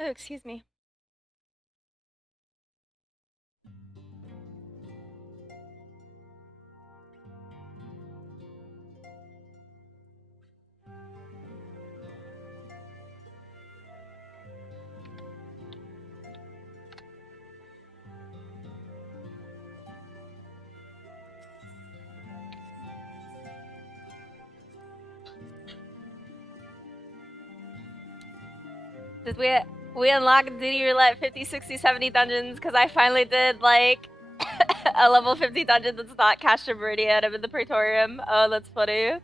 Oh, excuse me. Did we unlocked Duty Roulette 50, 60, 70 dungeons because I finally did like a level 50 dungeon that's not Castra Meridian. I'm in the Praetorium. Oh, that's funny.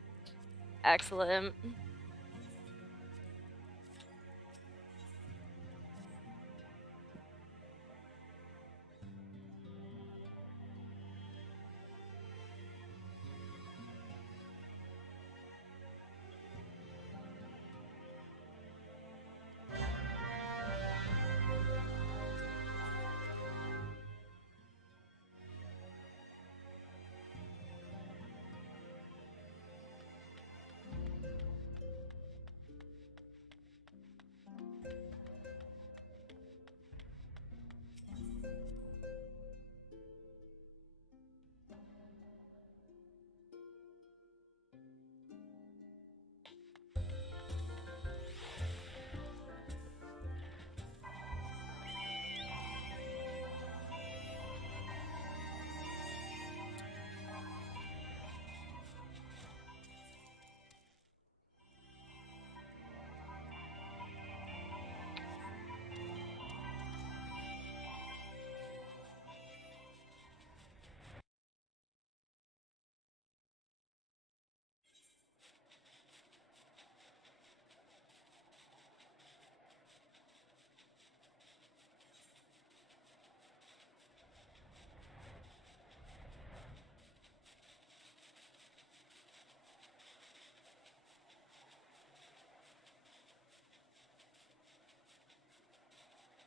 Excellent.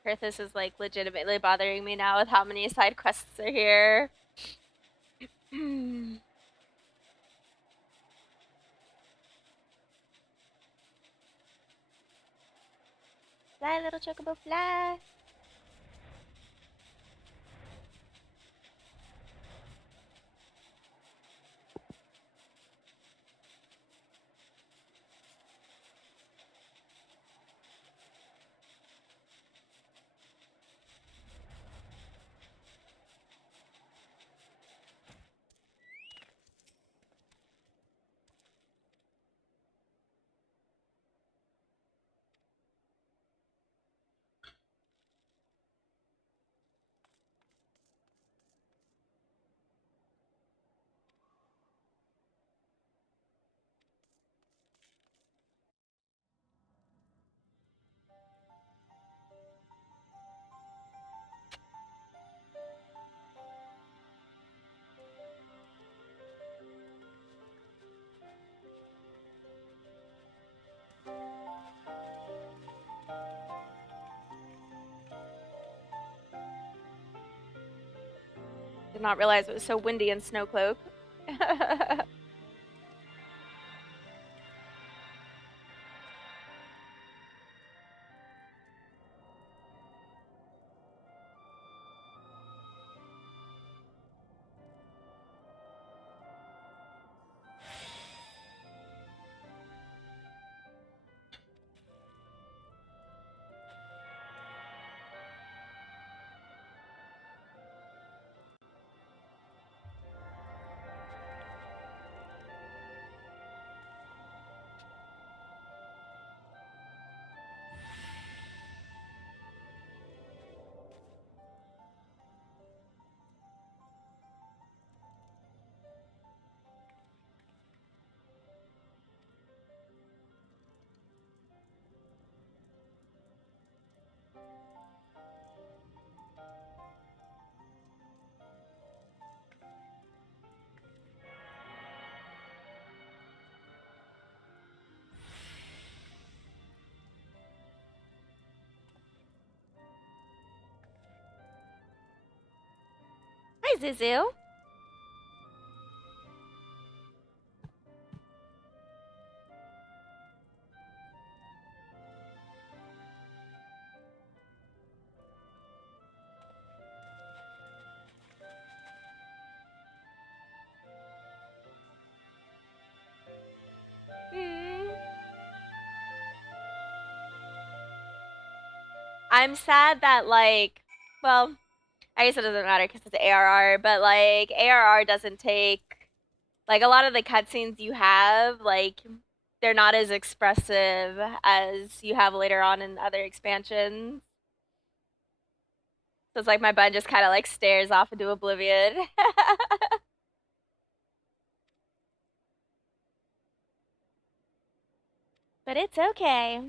Kurthus is like legitimately bothering me now with how many side quests are here. Fly, little chocobo, fly. Did not realize it was so windy in Snowcloak. Hi, Zuzu. I'm sad that, like, well, I guess it doesn't matter because it's ARR, but, like, ARR doesn't take, like, a lot of the cutscenes you have, like, they're not as expressive as you have later on in other expansions. So it's like my bun just kind of, like, stares off into oblivion. But it's okay.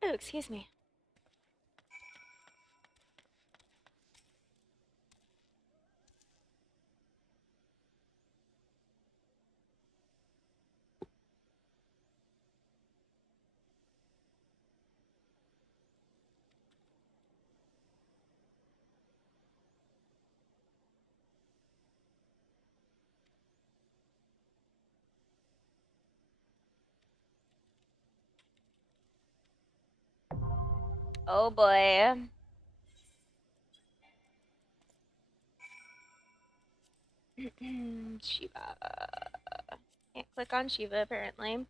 Oh, excuse me. Oh boy. Shiva. Can't click on Shiva, apparently.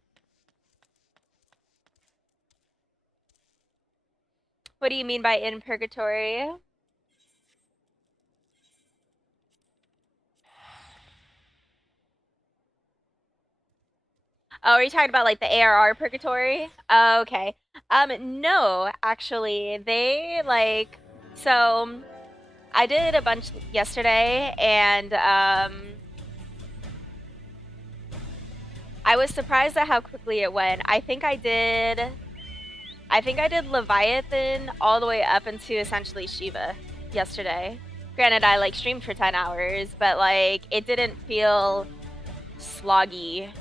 What do you mean by in purgatory? Oh, are you talking about like the ARR purgatory? Oh, okay. No, actually, they like so I did a bunch yesterday and I was surprised at how quickly it went. I think I did Leviathan all the way up into essentially Shiva yesterday. Granted, I like streamed for 10 hours, but like it didn't feel sloggy.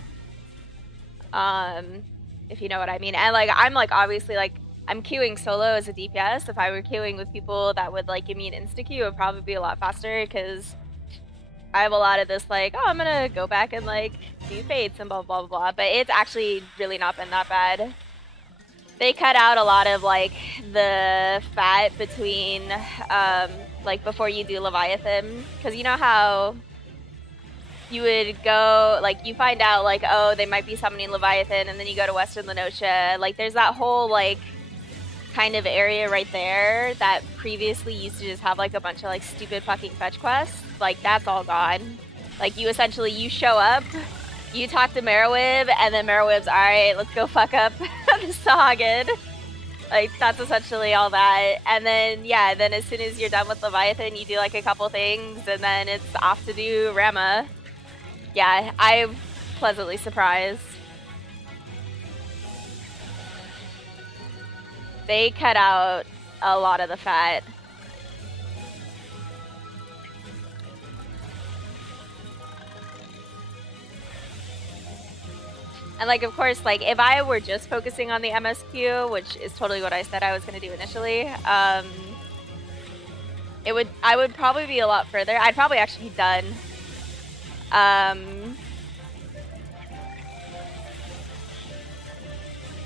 If you know what I mean. And like I'm like obviously like I'm queuing solo as a DPS. If I were queuing with people that would like give me an insta queue, it would probably be a lot faster because I have a lot of this like, oh, I'm gonna go back and like do fates and blah blah blah blah. But it's actually really not been that bad. They cut out a lot of like the fat between like before you do Leviathan, because you know how you would go, like, you find out, like, oh, they might be summoning Leviathan, and then you go to Western Lenosha. Like, there's that whole, like, kind of area right there that previously used to just have, like, a bunch of, like, stupid fucking fetch quests. Like, that's all gone. Like, you essentially, you show up, you talk to Merowib, and then Merowib's, alright, let's go fuck up the Sahagin. Like, that's essentially all that. And then, yeah, then as soon as you're done with Leviathan, you do, like, a couple things, and then it's off to do Rama. Yeah, I'm pleasantly surprised. They cut out a lot of the fat. And like, of course, like if I were just focusing on the MSQ, which is totally what I said I was going to do initially, I would probably be a lot further. I'd probably actually be done.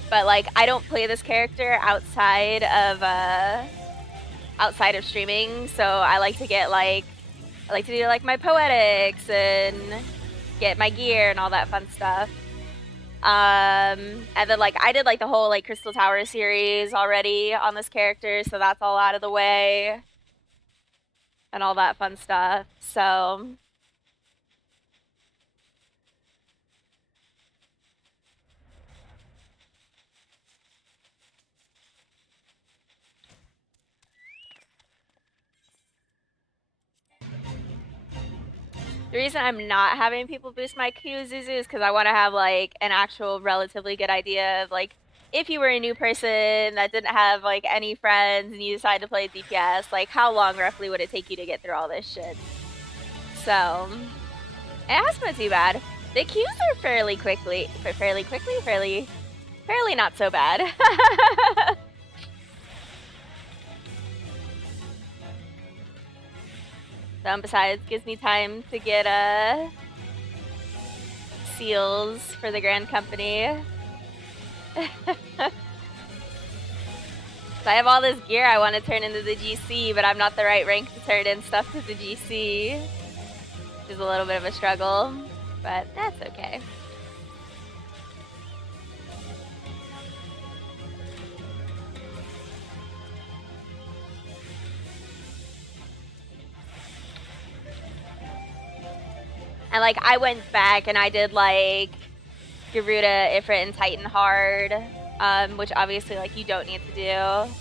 But like, I don't play this character outside of streaming, so I like to get like, I like to do like my poetics and get my gear and all that fun stuff. And then like I did like the whole like Crystal Tower series already on this character, so that's all out of the way and all that fun stuff. So the reason I'm not having people boost my Qs is because I want to have like an actual relatively good idea of like, if you were a new person that didn't have like any friends and you decided to play DPS, like how long roughly would it take you to get through all this shit? So it hasn't been too bad. The queues are fairly not so bad. Besides, gives me time to get seals for the Grand Company. So I have all this gear I want to turn into the GC, but I'm not the right rank to turn in stuff to the GC. Which is a little bit of a struggle, but that's okay. like, I went back and I did, like, Garuda, Ifrit, and Titan hard, which obviously, like, you don't need to do.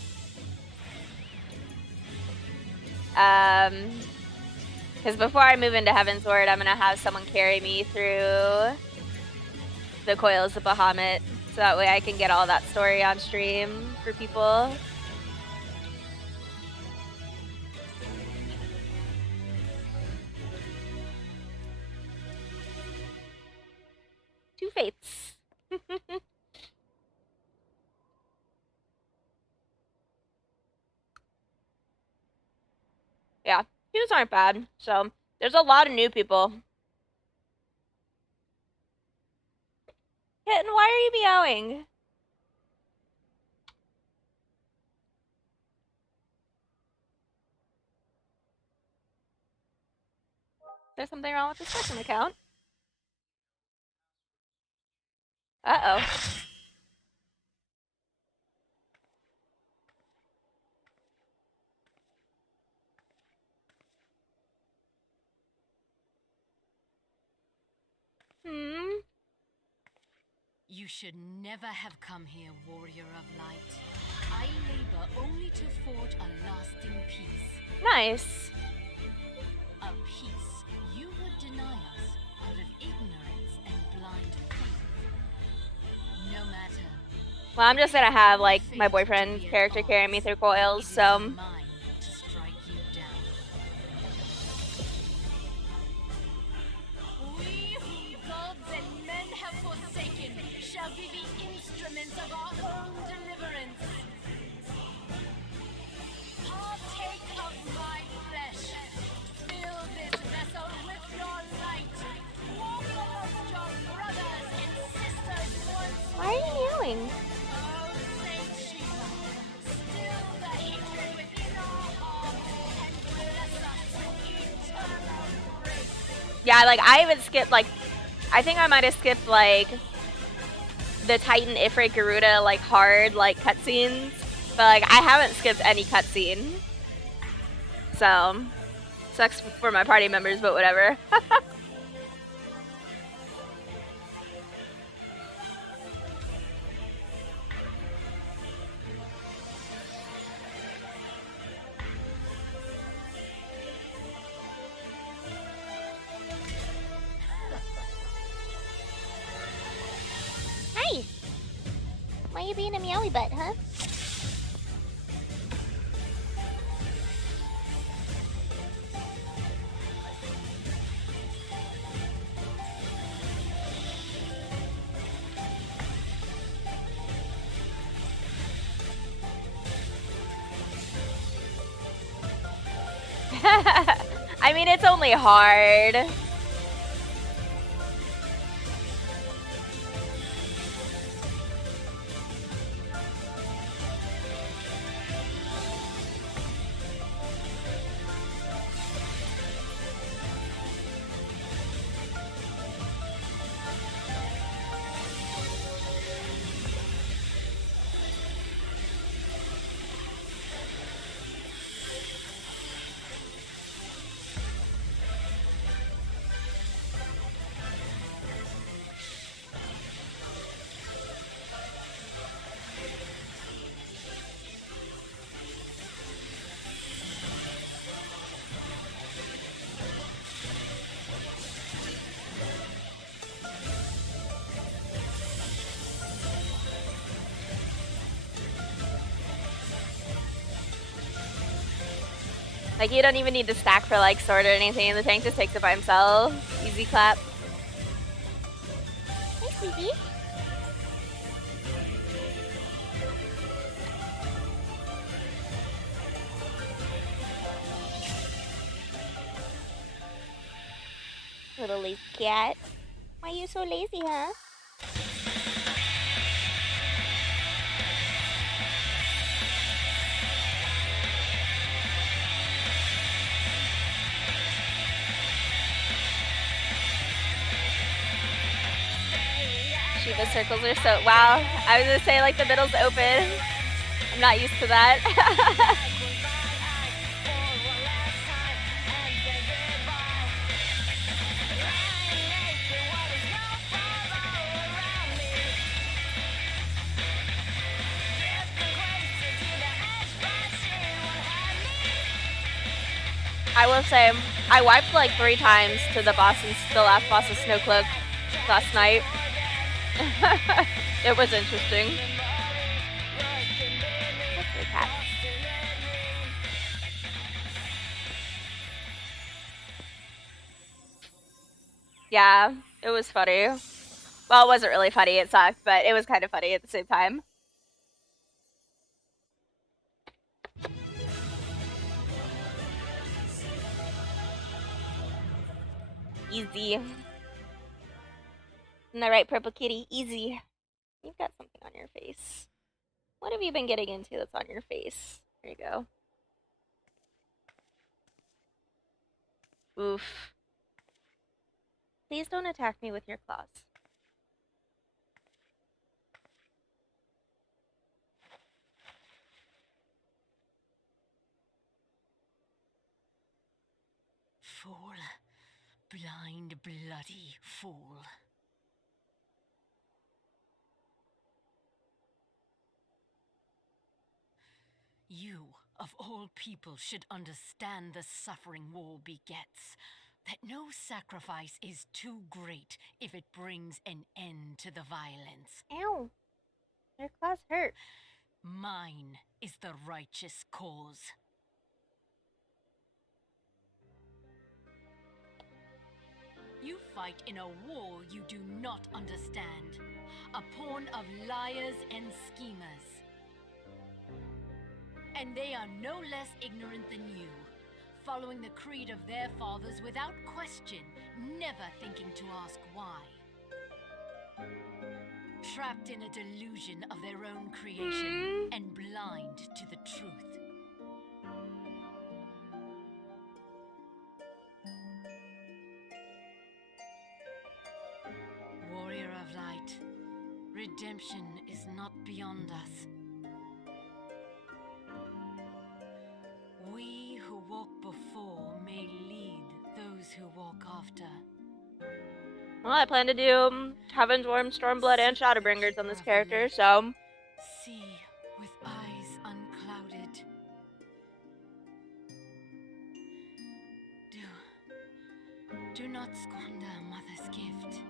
Because before I move into Heavensward, I'm gonna have someone carry me through the Coils of Bahamut, so that way I can get all that story on stream for people. Two fates. Yeah, queues aren't bad, so there's a lot of new people. Kitten, why are you meowing? There's something wrong with this person account. Uh-oh. You should never have come here, warrior of light. I labor only to forge a lasting peace. Nice. A peace you would deny us out of ignorance and blind faith. No matter. Well, I'm just gonna have, like, my boyfriend's character carry me through Coils, so... We whom gods and men have forsaken shall be the instruments of our own deliverance. Partake of my flesh. Fill this vessel with your light. Walk amongst your brothers and sisters once more. Why are you yelling? Oh, Saint Shiva, still the hatred within our hearts and bless us with eternal grace. Yeah, like, I even skipped, like, I think I might have skipped, like, the Titan Ifrit Garuda, like, hard, like, cutscenes. But, like, I haven't skipped any cutscene. So, sucks for my party members, but whatever. Hi! Why are you being a meowy butt, huh? I mean, it's only hard. Like, you don't even need to stack for, like, sword or anything, and the tank just takes it by himself. Easy clap. Hey, sweetie. Little lazy cat. Why are you so lazy, huh? Shiva circles are so... Wow. I was gonna say, like, the middle's open. I'm not used to that. I will say, I wiped like 3 times to the last boss of Snowcloak last night. It was interesting. Okay, cat. Yeah, it was funny. Well, it wasn't really funny, it sucked, but it was kind of funny at the same time. Easy. Isn't that right, Purple Kitty? Easy. You've got something on your face. What have you been getting into that's on your face? There you go. Oof. Please don't attack me with your claws. Fool. Blind, bloody fool. You, of all people, should understand the suffering war begets. That no sacrifice is too great if it brings an end to the violence. Ow. Your claws hurt. Mine is the righteous cause. You fight in a war you do not understand. A pawn of liars and schemers. And they are no less ignorant than you, following the creed of their fathers without question, never thinking to ask why. Trapped in a delusion of their own creation and blind to the truth. Warrior of light, redemption is not beyond us. We who walk before may lead those who walk after. Well, I plan to do Heaven's Warm, Stormblood, and Shadowbringers on this character, so... See with eyes unclouded. Do not squander Mother's gift.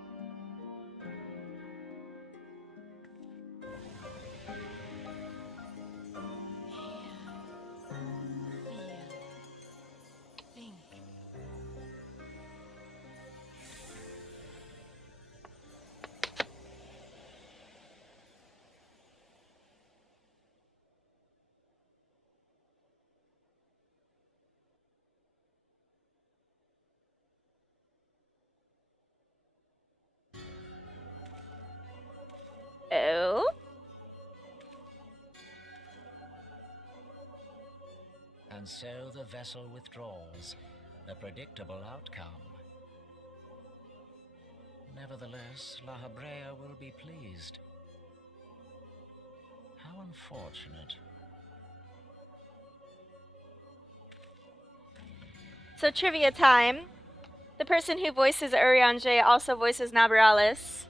Oh? And so the vessel withdraws, a predictable outcome. Nevertheless, La Habrea will be pleased. How unfortunate. So, trivia time. The person who voices Urianger also voices Nabralis.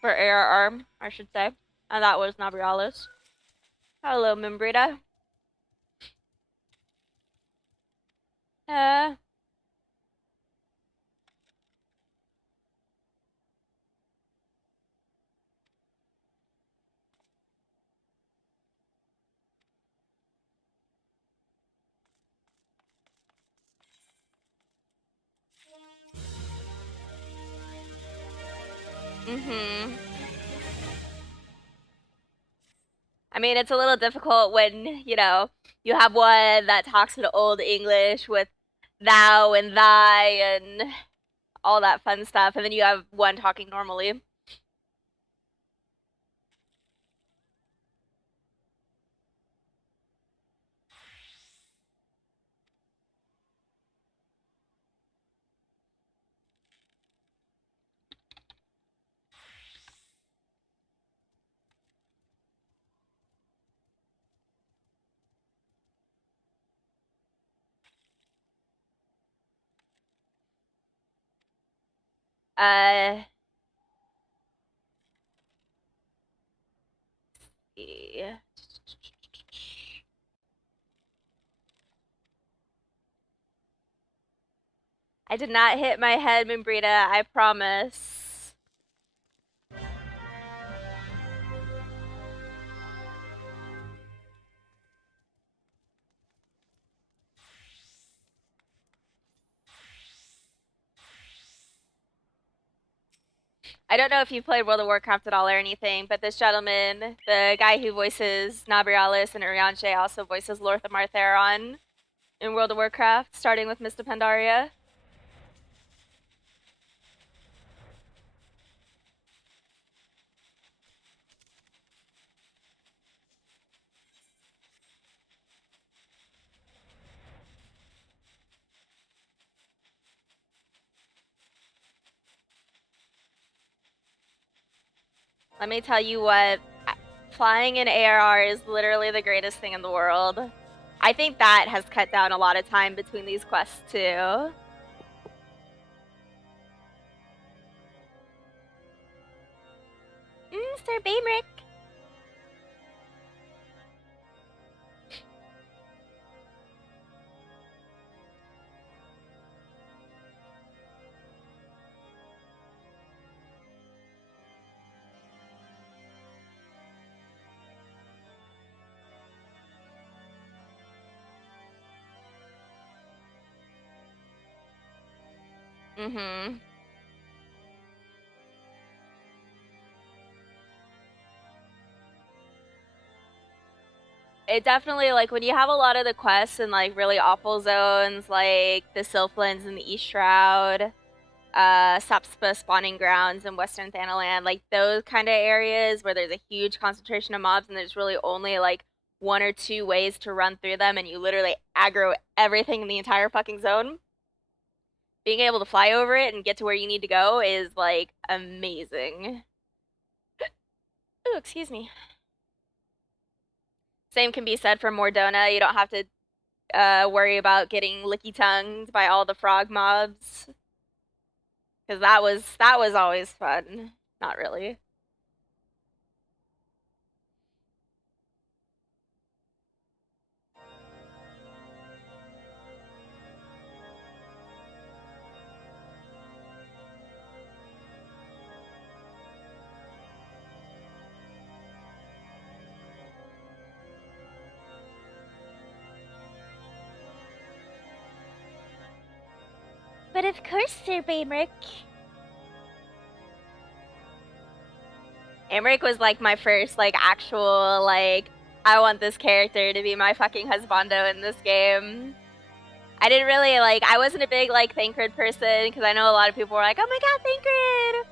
For ARR, I should say. And that was Nabralis. Hello, Membrita. I mean, it's a little difficult when, you know, you have one that talks in Old English with thou and thy and all that fun stuff, and then you have one talking normally. Yeah. I did not hit my head, Mimbrita, I promise. I don't know if you've played World of Warcraft at all or anything, but this gentleman, the guy who voices Nabrialis and Urianger, also voices Lorthamar Theron in World of Warcraft, starting with Mista Pandaria. Let me tell you what, flying in ARR is literally the greatest thing in the world. I think that has cut down a lot of time between these quests too. Sir Baemrick. Mm-hmm. It definitely, like, when you have a lot of the quests in, like, really awful zones, like the Sylphlands and the East Shroud, Sapspa spawning grounds in Western Thanaland, like, those kind of areas where there's a huge concentration of mobs and there's really only, like, 1 or 2 ways to run through them and you literally aggro everything in the entire fucking zone. Being able to fly over it and get to where you need to go is, like, amazing. Ooh, excuse me. Same can be said for Mordona. You don't have to worry about getting licky-tongued by all the frog mobs. Because that was always fun. Not really. But of course, Sir Baemrick. Amric was like my first like actual like I want this character to be my fucking husbando in this game. I didn't really like I wasn't a big like Thancred person because I know a lot of people were like, oh my god, Thancred!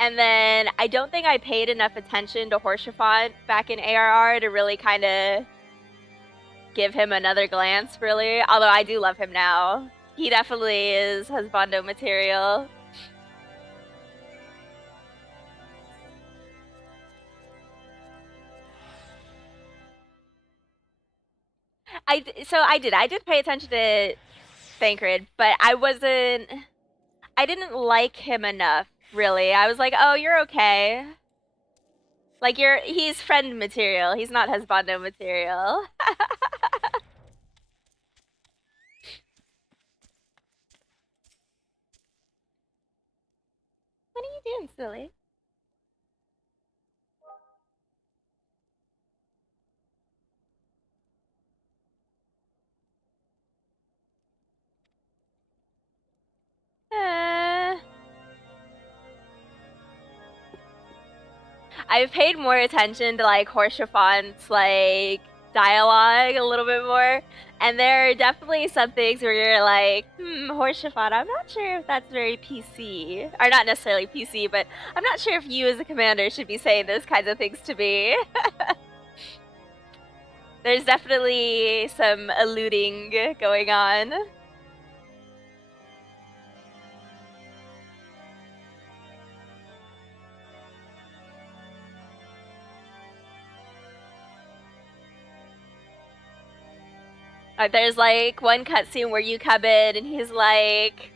And then I don't think I paid enough attention to Horshaphant back in ARR to really kind of give him another glance, really. Although I do love him now. He definitely is husbando material. I did pay attention to Thancred, but I didn't like him enough, really. I was like, oh, you're okay. Like, he's friend material. He's not husbando material. What are you doing, silly? I've paid more attention to like Horshaphant's like dialogue a little bit more, and there are definitely some things where you're like, Horshaphant, I'm not sure if that's very PC, or not necessarily PC, but I'm not sure if you as a commander should be saying those kinds of things to me. There's definitely some alluding going on. There's like one cutscene where you come in and he's like,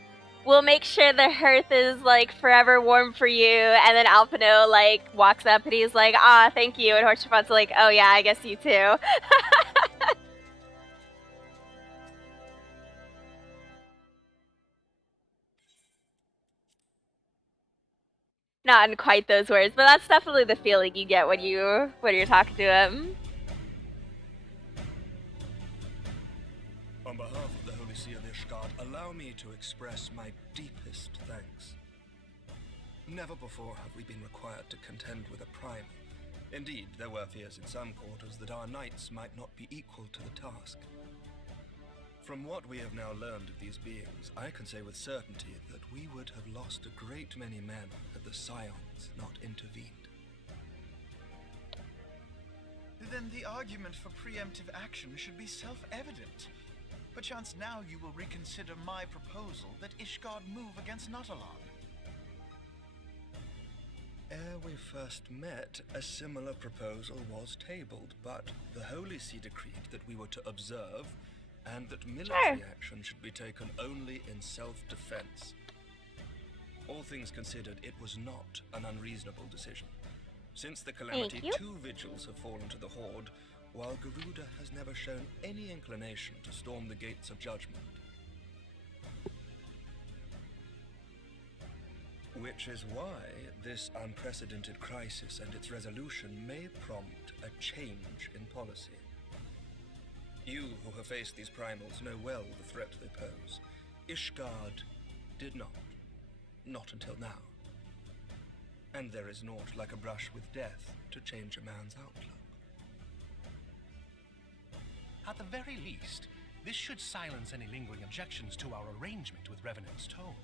we'll make sure the hearth is like forever warm for you. And then Alpino like walks up and he's like, ah, thank you. And Horshaphant's like, oh yeah, I guess you too. not in quite those words, but that's definitely the feeling you get when you're talking to him. On behalf of the Holy See of Ishgard, allow me to express my deepest thanks. Never before have we been required to contend with a primal. Indeed, there were fears in some quarters that our knights might not be equal to the task. From what we have now learned of these beings, I can say with certainty that we would have lost a great many men had the Scions not intervened. Then the argument for preemptive action should be self-evident. Perchance now you will reconsider my proposal that Ishgard move against Nautalon. Ere we first met, a similar proposal was tabled, but the Holy See decreed that we were to observe, and that military action should be taken only in self-defense. All things considered, it was not an unreasonable decision. Since the Calamity, 2 vigils have fallen to the Horde, while Garuda has never shown any inclination to storm the gates of judgment. Which is why this unprecedented crisis and its resolution may prompt a change in policy. You who have faced these primals know well the threat they pose. Ishgard did not. Not until now. And there is naught like a brush with death to change a man's outlook. At the very least, this should silence any lingering objections to our arrangement with Revenant's Toll.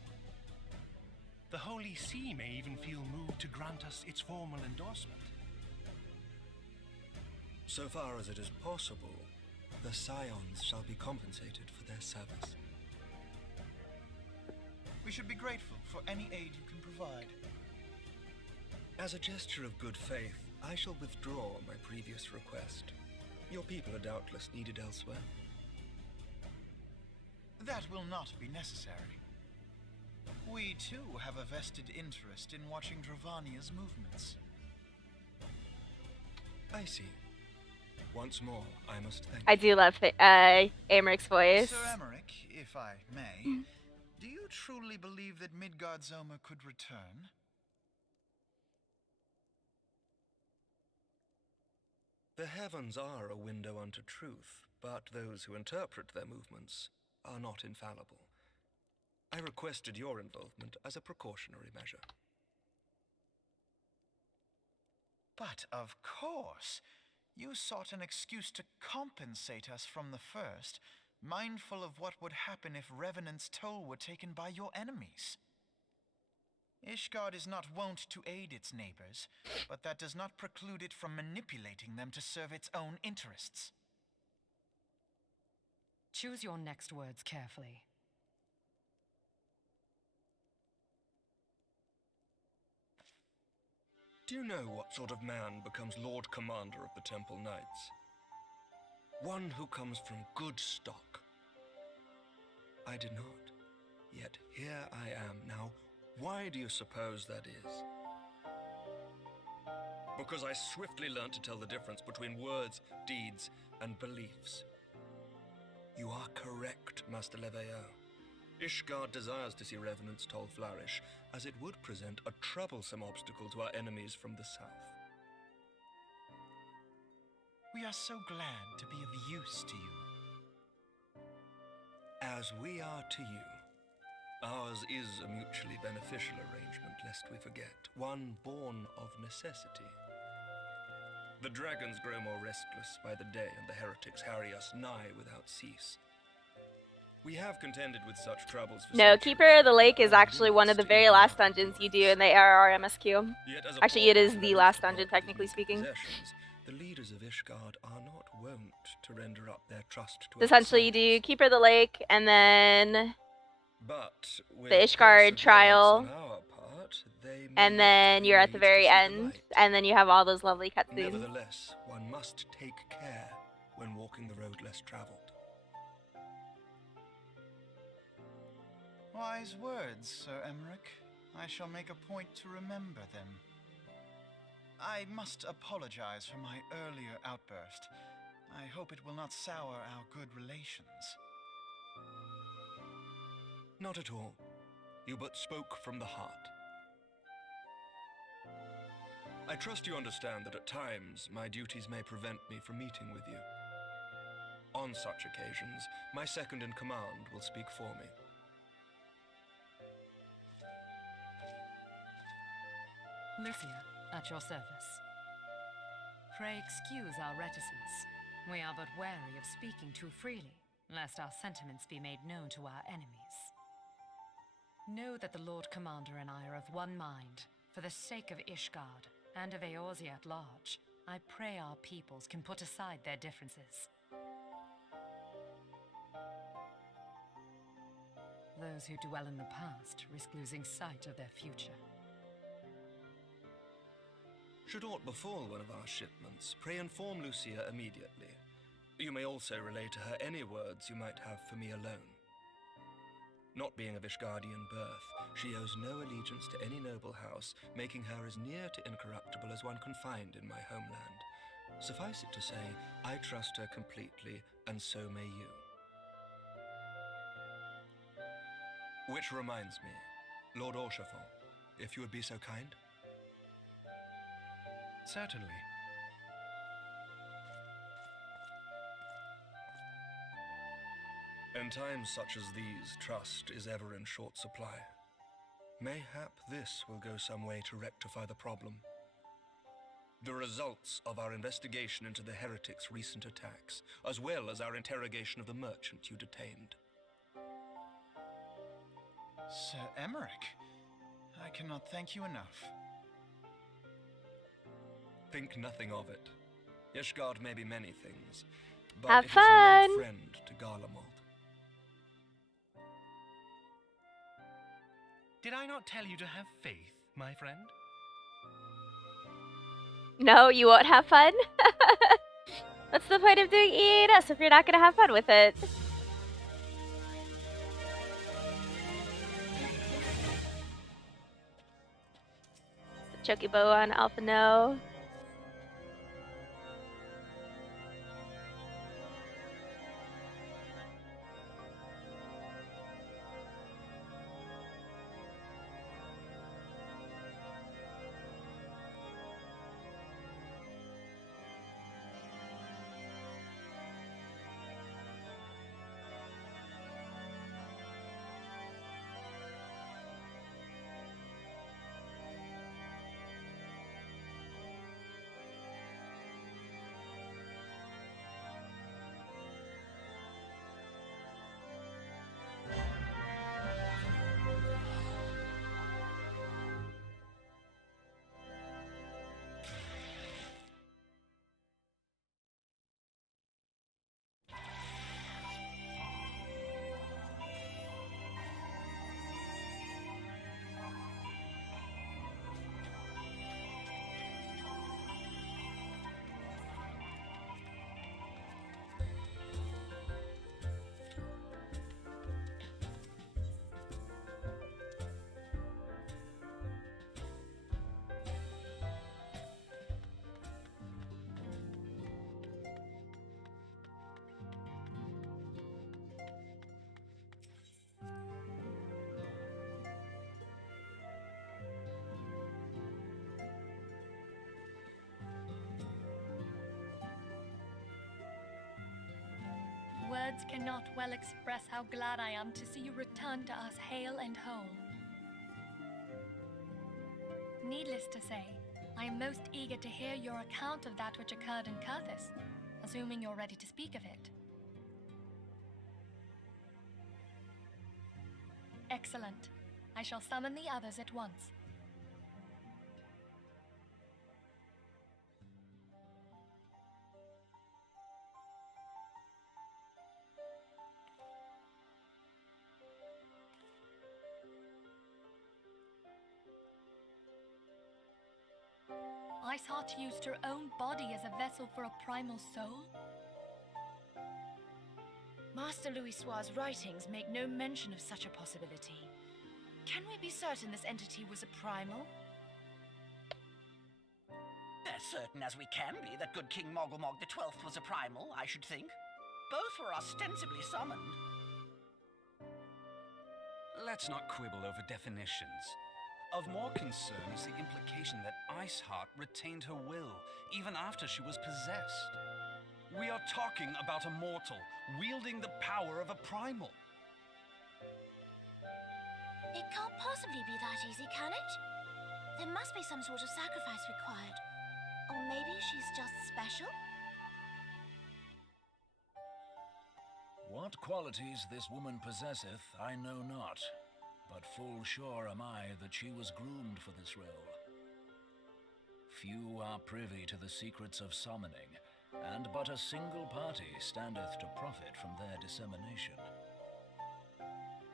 The Holy See may even feel moved to grant us its formal endorsement. So far as it is possible, the Scions shall be compensated for their service. We should be grateful for any aid you can provide. As a gesture of good faith, I shall withdraw my previous request. Your people are doubtless needed elsewhere. That will not be necessary. We too have a vested interest in watching Dravania's movements. I see. Once more, I must thank I do love Amaric's voice. Sir Emeric, if I may, do you truly believe that Midgard's-Oma could return? The heavens are a window unto truth, but those who interpret their movements are not infallible. I requested your involvement as a precautionary measure. But of course, you sought an excuse to compensate us from the first, mindful of what would happen if Revenant's Toll were taken by your enemies. Ishgard is not wont to aid its neighbors, but that does not preclude it from manipulating them to serve its own interests. Choose your next words carefully. Do you know what sort of man becomes Lord Commander of the Temple Knights? One who comes from good stock. I did not. Yet here I am now. Why do you suppose that is? Because I swiftly learned to tell the difference between words, deeds, and beliefs. You are correct, Master Leveilleur. Ishgard desires to see Revenant's Toll flourish, as it would present a troublesome obstacle to our enemies from the south. We are so glad to be of use to you. As we are to you. Ours is a mutually beneficial arrangement, lest we forget, one born of necessity. The dragons grow more restless by the day, and the heretics harry us nigh without cease. We have contended with such troubles for No, centuries. Keeper of the Lake is actually one of the very last dungeons you do in the ARR MSQ. Yet as a Actually, it is portion the of last Ishgard dungeon, with technically its speaking. possessions, the leaders of Ishgard are not wont to render up their trust to Essentially, you do outsiders. Keeper of the Lake, and then But with the Ishgard perseverance trial, on our part, they may and yet then be you're at the made to very see the end, light. and then you have all those lovely cutscenes. Nevertheless, one must take care when walking the road less traveled. Wise words, Sir Emeric. I shall make a point to remember them. I must apologize for my earlier outburst. I hope it will not sour our good relations. Not at all. You but spoke from the heart. I trust you understand that at times my duties may prevent me from meeting with you. On such occasions, my second in command will speak for me. Lucia, at your service. Pray excuse our reticence. We are but wary of speaking too freely, lest our sentiments be made known to our enemies. Know that the Lord Commander and I are of one mind. For the sake of Ishgard, and of Eorzea at large, I pray our peoples can put aside their differences. Those who dwell in the past risk losing sight of their future. Should aught befall one of our shipments, pray inform Lucia immediately. You may also relay to her any words you might have for me alone. Not being of Ishgardian birth, she owes no allegiance to any noble house, making her as near to incorruptible as one can find in my homeland. Suffice it to say, I trust her completely, and so may you. Which reminds me, Lord Orchefort, if you would be so kind. Certainly. In times such as these, trust is ever in short supply. Mayhap this will go some way to rectify the problem. The results of our investigation into the heretics' recent attacks, as well as our interrogation of the merchant you detained. Sir Emmerich, I cannot thank you enough. Think nothing of it. Ishgard may be many things, but Have it is fun! no friend to Garlemald. Did I not tell you to have faith, my friend? No, you won't have fun? What's the point of doing EAS if you're not gonna have fun with it? Chocobo on Alpha No. Words cannot well express how glad I am to see you return to us hale and whole. Needless to say, I am most eager to hear your account of that which occurred in Kurthis, assuming you're ready to speak of it. Excellent. I shall summon the others at once. Iceheart used her own body as a vessel for a primal soul? Master Louisoir's writings make no mention of such a possibility. Can we be certain this entity was a primal? As certain as we can be that good King Mogglmog the 12th was a primal, I should think. Both were ostensibly summoned. Let's not quibble over definitions. Of more concern is the implication that Iceheart retained her will, even after she was possessed. We are talking about a mortal, wielding the power of a primal. It can't possibly be that easy, can it? There must be some sort of sacrifice required. Or maybe she's just special? What qualities this woman possesseth, I know not, but full sure am I that she was groomed for this role. Few are privy to the secrets of summoning, and but a single party standeth to profit from their dissemination.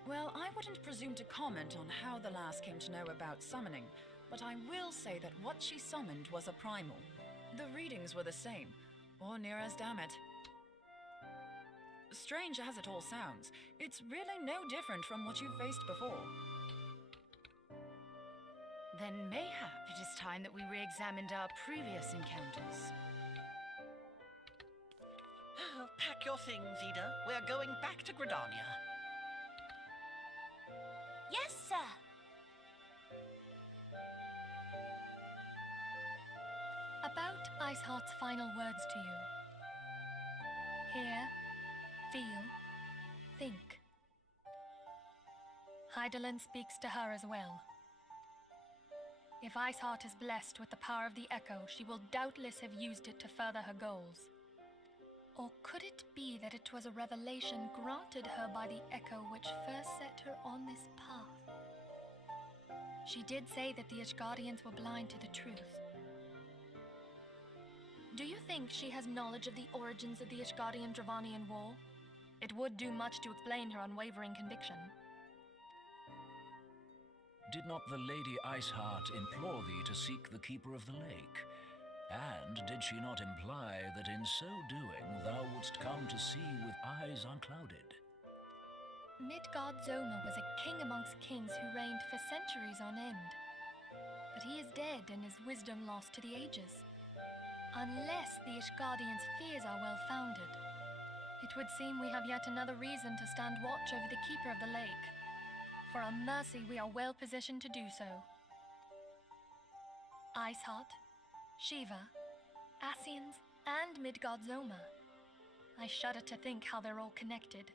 Well, I wouldn't presume to comment on how the lass came to know about summoning, but I will say that what she summoned was a primal. The readings were the same, or near as damn it. Strange as it all sounds, it's really no different from what you've faced before. Then mayhap it is time that we re-examined our previous encounters. Pack your things, Ida. We're going back to Gridania. Yes, sir. About Iceheart's final words to you. Hear, feel, think. Hydaelyn speaks to her as well. If Iceheart is blessed with the power of the Echo, she will doubtless have used it to further her goals. Or could it be that it was a revelation granted her by the Echo which first set her on this path? She did say that the Ishgardians were blind to the truth. Do you think she has knowledge of the origins of the Ishgardian-Dravanian War? It would do much to explain her unwavering conviction. Did not the Lady Iceheart implore thee to seek the Keeper of the Lake? And did she not imply that in so doing thou wouldst come to see with eyes unclouded? Midgard-Zoma was a king amongst kings who reigned for centuries on end. But he is dead and his wisdom lost to the ages. Unless the Ishgardians' fears are well-founded, it would seem we have yet another reason to stand watch over the Keeper of the Lake. For a mercy, we are well positioned to do so. Iceheart, Shiva, Ascians, and Midgard-Zoma. I shudder to think how they're all connected.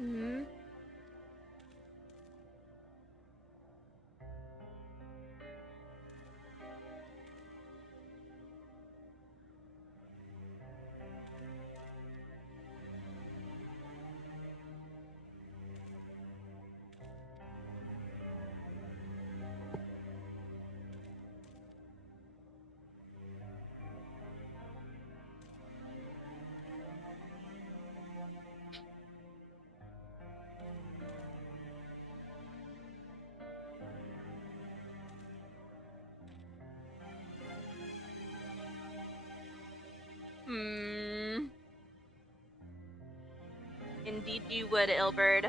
Hmm. Hmm. Indeed you would, Ilberd.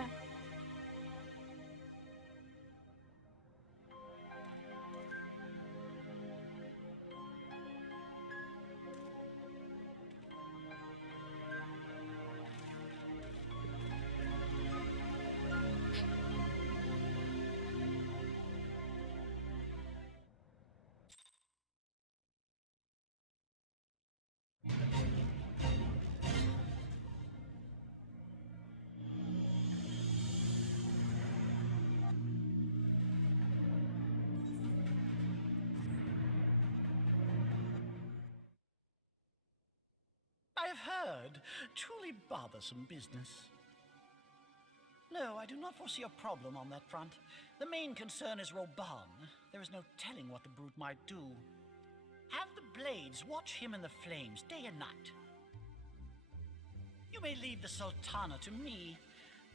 I've heard. Truly bothersome business. No, I do not foresee a problem on that front. The main concern is Roban. There is no telling what the brute might do. Have the Blades watch him in the flames day and night. You may leave the Sultana to me.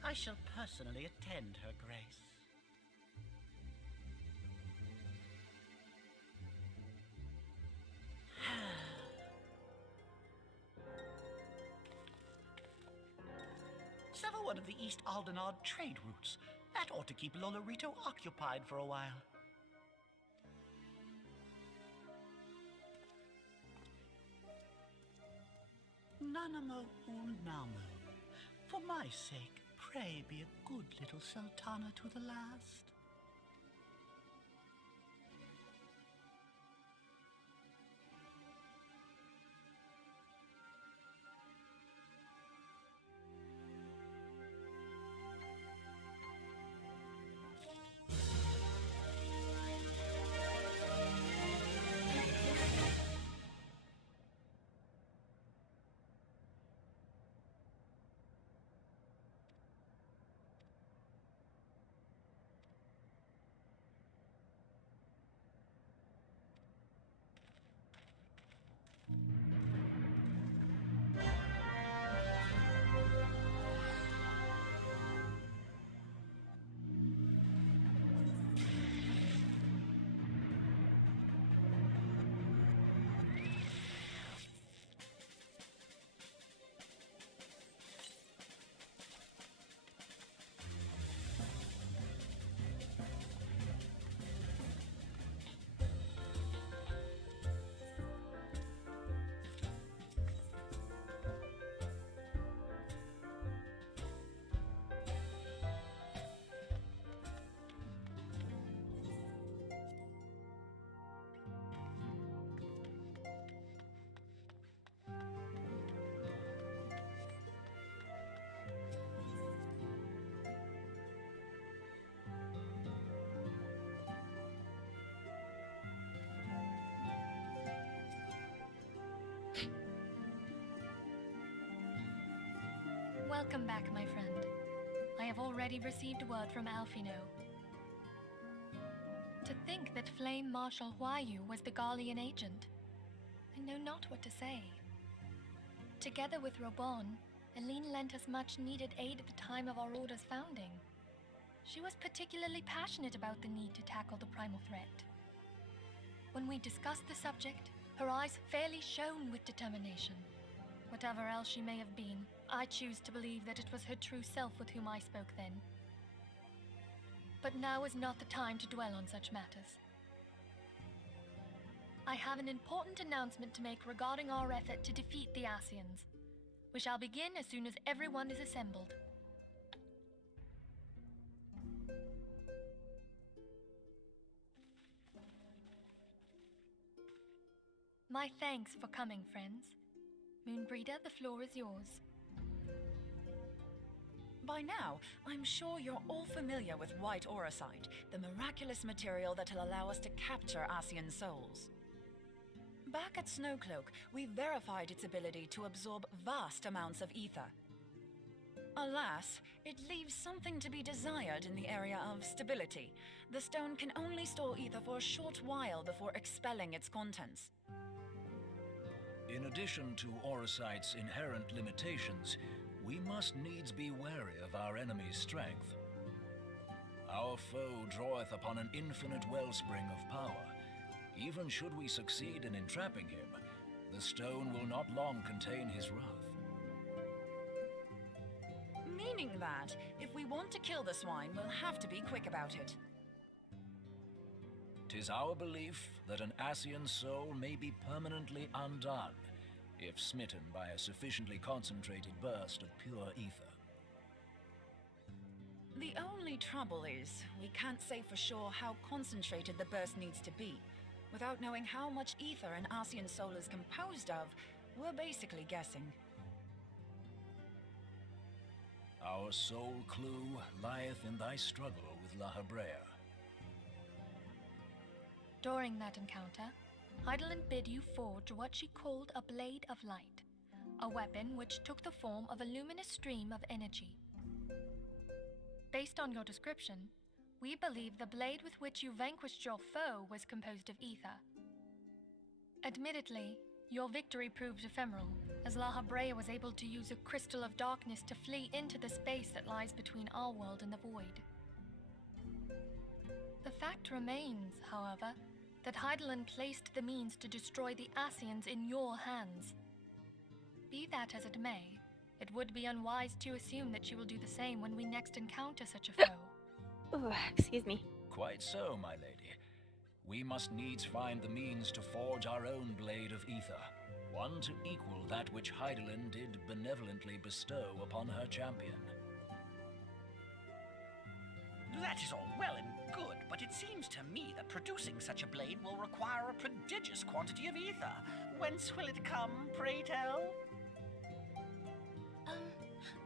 I shall personally attend her grace. Sever one of the East Aldenard trade routes. That ought to keep Lolorito occupied for a while. Nanamo Ulnamo. For my sake, pray be a good little Sultana to the last. Welcome back, my friend. I have already received word from Alfino. To think that Flame Marshal Huayu was the Garlean agent. I know not what to say. Together with Robon, Aline lent us much-needed aid at the time of our Order's founding. She was particularly passionate about the need to tackle the primal threat. When we discussed the subject, her eyes fairly shone with determination. Whatever else she may have been, I choose to believe that it was her true self with whom I spoke then. But now is not the time to dwell on such matters. I have an important announcement to make regarding our effort to defeat the Asians. We shall begin as soon as everyone is assembled. My thanks for coming, friends. Moonbreeder, the floor is yours. By now, I'm sure you're all familiar with white auracite, the miraculous material that'll allow us to capture Ascian souls. Back at Snowcloak, we verified its ability to absorb vast amounts of ether. Alas, it leaves something to be desired in the area of stability. The stone can only store ether for a short while before expelling its contents. In addition to auracite's inherent limitations, we must needs be wary of our enemy's strength. Our foe draweth upon an infinite wellspring of power. Even should we succeed in entrapping him, the stone will not long contain his wrath. Meaning that, if we want to kill the swine, we'll have to be quick about it. 'Tis our belief that an Ascian soul may be permanently undone, if smitten by a sufficiently concentrated burst of pure ether. The only trouble is, we can't say for sure how concentrated the burst needs to be. Without knowing how much ether an Ascian soul is composed of, we're basically guessing. Our sole clue lieth in thy struggle with La Hebrea. During that encounter, Heidelin bid you forge what she called a Blade of Light, a weapon which took the form of a luminous stream of energy. Based on your description, we believe the blade with which you vanquished your foe was composed of ether. Admittedly, your victory proved ephemeral, as La Hebrea was able to use a crystal of darkness to flee into the space that lies between our world and the void. The fact remains, however, that Heidelin placed the means to destroy the Ascians in your hands. Be that as it may, it would be unwise to assume that she will do the same when we next encounter such a foe. Ooh, excuse me. Quite so, my lady. We must needs find the means to forge our own blade of ether, one to equal that which Heidelin did benevolently bestow upon her champion. That is all well and good, but it seems to me that producing such a blade will require a prodigious quantity of ether. Whence will it come, pray tell?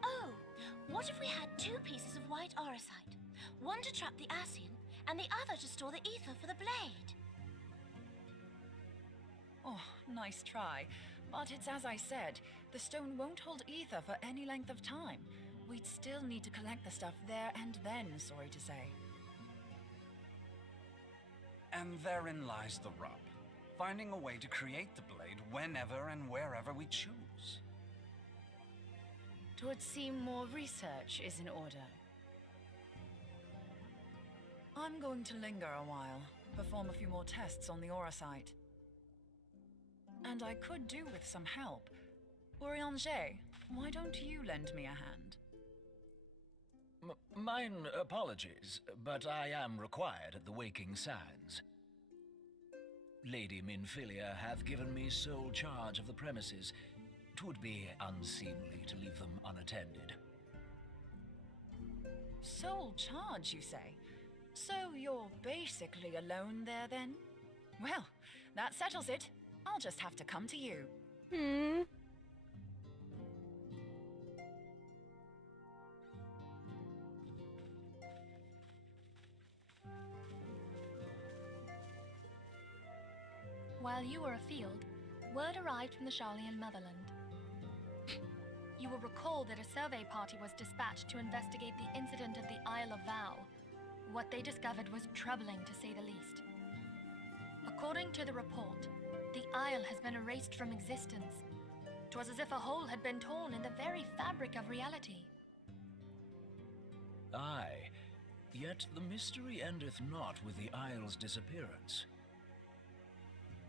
Oh, what if we had two pieces of white auracite? One to trap the Ascian, and the other to store the ether for the blade. Oh, nice try. But it's as I said, the stone won't hold ether for any length of time. We'd still need to collect the stuff there and then, sorry to say. And therein lies the rub. Finding a way to create the blade whenever and wherever we choose. 'Twould seem more research is in order. I'm going to linger a while, perform a few more tests on the auracite. And I could do with some help. Urianger, why don't you lend me a hand? Mine apologies, but I am required at the Waking Sands. Lady Minfilia hath given me sole charge of the premises. 'Twould be unseemly to leave them unattended. Sole charge, you say? So you're basically alone there, then? Well, that settles it. I'll just have to come to you. While you were afield, word arrived from the Sharlayan motherland. You will recall that a survey party was dispatched to investigate the incident of the Isle of Vow. What they discovered was troubling, to say the least. According to the report, the isle has been erased from existence. 'Twas as if a hole had been torn in the very fabric of reality. Aye, yet the mystery endeth not with the isle's disappearance.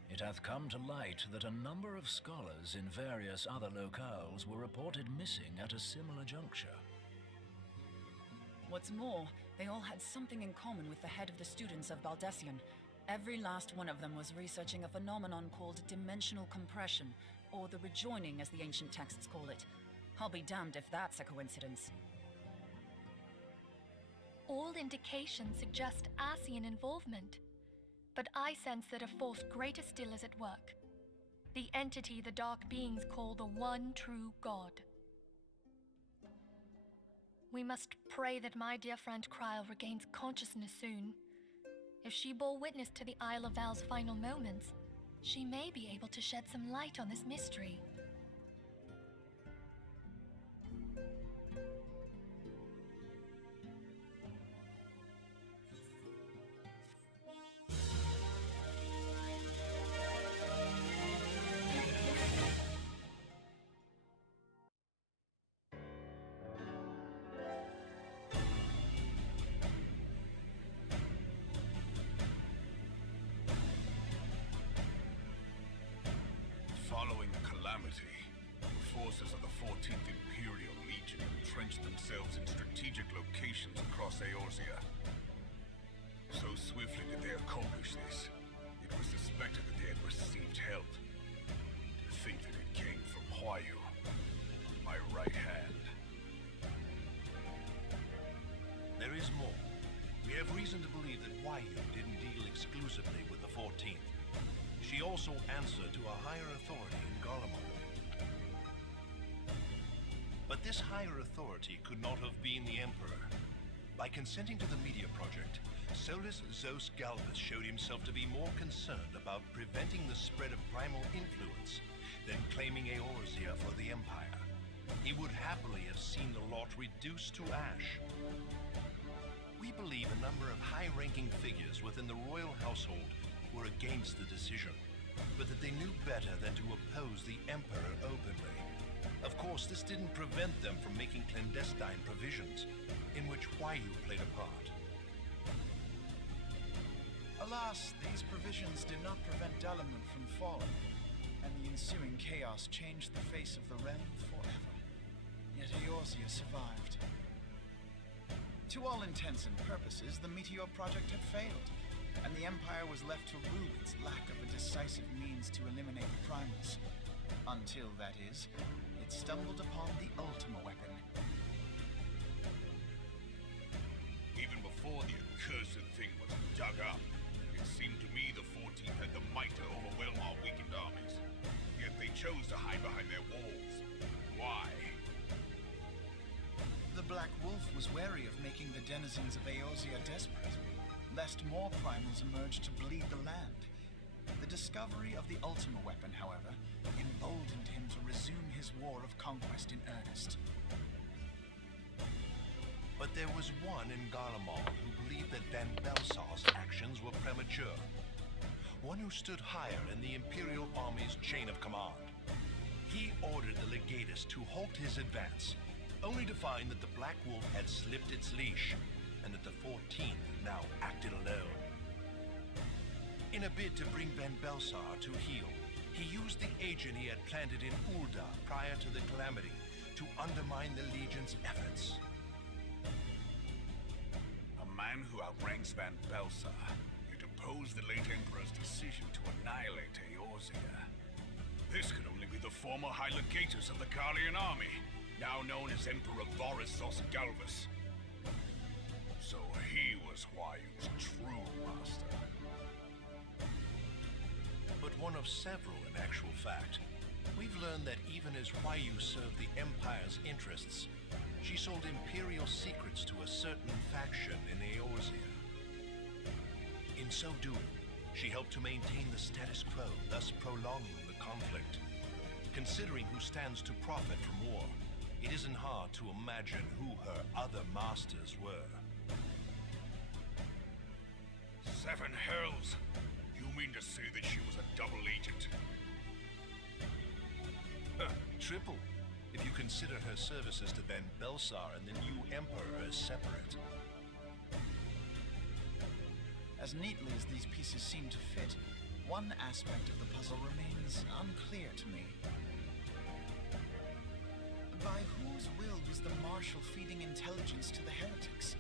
It hath come to light that a number of scholars in various other locales were reported missing at a similar juncture. What's more, they all had something in common with the head of the students of Baldessian. Every last one of them was researching a phenomenon called dimensional compression, or the rejoining as the ancient texts call it. I'll be damned if that's a coincidence. All indications suggest Ascian involvement. But I sense that a force greater still is at work. The entity the Dark Beings call the One True God. We must pray that my dear friend Kryle regains consciousness soon. If she bore witness to the Isle of Val's final moments, she may be able to shed some light on this mystery. Following the calamity, the forces of the 14th Imperial Legion entrenched themselves in strategic locations across Eorzea. So swiftly did they accomplish this, it was suspected that they had received help. To think that it came from Huayu, my right hand. There is more. We have reason to believe that Huayu didn't deal exclusively with the 14th. She also answered to a higher authority in Garlemald. But this higher authority could not have been the Emperor. By consenting to the media project, Solus Zos Galvus showed himself to be more concerned about preventing the spread of primal influence than claiming Eorzea for the Empire. He would happily have seen the lot reduced to ash. We believe a number of high-ranking figures within the royal household were against the decision, but that they knew better than to oppose the Emperor openly. Of course, this didn't prevent them from making clandestine provisions, in which Huayu played a part. Alas, these provisions did not prevent Dalamud from falling, and the ensuing chaos changed the face of the realm forever. Yet Eorzea survived. To all intents and purposes, the Meteor Project had failed, and the Empire was left to rue its lack of a decisive means to eliminate the primals. Until, that is, it stumbled upon the Ultima weapon. Even before the accursed thing was dug up, it seemed to me the 14th had the might to overwhelm our weakened armies. Yet they chose to hide behind their walls. Why? The Black Wolf was wary of making the denizens of Eorzea desperate, lest more primals emerge to bleed the land. The discovery of the Ultima weapon, however, emboldened him to resume his war of conquest in earnest. But there was one in Garlemald who believed that Van Belsar's actions were premature. One who stood higher in the Imperial Army's chain of command. He ordered the Legatus to halt his advance, only to find that the Black Wolf had slipped its leash, and that the 14th now acted alone. In a bid to bring Van Belsar to heel, he used the agent he had planted in Ul'dah prior to the calamity to undermine the Legion's efforts. A man who outranks Van Belsar, yet opposed the late Emperor's decision to annihilate Eorzea. This could only be the former High Legatus of the Carlian army, now known as Emperor Vorissos Galvus. So he was Huayu's true master. But one of several in actual fact. We've learned that even as Huayu served the Empire's interests, she sold Imperial secrets to a certain faction in Eorzea. In so doing, she helped to maintain the status quo, thus prolonging the conflict. Considering who stands to profit from war, it isn't hard to imagine who her other masters were. Seven hells! You mean to say that she was a double agent? Triple, if you consider her services to Van Belsar and the new Emperor as separate. As neatly as these pieces seem to fit, one aspect of the puzzle remains unclear to me. By whose will was the Marshal feeding intelligence to the heretics?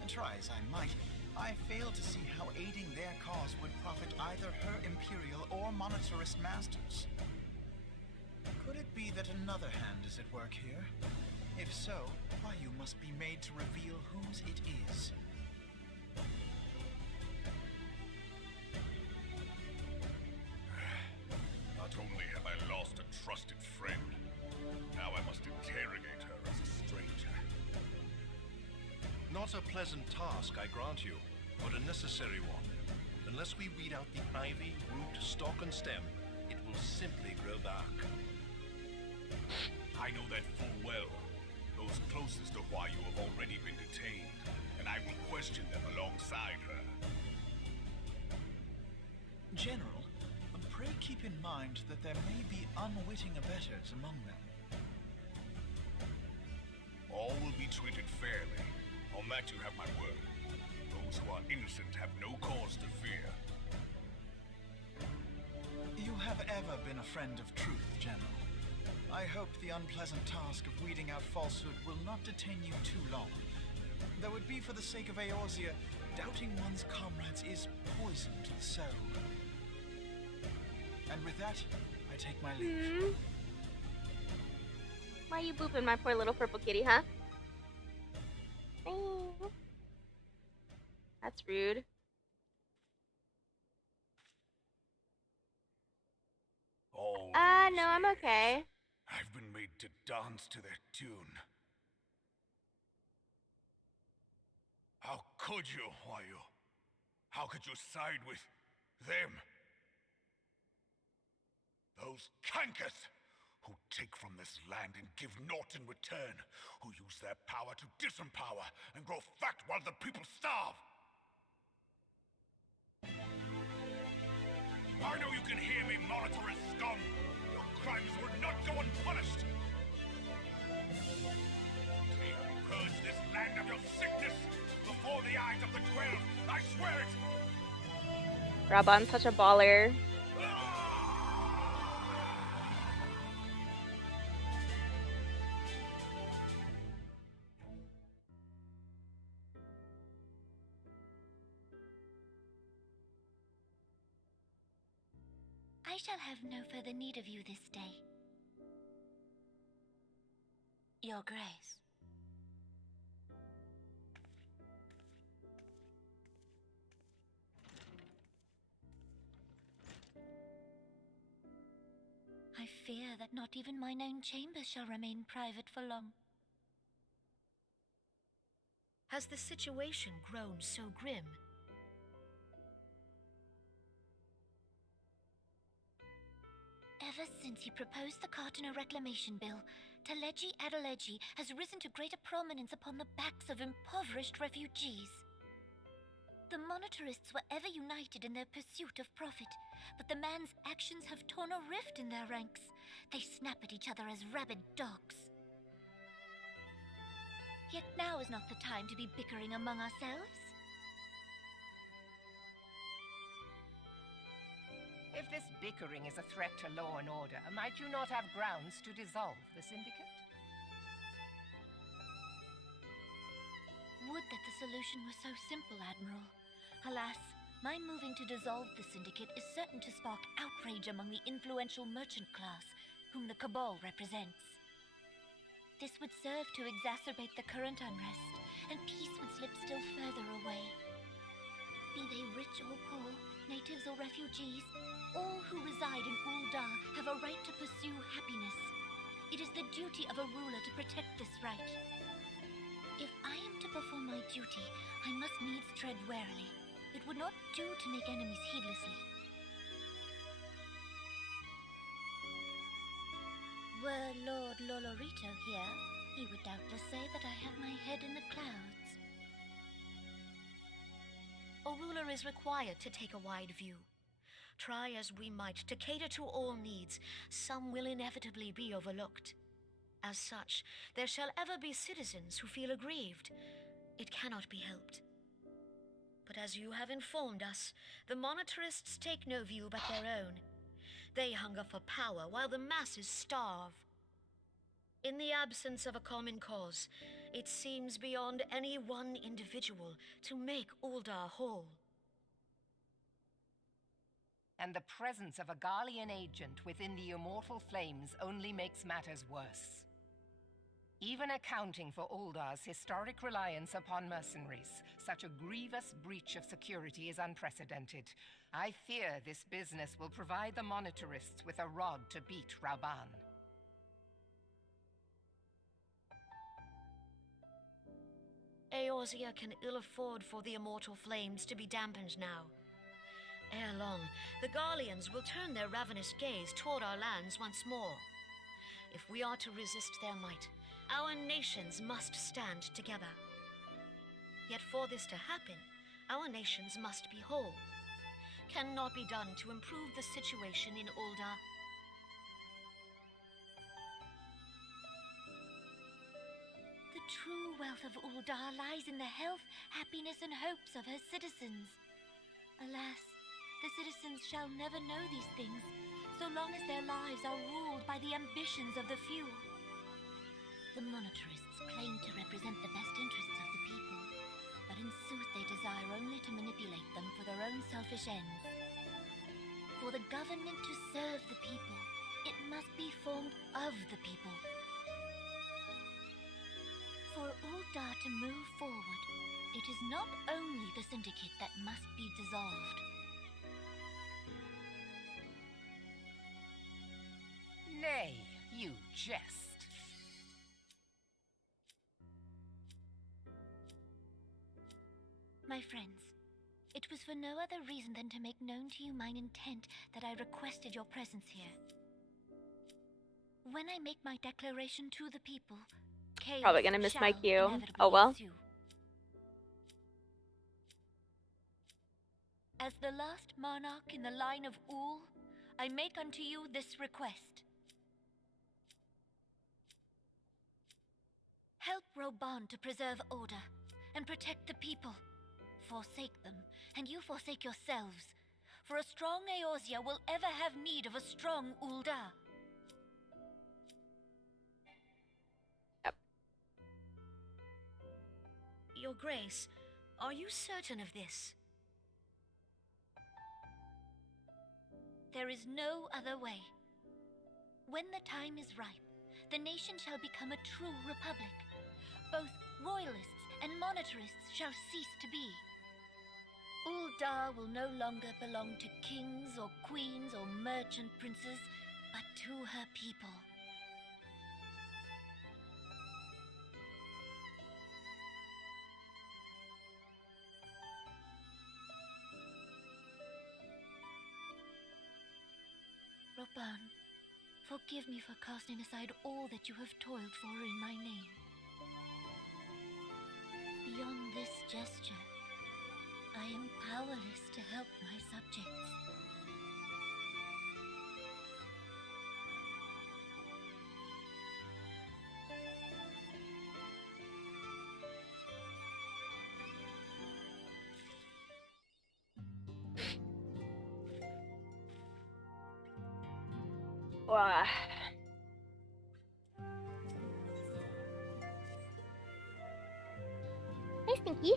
And try as I might, I fail to see how aiding their cause would profit either her Imperial or monetarist masters. Could it be that another hand is at work here? If so, Huayu must be made to reveal whose it is. Not only have I lost a trusted friend, now I must interrogate her as a stranger. Not a pleasant task, I grant you, but a necessary one. Unless we weed out the ivy, root, stalk, and stem, it will simply grow back. I know that full well. Those closest to Hua Yu have already been detained, and I will question them alongside her. General, pray keep in mind that there may be unwitting abettors among them. All will be treated fairly. On that you have my word. Those who are innocent have no cause to fear. You have ever been a friend of truth, General. I hope the unpleasant task of weeding out falsehood will not detain you too long. Though it be for the sake of Eorzea, doubting one's comrades is poison to the soul. And with that, I take my leave. Why are you booping my poor little purple kitty, huh? That's rude. No, I'm okay. I've been made to dance to their tune. How could you, Hua Yu? How could you side with them? Those cankers who take from this land and give naught in return, who use their power to disempower and grow fat while the people starve. I know you can hear me, monitorous scum. Your crimes will not go unpunished. They have purged this land of your sickness before the eyes of the 12. I swear it. Raban's such a baller. I shall have no further need of you this day. Your Grace. I fear that not even mine own chambers shall remain private for long. Has the situation grown so grim? Ever since he proposed the Cartiner Reclamation Bill, Taleji Adeleji has risen to greater prominence upon the backs of impoverished refugees. The monitorists were ever united in their pursuit of profit, but the man's actions have torn a rift in their ranks. They snap at each other as rabid dogs. Yet now is not the time to be bickering among ourselves. If this bickering is a threat to law and order, might you not have grounds to dissolve the syndicate? Would that the solution were so simple, Admiral. Alas, my moving to dissolve the syndicate is certain to spark outrage among the influential merchant class, whom the Cabal represents. This would serve to exacerbate the current unrest, and peace would slip still further away. Be they rich or poor, natives or refugees, all who reside in Ul'dah have a right to pursue happiness. It is the duty of a ruler to protect this right. If I am to perform my duty, I must needs tread warily. It would not do to make enemies heedlessly. Were Lord Lolorito here, he would doubtless say that I have my head in the clouds. A ruler is required to take a wide view. Try as we might to cater to all needs, some will inevitably be overlooked. As such, there shall ever be citizens who feel aggrieved. It cannot be helped. But as you have informed us, the monitorists take no view but their own. They hunger for power while the masses starve. In the absence of a common cause, it seems beyond any one individual to make Ul'dah whole. And the presence of a Garlean agent within the immortal flames only makes matters worse. Even accounting for Ul'dah's historic reliance upon mercenaries, such a grievous breach of security is unprecedented. I fear this business will provide the monitorists with a rod to beat Raban. Eorzea can ill afford for the immortal flames to be dampened now. Ere long, the Garleans will turn their ravenous gaze toward our lands once more. If we are to resist their might, our nations must stand together. Yet for this to happen, our nations must be whole. Cannot be done to improve the situation in Ul'dah. The true wealth of Ul'dah lies in the health, happiness, and hopes of her citizens. Alas, the citizens shall never know these things, so long as their lives are ruled by the ambitions of the few. The monetarists claim to represent the best interests of the people, but in sooth they desire only to manipulate them for their own selfish ends. For the government to serve the people, it must be formed of the people. For Ul'dah to move forward, it is not only the Syndicate that must be dissolved. Nay, you jest. My friends, it was for no other reason than to make known to you mine intent that I requested your presence here. When I make my declaration to the people, chaos Probably gonna miss my shall cue. inevitably Oh well. ensue. As the last monarch in the line of Ul, I make unto you this request. Help Roban to preserve order and protect the people. Forsake them, and you forsake yourselves. For a strong Eorzea will ever have need of a strong Ul'dah. Your Grace, are you certain of this? There is no other way. When the time is ripe, the nation shall become a true republic. Both royalists and monetarists shall cease to be. Ul'dah will no longer belong to kings or queens or merchant princes, but to her people. Roban, forgive me for casting aside all that you have toiled for in my name. Beyond this gesture, I am powerless to help my subjects. Wow. Hey, Stinky.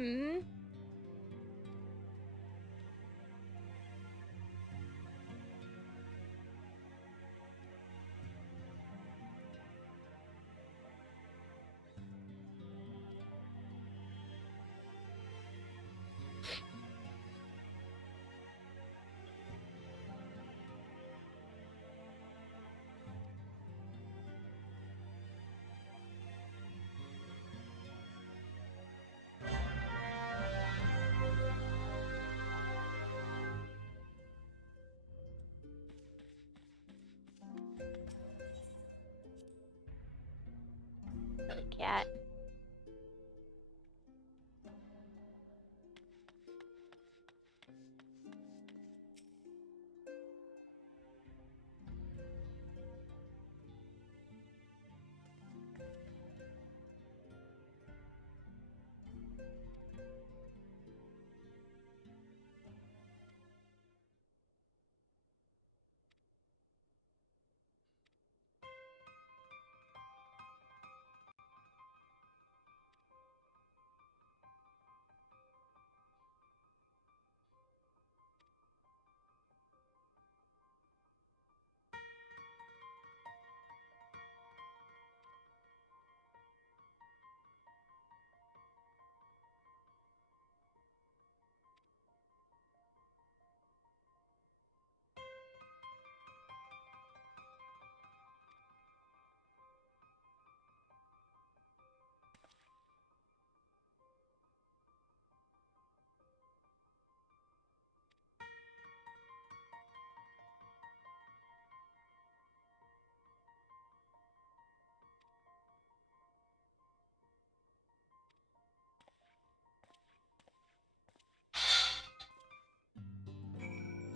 Hmm. Cat.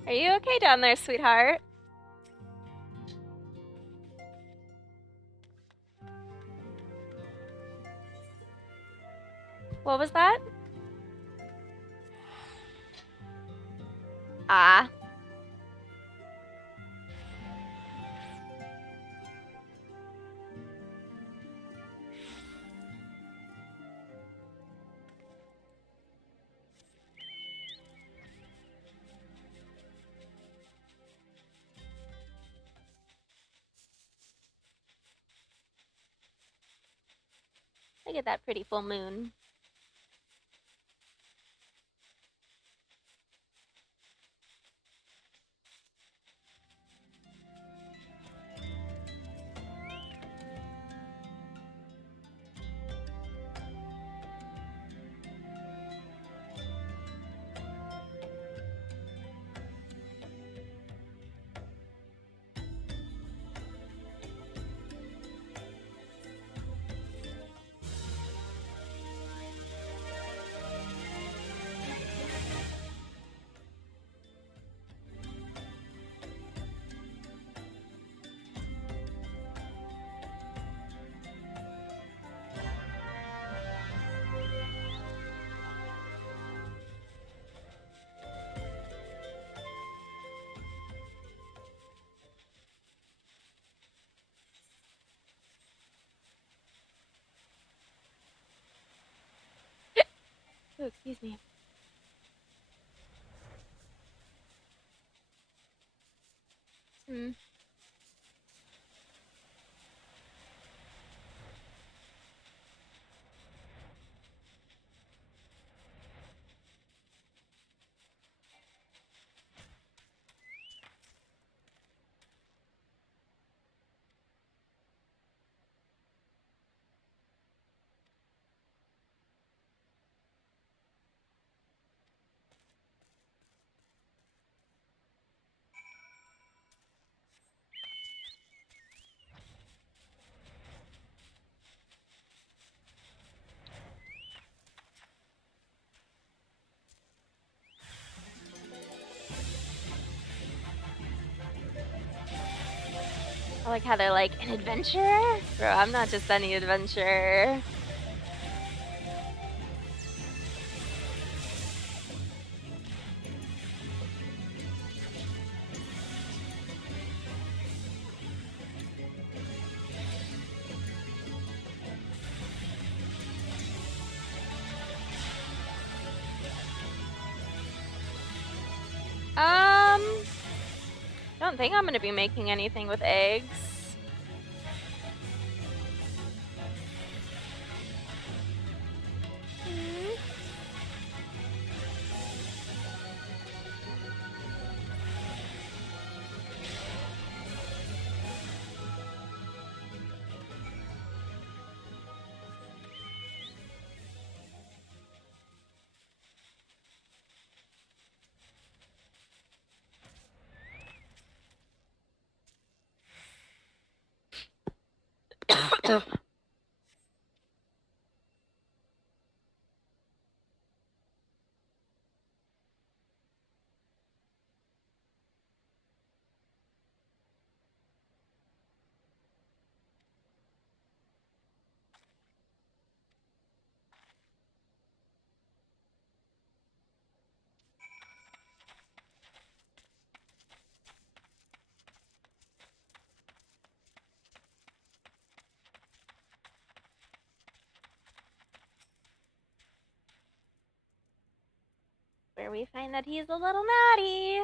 Are you okay down there, sweetheart? What was that? Ah. Look at that pretty full moon. Oh, excuse me. Hmm. I like how they're like, an adventurer? Bro, I'm not just any adventurer. Don't think I'm gonna be making anything with eggs. Where we find that he's a little naughty.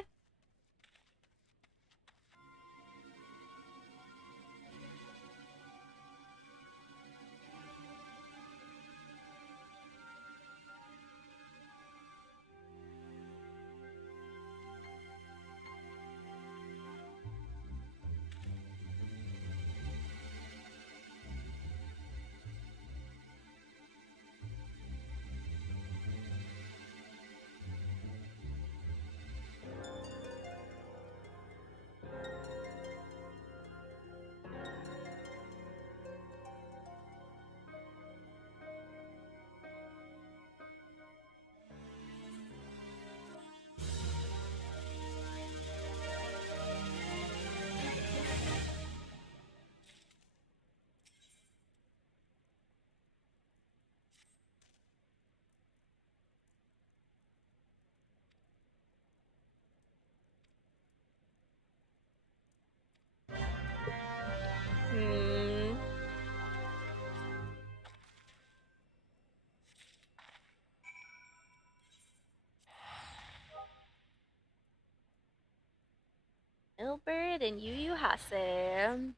Ilbert and Yu Yu Hase.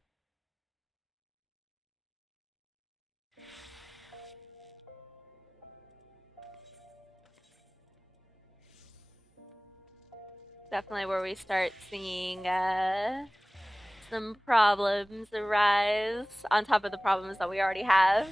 Definitely where we start seeing some problems arise on top of the problems that we already have.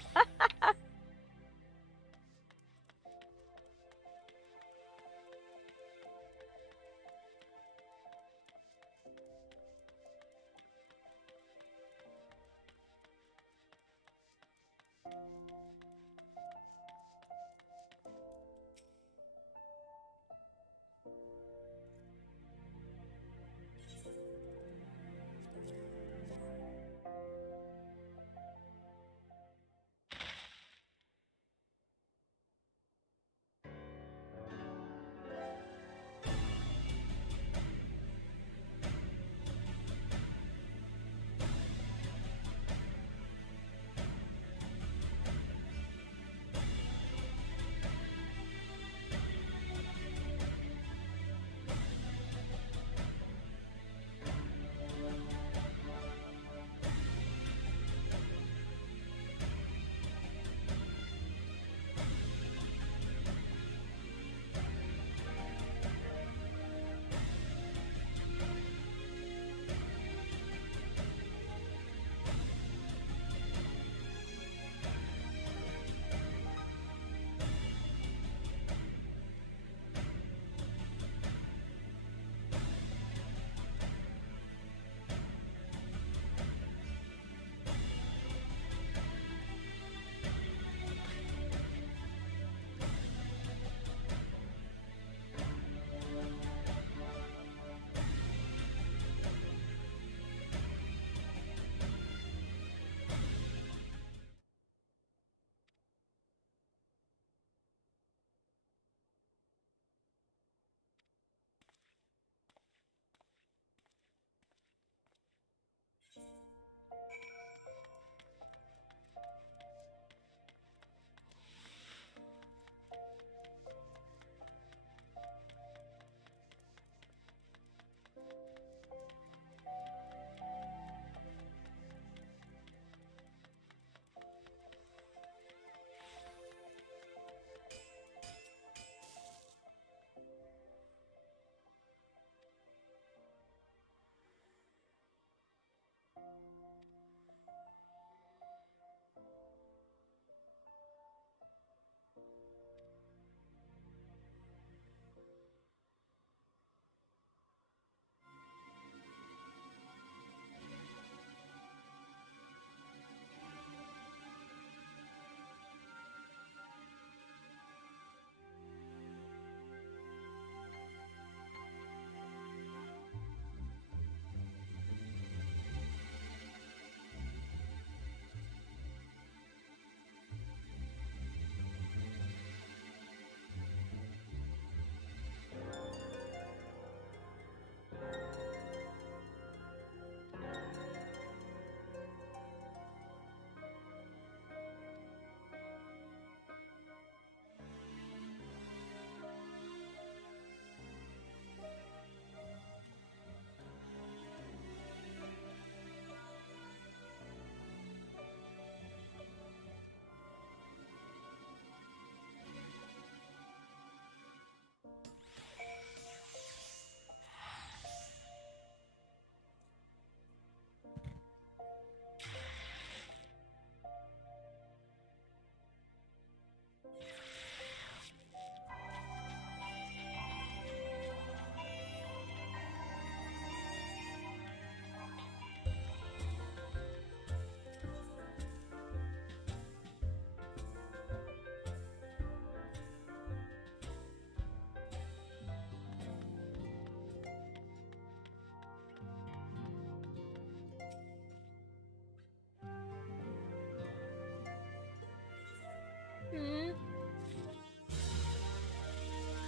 Hmm.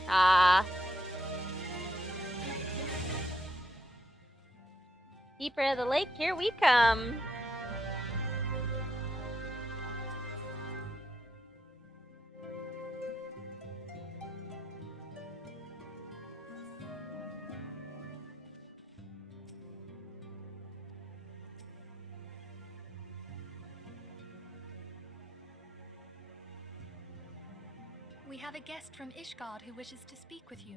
Ah. Keeper of the lake, here we come. We have a guest from Ishgard who wishes to speak with you.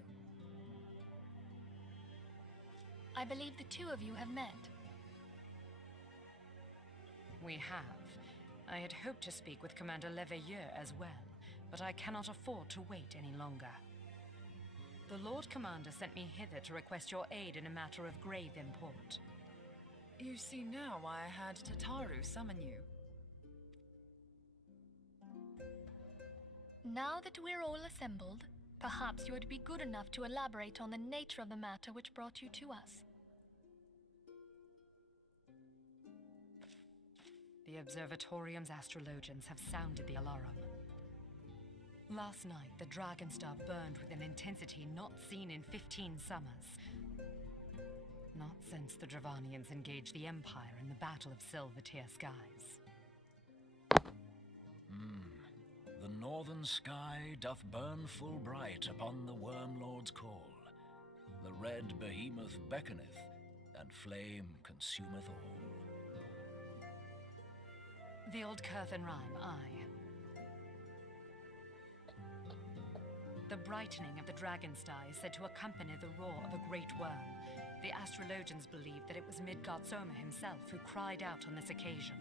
I believe the two of you have met. We have. I had hoped to speak with Commander Avyuir as well, but I cannot afford to wait any longer. The Lord Commander sent me hither to request your aid in a matter of grave import. You see now why I had Tataru summon you. Now that we're all assembled, perhaps you would be good enough to elaborate on the nature of the matter which brought you to us. The Observatorium's astrologians have sounded the alarm. Last night, the Dragonstar burned with an intensity not seen in 15 summers. Not since the Dravanians engaged the Empire in the Battle of Silvertear Skies. The northern sky doth burn full bright upon the Wormlord's call. The red behemoth beckoneth, and flame consumeth all. The old Curthan rhyme, aye. The brightening of the Dragonstar is said to accompany the roar of a great worm. The astrologians believe that it was Midgard Soma himself who cried out on this occasion.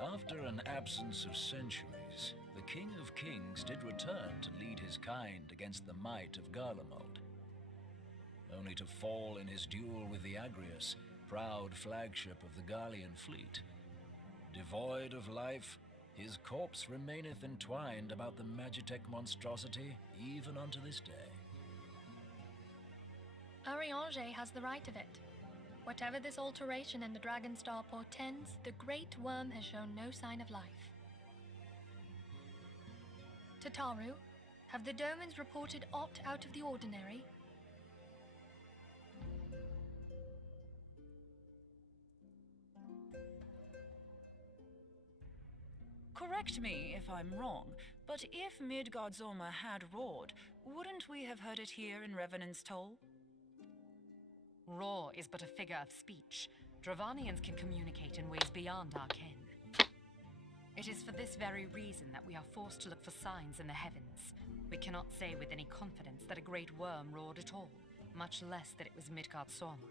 After an absence of centuries, the King of Kings did return to lead his kind against the might of Garlemald, only to fall in his duel with the Agrius, proud flagship of the Garlean fleet. Devoid of life, his corpse remaineth entwined about the Magitech monstrosity even unto this day. Ariange has the right of it. Whatever this alteration in the Dragonstar portends, the Great Worm has shown no sign of life. Tataru, have the Domans reported aught out of the ordinary? Correct me if I'm wrong, but if Midgard Soma had roared, wouldn't we have heard it here in Revenant's Toll? Roar is but a figure of speech. Dravanians can communicate in ways beyond our ken. It is for this very reason that we are forced to look for signs in the heavens. We cannot say with any confidence that a great worm roared at all, much less that it was Midgard Soma.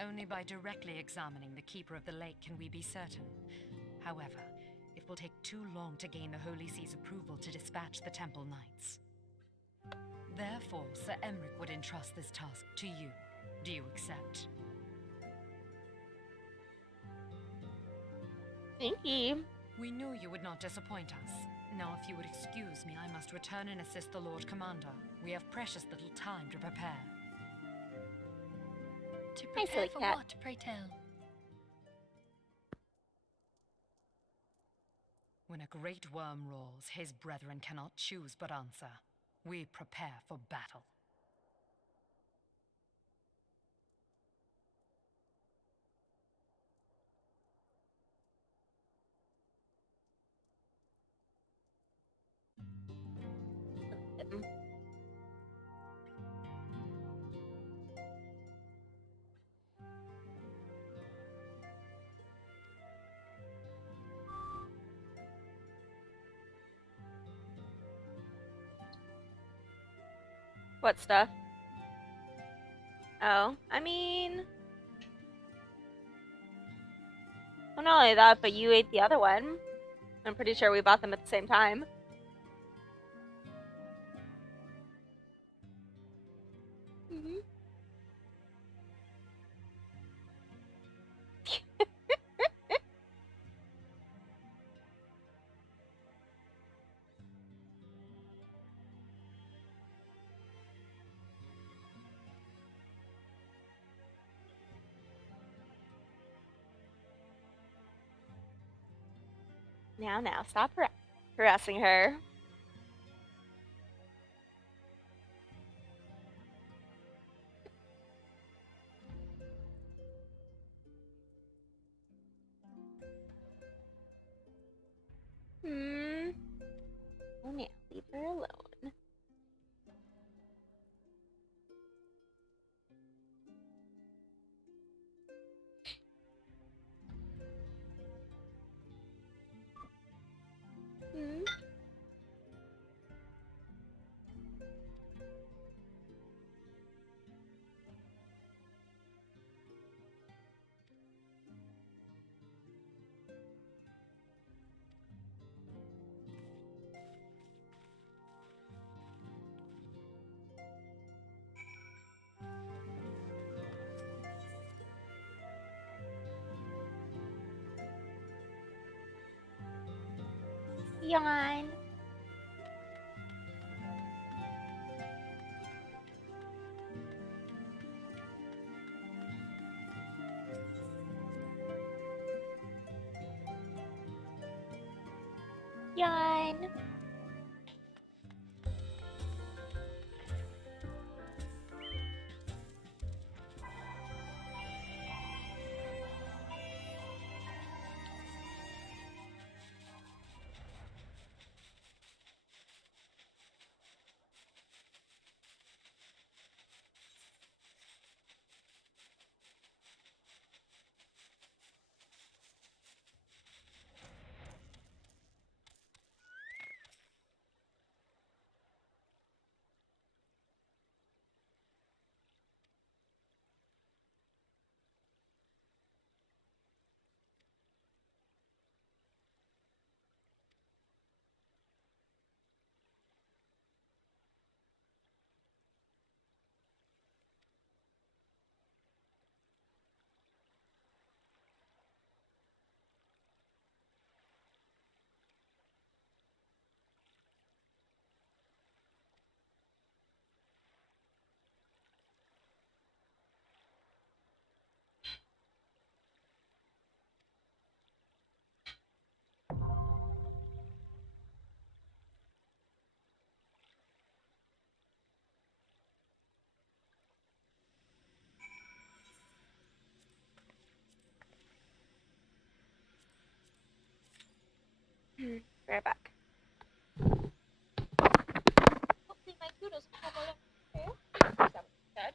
Only by directly examining the Keeper of the Lake can we be certain. However, it will take too long to gain the Holy See's approval to dispatch the Temple Knights. Therefore, Sir Emric would entrust this task to you. Do you accept? Thank you. We knew you would not disappoint us. Now, if you would excuse me, I must return and assist the Lord Commander. We have precious little time to prepare. To prepare for what, pray tell? When a great worm roars, his brethren cannot choose but answer. We prepare for battle. What stuff? Oh, I mean... Well, not only that, but you ate the other one. I'm pretty sure we bought them at the same time. Mm-hmm. Now, stop harassing her. Oh, now, leave her alone. Yawn. Yawn. Right back. Hopefully my kudos will come along too. Is that what you said?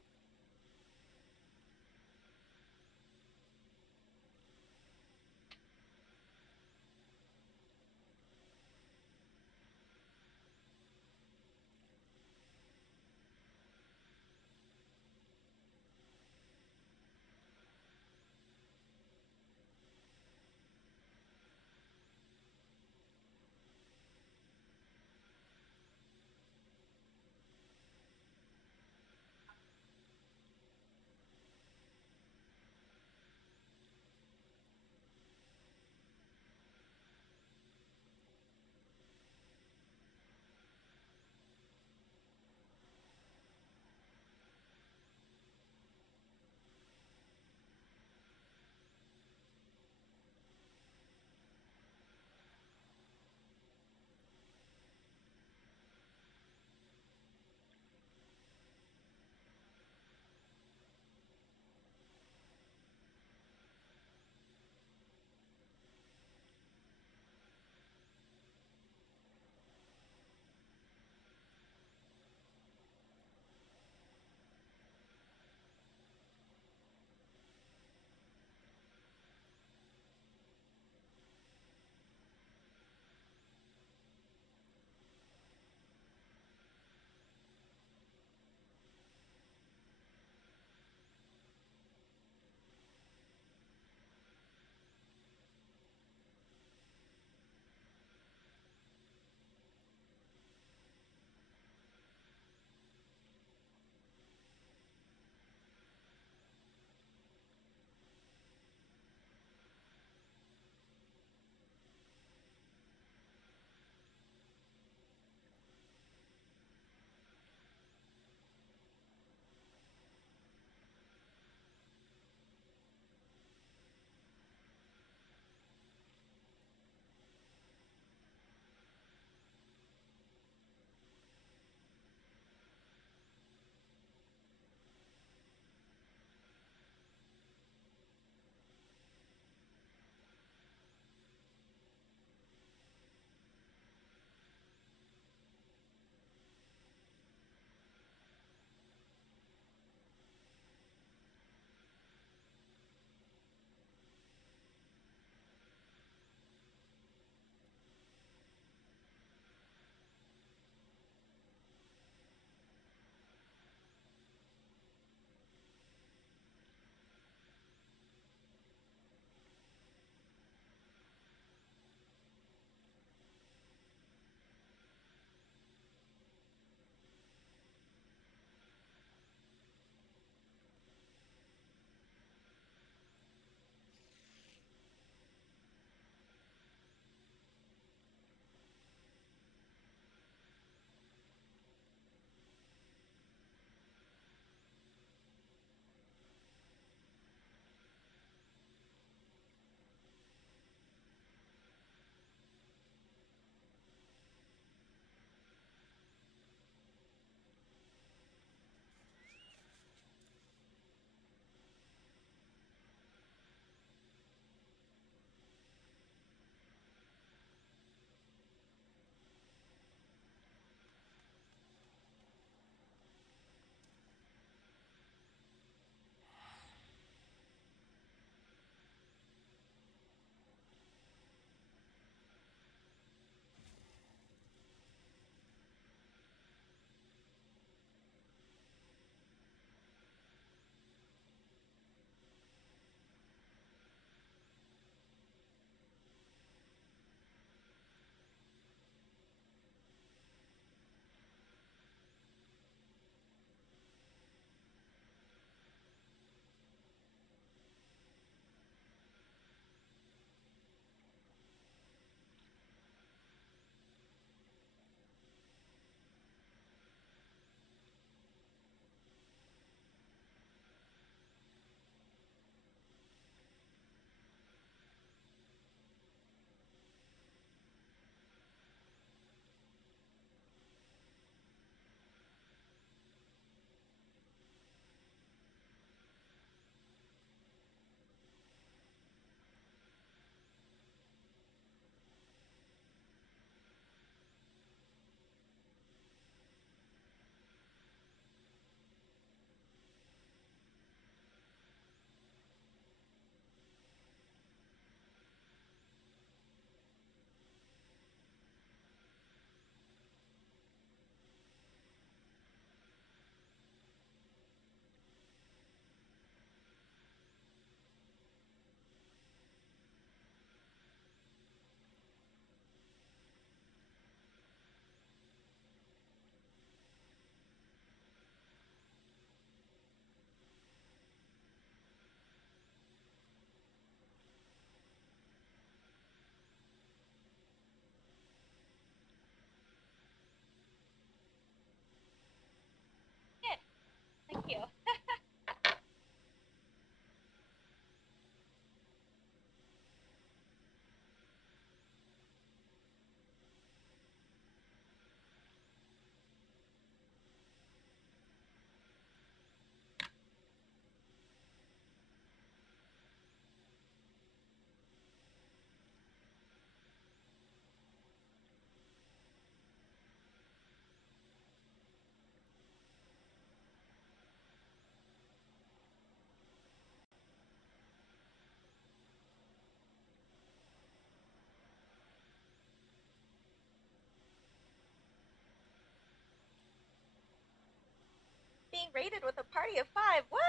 raided with a party of 5. What?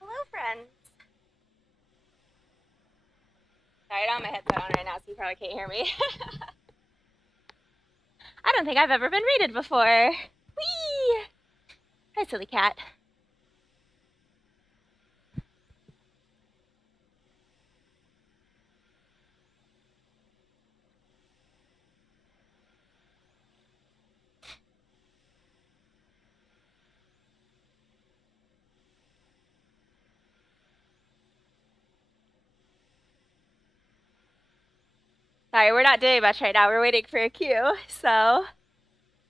Hello, friends. Sorry, I don't have my headset on right now, so you probably can't hear me. I don't think I've ever been raided before. Whee! Hi, silly cat. Sorry, we're not doing much right now. We're waiting for a queue, so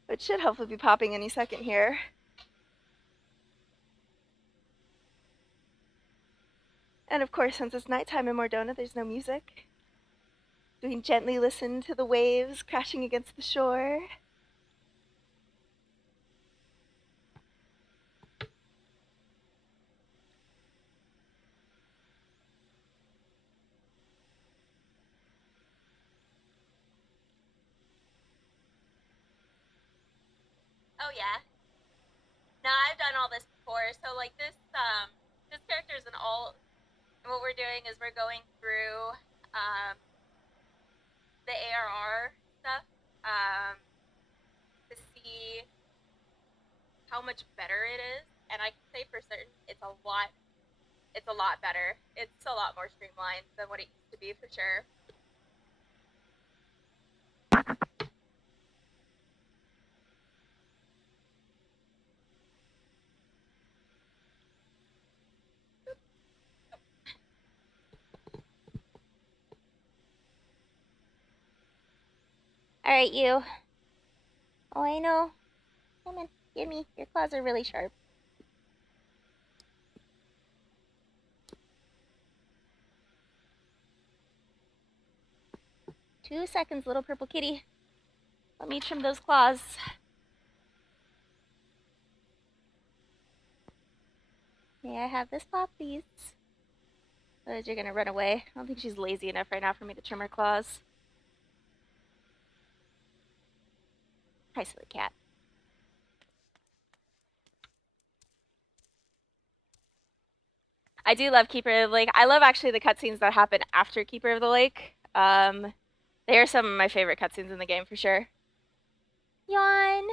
it should hopefully be popping any second here. And of course, since it's nighttime in Mordona, there's no music. We can gently listen to the waves crashing against the shore. Oh yeah. No, I've done all this before. So like this character is an alt, and what we're doing is we're going through the ARR stuff to see how much better it is, and I can say for certain it's a lot better. It's a lot more streamlined than what it used to be for sure. Alright, you. Oh, I know. Come on, give me. Your claws are really sharp. Two seconds, little purple kitty. Let me trim those claws. May I have this paw, please? Otherwise you're gonna run away. I don't think she's lazy enough right now for me to trim her claws. Hi, silly cat. I do love Keeper of the Lake. I love actually the cutscenes that happen after Keeper of the Lake. They are some of my favorite cutscenes in the game for sure. Yawn.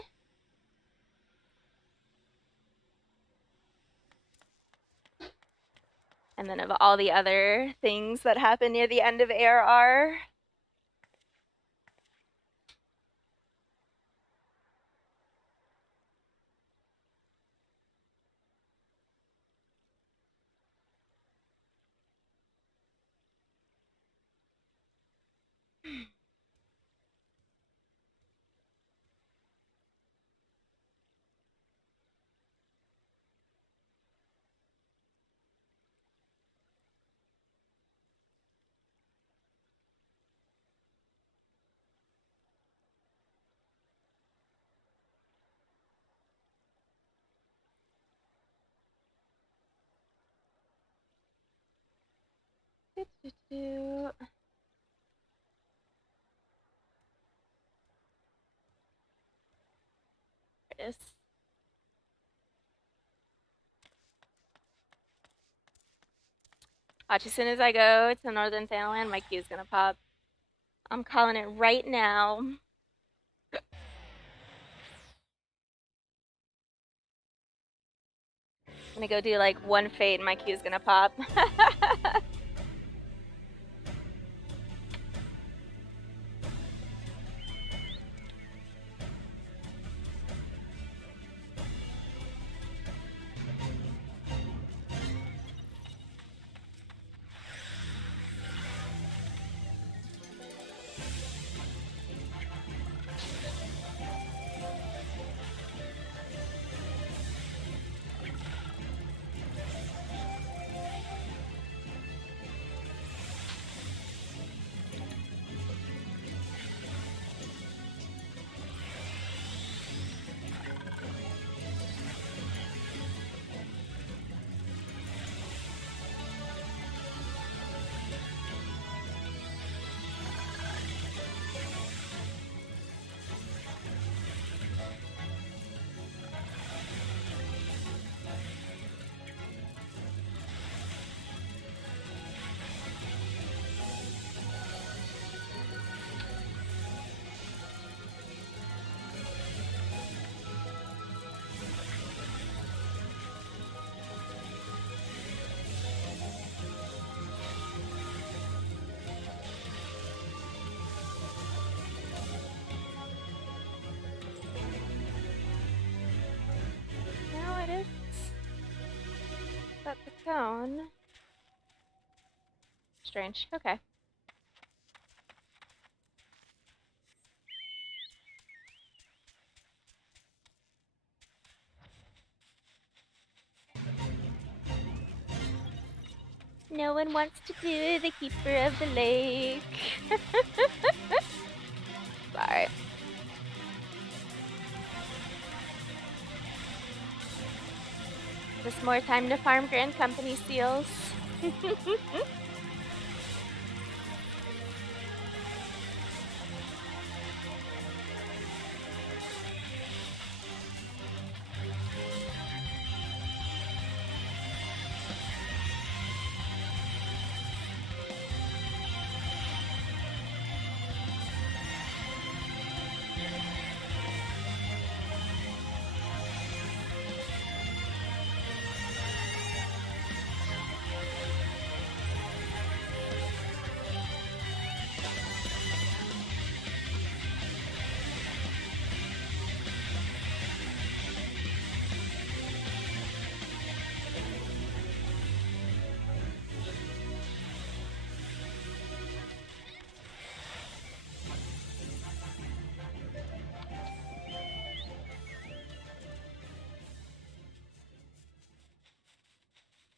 And then of all the other things that happen near the end of ARR. There it is. Watch, as soon as I go to Northern Thanaland, my queue's gonna pop. I'm calling it right now. I'm gonna go do like one fade and my queue's gonna pop. cone. Strange. Okay. No one wants to do the Keeper of the Lake. Sorry. Just more time to farm Grand Company seals.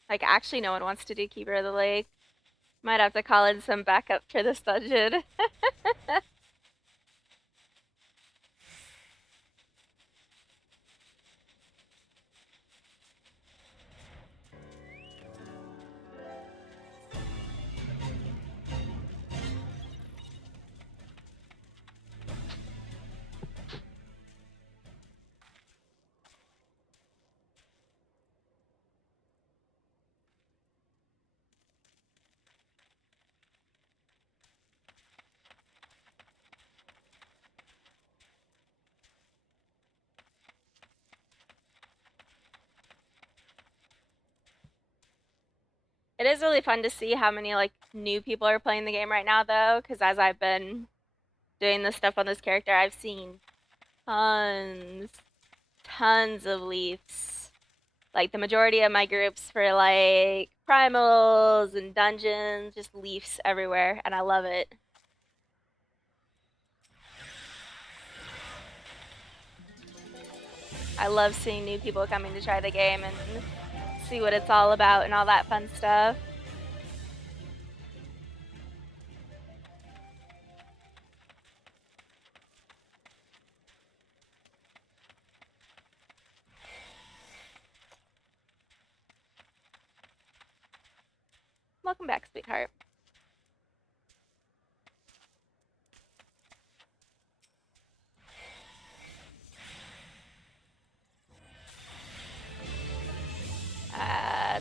Like, actually, no one wants to do Keeper of the Lake. Might have to call in some backup for this dungeon. It is really fun to see how many like new people are playing the game right now though, because as I've been doing this stuff on this character, I've seen tons of leaves. Like the majority of my groups for like primals and dungeons, just leaves everywhere, and I love it. I love seeing new people coming to try the game and see what it's all about and all that fun stuff. Welcome back, sweetheart.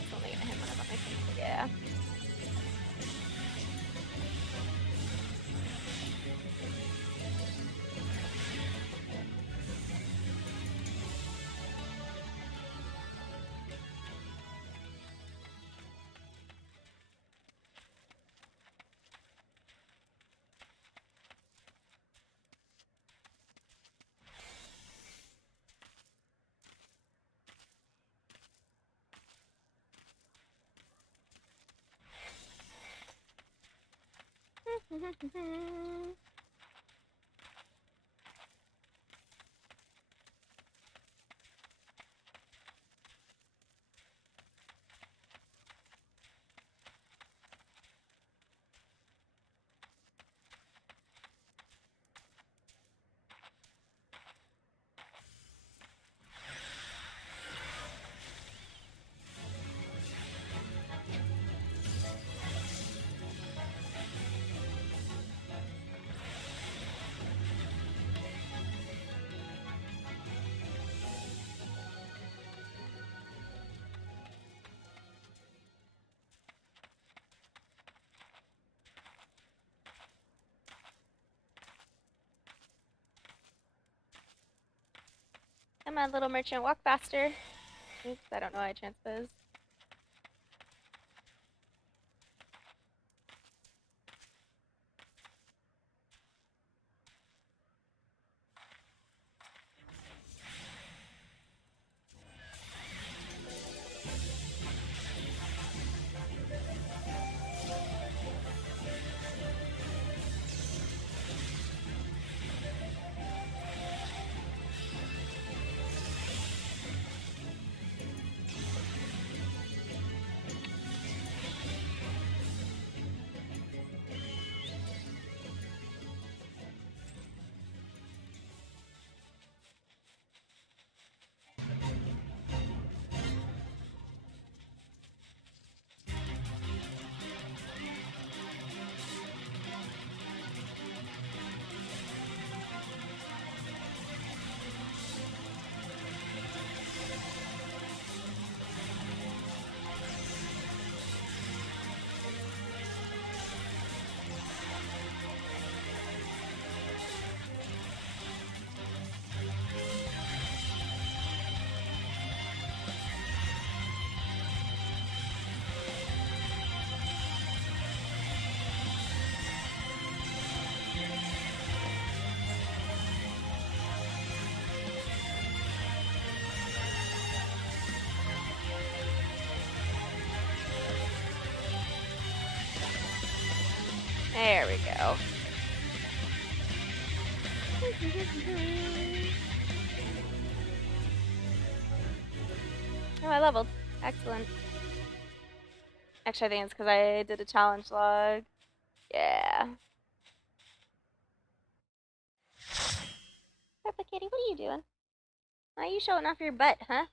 It's only gonna hit one of them, I think. Yeah. Come on, little merchant, walk faster. Oops, I don't know how I transpose. There we go. Oh, I leveled. Excellent. Actually, I think it's because I did a challenge log. Yeah. Peppa Kitty, what are you doing? Why are you showing off your butt, huh?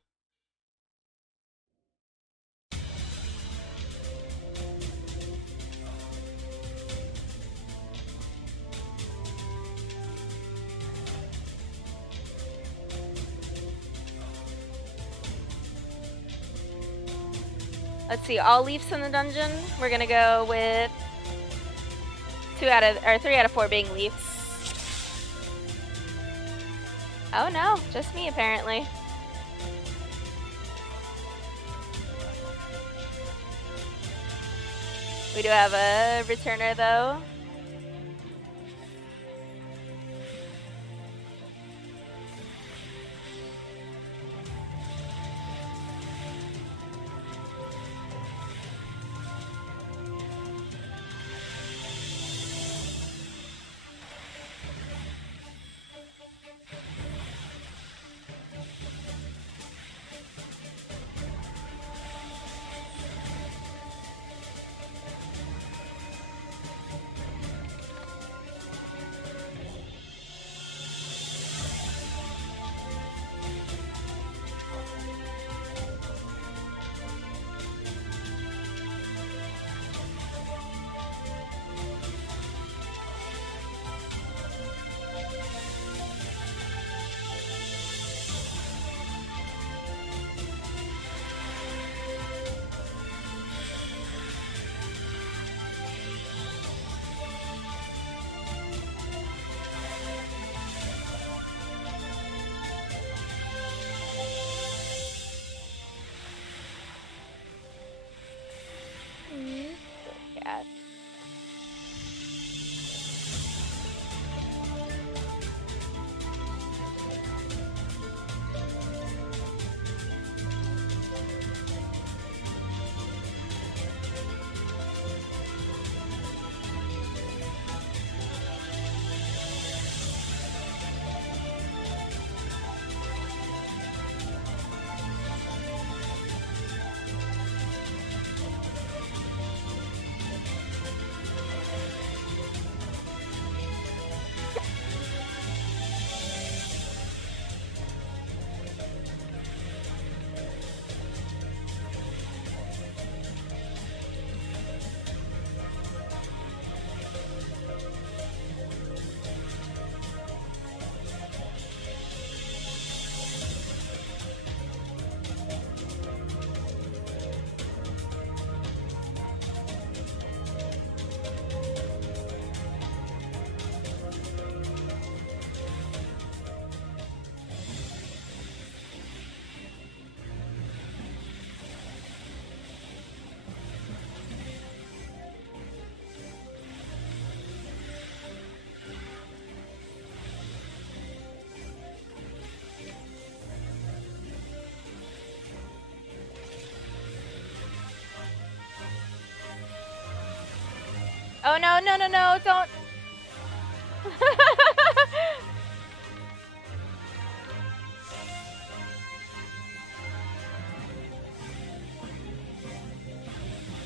Let's see, all leafs in the dungeon. We're gonna go with 3 out of 4 being leafs. Oh no, just me apparently. We do have a returner though. Cat. Oh no, no, no, no, don't.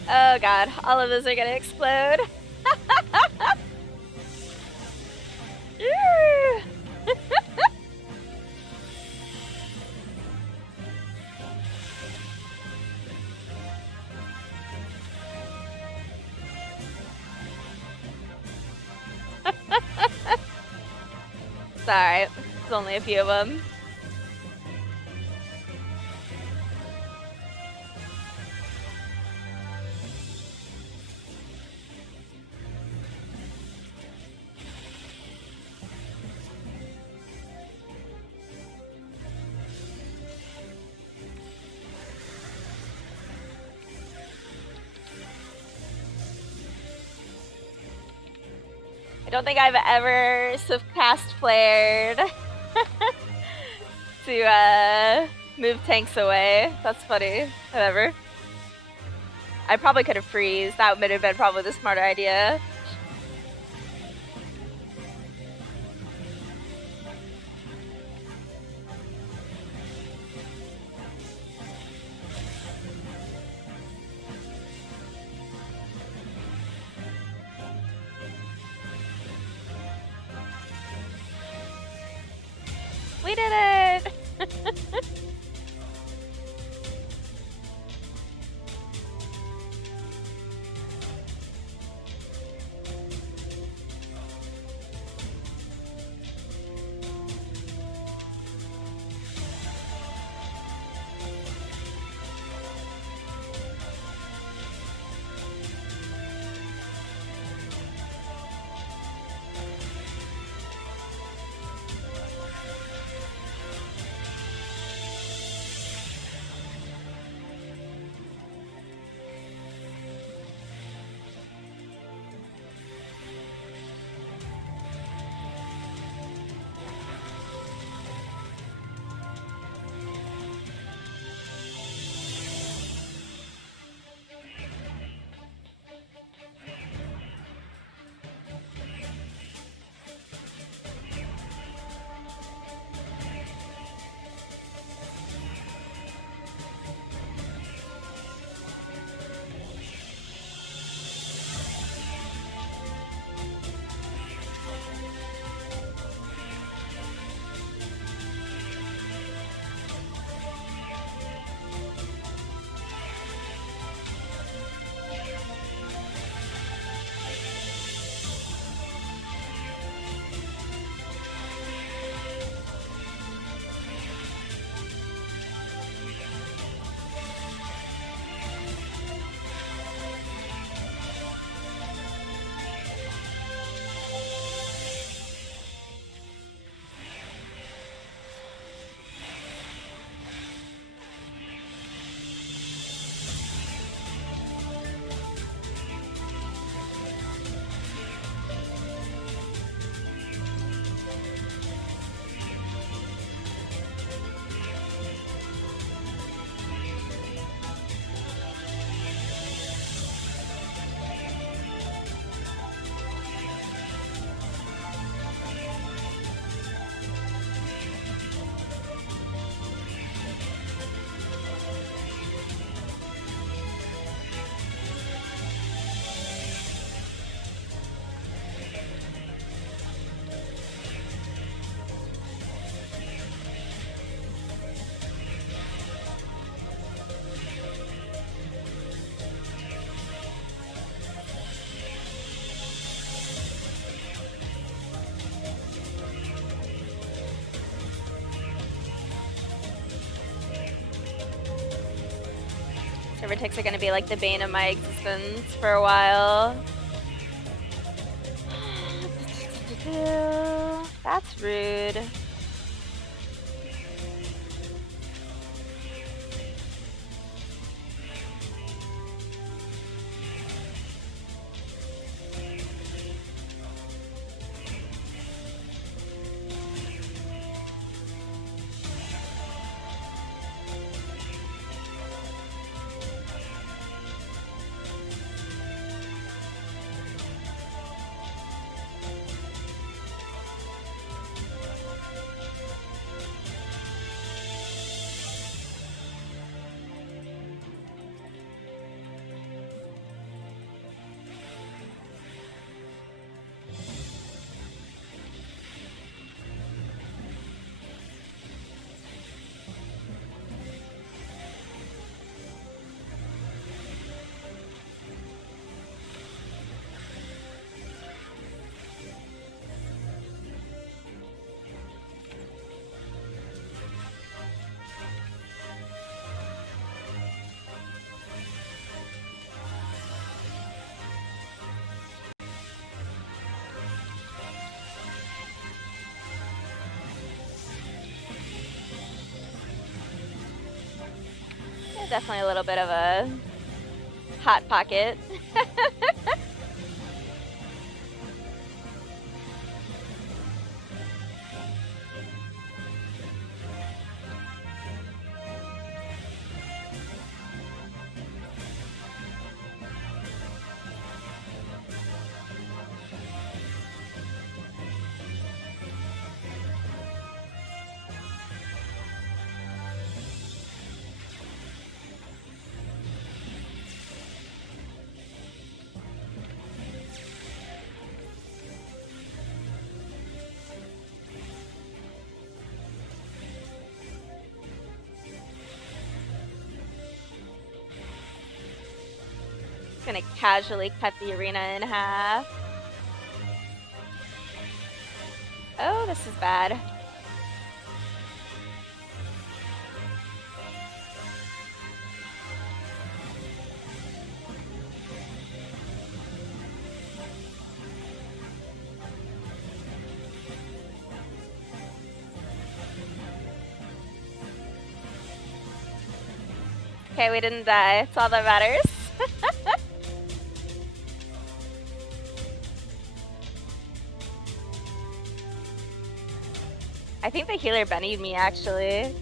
Oh god, all of those are gonna explode. It's alright, it's only a few of them. I don't think I've ever Swiftcast flared to move tanks away. That's funny. Whatever. I probably could have freeze. That would have been probably the smarter idea. We did it! Server ticks are gonna be like the bane of my existence for a while. That's rude. Definitely a little bit of a hot pocket. Gonna casually cut the arena in half. Oh, this is bad. Okay, we didn't die. That's all that matters. I think the healer bunnied me, actually.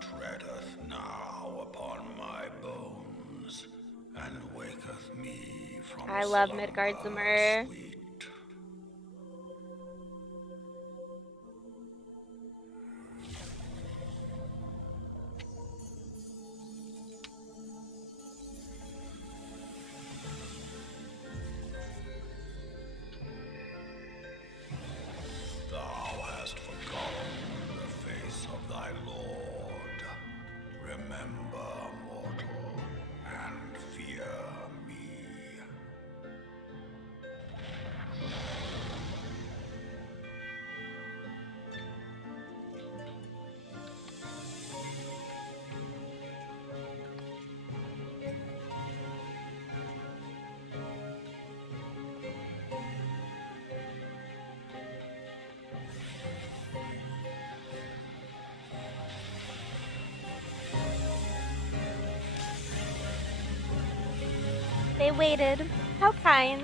Treadeth now upon my bones, and waketh me from I love Midgard Zimmer. sweet. Thou hast forgotten the face of thy Lord. Remember, mortal, and fear me. They waited. How kind.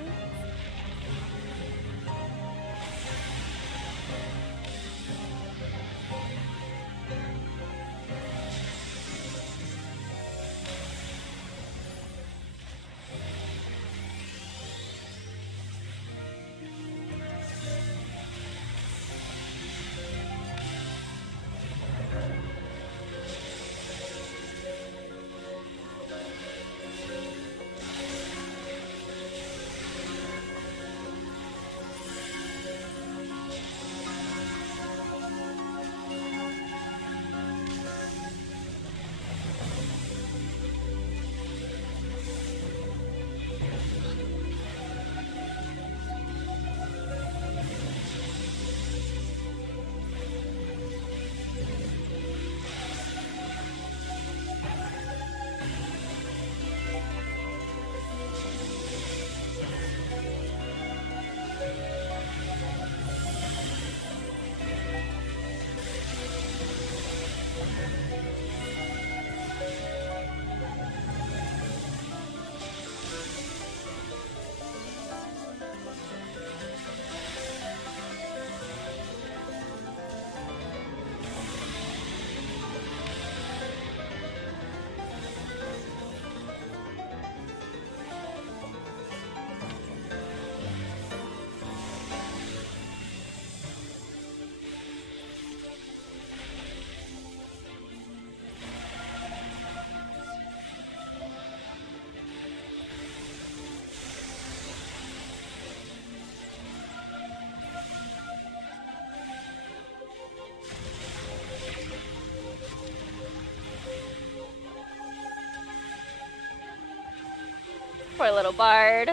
Poor little bard.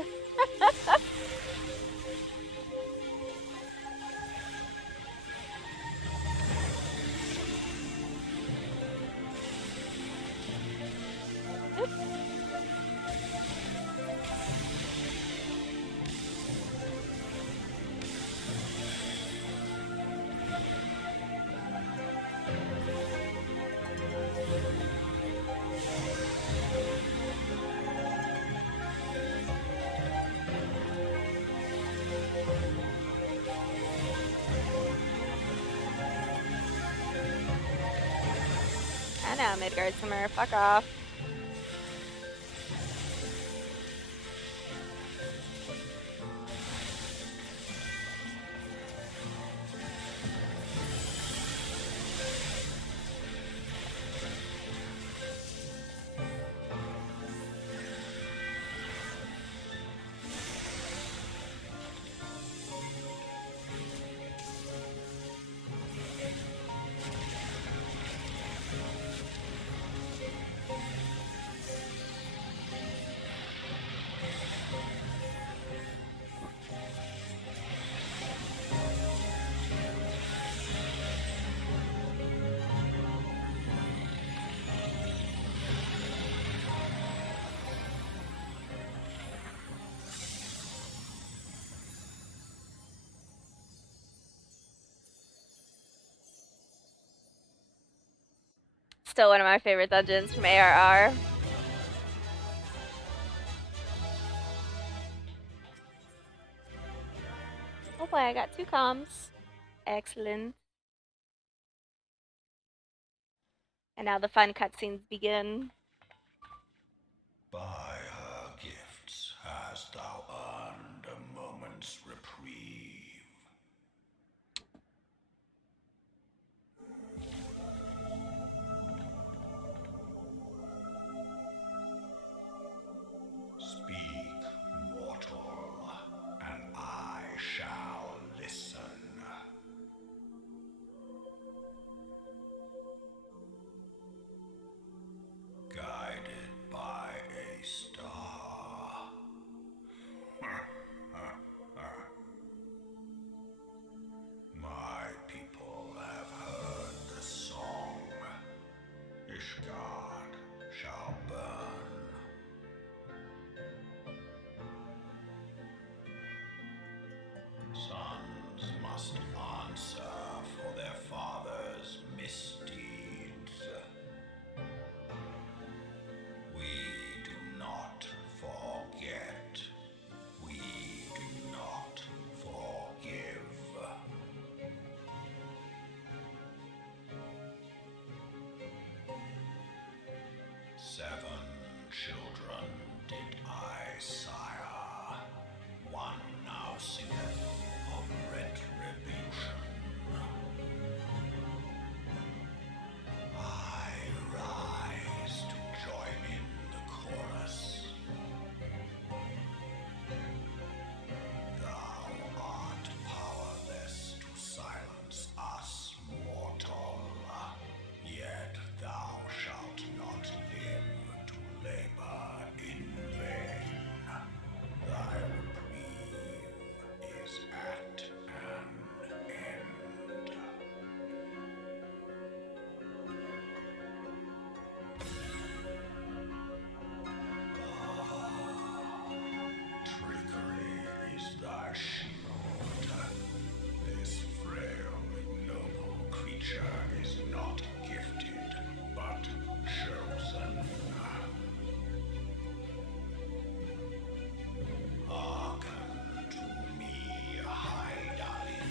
I know, Midgard Simmer, fuck off. Still one of my favorite dungeons from ARR. Oh boy, I got 2 comms. Excellent. And now the fun cutscenes begin. By her gifts hast thou earned a moment's reprieve. Speak, mortal, and I shall listen. Guided by a star. My people have heard the song. Ishgard shall burn. Sons must answer for their father's misdeeds. We do not forget. We do not forgive. Seven children did I sire. One now singeth of retribution. I rise to join in the chorus. Thou art powerless to silence us, mortal. Yet thou shalt not live to labor in vain. Thy reprieve is at an end. Trickery is thy shield. This frail, noble creature is not gifted, but chosen. Hearken to me, Hydaelyn.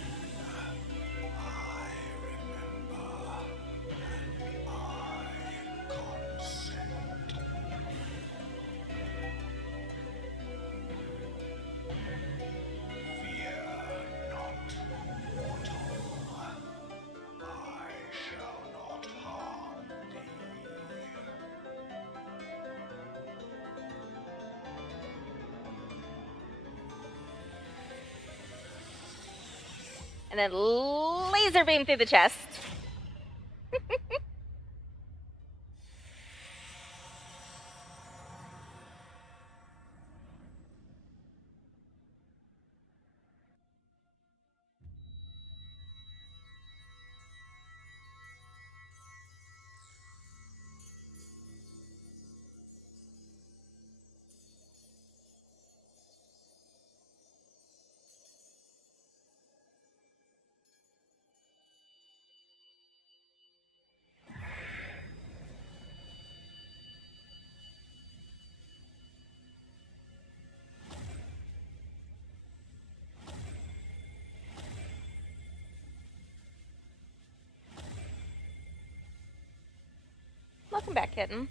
I remember, and I consent. Fear not, mortal. I shall not harm thee. And then laser beam through the chest. Welcome back, kitten.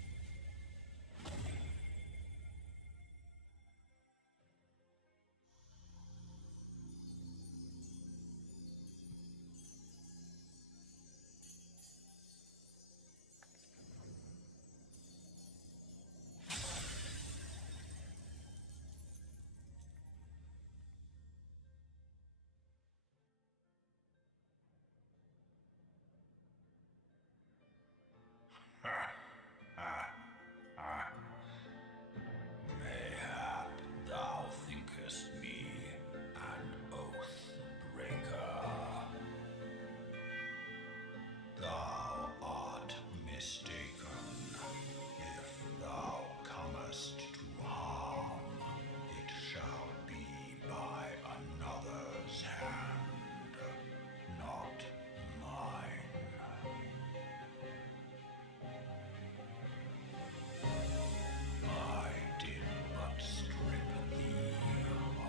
Mayhap thou thinkest me an oath breaker. Thou art mistaken. If thou comest to harm, it shall be by another's hand, not mine. I did but strip thee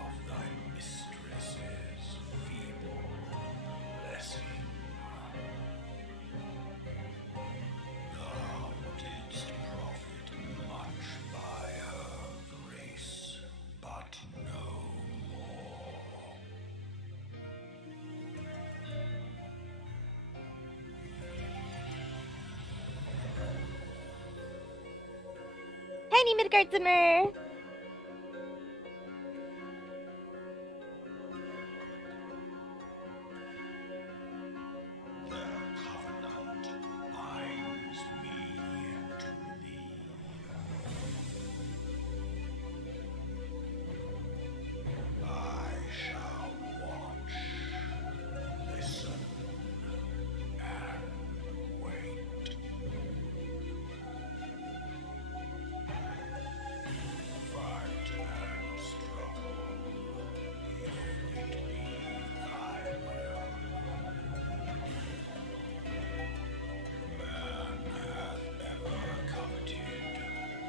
of thy mistress's feeble blessing. Thou didst profit much by her grace, but no more. Tiny Midgard Zimmer! Their covenant binds me to thee. I shall watch, listen, and wait. Fight and struggle, if it be thy will. Man hath ever coveted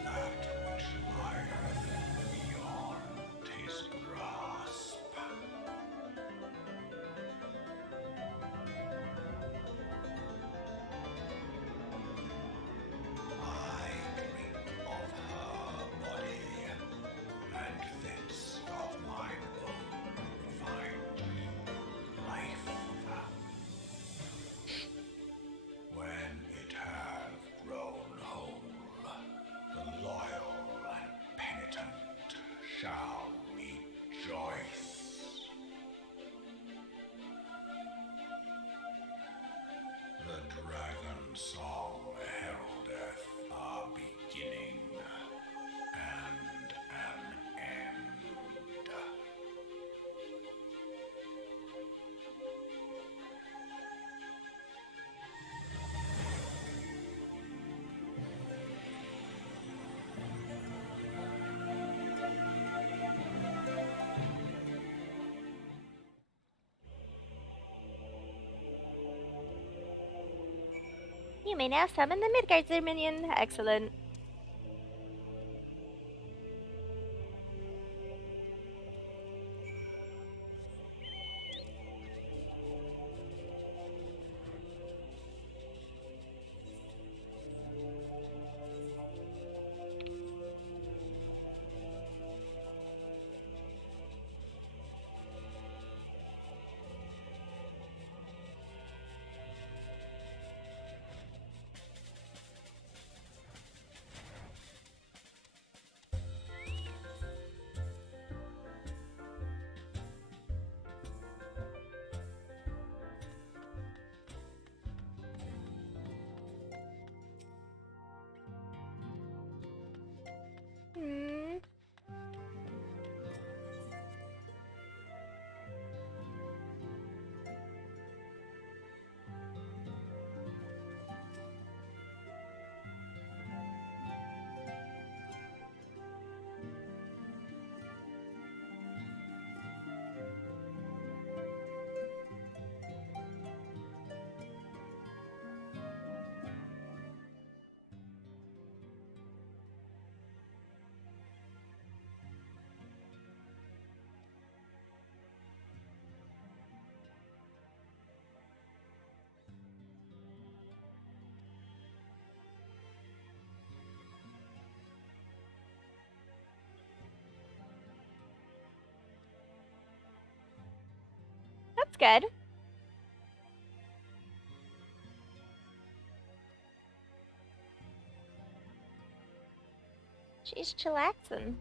that which lieth beyond his grasp. I drink of her body, and thence of mine own find new life. When it hath grown whole, the loyal and penitent shall rejoice. The dragon song heraldeth a beginning and an end. You may now summon the Midgard's minion. Excellent. That's good. She's chillaxing.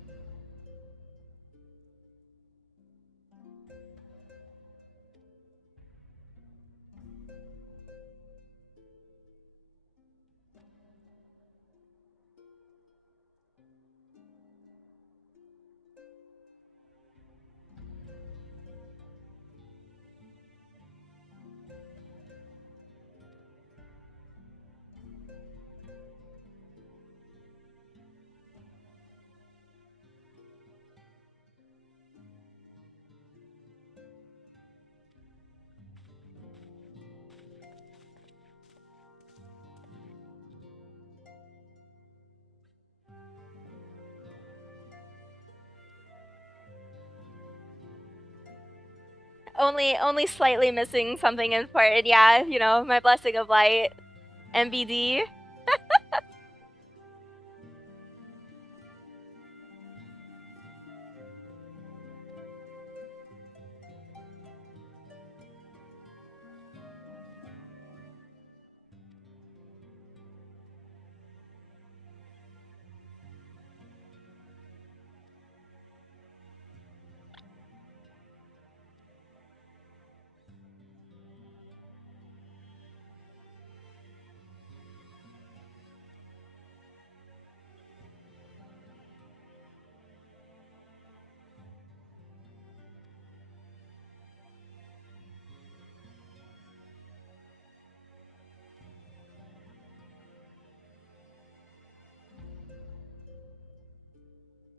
Only slightly missing something important. Yeah, you know, my blessing of light. MBD.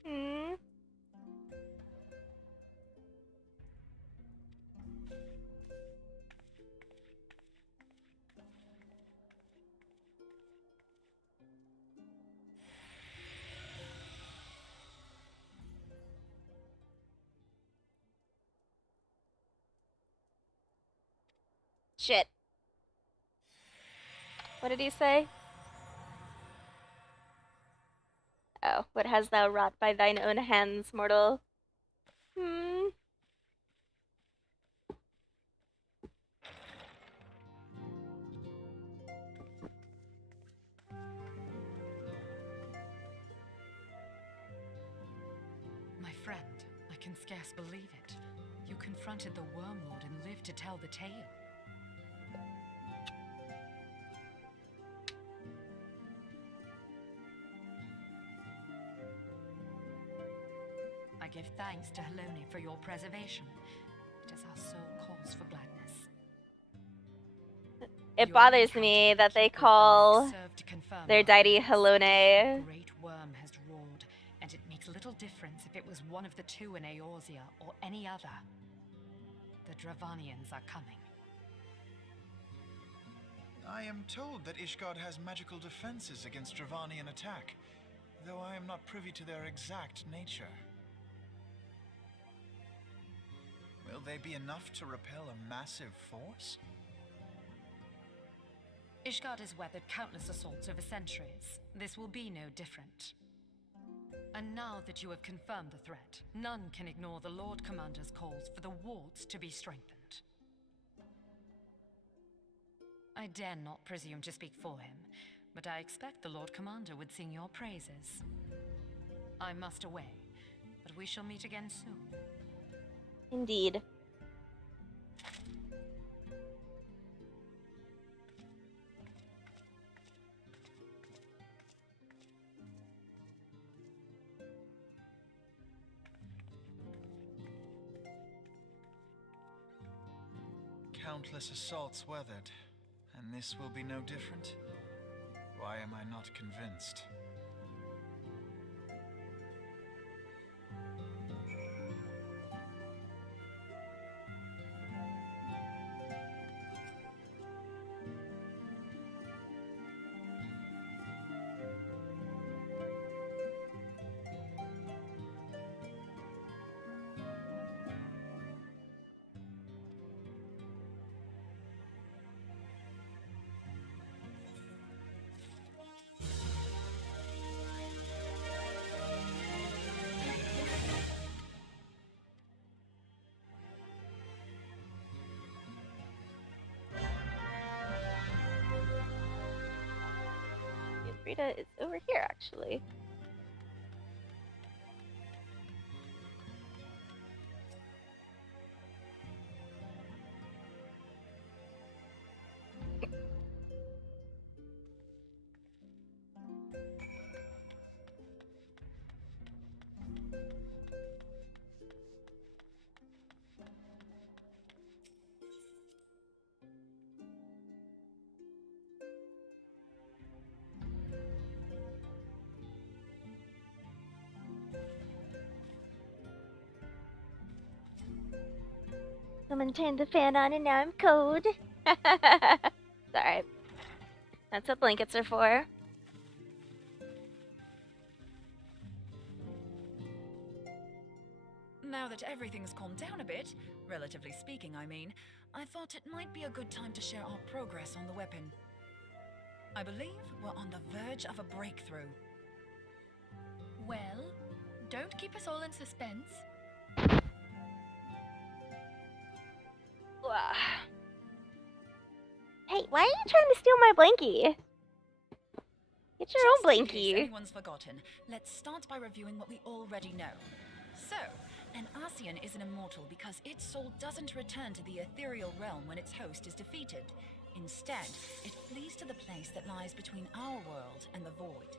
Hmm. Shit. What did he say? Oh, what hast thou wrought by thine own hands, mortal? Hmm. My friend, I can scarce believe it. You confronted the Wormlord and lived to tell the tale. I give thanks to Helone for your preservation. It is our sole cause for gladness. It bothers me that they call their deity Helone. Great worm has roared, and it makes little difference if it was one of the two in Eorzea or any other. The Dravanians are coming. I am told that Ishgard has magical defenses against Dravanian attack, though I am not privy to their exact nature. Will they be enough to repel a massive force? Ishgard has weathered countless assaults over centuries. This will be no different. And now that you have confirmed the threat, none can ignore the Lord Commander's calls for the wards to be strengthened. I dare not presume to speak for him, but I expect the Lord Commander would sing your praises. I must away, but we shall meet again soon. Indeed. Countless assaults weathered, and this will be no different? Why am I not convinced? Rita is over here, actually. Someone turned the fan on and now I'm cold. Sorry. That's what blankets are for. Now that everything's calmed down a bit, relatively speaking, I mean, I thought it might be a good time to share our progress on the weapon. I believe we're on the verge of a breakthrough. Well, don't keep us all in suspense. Hey, why are you trying to steal my blankie? Get your own Just in case blankie. anyone's forgotten, let's start by reviewing what we already know. So, an Ascian is an immortal because its soul doesn't return to the ethereal realm when its host is defeated. Instead, it flees to the place that lies between our world and the void.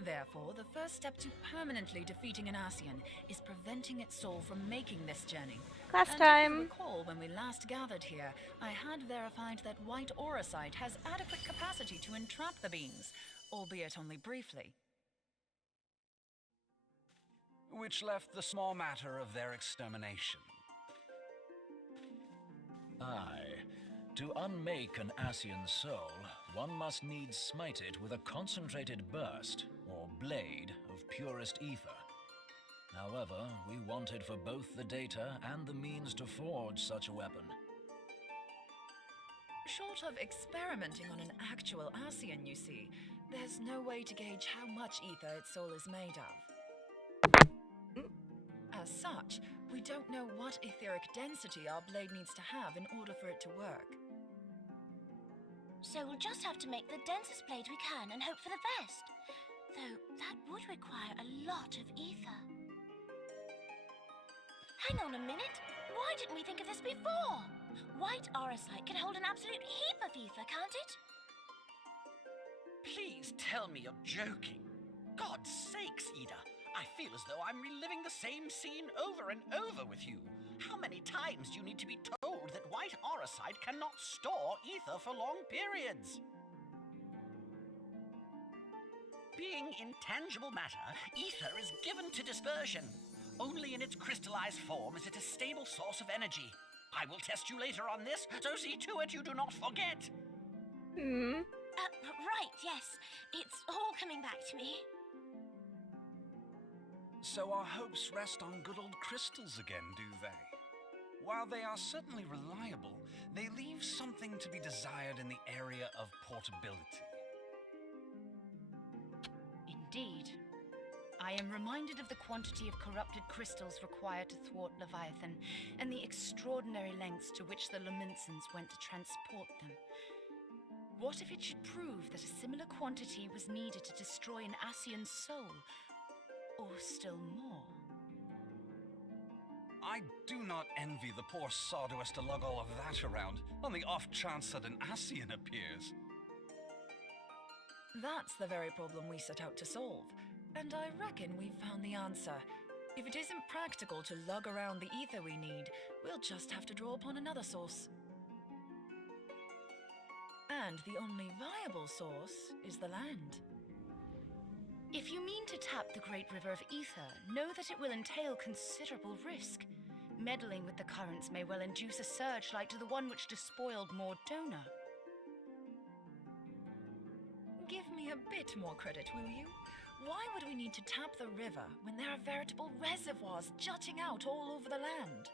Therefore, the first step to permanently defeating an Ascian is preventing its soul from making this journey. Class and time. If you recall, when we last gathered here, I had verified that white auracite has adequate capacity to entrap the beings, albeit only briefly. Which left the small matter of their extermination. Aye. To unmake an Ascian soul, one must needs smite it with a concentrated burst, or blade, of purest ether. However, we wanted for both the data and the means to forge such a weapon. Short of experimenting on an actual Ascian, you see, there's no way to gauge how much ether its soul is made of. As such, we don't know what etheric density our blade needs to have in order for it to work. So we'll just have to make the densest blade we can and hope for the best. Though that would require a lot of ether. Hang on a minute. Why didn't we think of this before? White auracite can hold an absolute heap of ether, can't it? Please tell me you're joking. God's sakes, Ida. I feel as though I'm reliving the same scene over and over with you. How many times do you need to be told that white auracite cannot store ether for long periods? Being intangible matter, ether is given to dispersion. Only in its crystallized form is it a stable source of energy. I will test you later on this, so see to it you do not forget. Right, yes. It's all coming back to me. So our hopes rest on good old crystals again, do they? While they are certainly reliable, they leave something to be desired in the area of portability. Indeed. I am reminded of the quantity of corrupted crystals required to thwart Leviathan, and the extraordinary lengths to which the Laminsons went to transport them. What if it should prove that a similar quantity was needed to destroy an Ascian soul? Or still more? I do not envy the poor sod who has to lug all of that around, on the off chance that an Ascian appears. That's the very problem we set out to solve. And I reckon we've found the answer. If it isn't practical to lug around the ether we need, we'll just have to draw upon another source. And the only viable source is the land. If you mean to tap the Great River of Ether, know that it will entail considerable risk. Meddling with the currents may well induce a surge like to the one which despoiled Mordona. Give me a bit more credit, will you? Why would we need to tap the river when there are veritable reservoirs jutting out all over the land?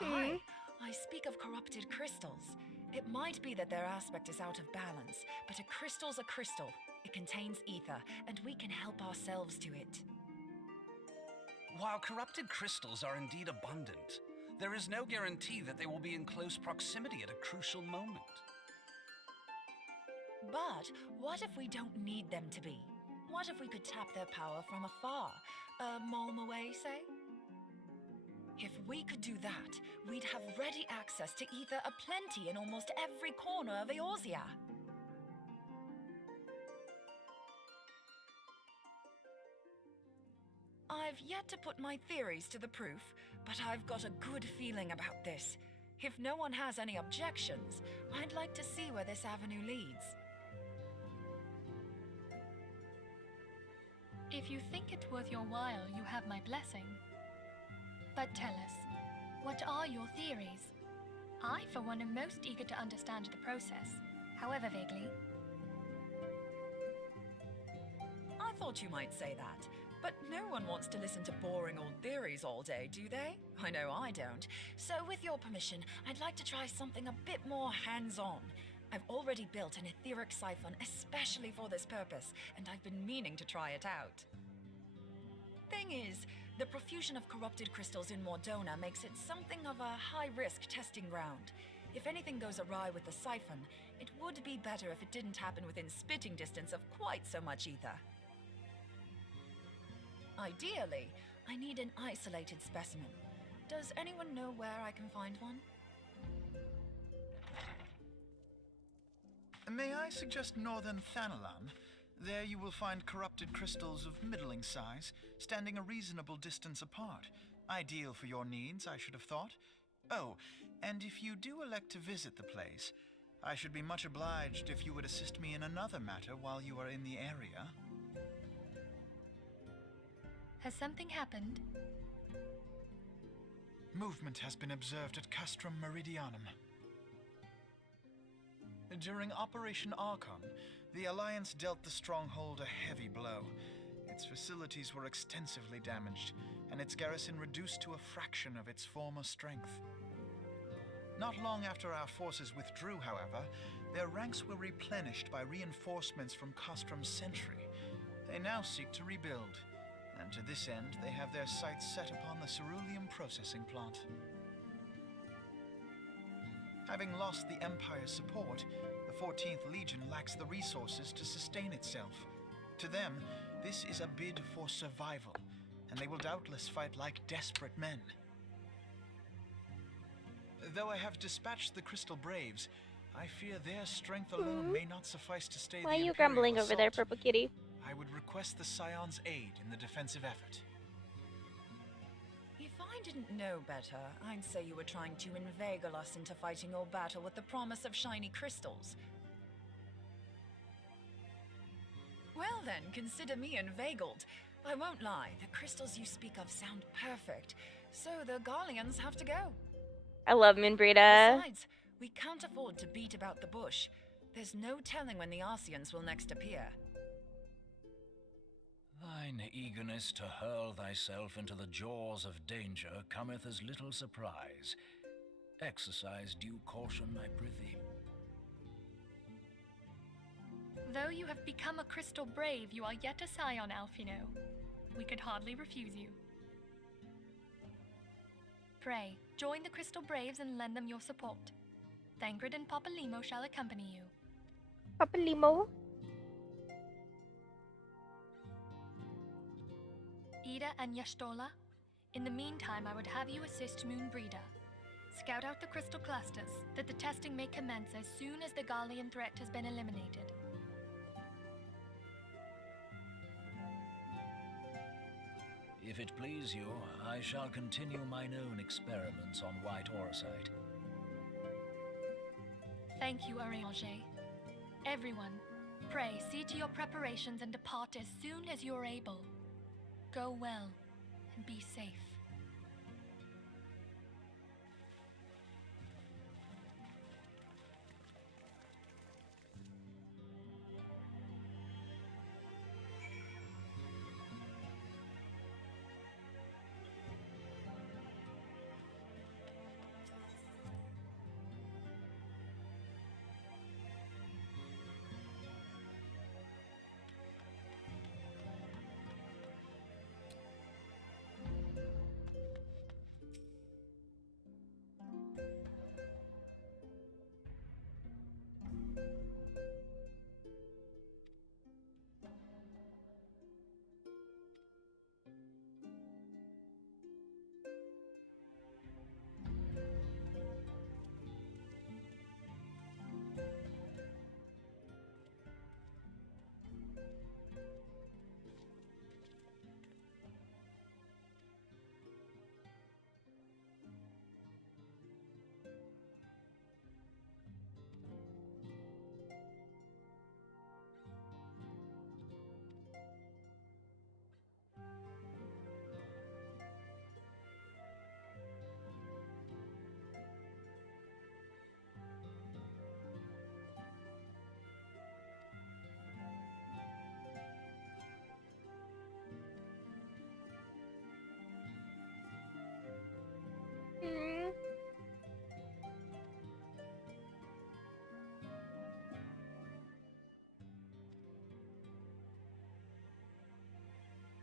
I speak of corrupted crystals. It might be that their aspect is out of balance, but a crystal's a crystal. It contains ether, and we can help ourselves to it. While corrupted crystals are indeed abundant, there is no guarantee that they will be in close proximity at a crucial moment. But what if we don't need them to be? What if we could tap their power from afar? A mile away, say? If we could do that, we'd have ready access to ether aplenty in almost every corner of Eorzea. I've yet to put my theories to the proof, but I've got a good feeling about this. If no one has any objections, I'd like to see where this avenue leads. If you think it worth your while, you have my blessing. But tell us, what are your theories? I, for one, am most eager to understand the process, however vaguely. I thought you might say that, but no one wants to listen to boring old theories all day, do they? I know I don't. So with your permission, I'd like to try something a bit more hands-on. I've already built an etheric siphon especially for this purpose, and I've been meaning to try it out. Thing is, the profusion of corrupted crystals in Mordona makes it something of a high-risk testing ground. If anything goes awry with the siphon, it would be better if it didn't happen within spitting distance of quite so much ether. Ideally, I need an isolated specimen. Does anyone know where I can find one? May I suggest northern Thanalan? There you will find corrupted crystals of middling size, standing a reasonable distance apart. Ideal for your needs, I should have thought. Oh, and if you do elect to visit the place, I should be much obliged if you would assist me in another matter while you are in the area. Has something happened? Movement has been observed at Castrum Meridianum. During Operation Archon, the Alliance dealt the stronghold a heavy blow. Its facilities were extensively damaged, and its garrison reduced to a fraction of its former strength. Not long after our forces withdrew, however, their ranks were replenished by reinforcements from Castrum's sentry. They now seek to rebuild, and to this end they have their sights set upon the ceruleum processing plant. Having lost the Empire's support, the 14th Legion lacks the resources to sustain itself. To them, this is a bid for survival, and they will doubtless fight like desperate men. Though I have dispatched the Crystal Braves, I fear their strength alone may not suffice to stay Why are the you Imperial grumbling over there, assault. Purple Kitty? I would request the Scion's aid in the defensive effort. If I didn't know better, I'd say you were trying to inveigle us into fighting your battle with the promise of shiny crystals. Well then, consider me inveigled. I won't lie, the crystals you speak of sound perfect, so the Garleans have to go. I love Minbrita. Besides, we can't afford to beat about the bush. There's no telling when the Arceans will next appear. Thine eagerness to hurl thyself into the jaws of danger cometh as little surprise. Exercise due caution, I prithee. Though you have become a Crystal Brave, you are yet a Scion, Alphino. We could hardly refuse you. Pray, join the Crystal Braves and lend them your support. Thancred and Papalimo shall accompany you. Papalimo? Ida and Yashtola, in the meantime I would have you assist Moonbreeder. Scout out the crystal clusters, that the testing may commence as soon as the Garlean threat has been eliminated. If it please you, I shall continue mine own experiments on white orosite. Thank you, Arianger. Everyone, pray see to your preparations and depart as soon as you are able. Go well, and be safe.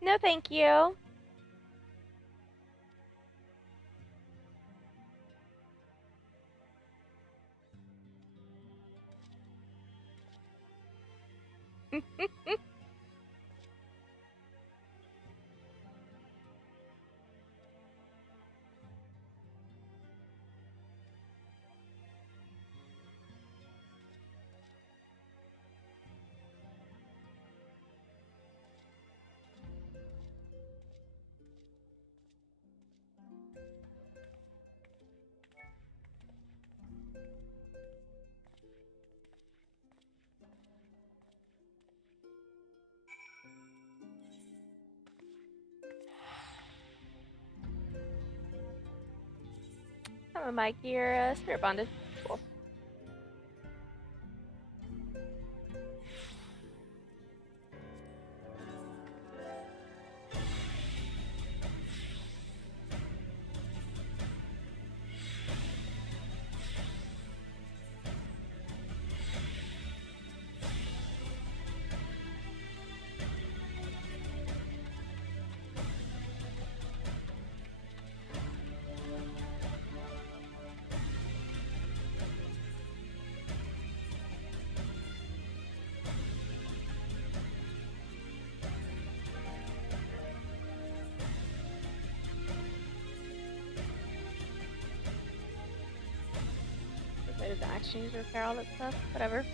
No, thank you. Some of my gear spirit bonded. Cool. The actions repair all that stuff. Whatever.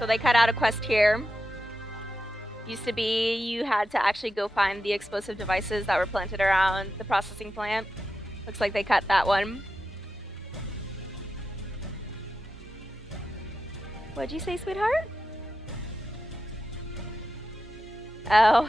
So they cut out a quest here. Used to be you had to actually go find the explosive devices that were planted around the processing plant. Looks like they cut that one. What'd you say, sweetheart? Oh.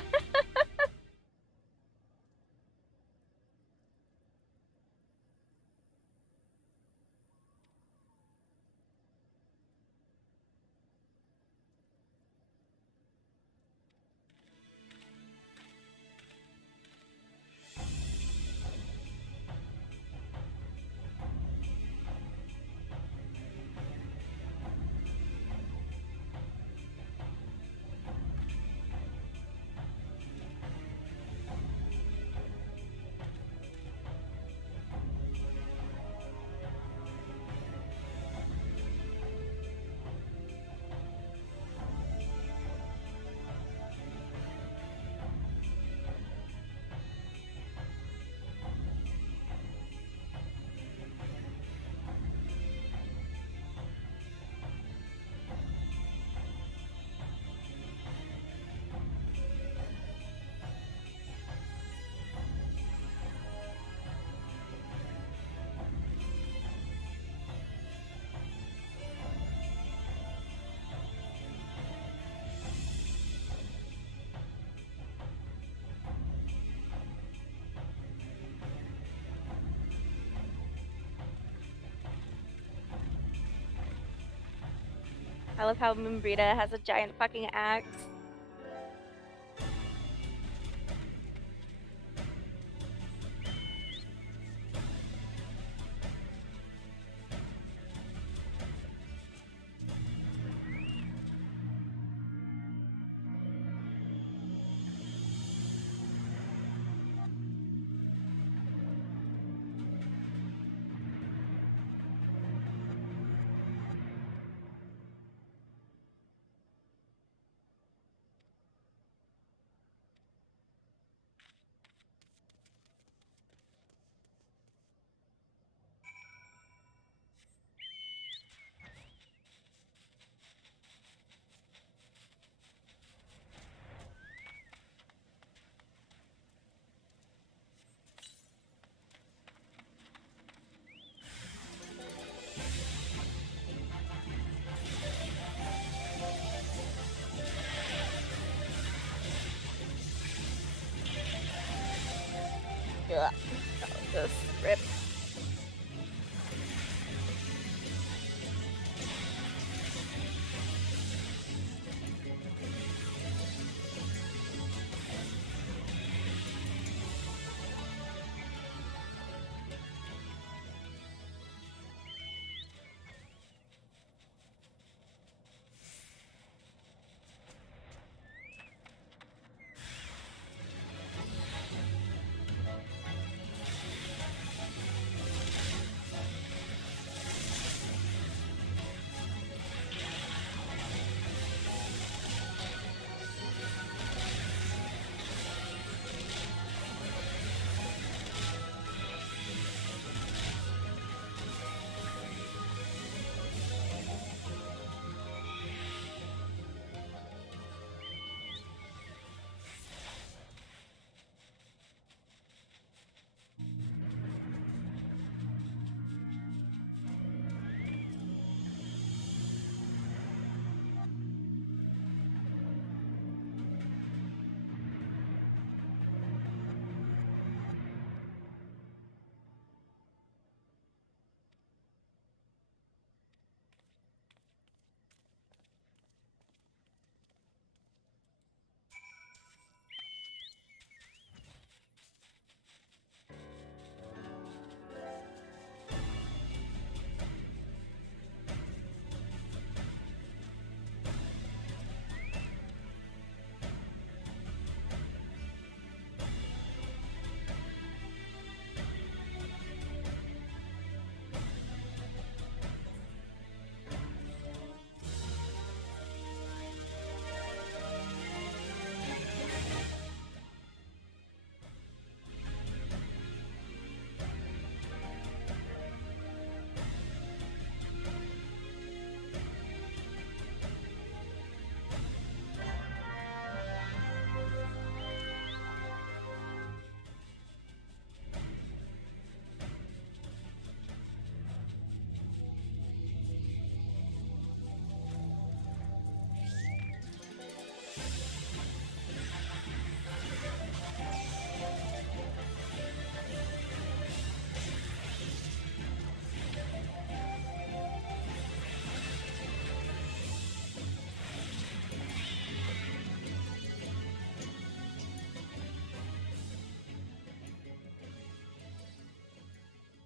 I love how Moonbrita has a giant fucking axe. Yeah. Just rip.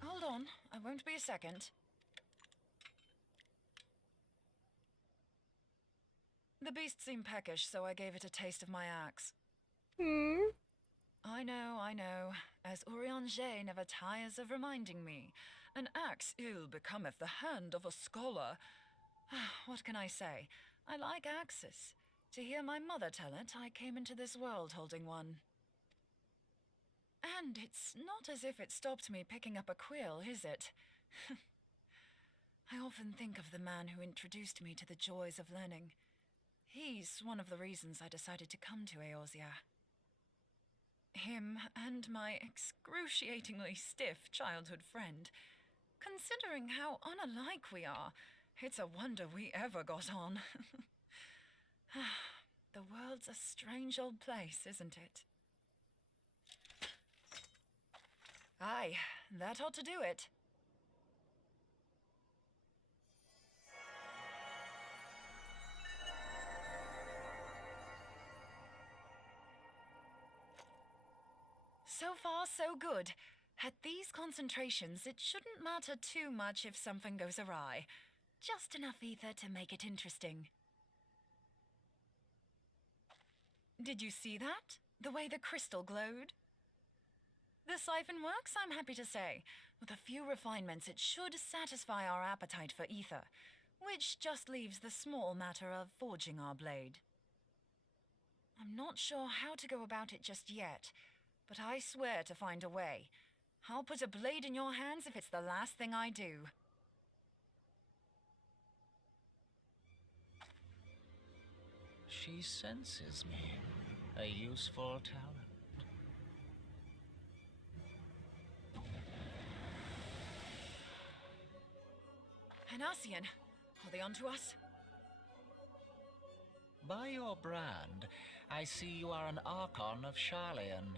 Hold on, I won't be a second. The beast seemed peckish, so I gave it a taste of my axe. I know. As Urianger never tires of reminding me, an axe ill becometh the hand of a scholar. What can I say? I like axes. To hear my mother tell it, I came into this world holding one. And it's not as if it stopped me picking up a quill, is it? I often think of the man who introduced me to the joys of learning. He's one of the reasons I decided to come to Eorzea. Him and my excruciatingly stiff childhood friend. Considering how unalike we are, it's a wonder we ever got on. The world's a strange old place, isn't it? Aye, that ought to do it. So far, so good. At these concentrations, it shouldn't matter too much if something goes awry. Just enough ether to make it interesting. Did you see that? The way the crystal glowed? The siphon works, I'm happy to say. With a few refinements, it should satisfy our appetite for ether, which just leaves the small matter of forging our blade. I'm not sure how to go about it just yet, but I swear to find a way. I'll put a blade in your hands if it's the last thing I do. She senses me. A useful talent. An Ascian. Are they onto us? By your brand, I see you are an Archon of Sharlayan,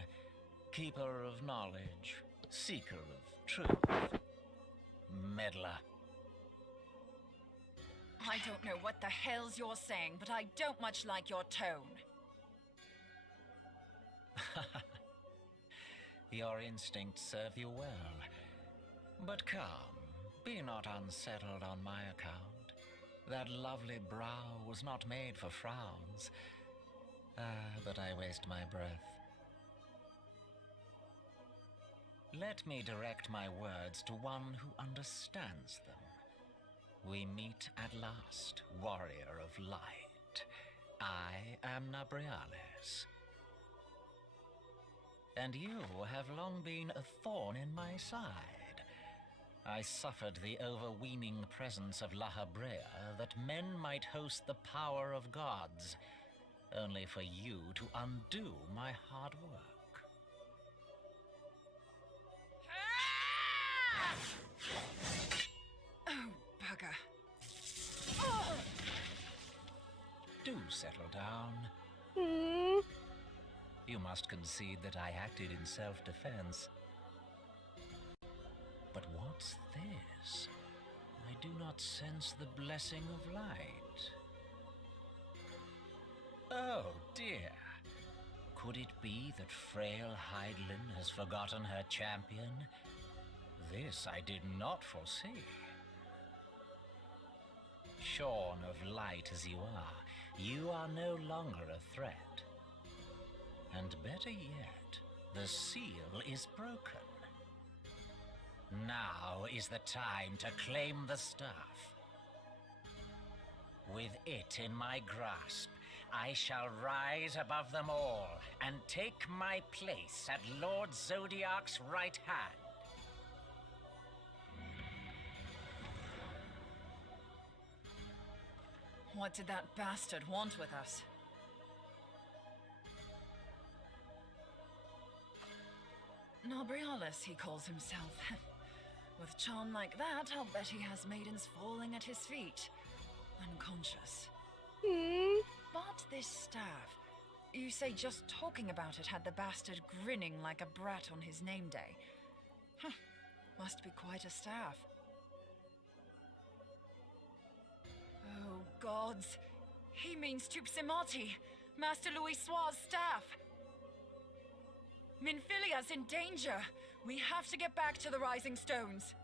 keeper of knowledge, seeker of truth, meddler. I don't know what the hell's you're saying, but I don't much like your tone. Your instincts serve you well. But come, be not unsettled on my account. That lovely brow was not made for frowns. But I waste my breath. Let me direct my words to one who understands them. We meet at last, warrior of light. I am Nabriales. And you have long been a thorn in my side. I suffered the overweening presence of La Habrea that men might host the power of gods, only for you to undo my hard work. Oh, bugger. Do settle down. You must concede that I acted in self-defense. But what's this? I do not sense the blessing of light. Oh dear. Could it be that frail Hydelin has forgotten her champion? This I did not foresee. Shorn of light as you are no longer a threat. And better yet, the seal is broken. Now is the time to claim the staff. With it in my grasp, I shall rise above them all and take my place at Lord Zodiac's right hand. What did that bastard want with us? Nabriales, he calls himself. With charm like that, I'll bet he has maidens falling at his feet. Unconscious. But this staff, you say just talking about it had the bastard grinning like a brat on his name day. Must be quite a staff. Oh, gods. He means Tupsimati, Master Louis Soir's staff. Minfilia's in danger. We have to get back to the Rising Stones.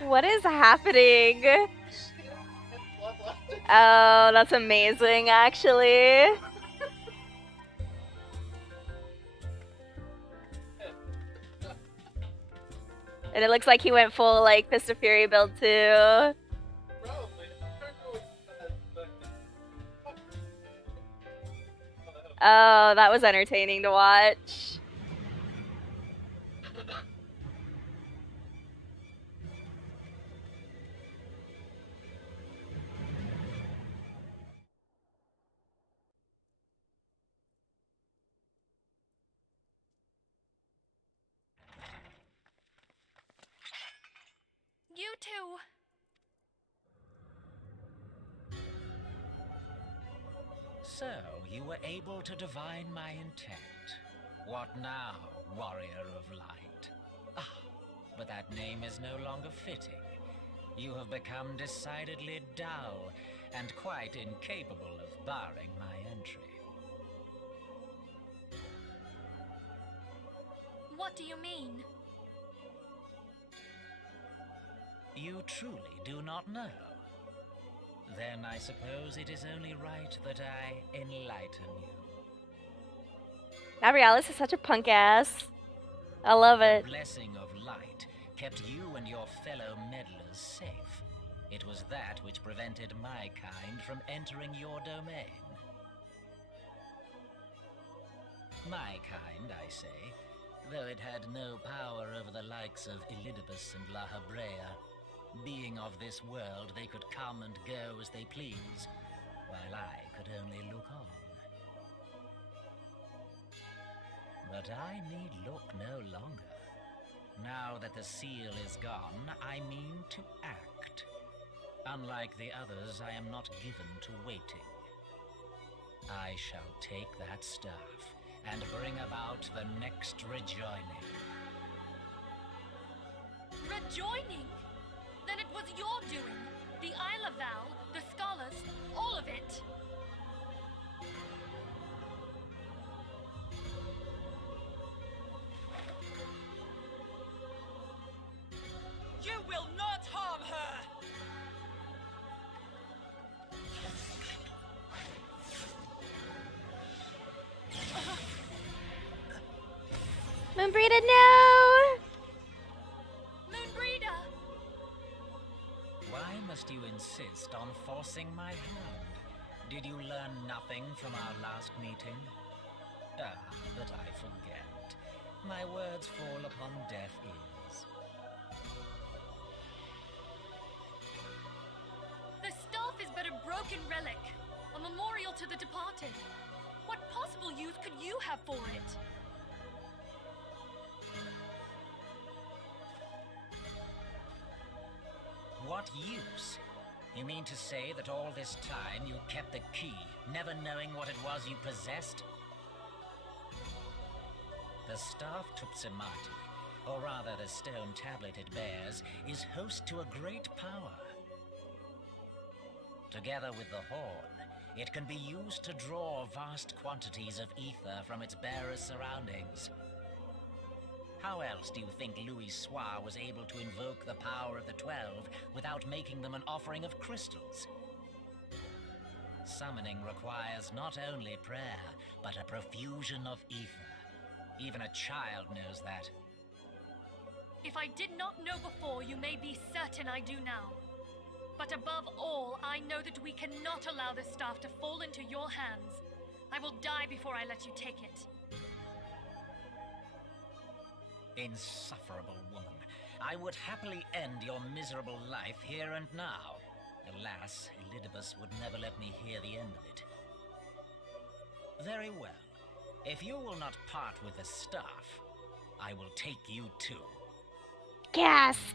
What is happening? Oh, that's amazing, actually. And it looks like he went full, like, Fist of Fury build, too. Oh, that was entertaining to watch. You two. So, you were able to divine my intent. What now, warrior of light? Ah, but that name is no longer fitting. You have become decidedly dull, and quite incapable of barring my entry. What do you mean? You truly do not know? Then I suppose it is only right that I enlighten you. Gabrielis is such a punk ass. I love it. The blessing of light kept you and your fellow meddlers safe. It was that which prevented my kind from entering your domain. My kind, I say, though it had no power over the likes of Elidibus and La Habrea. Being of this world, they could come and go as they please, while I could only look on. But I need look no longer. Now that the seal is gone, I mean to act. Unlike the others, I am not given to waiting. I shall take that staff and bring about the next rejoining. Rejoining? Then it was your doing. The Isle of Val, the scholars, all of it. You will not harm her! Moonbreeder, no! Moonbreeder! Why must you insist on forcing my hand? Did you learn nothing from our last meeting? Ah, but I forget. My words fall upon deaf ears. The staff is but a broken relic, a memorial to the departed. What possible use could you have for it? What use? You mean to say that all this time you kept the key, never knowing what it was you possessed? The staff Tupsimati, or rather the stone tablet it bears, is host to a great power. Together with the horn, it can be used to draw vast quantities of ether from its bearer's surroundings. How else do you think Louis Soir was able to invoke the power of the 12 without making them an offering of crystals? Summoning requires not only prayer, but a profusion of ether. Even a child knows that. If I did not know before, you may be certain I do now. But above all, I know that we cannot allow this staff to fall into your hands. I will die before I let you take it. Insufferable woman. I would happily end your miserable life here and now. Alas, Elidibus would never let me hear the end of it. Very well. If you will not part with the staff, I will take you too. Gasp!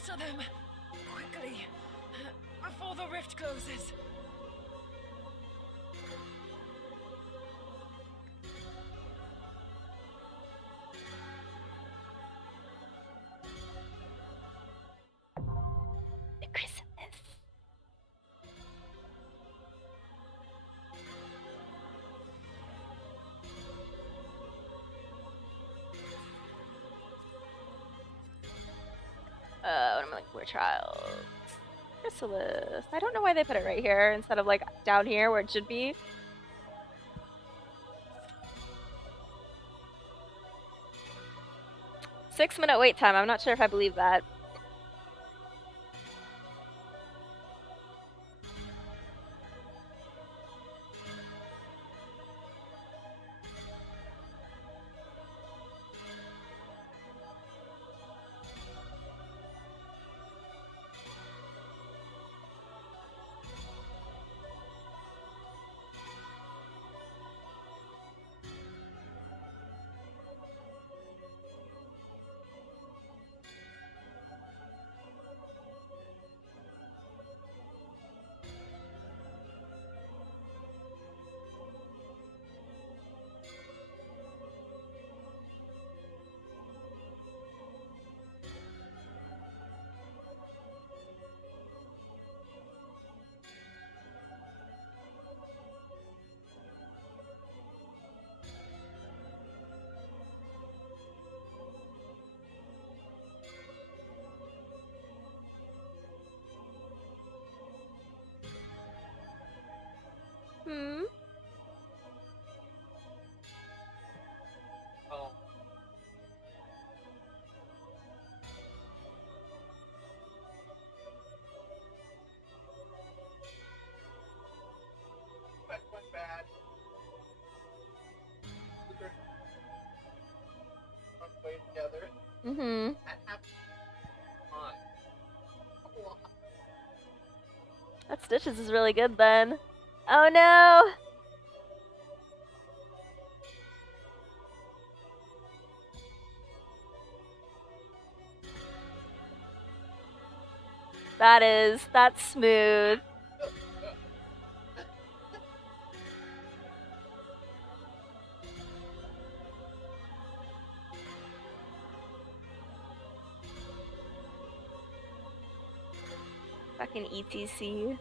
After them! Quickly! Before the rift closes! The chrysalis. What am I like? We're child. Chrysalis. I don't know why they put it right here instead of like down here where it should be. Six-minute wait time. I'm not sure if I believe that. Hmm? Oh. That went bad. Play together. Mm-hmm. That happened. On. That Stitches is really good then. Oh no! That's smooth. Fucking ETC.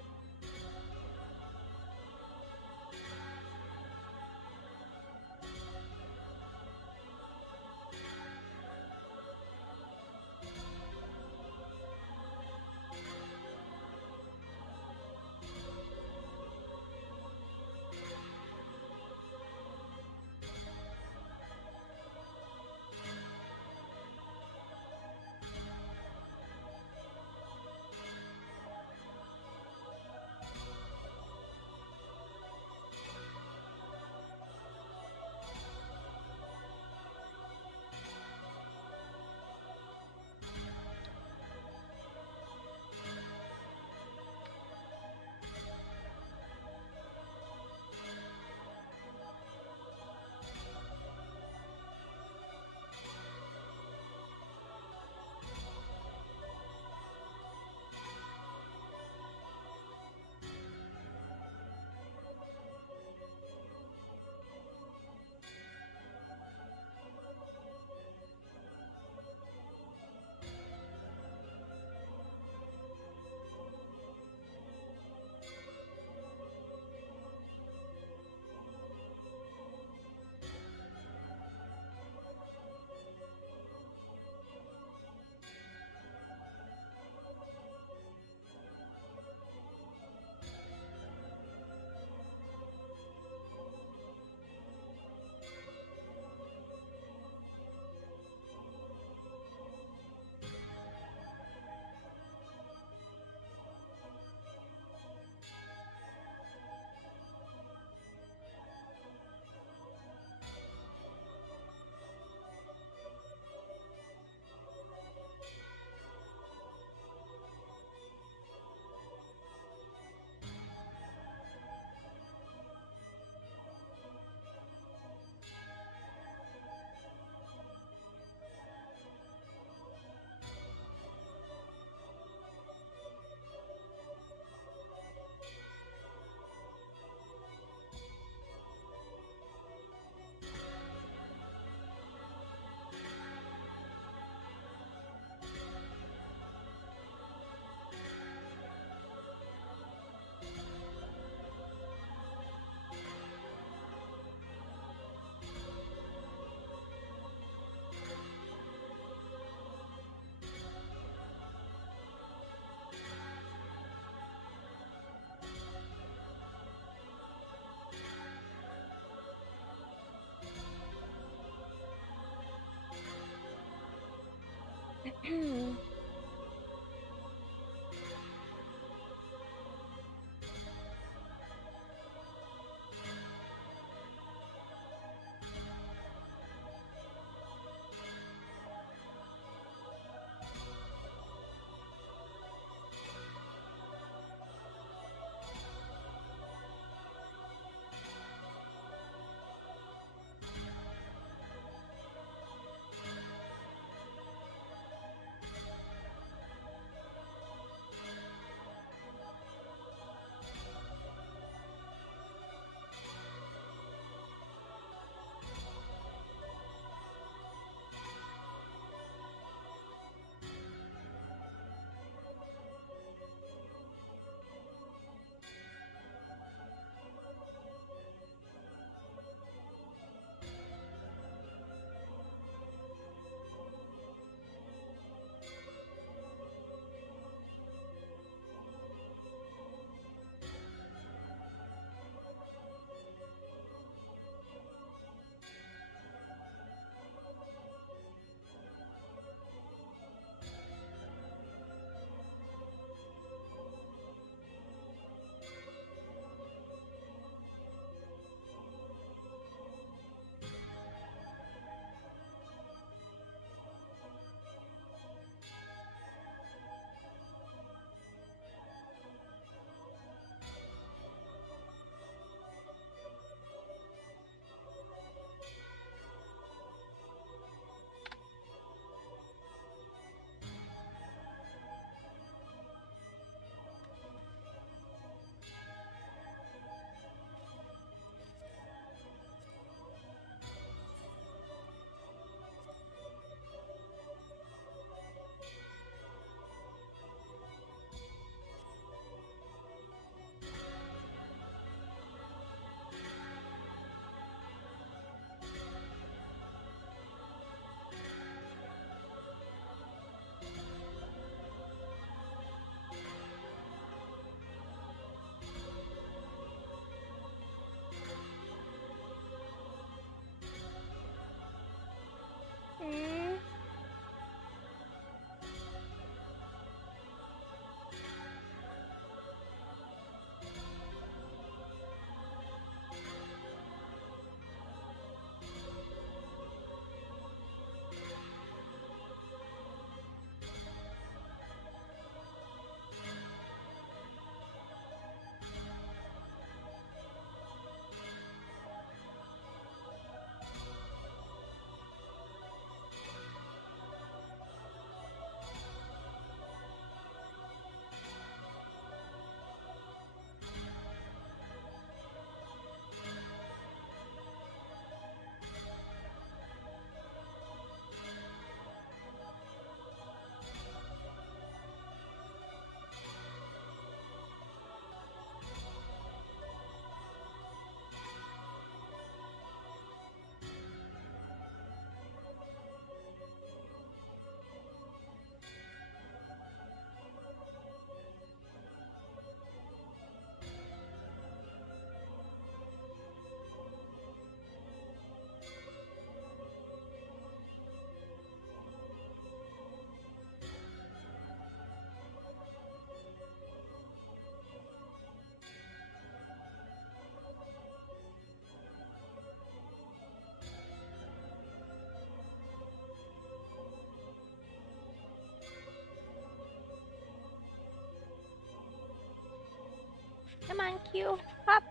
you. Hop.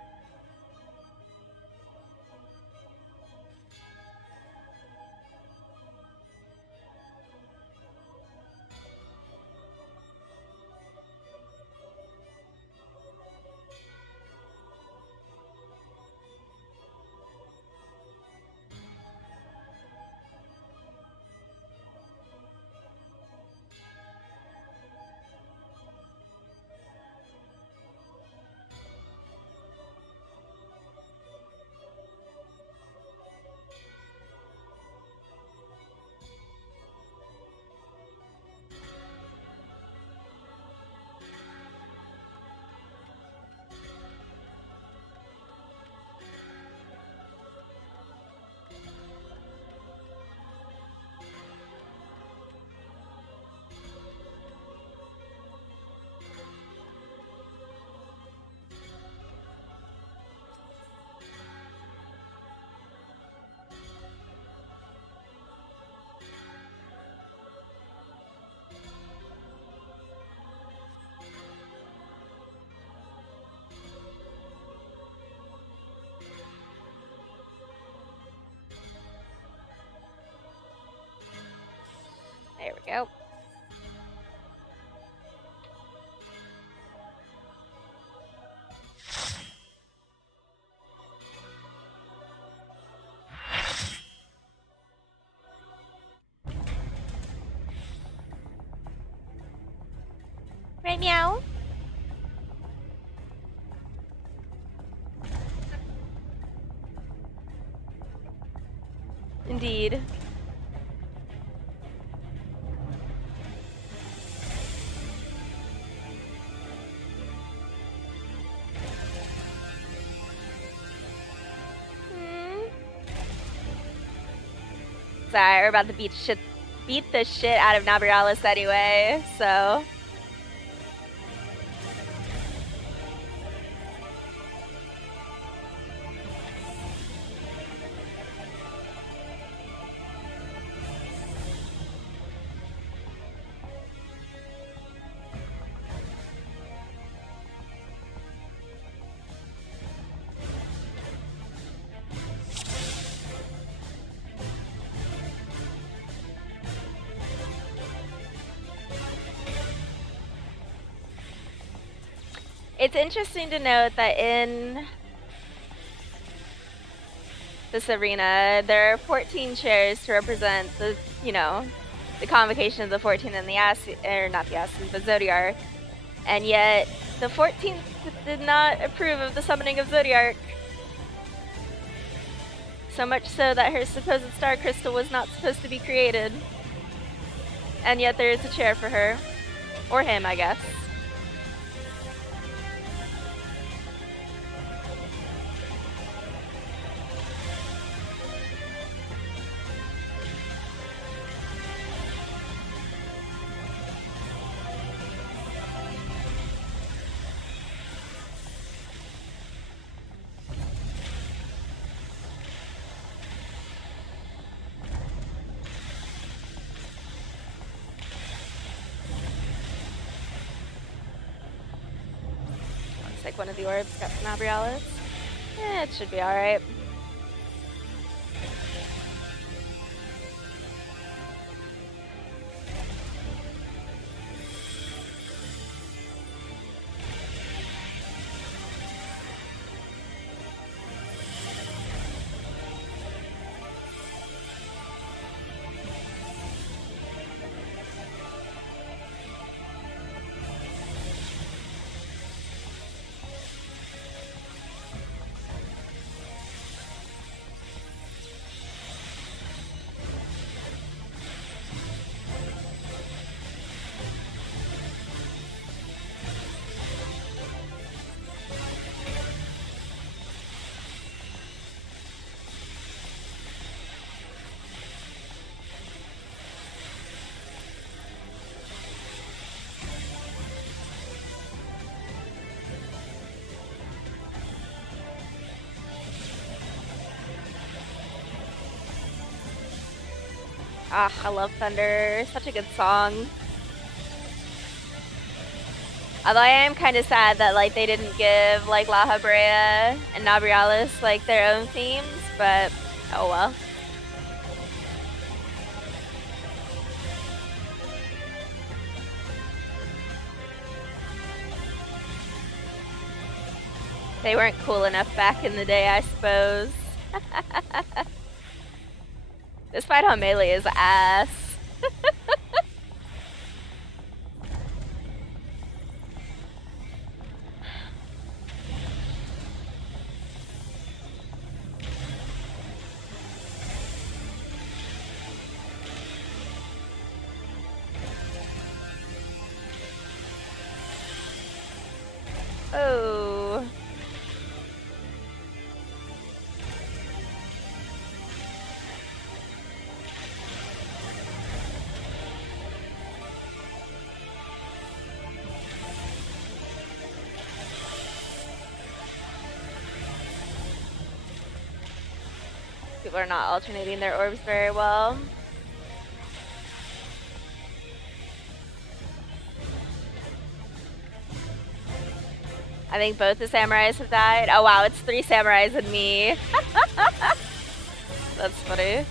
There we go. Right, meow? Indeed. Sorry, we're about to beat the shit out of Nabrialis anyway, so. It's interesting to note that in this arena, there are 14 chairs to represent the, the convocation of the 14 and the the Zodiarch. And yet, the 14th did not approve of the summoning of Zodiarch. So much so that her supposed star crystal was not supposed to be created. And yet there is a chair for her. Or him, I guess. Like one of the orbs got from Nabrialis. It should be alright. Ah, I love Thunder. Such a good song. Although I am kind of sad that like they didn't give like La Habrea and Nabrialis like their own themes, but oh well. They weren't cool enough back in the day, I suppose. This fight on melee is ass. Oh. People are not alternating their orbs very well. I think both the samurais have died. Oh wow, it's 3 samurais and me. That's funny.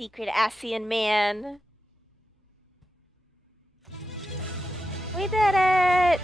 Secret Asian man. We did it!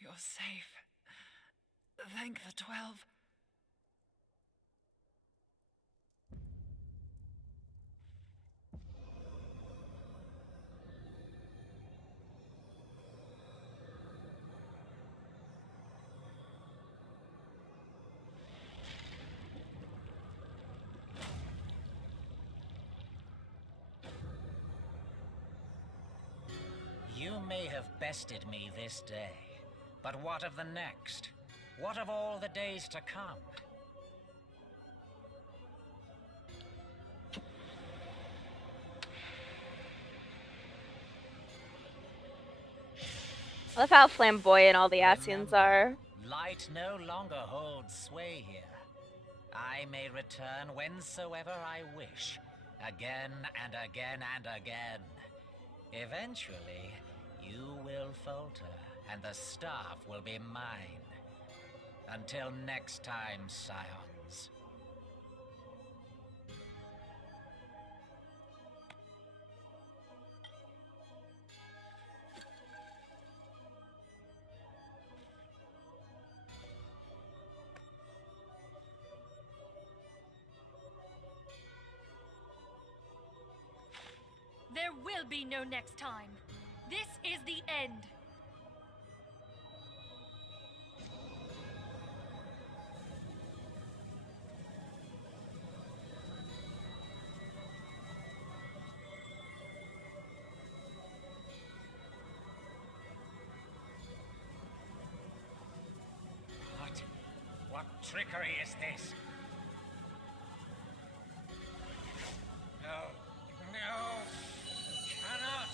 You're safe. Thank the 12. may have bested me this day, but what of the next? What of all the days to come? I love how flamboyant all the Asians are. Light no longer holds sway here. I may return whensoever I wish, again and again and again. Eventually, you will falter, and the staff will be mine. Until next time, scions. There will be no next time. This is the end. What trickery is this? No. No! Cannot!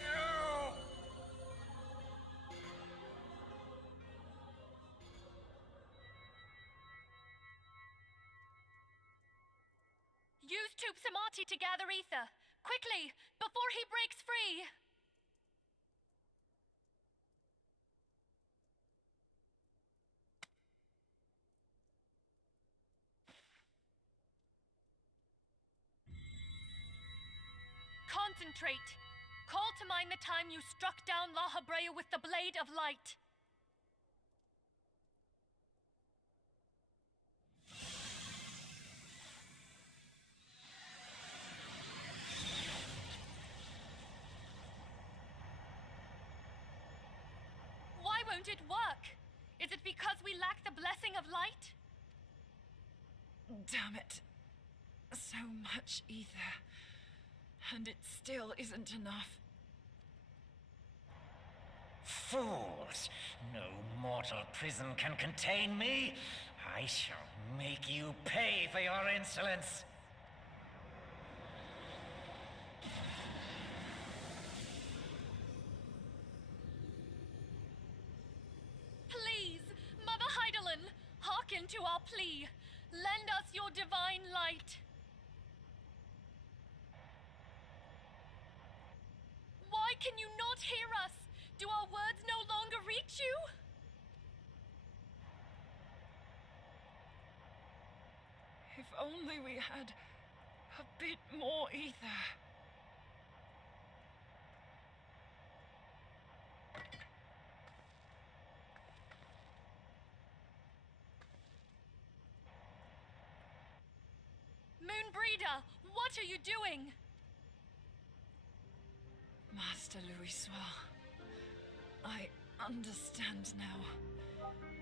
No! Use Tube Samati to gather ether. Quickly, before he breaks free. Concentrate. Call to mind the time you struck down La Habrea with the Blade of Light. Why won't it work? Is it because we lack the blessing of light? Damn it. So much ether. And it still isn't enough. Fools! No mortal prison can contain me. I shall make you pay for your insolence. Please, Mother Heidelin, hearken to our plea. Lend us your divine light. Why can you not hear us? Do our words no longer reach you? If only we had a bit more ether. Moonbreeder, what are you doing? Master Louis Soir, I understand now.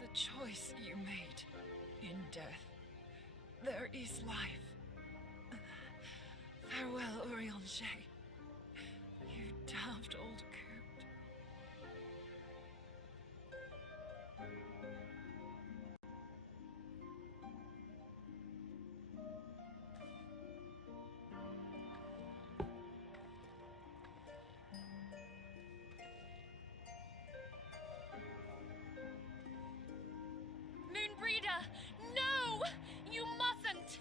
The choice you made in death. There is life. Farewell, Urianger. You damned old coot. Moonbreeder, no! You mustn't!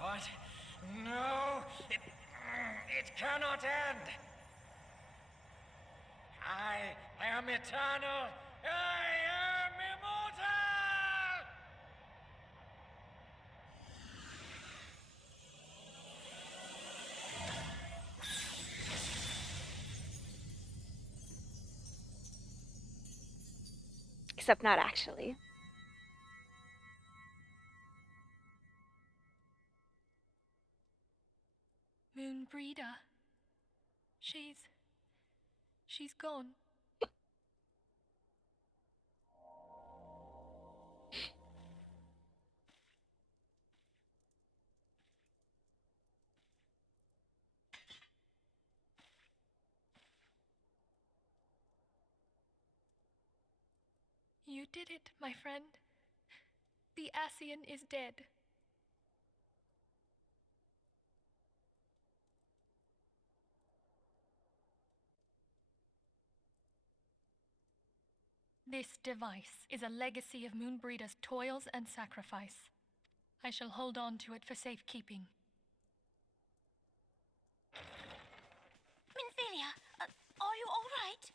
What? No! It cannot end! I am eternal! I am immortal! Except not actually. Moonbreeder. She's She's gone. You did it, my friend. The Ascian is dead. This device is a legacy of Moonbreeder's toils and sacrifice. I shall hold on to it for safekeeping. Minfilia, are you all right?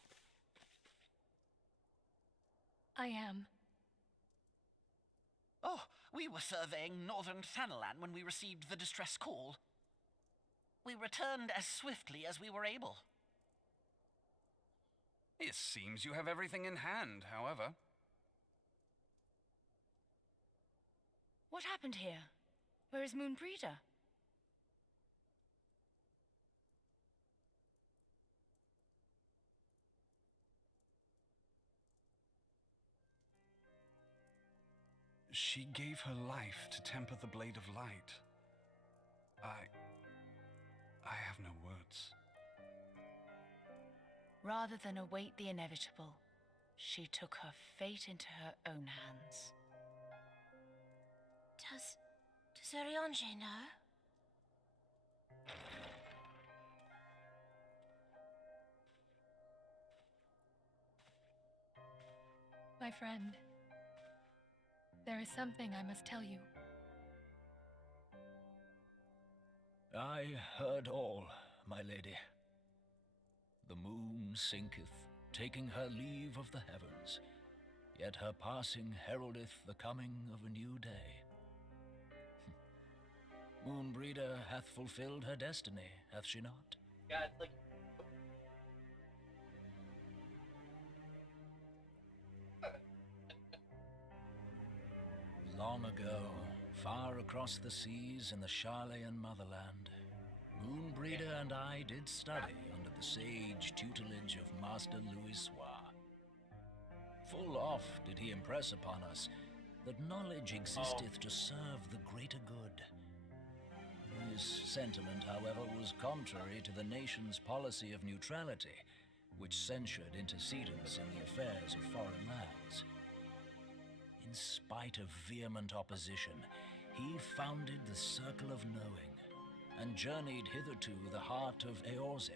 I am. Oh, we were surveying northern Thanalan when we received the distress call. We returned as swiftly as we were able. It seems you have everything in hand, however. What happened here? Where is Moonbreeder? She gave her life to temper the Blade of Light. I have no words. Rather than await the inevitable, she took her fate into her own hands. Does Ariange know? My friend, there is something I must tell you. I heard all, my lady. The moon sinketh, taking her leave of the heavens, yet her passing heraldeth the coming of a new day. Moonbreeder hath fulfilled her destiny, hath she not? Yeah, it's like... Long ago, far across the seas in the Charlayan motherland, Moonbreeder and I did study under the sage tutelage of Master Louis Soir. Full oft did he impress upon us that knowledge existeth to serve the greater good. His sentiment, however, was contrary to the nation's policy of neutrality, which censured intercedence in the affairs of foreign lands. In spite of vehement opposition, he founded the Circle of Knowing, and journeyed hither to the heart of Eorzea.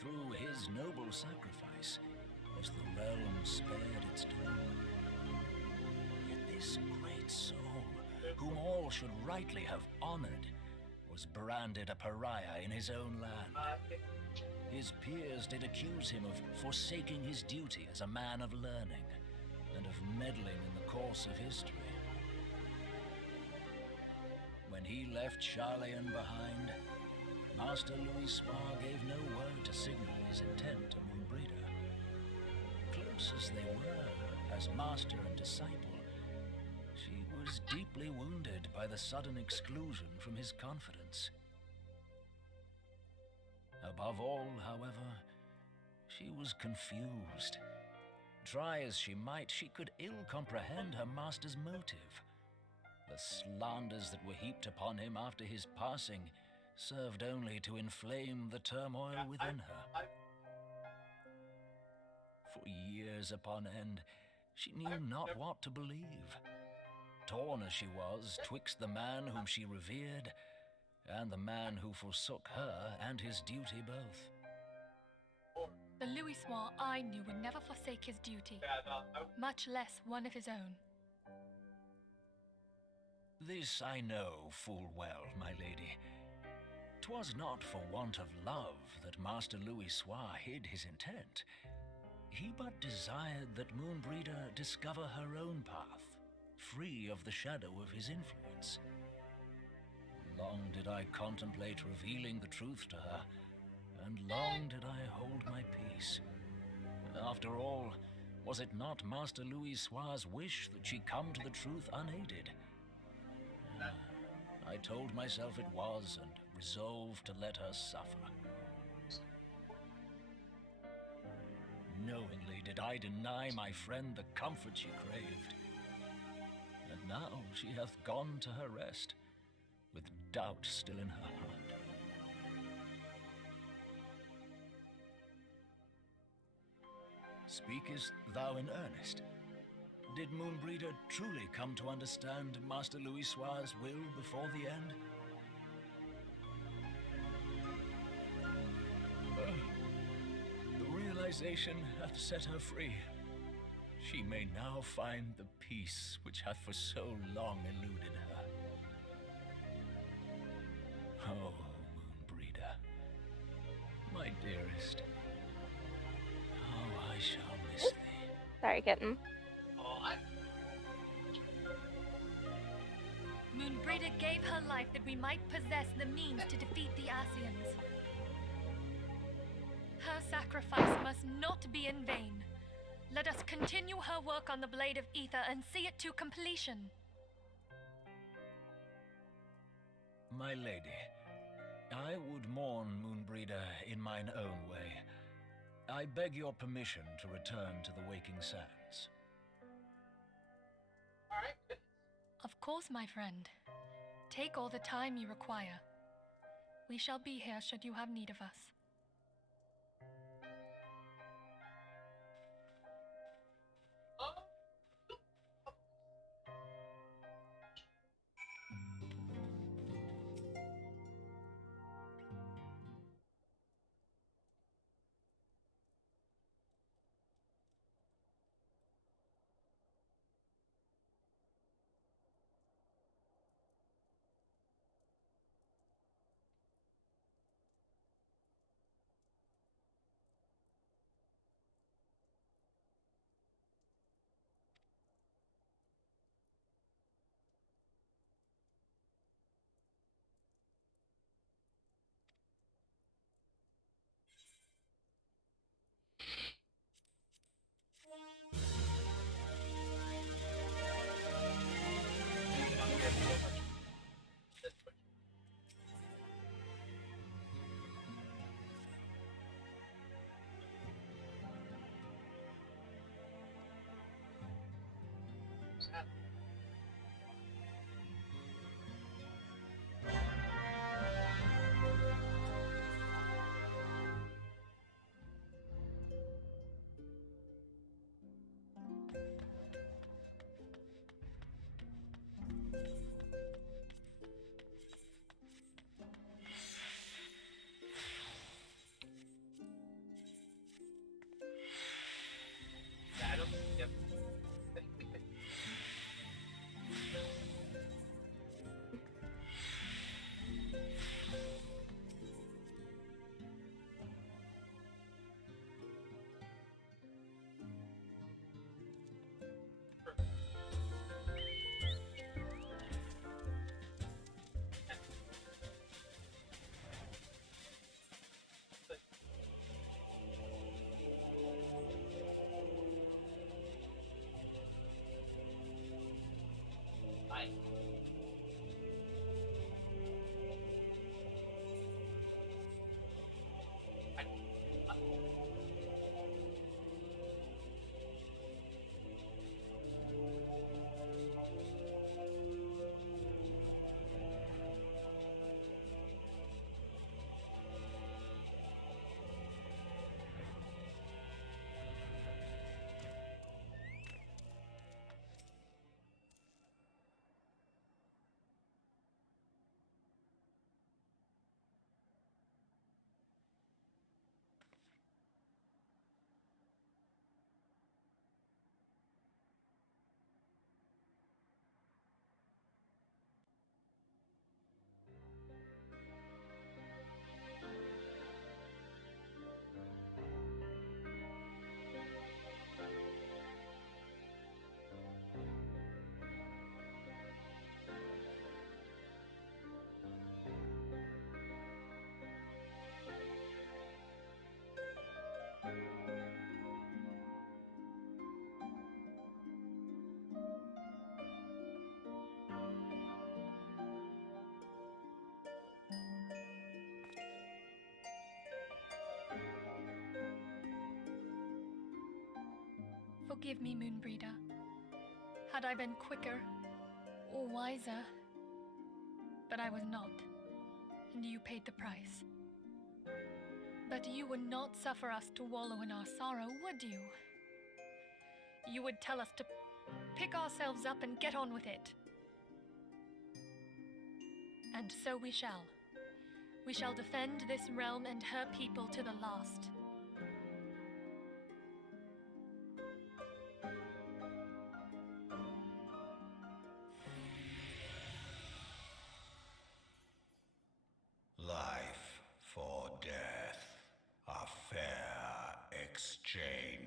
Through his noble sacrifice was the realm spared its doom. Yet this great soul, whom all should rightly have honored, was branded a pariah in his own land. His peers did accuse him of forsaking his duty as a man of learning, and of meddling in the course of history. When he left Charlayan behind, Master Louis Soir gave no word to signal his intent to Moonbreeder. Close as they were, as master and disciple, she was deeply wounded by the sudden exclusion from his confidence. Above all, however, she was confused. Try as she might, she could ill comprehend her master's motive. The slanders that were heaped upon him after his passing served only to inflame the turmoil within her. For years upon end, she knew not what to believe. Torn as she was twixt the man whom she revered and the man who forsook her and his duty both. The Louis Soir I knew would never forsake his duty, much less one of his own. This I know full well, my lady. 'Twas not for want of love that Master Louis Soir hid his intent. He but desired that Moonbreeder discover her own path, free of the shadow of his influence. Long did I contemplate revealing the truth to her, and long did I hold my peace. After all, was it not Master Louis Soir's wish that she come to the truth unaided? I told myself it was, and resolved to let her suffer. unknowingly did I deny my friend the comfort she craved. And now she hath gone to her rest, with doubt still in her heart. Speakest thou in earnest? Did Moonbreeder truly come to understand Master Louisoix's will before the end? The realization hath set her free. She may now find the peace which hath for so long eluded her. Oh, Moonbreeder, my dearest, how I shall miss thee. Sorry, kitten. Moonbreeder gave her life that we might possess the means to defeat the Asians. Her sacrifice must not be in vain. Let us continue her work on the Blade of Ether and see it to completion. My lady, I would mourn Moonbreeder in mine own way. I beg your permission to return to the Waking Sands. Of course, my friend. Take all the time you require. We shall be here should you have need of us. Forgive me, Moonbreeder. Had I been quicker or wiser, but I was not, and you paid the price. But you would not suffer us to wallow in our sorrow, would you? You would tell us to pick ourselves up and get on with it. And so we shall. We shall defend this realm and her people to the last. Life for death, a fair exchange.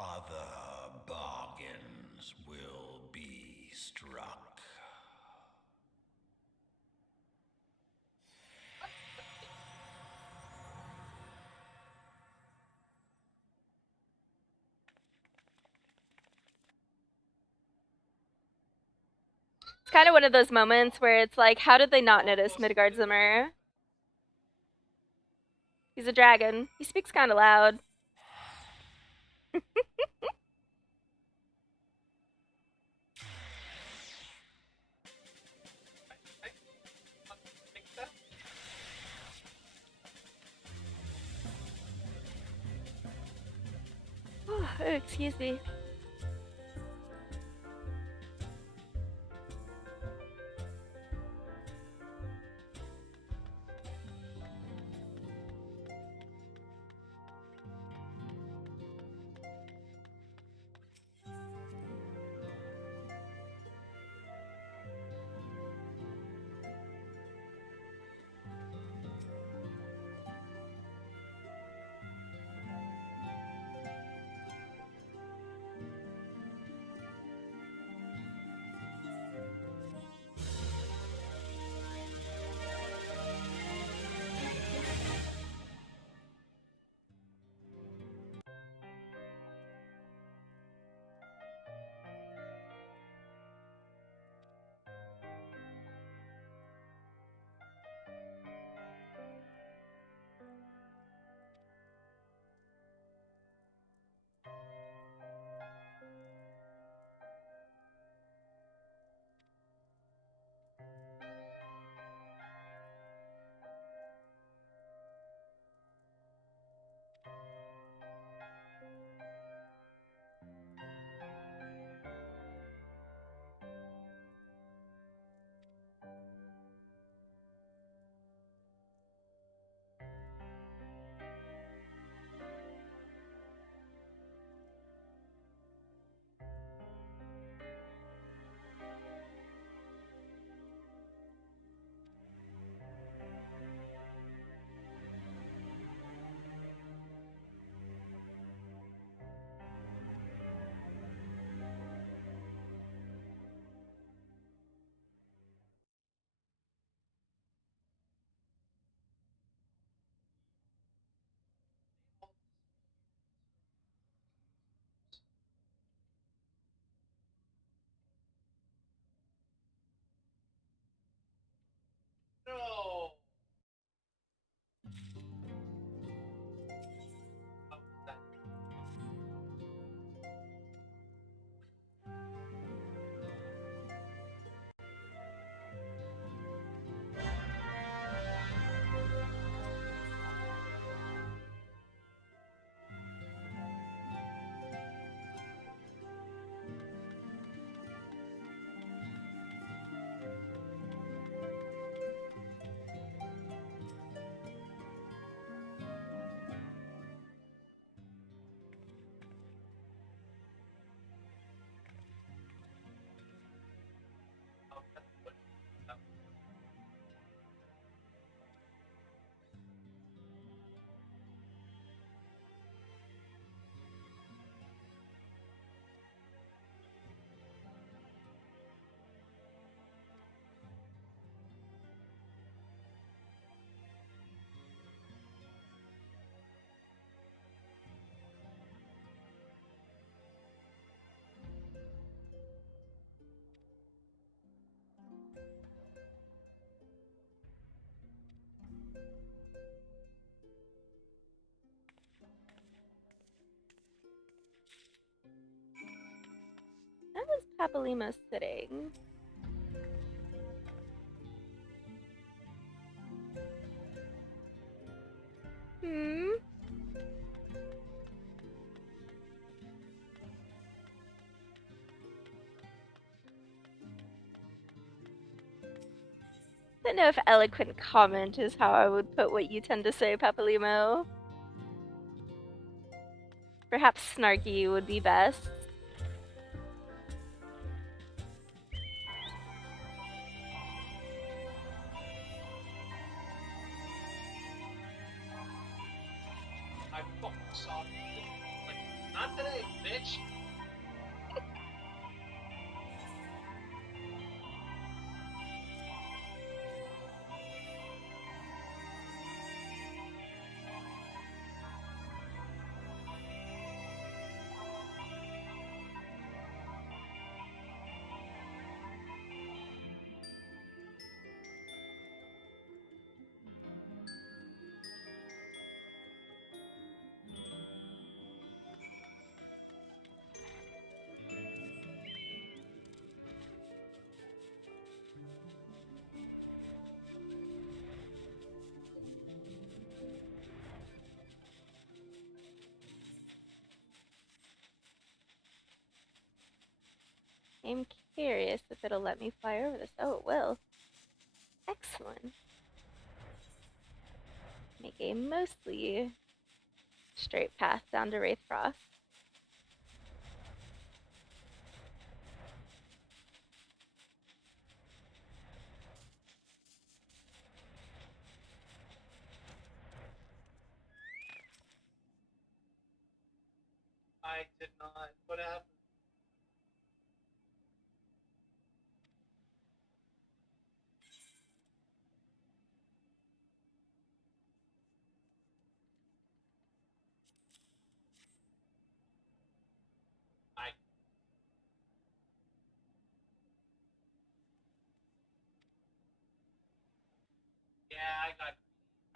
Other bargains will be struck. It's kind of one of those moments where it's like, how did they not notice Midgard Zimmer? He's a dragon. He speaks kind of loud. Oh, excuse me. Papalima sitting? I don't know if eloquent comment is how I would put what you tend to say, Papalimo. Perhaps snarky would be best. I fucking saw it. Like, not today, bitch. I'm curious if it'll let me fly over this. Oh, it will. Excellent. Make a mostly straight path down to Wraithfrost. I did not. What happened? Yeah,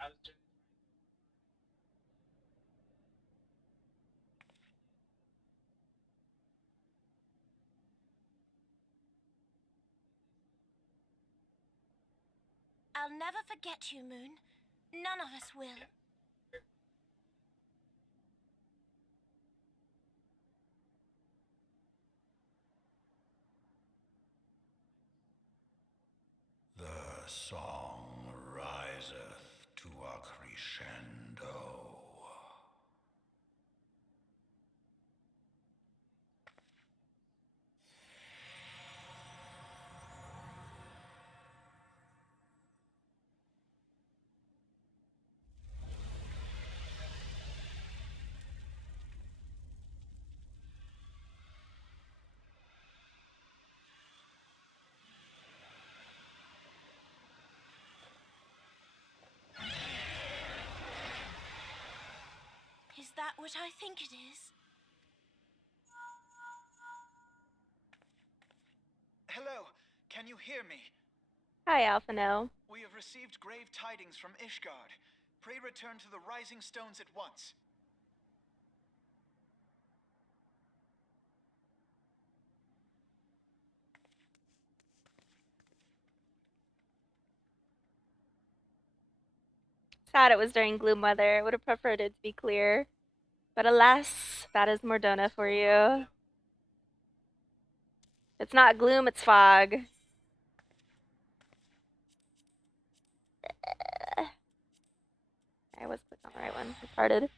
I was doing. I'll never forget you, Moon. None of us will. The song riseth to a crescendo. Is that what I think it is? Hello, can you hear me? Hi, Alphino. We have received grave tidings from Ishgard. Pray return to the Rising Stones at once. Sad it was during gloom weather. Would have preferred it to be clear. But alas, that is Mordona for you. It's not gloom, it's fog. I was clicking on the right one. Retarded.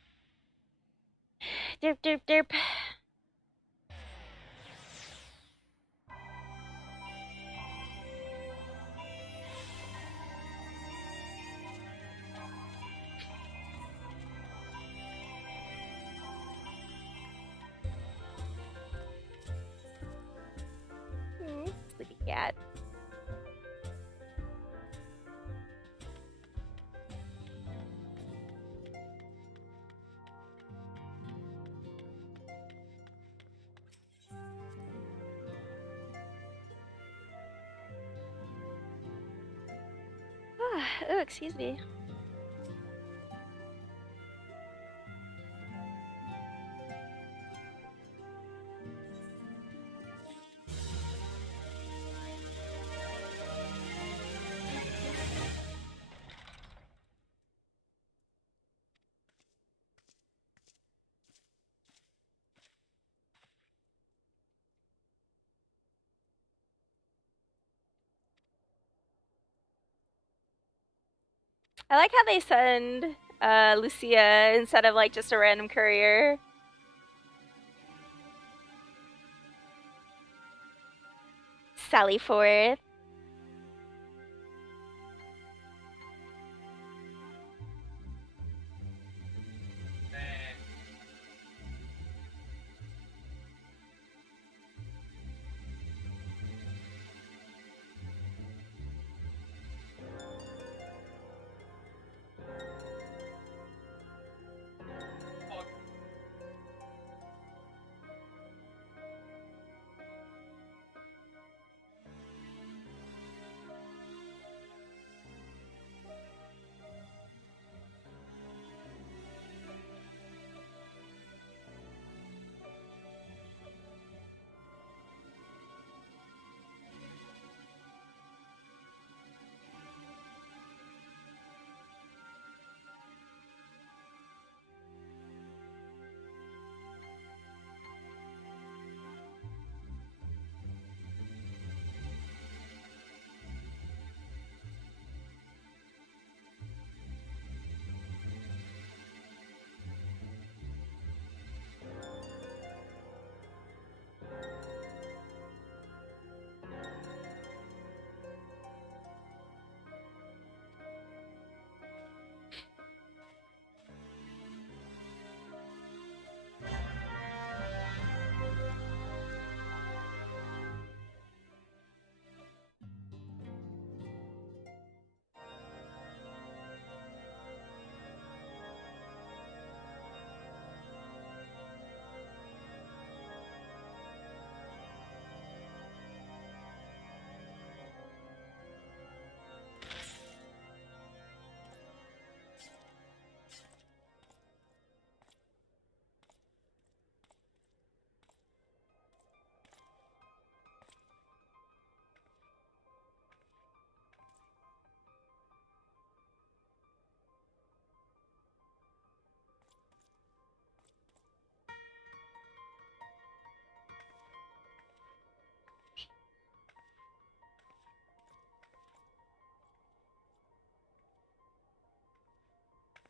Derp, derp, derp. Sleepy cat. Oh, excuse me. I like how they send Lucia instead of like just a random courier. Sally forth.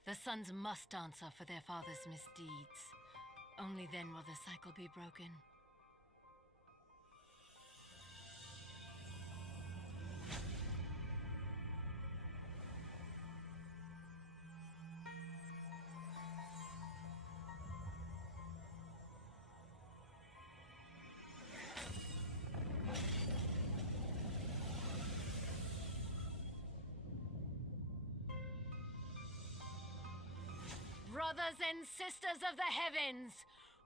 The sons must answer for their father's misdeeds. Only then will the cycle be broken. Brothers and sisters of the heavens,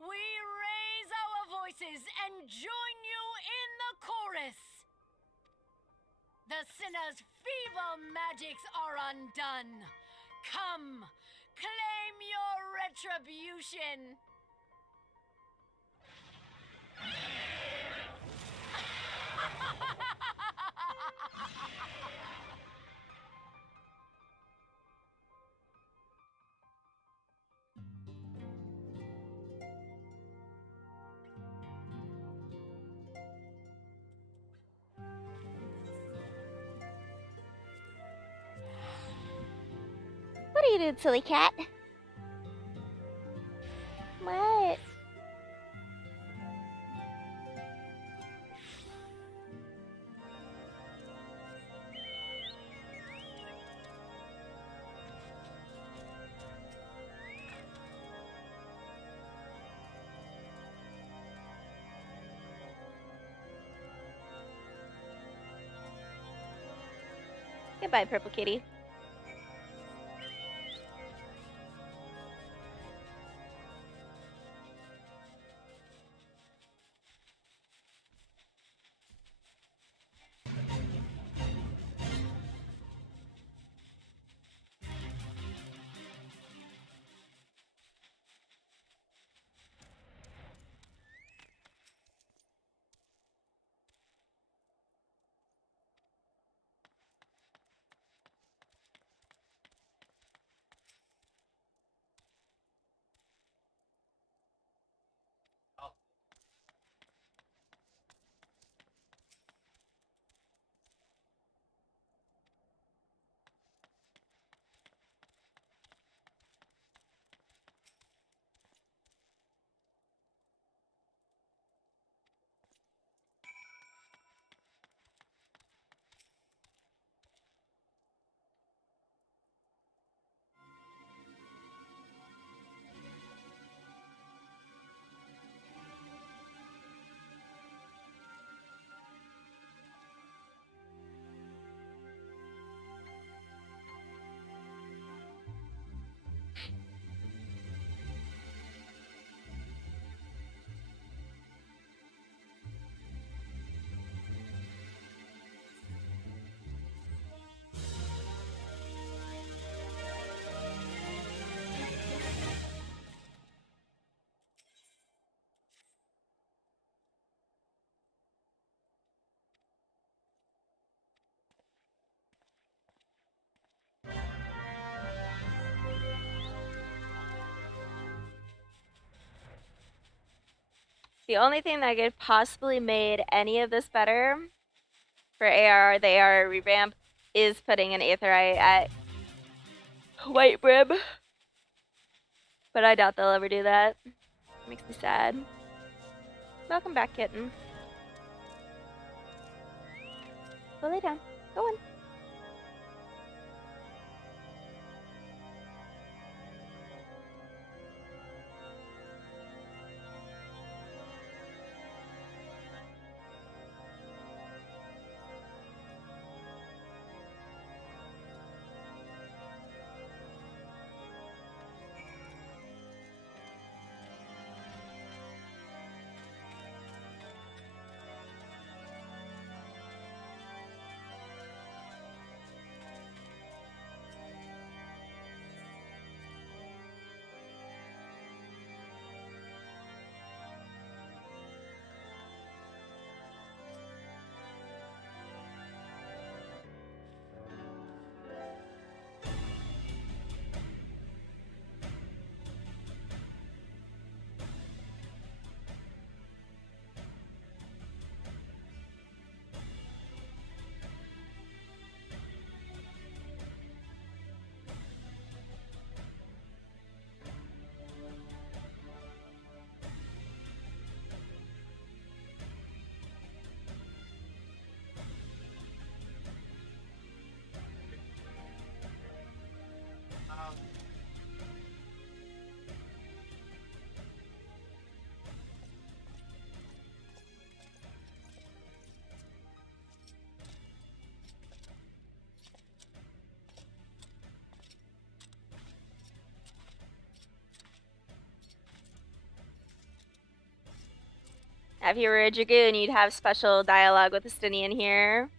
we raise our voices and join you in the chorus. The sinner's feeble magics are undone. Come, claim your retribution. What are you doing, silly cat? What? Goodbye, Purple Kitty. The only thing that could possibly made any of this better for ARR, the ARR revamp, is putting an Aetheryte at White Brim. But I doubt they'll ever do that. Makes me sad. Welcome back, kitten. Go lay down. Go in. If you were a Dragoon, you'd have special dialogue with Estinian here.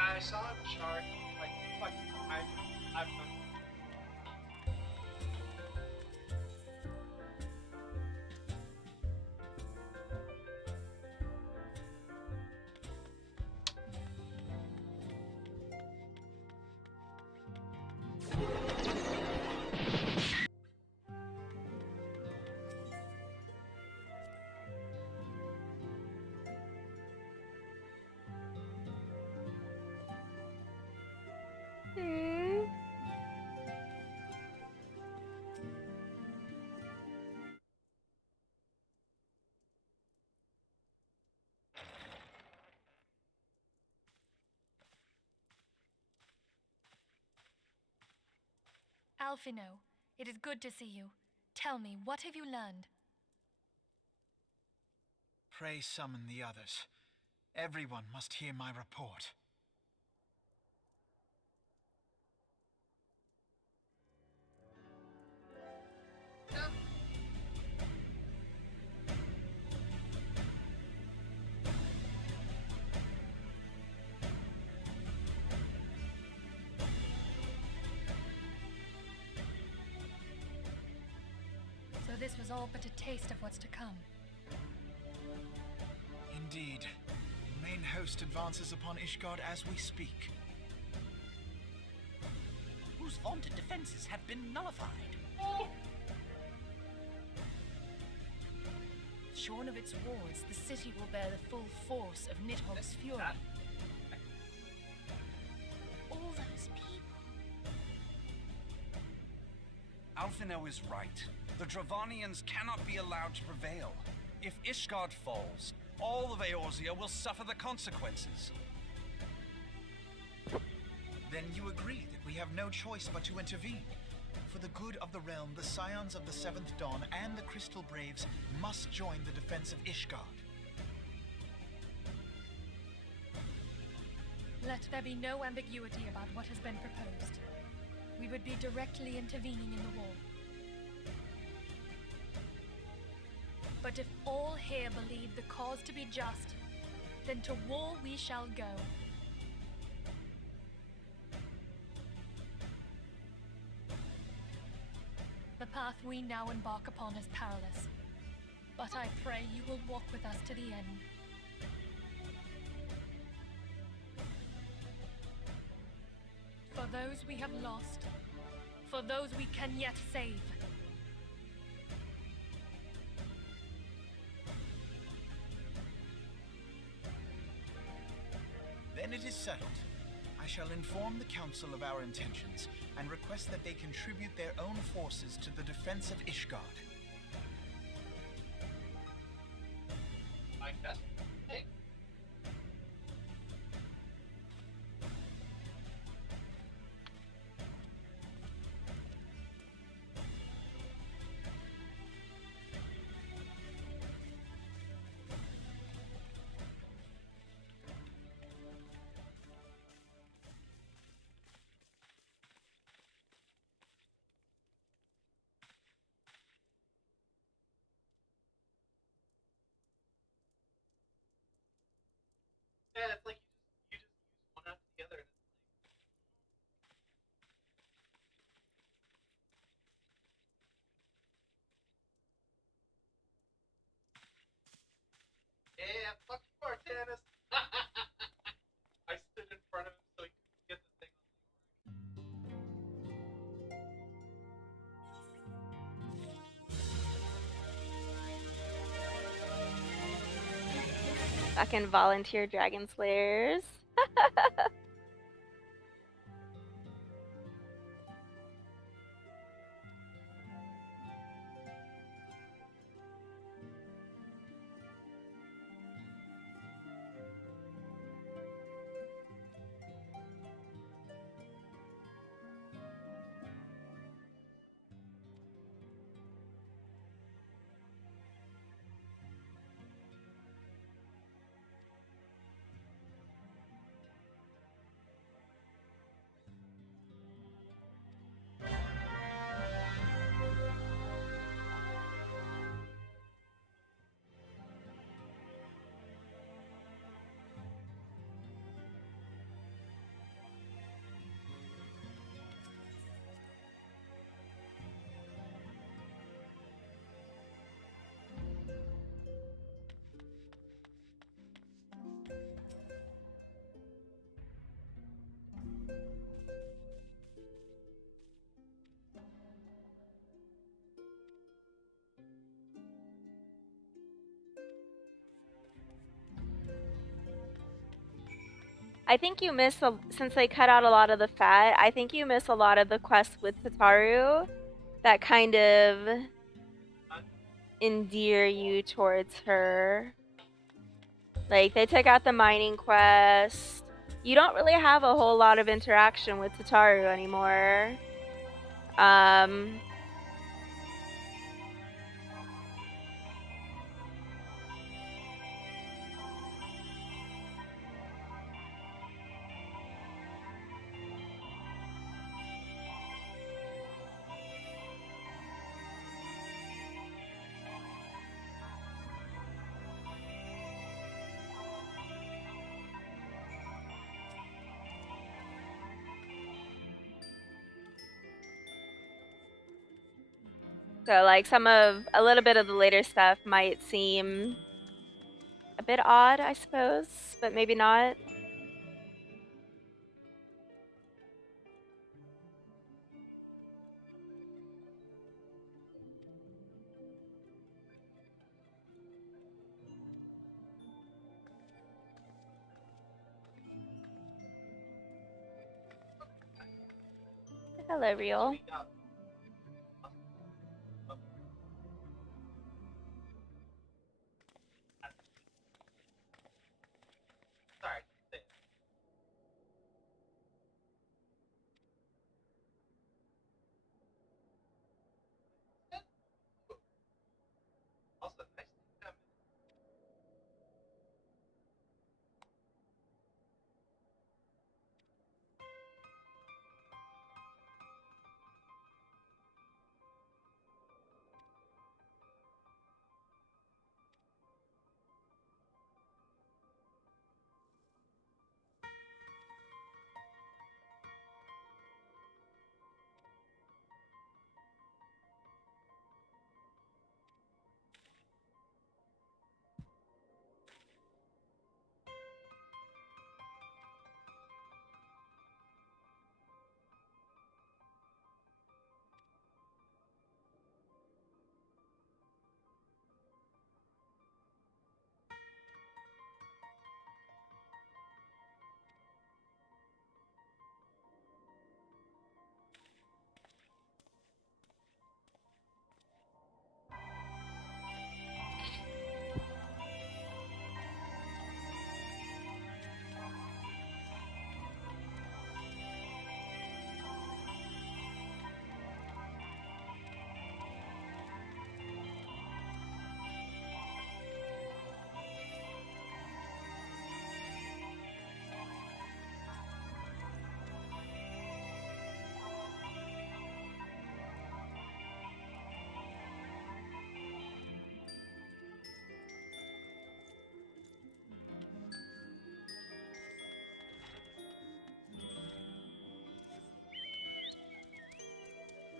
I saw him chart. Like, fuck, I'm not. Alphino, it is good to see you. Tell me, what have you learned? Pray summon the others. Everyone must hear my report. So this was all but a taste of what's to come. Indeed. The main host advances upon Ishgard as we speak. Whose vaunted defenses have been nullified. Shorn of its wards, the city will bear the full force of Nidhogg's fury. All those people. Alphino is right. The Dravanians cannot be allowed to prevail. If Ishgard falls, all of Eorzea will suffer the consequences. Then you agree that we have no choice but to intervene. For the good of the realm, the Scions of the Seventh Dawn and the Crystal Braves must join the defense of Ishgard. Let there be no ambiguity about what has been proposed. We would be directly intervening in the war. But if all here believe the cause to be just, then to war we shall go. The path we now embark upon is perilous, but I pray you will walk with us to the end. For those we have lost, for those we can yet save. Then it is settled. I shall inform the Council of our intentions and request that they contribute their own forces to the defense of Ishgard. Like that. Hey. Yeah, it's like you just use one after the other. And it's like, yeah, fuck you, Artanis. I stood in front of him so he couldn't get the thing Fucking volunteer dragon slayers. I think you miss, since they cut out a lot of the fat, I think you miss a lot of the quests with Tataru that kind of endear you towards her. Like, they took out the mining quest. You don't really have a whole lot of interaction with Tataru anymore. So, like, a little bit of the later stuff might seem a bit odd, I suppose, but maybe not. Hello, Real. Sorry. Also, nice to come.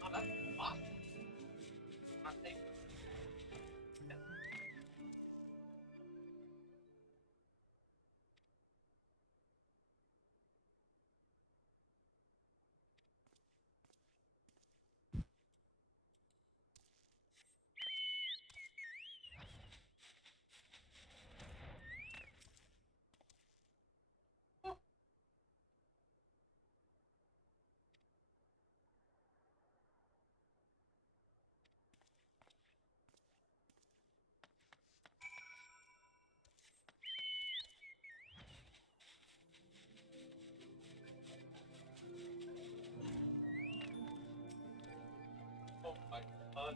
Oh, that's awesome. Not safe. Oh my god.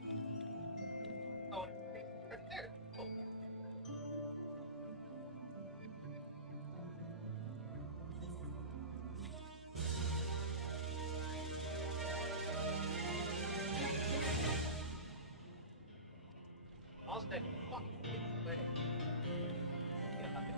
Oh, it's right there. Oh. Almost dead. Fuck. Wait. Yeah, okay.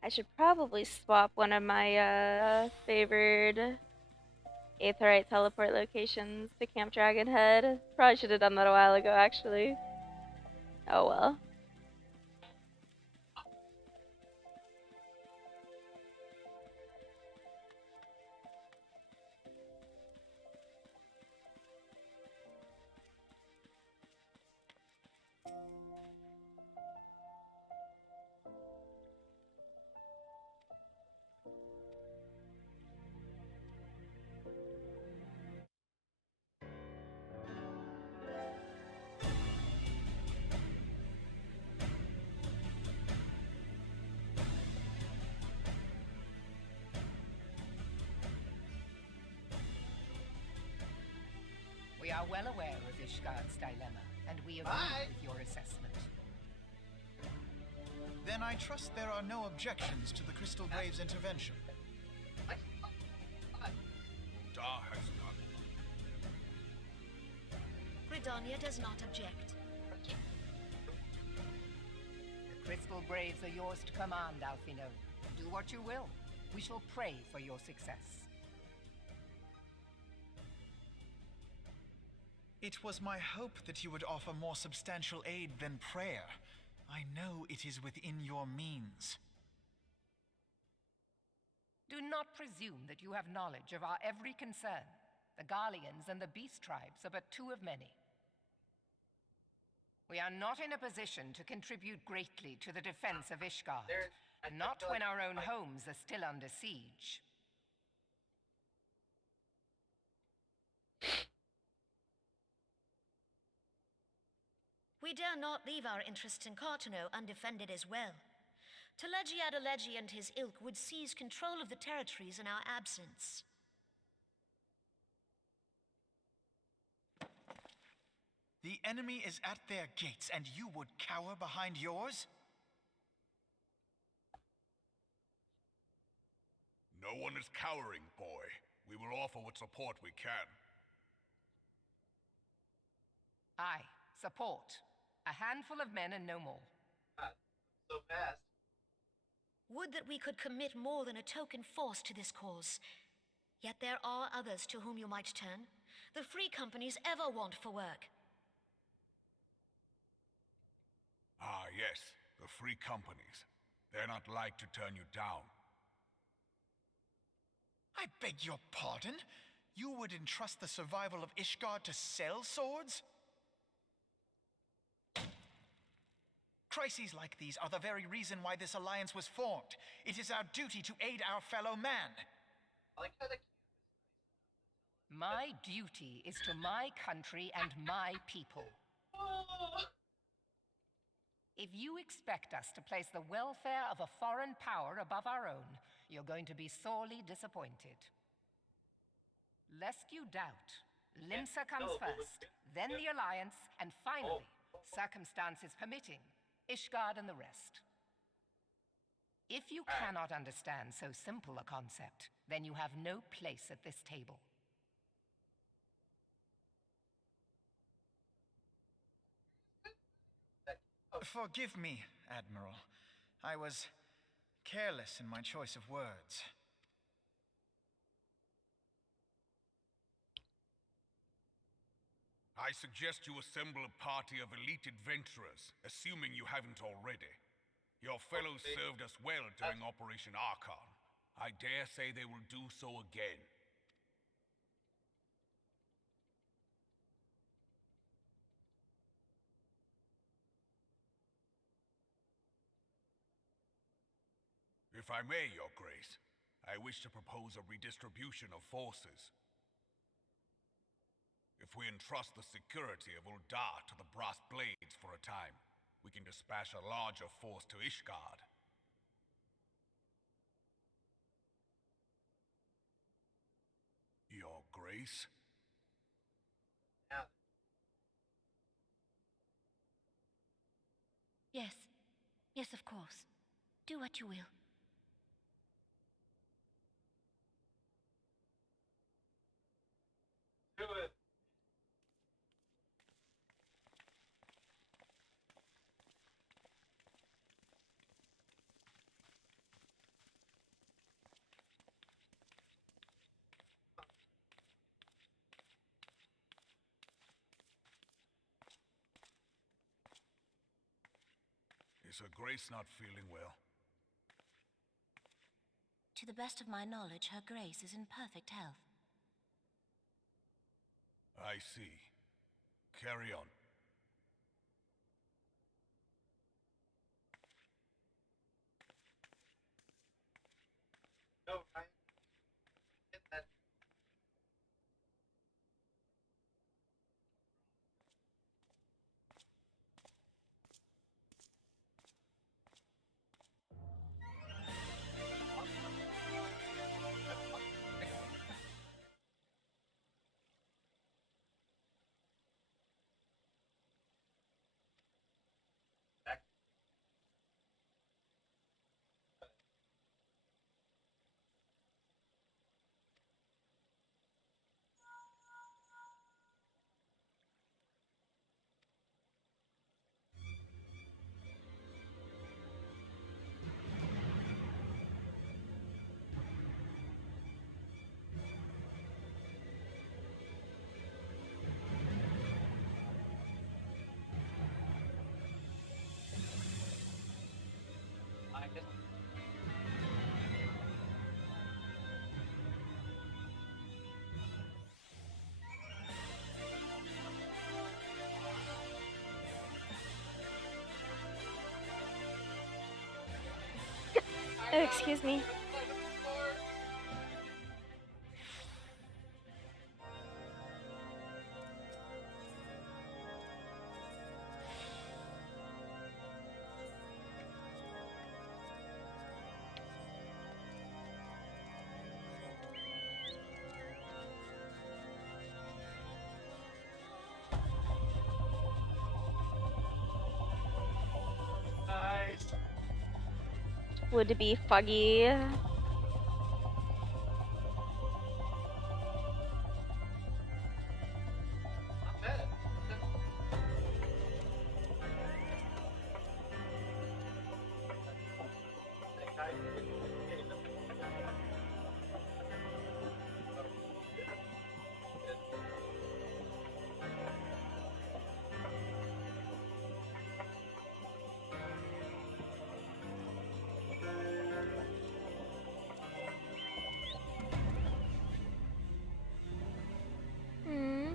I should probably swap one of my favored Aetheryte teleport locations to Camp Dragonhead. Probably should have done that a while ago, actually. Oh well. We are well aware of Ishgard's dilemma, and we agree with your assessment. Then I trust there are no objections to the Crystal Grave's intervention. Dar has none. Gridania does not object. The Crystal Graves are yours to command, Alphino. Do what you will. We shall pray for your success. It was my hope that you would offer more substantial aid than prayer. I know it is within your means. Do not presume that you have knowledge of our every concern. The Garleans and the Beast Tribes are but two of many. We are not in a position to contribute greatly to the defense of Ishgard. Not when our own homes are still under siege. We dare not leave our interests in Cartano undefended as well. Telegi Adalegi and his ilk would seize control of the territories in our absence. The enemy is at their gates, and you would cower behind yours? No one is cowering, boy. We will offer what support we can. Aye, support. A handful of men and no more. So fast. Would that we could commit more than a token force to this cause. Yet there are others to whom you might turn. The free companies ever want for work. Ah, yes, the free companies. They're not like to turn you down. I beg your pardon? You would entrust the survival of Ishgard to sell swords? Crises like these are the very reason why this alliance was formed. It is our duty to aid our fellow man. I like how the My duty is to my country and my people. If you expect us to place the welfare of a foreign power above our own, you're going to be sorely disappointed. Lest you doubt, Limsa comes first, then the Alliance, and finally, circumstances permitting, Ishgard and the rest. If you cannot understand so simple a concept, then you have no place at this table. Forgive me, Admiral. I was careless in my choice of words. I suggest you assemble a party of elite adventurers, assuming you haven't already. Your fellows served us well during Operation Archon. I dare say they will do so again. If I may, Your Grace, I wish to propose a redistribution of forces. If we entrust the security of Uldar to the Brass Blades for a time, we can dispatch a larger force to Ishgard. Your Grace? Yes. Yes, of course. Do what you will. Do it. Is her grace not feeling well? To the best of my knowledge, her grace is in perfect health. I see. Carry on. No, Ryan. Get that. Excuse me. Nice. Would it be foggy? Hmm.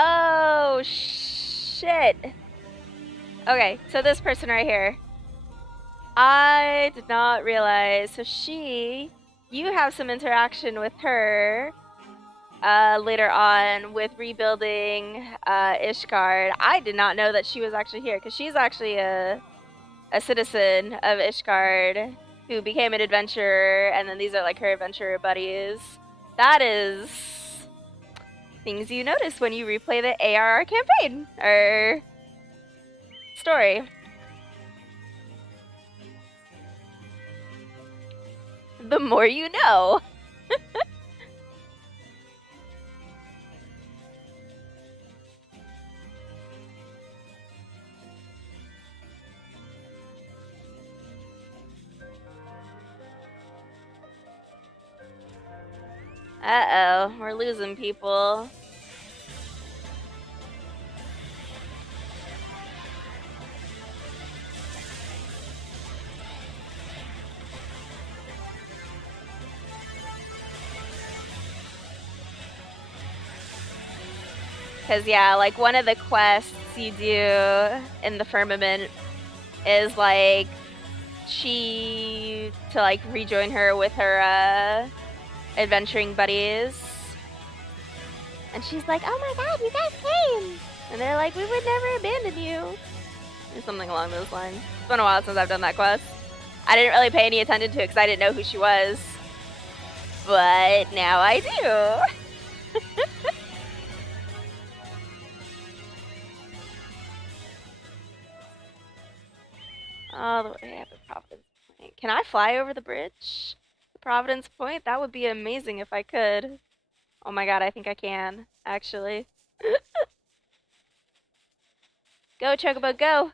Oh, shit. Okay, so this person right here. I did not realize. So you have some interaction with her later on with rebuilding Ishgard. I did not know that she was actually here because she's actually a citizen of Ishgard who became an adventurer, and then these are like her adventurer buddies. That is things you notice when you replay the ARR campaign or story. The more you know. Uh-oh, we're losing people. Because, yeah, like, one of the quests you do in the Firmament is, like, to, like, rejoin her with her, adventuring buddies. And she's like, oh my god, you guys came! And they're like, we would never abandon you. Or something along those lines. It's been a while since I've done that quest. I didn't really pay any attention to it because I didn't know who she was. But now I do. All the way up at Providence Point. Can I fly over the bridge? To Providence Point? That would be amazing if I could. Oh my god, I think I can, actually. Go, Chocobo, go!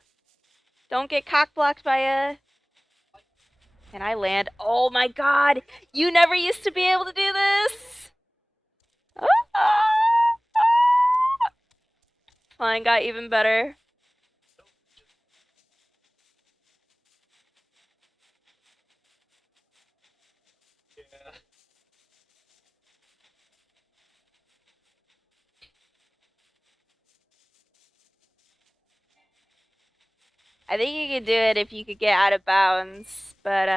Don't get cock-blocked by a... Can I land? Oh my god! You never used to be able to do this! Flying got even better. I think you could do it if you could get out of bounds, but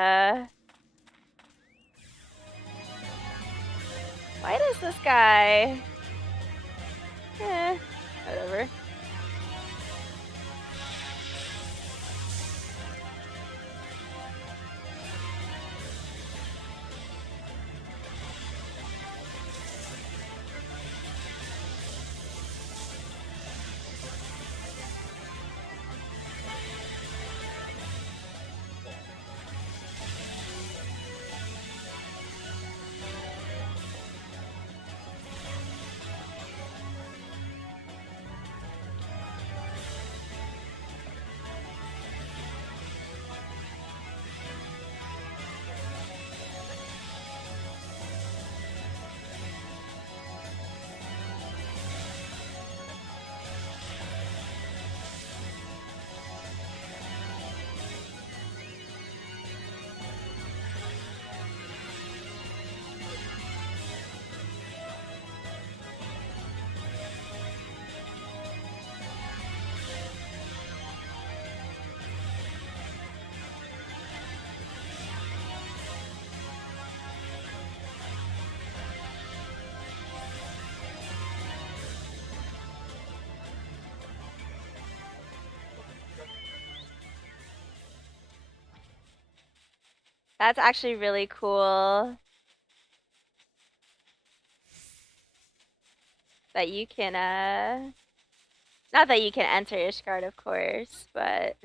why does this guy? Whatever. That's actually really cool. That you can, not that you can enter Ishgard, of course, but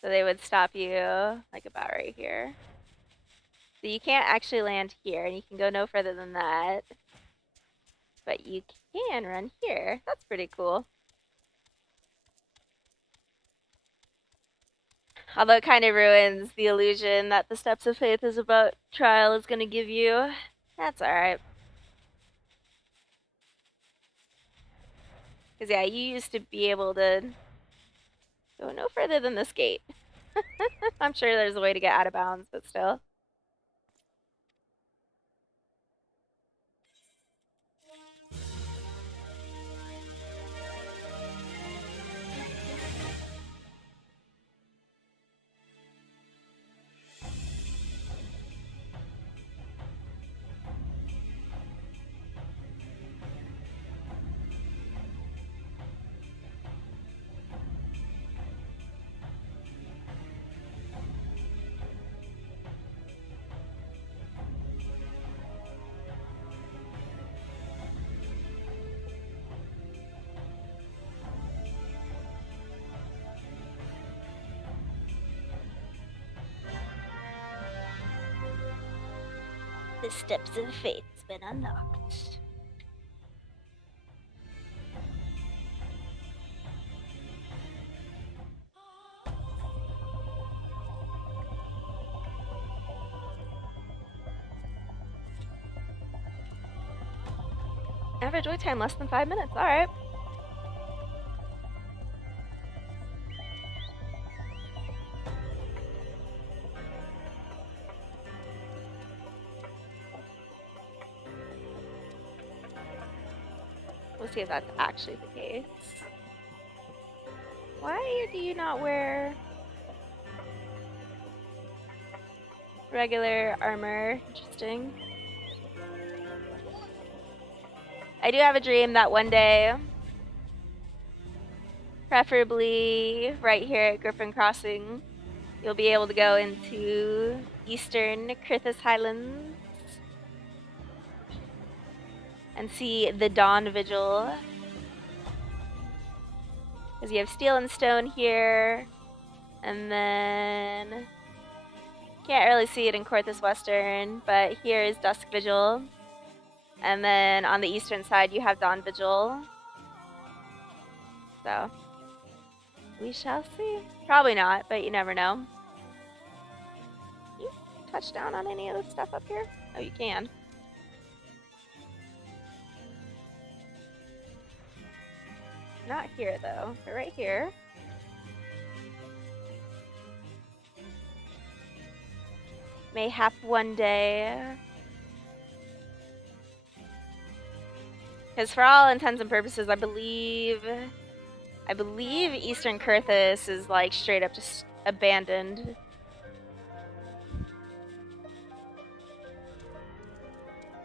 so they would stop you, like about right here. So you can't actually land here, and you can go no further than that. But you can run here. That's pretty cool. Although it kind of ruins the illusion that the Steps of Faith is about trial is going to give you. That's alright. Because yeah, you used to be able to go no further than this gate. I'm sure there's a way to get out of bounds, but still. The Steps of Faith's been unlocked. Average wait time less than 5 minutes. Alright. We'll see if that's actually the case. Why do you not wear regular armor? Interesting. I do have a dream that one day, preferably right here at Griffin Crossing, you'll be able to go into eastern Krithis Highlands and see the Dawn Vigil. Because you have Steel and Stone here, and then can't really see it in Corthus Western, but here is Dusk Vigil. And then on the eastern side, you have Dawn Vigil. So, we shall see. Probably not, but you never know. Can you touch down on any of this stuff up here? Oh, you can. Not here, though, but right here. Mayhap one day. Because for all intents and purposes, I believe Eastern Kurthus is like straight up just abandoned.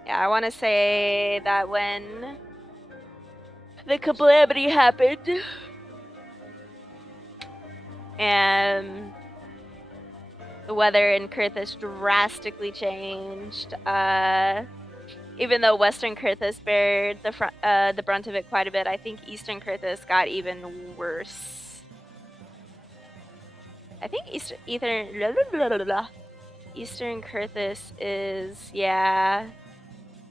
Yeah, I want to say that when the calamity happened and the weather in Kurthus drastically changed, even though Western Kurthus bared the brunt of it quite a bit, I think Eastern Kurthus got even worse. I think Eastern Kurthus is, yeah,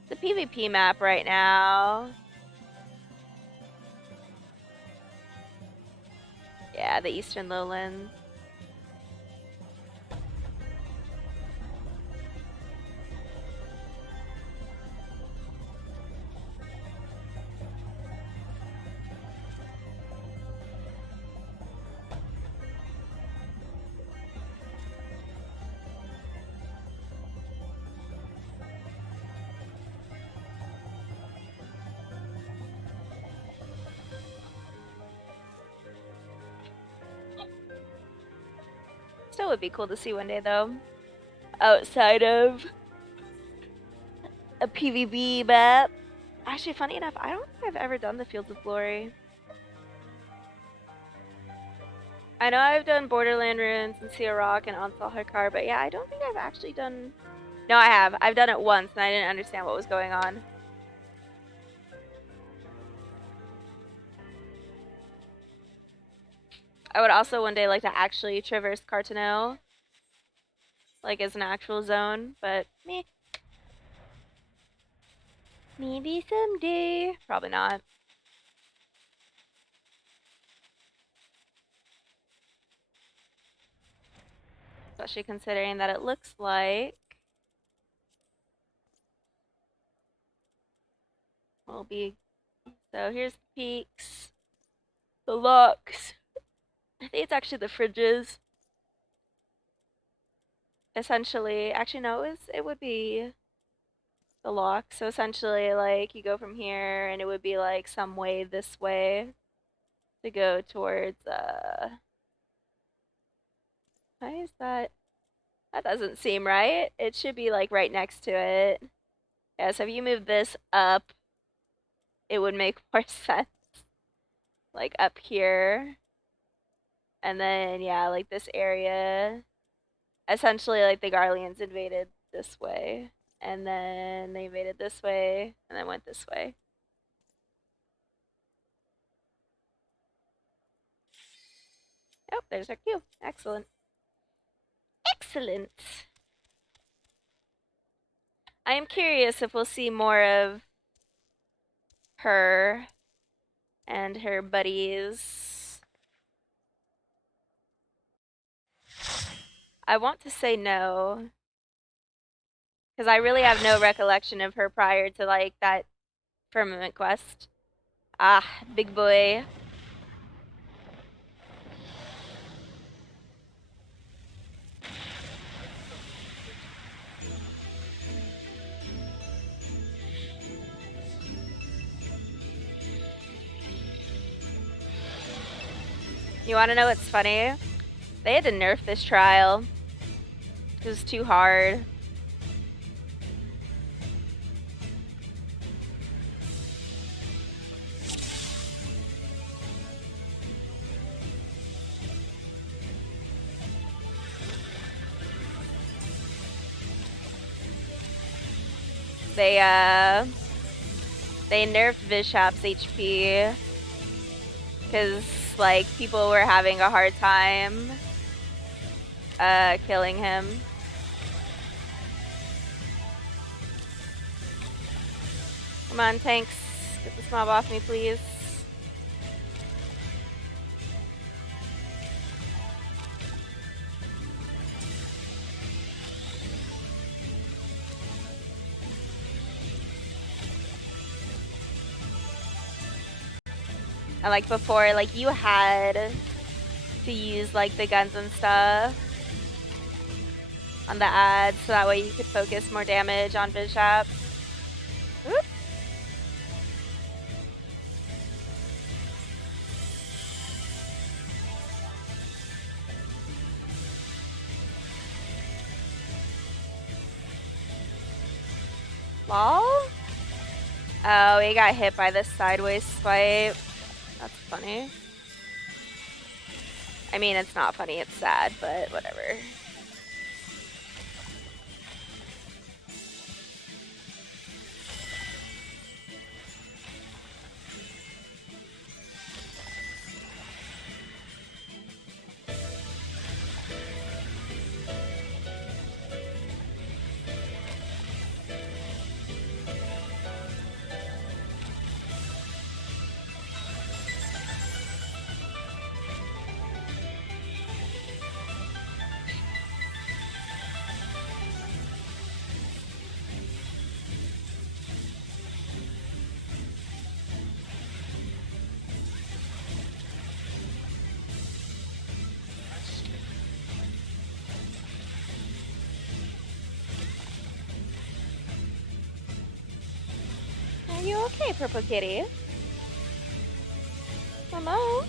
the PvP map right now. Yeah, the Eastern Lowlands. Still would be cool to see one day, though. Outside of a PvP map. Actually, funny enough, I don't think I've ever done the Fields of Glory. I know I've done Borderland Ruins and Sea Rock and Ansal Hakar, but yeah, I don't think I've actually done... No, I have. I've done it once, and I didn't understand what was going on. I would also one day like to actually traverse Cartano, like as an actual zone, but meh. Maybe someday. Probably not. Especially considering that it looks like will be. So here's the peaks, the locks. I think it's actually the fridges. Essentially, actually no, it would be the lock. So essentially, like you go from here, and it would be like some way this way to go towards. Why is that? That doesn't seem right. It should be like right next to it. Yeah. So if you move this up, it would make more sense. Like up here. And then, yeah, like this area. Essentially, like the Garleans invaded this way. And then they invaded this way. And then went this way. Oh, there's our cue. Excellent. Excellent. I am curious if we'll see more of her and her buddies. I want to say no. Because I really have no recollection of her prior to, like, that Firmament quest. Ah, big boy. You want to know what's funny? They had to nerf this trial. It was too hard. They nerfed Bishop's HP because like people were having a hard time killing him. Come on, tanks, get this mob off me, please. And like before, like you had to use like the guns and stuff on the ads so that way you could focus more damage on Bishop. Oop. Lol? Oh, he got hit by this sideways swipe. That's funny. I mean, it's not funny, it's sad, but whatever. Are you okay, Purple Kitty? Hello?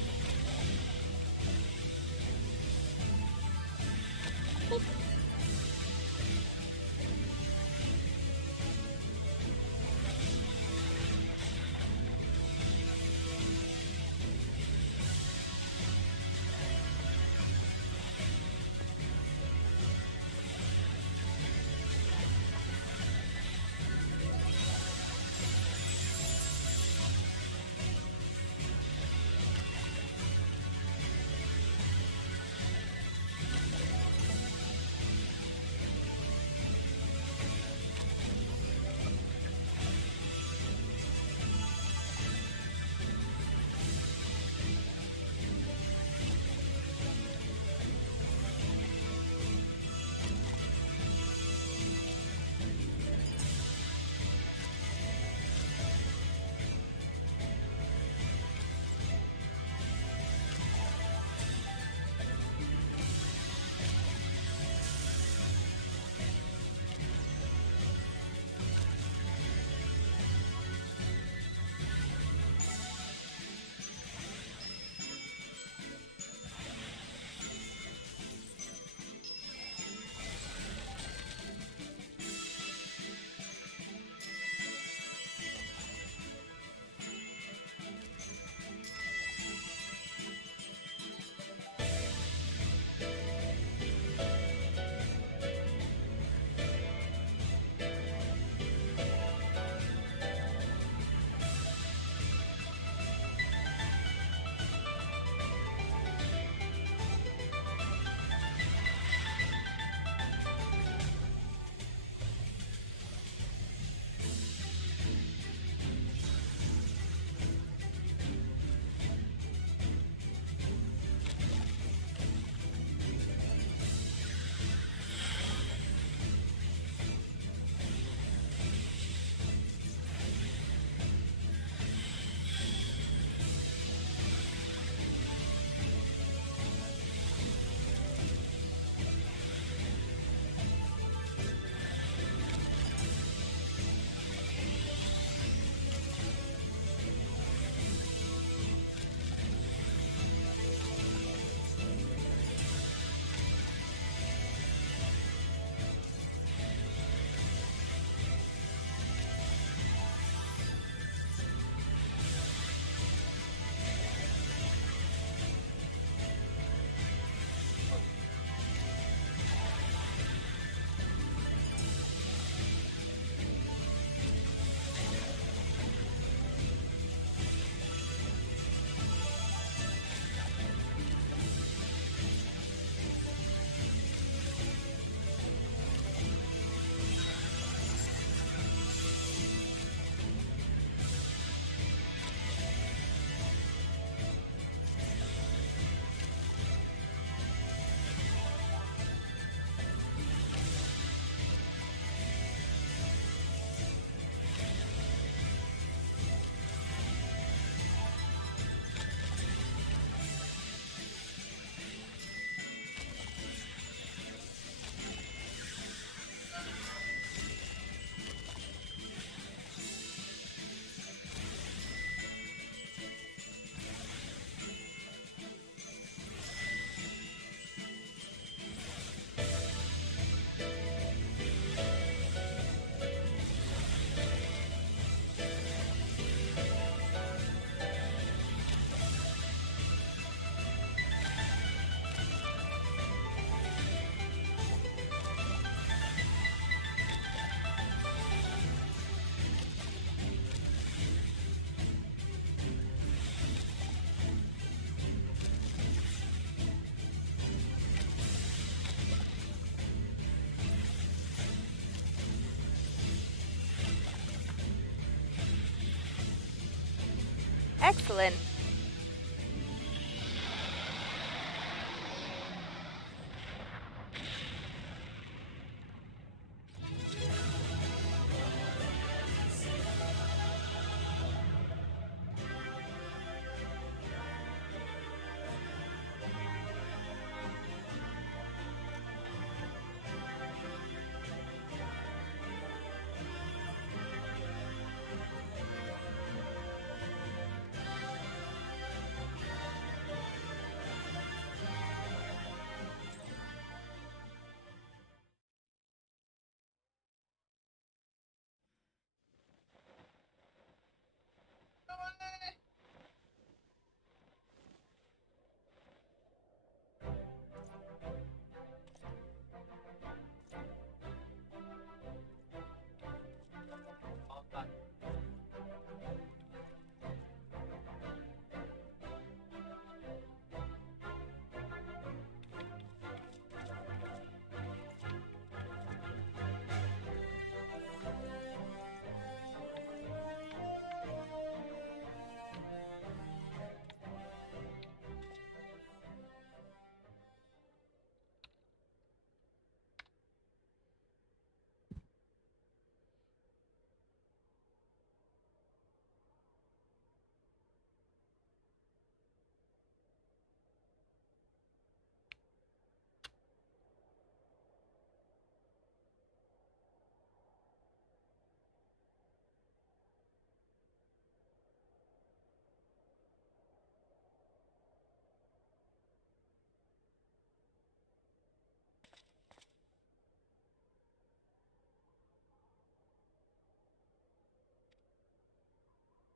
Excellent.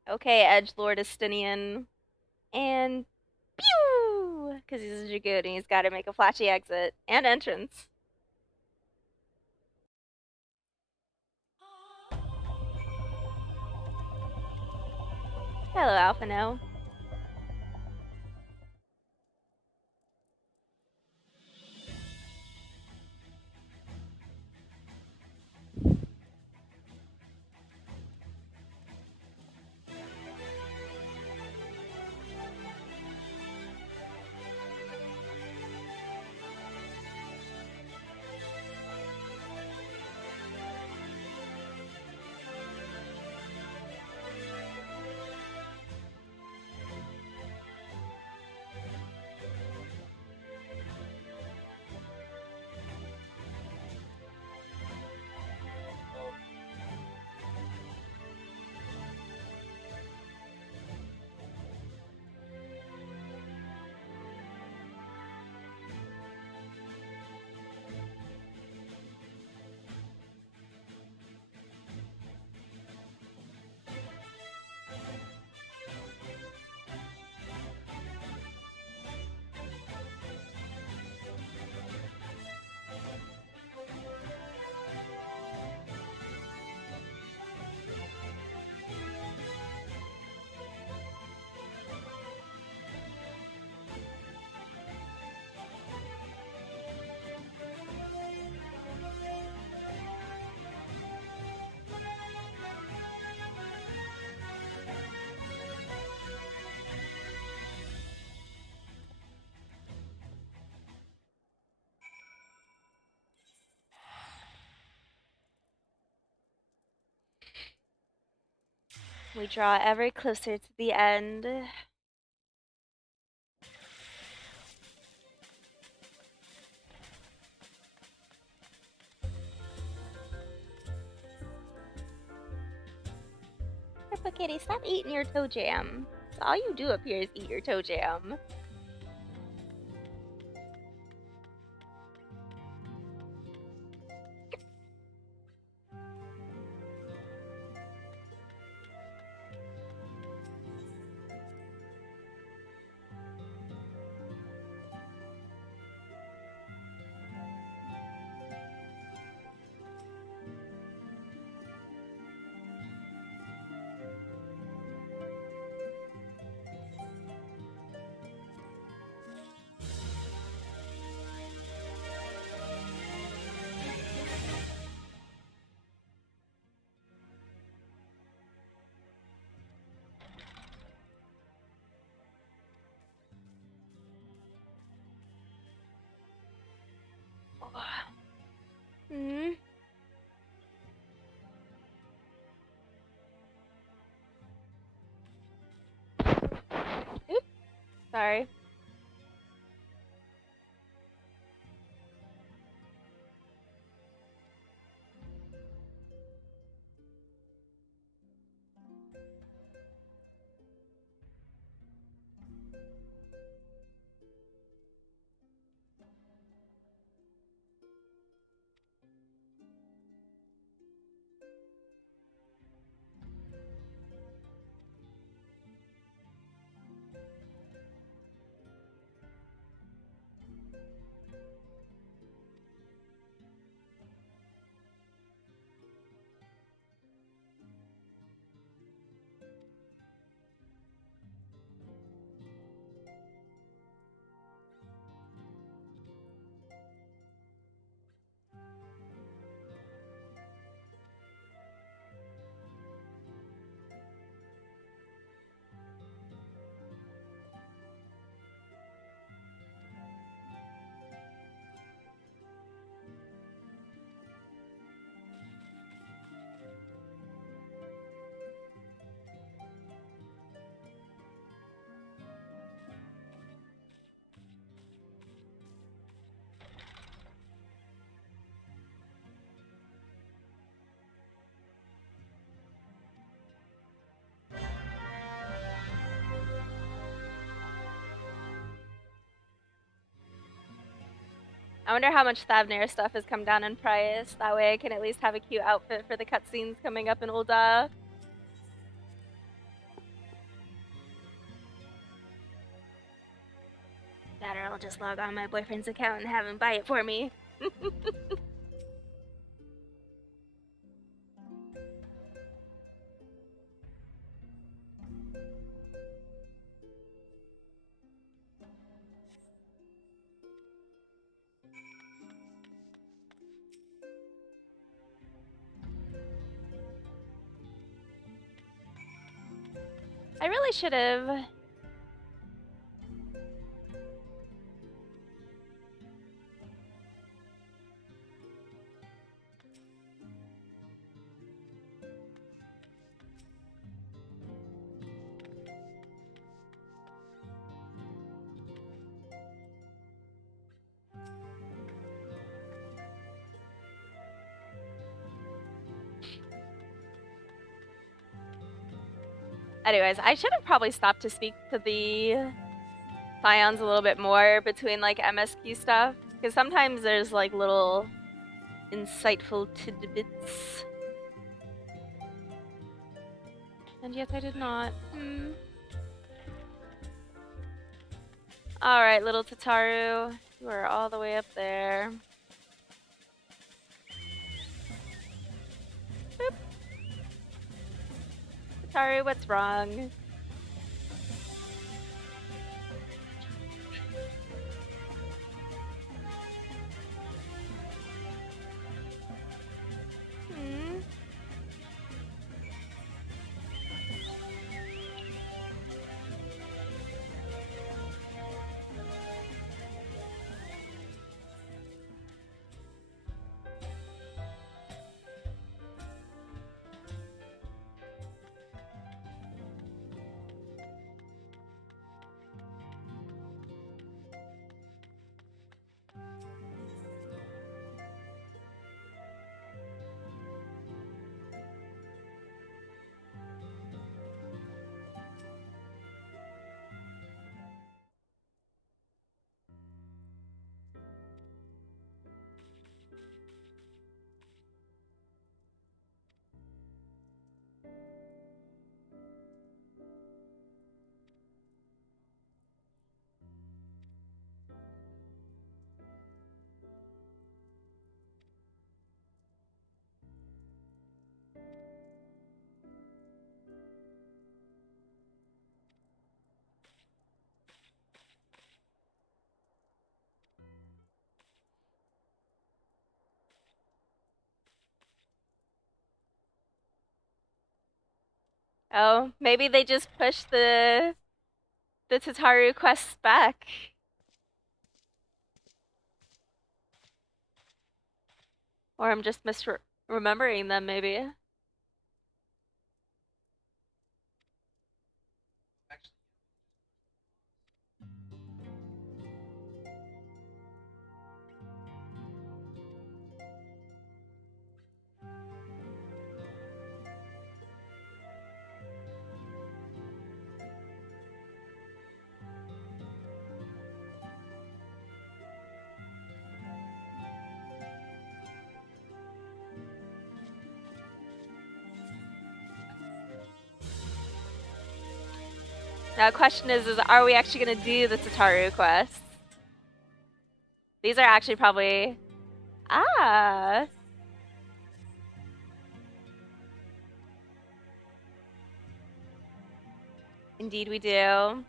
Okay, Edgelord Estinian. And pew! Because he's a Dragoon and he's got to make a flashy exit and entrance. Hello, Alphino. We draw ever closer to the end. Purple Kitty, stop eating your toe jam. All you do up here is eat your toe jam. Sorry. I wonder how much Thavnair stuff has come down in price. That way I can at least have a cute outfit for the cutscenes coming up in Ul'dah. That or I'll just log on my boyfriend's account and have him buy it for me. I really should have. Anyways, I should have probably stopped to speak to the Scions a little bit more between like MSQ stuff, because sometimes there's like little insightful tidbits. And yet I did not. Alright, little Tataru, you are all the way up there. Boop. Tataru, what's wrong? Oh, maybe they just pushed the Tataru quests back. Or I'm just misremembering them, maybe. Now, the question is are we actually going to do the Tataru quests? These are actually probably... Ah! Indeed we do.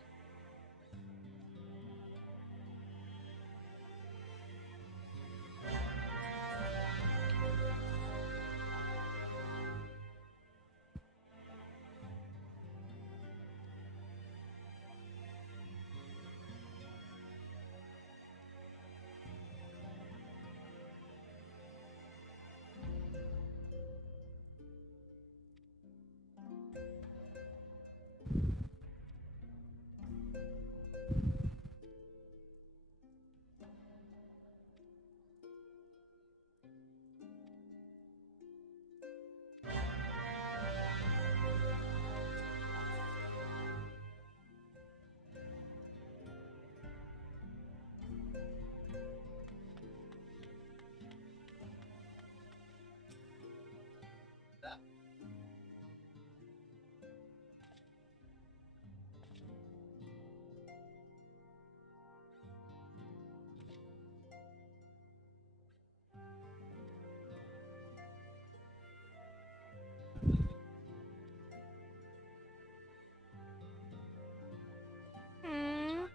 Hmm.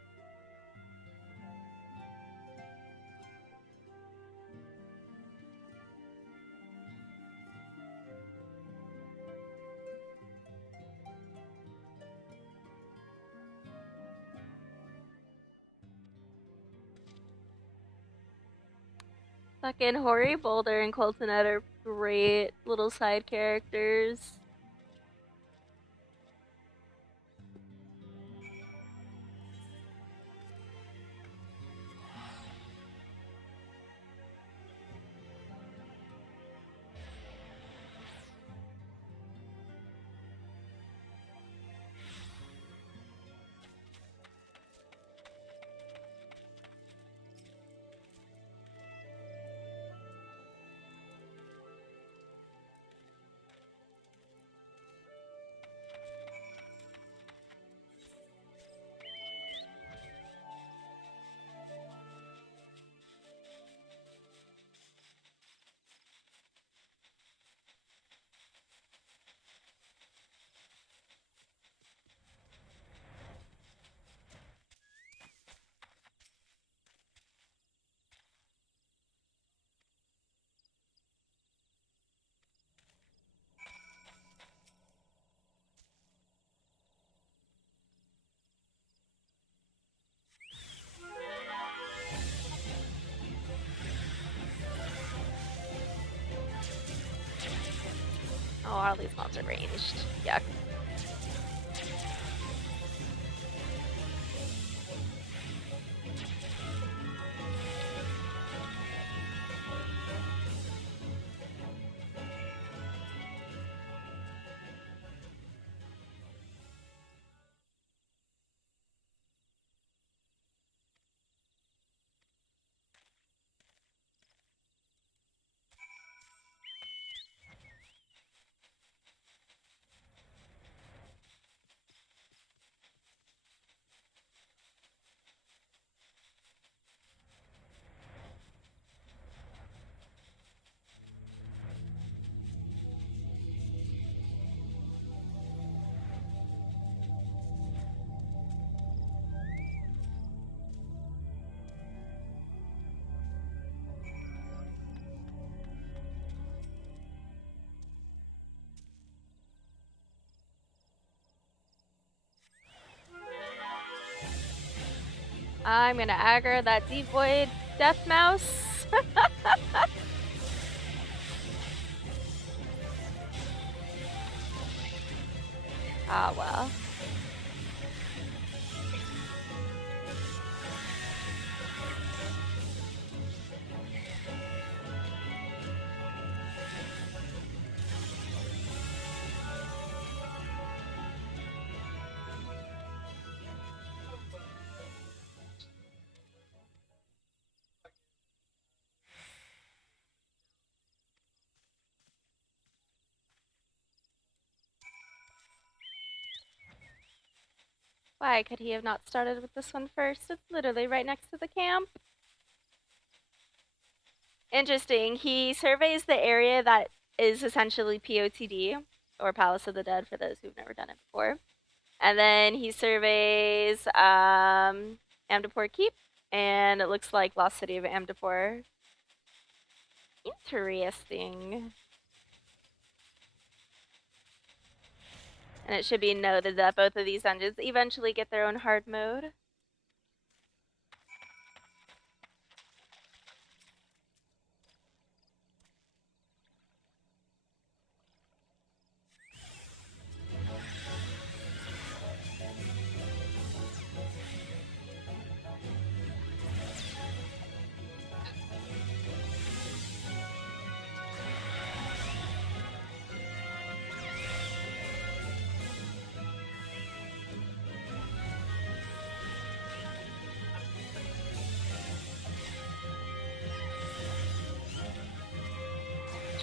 Fucking Hori Boulder and Coltonet are great little side characters. Oh, all these mobs are ranged. Yuck. I'm gonna aggro that Deep Void Death Mouse. Ah, well. Why could he have not started with this one first? It's literally right next to the camp. Interesting. He surveys the area that is essentially POTD, or Palace of the Dead, for those who've never done it before. And then he surveys Amdapor Keep, and it looks like Lost City of Amdapor. Interesting. And it should be noted that both of these dungeons eventually get their own hard mode.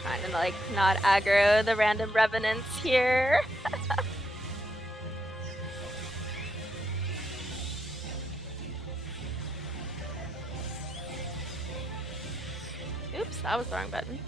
Trying to like not aggro the random revenants here. Oops, that was the wrong button.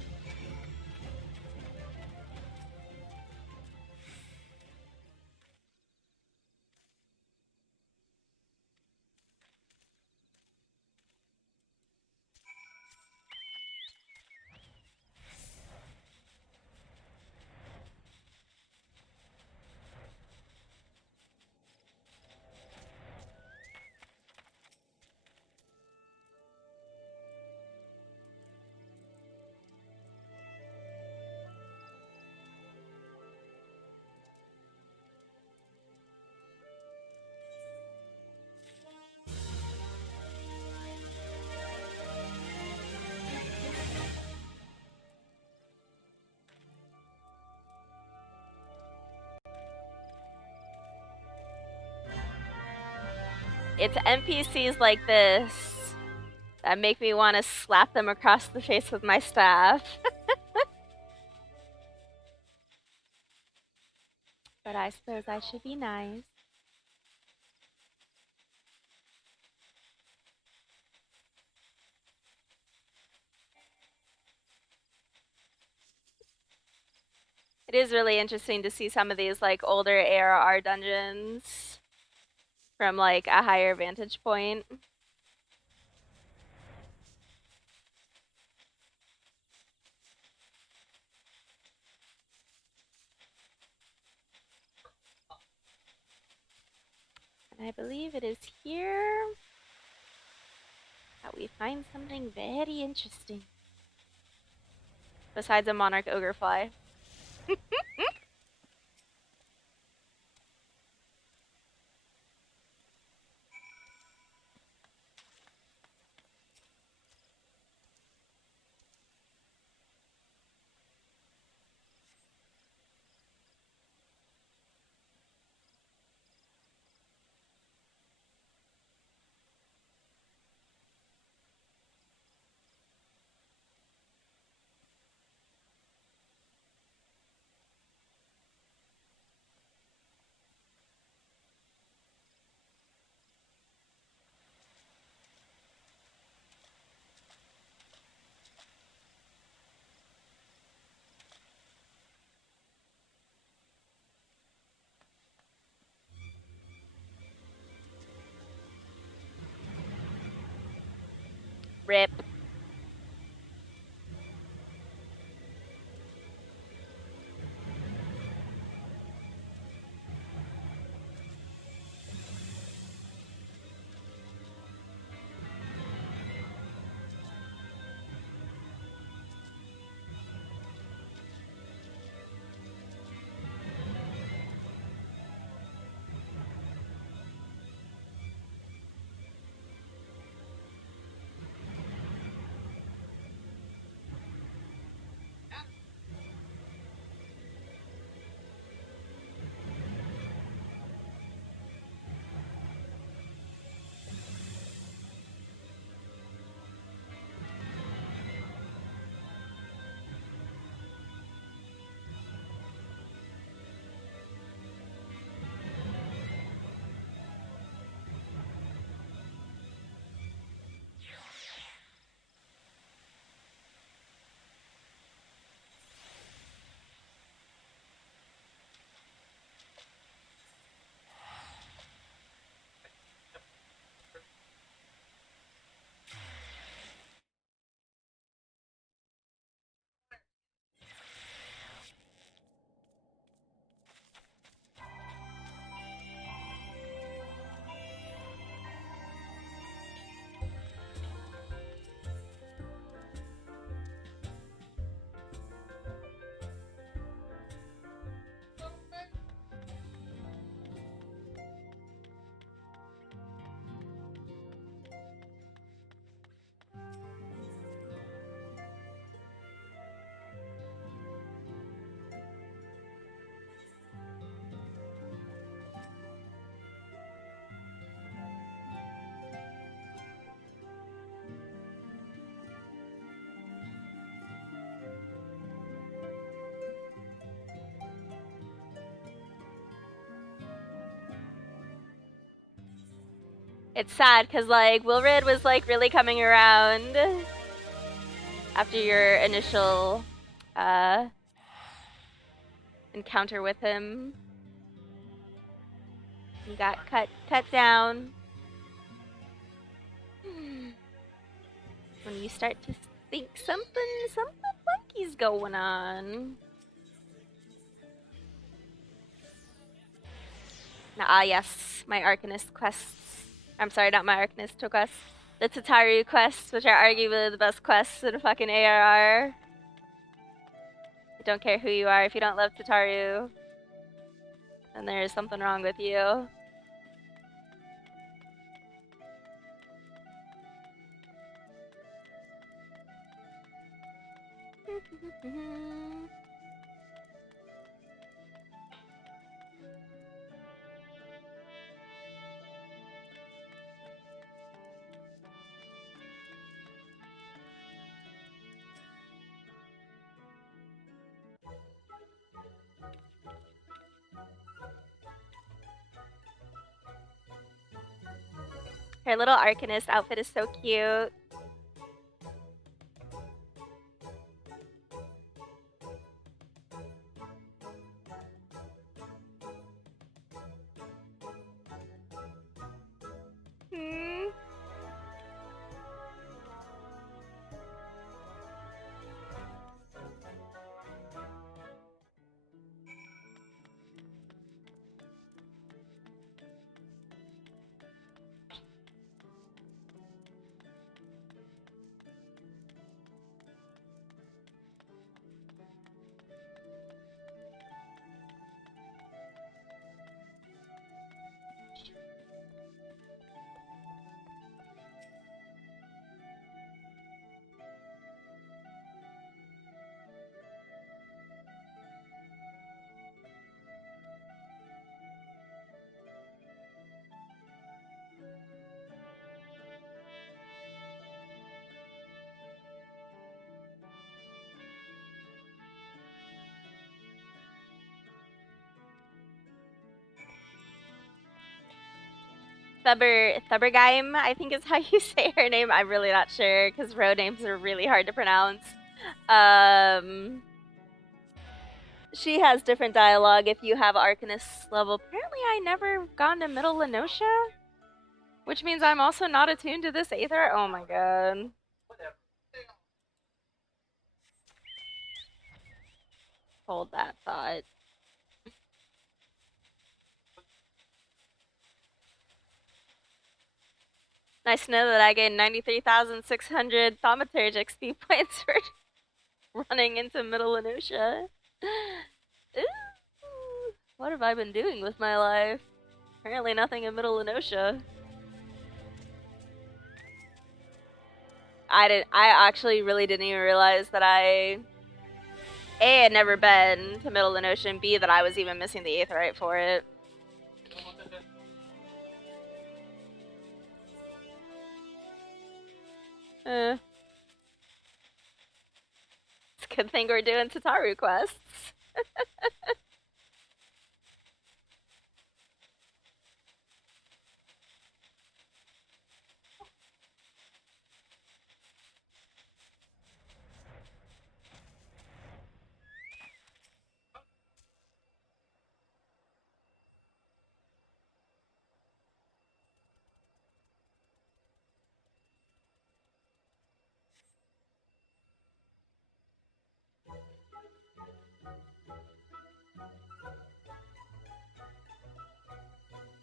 It's NPCs like this that make me want to slap them across the face with my staff. But I suppose I should be nice. It is really interesting to see some of these like older ARR dungeons from like a higher vantage point. And I believe it is here that we find something very interesting. Besides a monarch ogre fly. Rip. It's sad because like Wilrid was like really coming around after your initial encounter with him. You got cut down. When you start to think something funky's going on. Ah, yes, my Arcanist quests. I'm sorry, not my Arcanist quests. The Tataru quests, which are arguably the best quests in fucking ARR. I don't care who you are, if you don't love Tataru, then there's something wrong with you. Her little Arcanist outfit is so cute. Hmm. Thubbergeim, I think is how you say her name. I'm really not sure because road names are really hard to pronounce. She has different dialogue if you have Arcanist level. Apparently I never gone to Middle Lenosha, which means I'm also not attuned to this Aether. Oh my god. Hold that thought. Nice to know that I gained 93,600 Thaumaturge XP points for running into Middle Lenosha. Ooh, what have I been doing with my life? Apparently nothing in Middle Lenosha. I actually really didn't even realize that I A, had never been to Middle Lenosha, and B, that I was even missing the Aetherite for it. It's a good thing we're doing Tataru quests.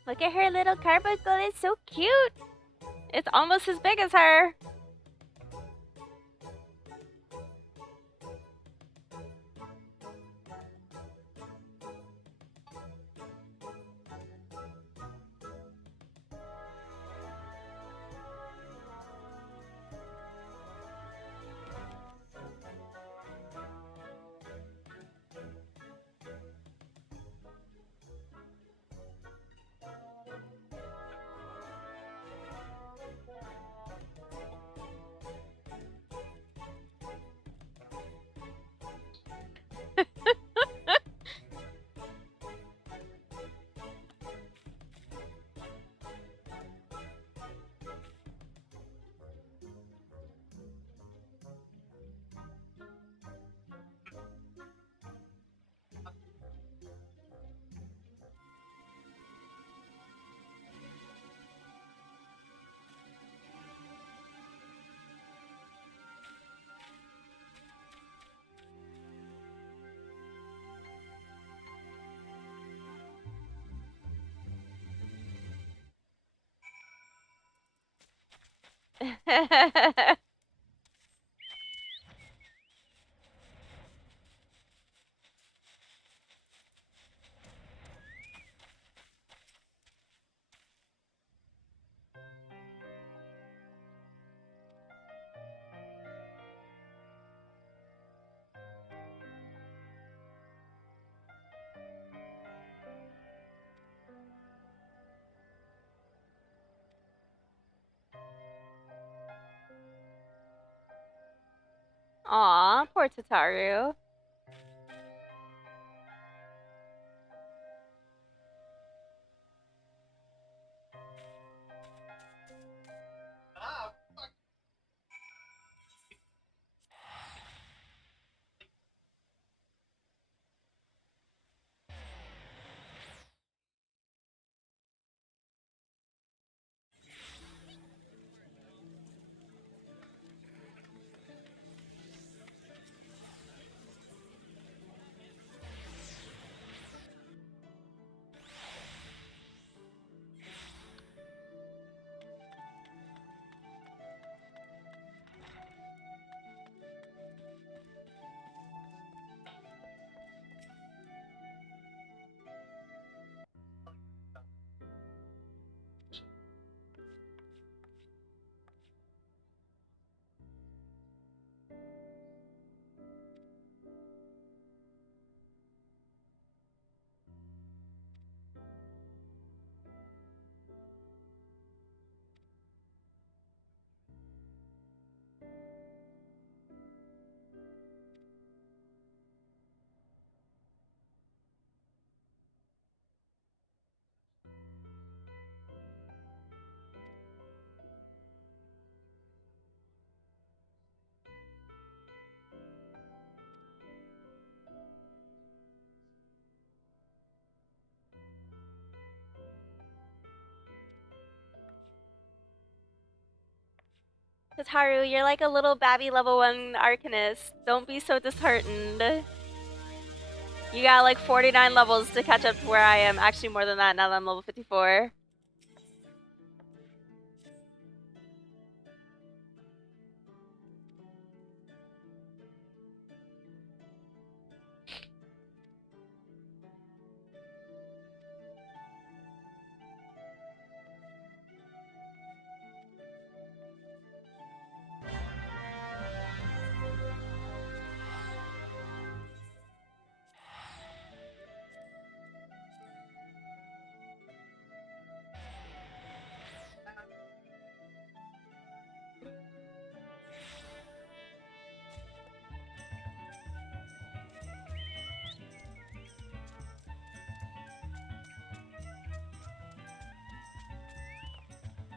Look at her little carbuncle, it's so cute! It's almost as big as her! Aw, poor Tataru. Tataru, you're like a little babby level 1 Arcanist. Don't be so disheartened. You got like 49 levels to catch up to where I am. Actually, more than that now that I'm level 54.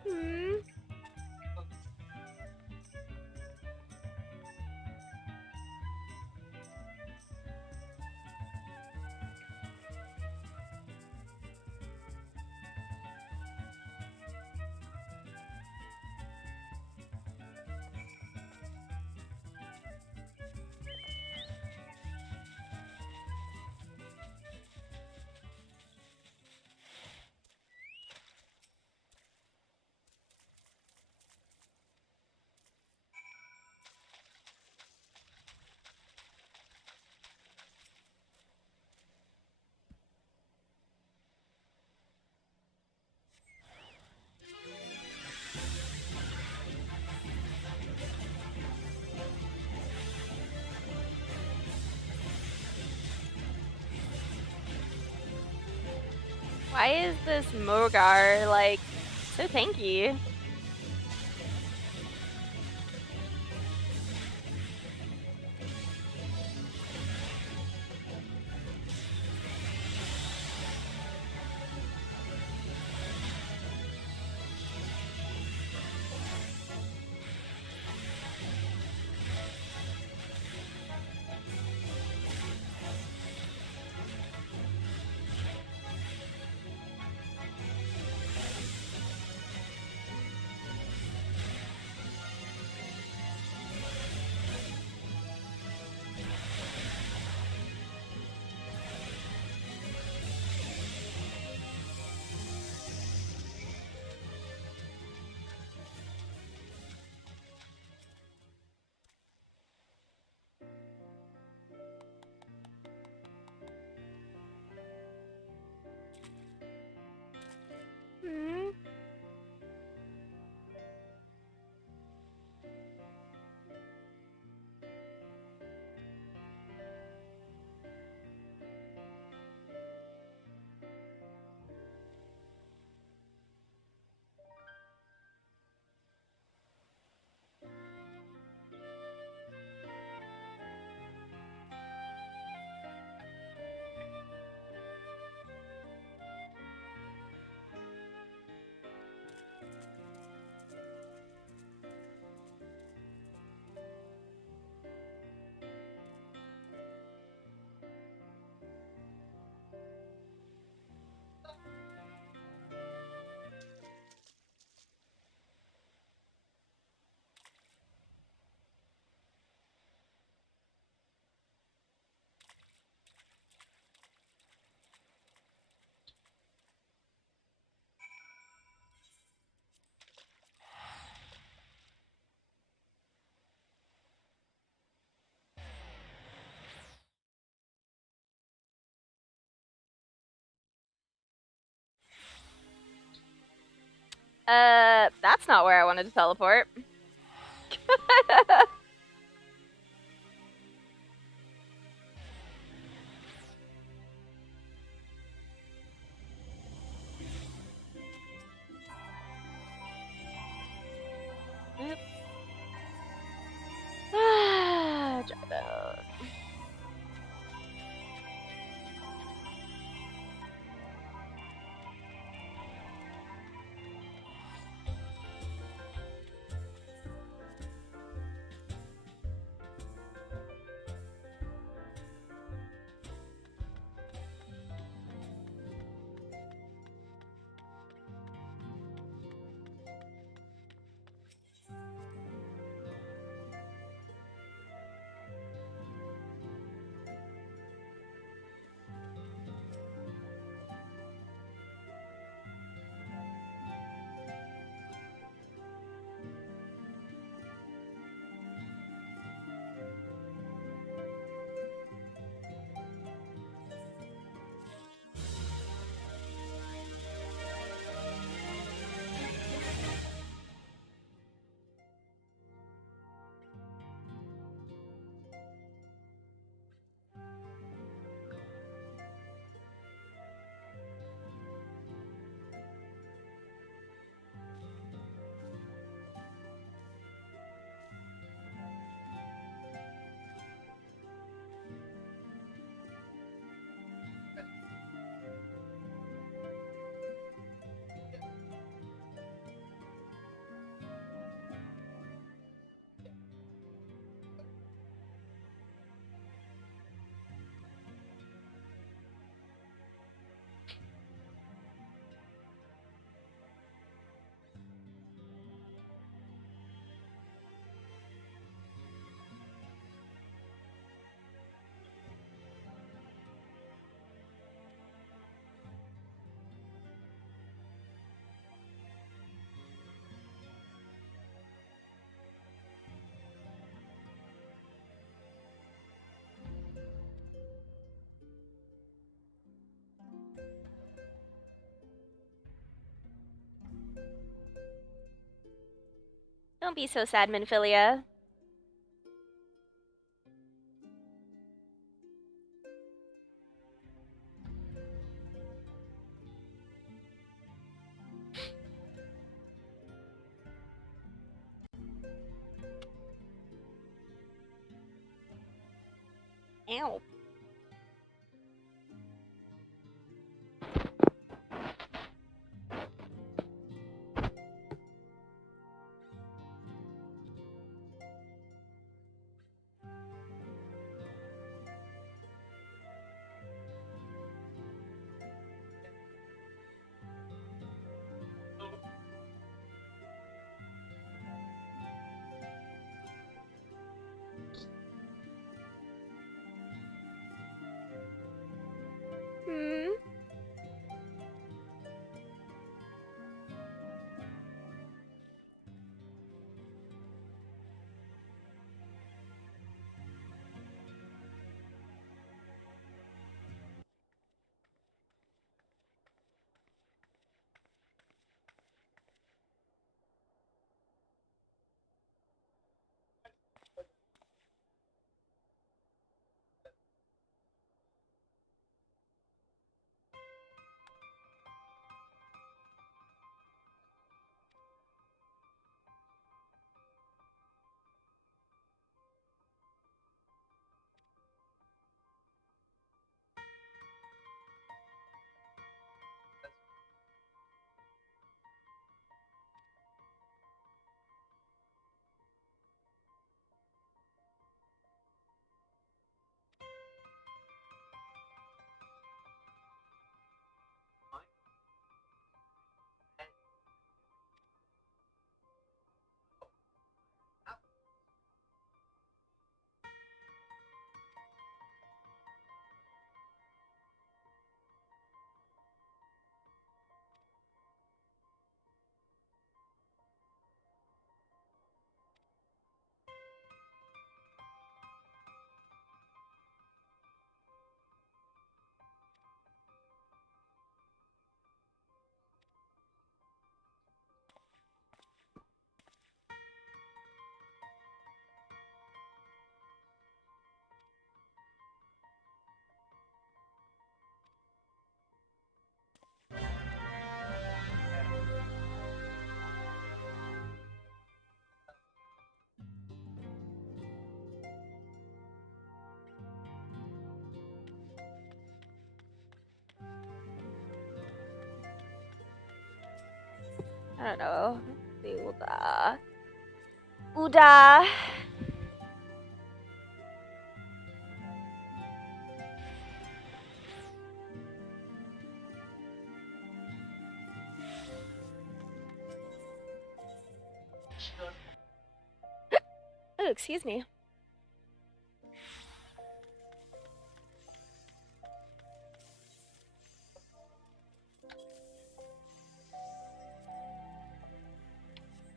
Hmm. Why is this Mogar, like, so tanky? That's not where I wanted to teleport. Yep. Drive out. Don't be so sad, Minfilia. Ow. I don't know. Let's see, Uda. Oh, excuse me.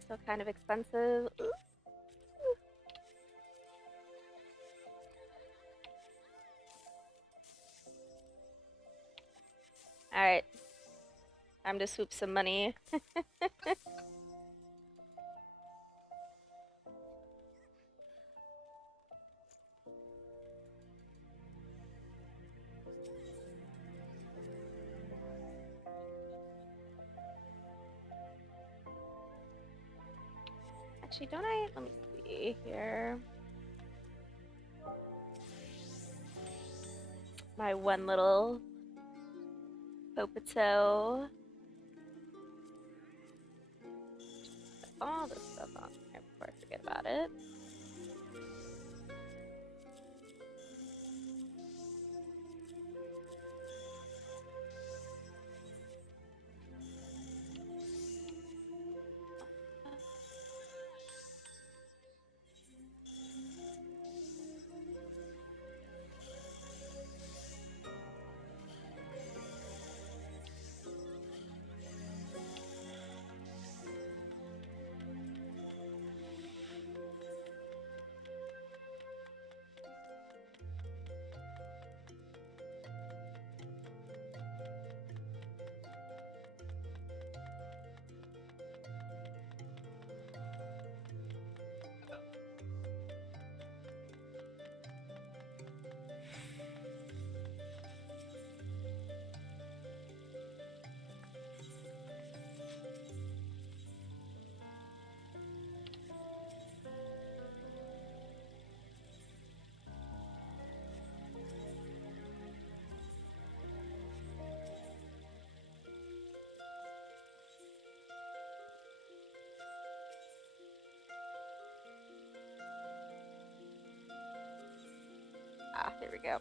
So kind of expensive. Ooh. All right. Time to swoop some money. Actually, don't I? Let me see here. My one little Popito. All this stuff on here before I forget about it. Ah, here we go.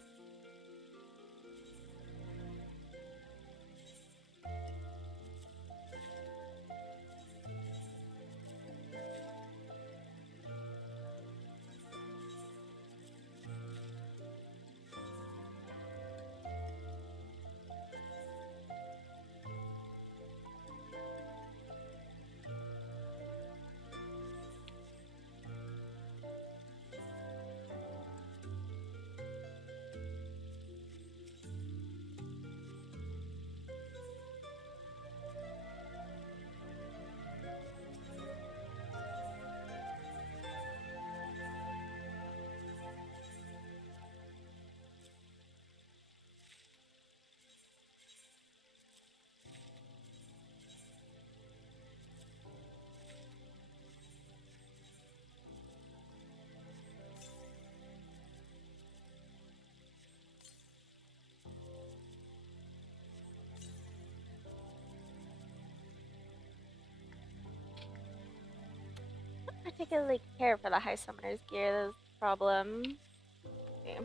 Particularly care for the high summoner's gear. That's the problem. Okay.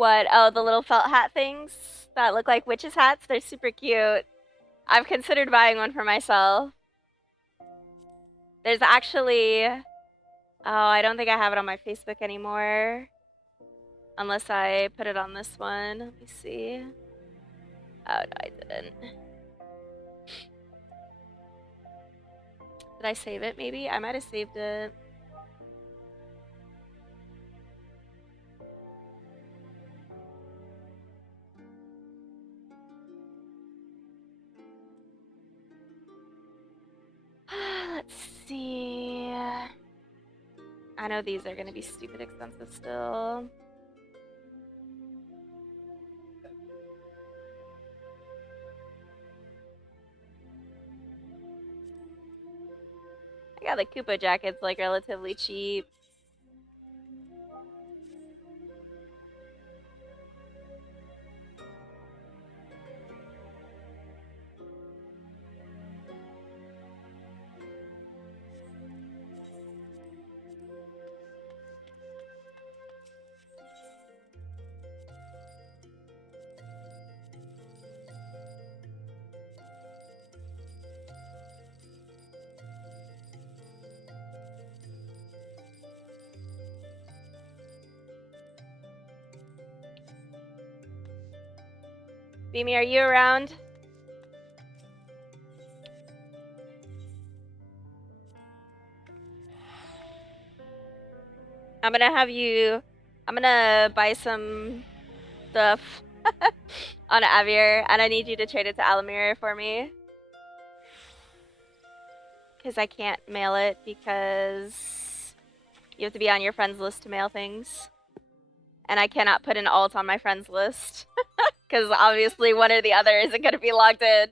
What? Oh, the little felt hat things that look like witches' hats? They're super cute. I've considered buying one for myself. There's actually... Oh, I don't think I have it on my Facebook anymore. Unless I put it on this one. Let me see. Oh, no, I didn't. Did I save it, maybe? I might have saved it. Let's see. I know these are going to be stupid expensive still. I got the Koopa jackets like relatively cheap. Beamy, are you around? I'm gonna buy some stuff on Avyuir, and I need you to trade it to Alamir for me. Because I can't mail it because you have to be on your friends list to mail things. And I cannot put an alt on my friends list. Because obviously one or the other isn't going to be logged in.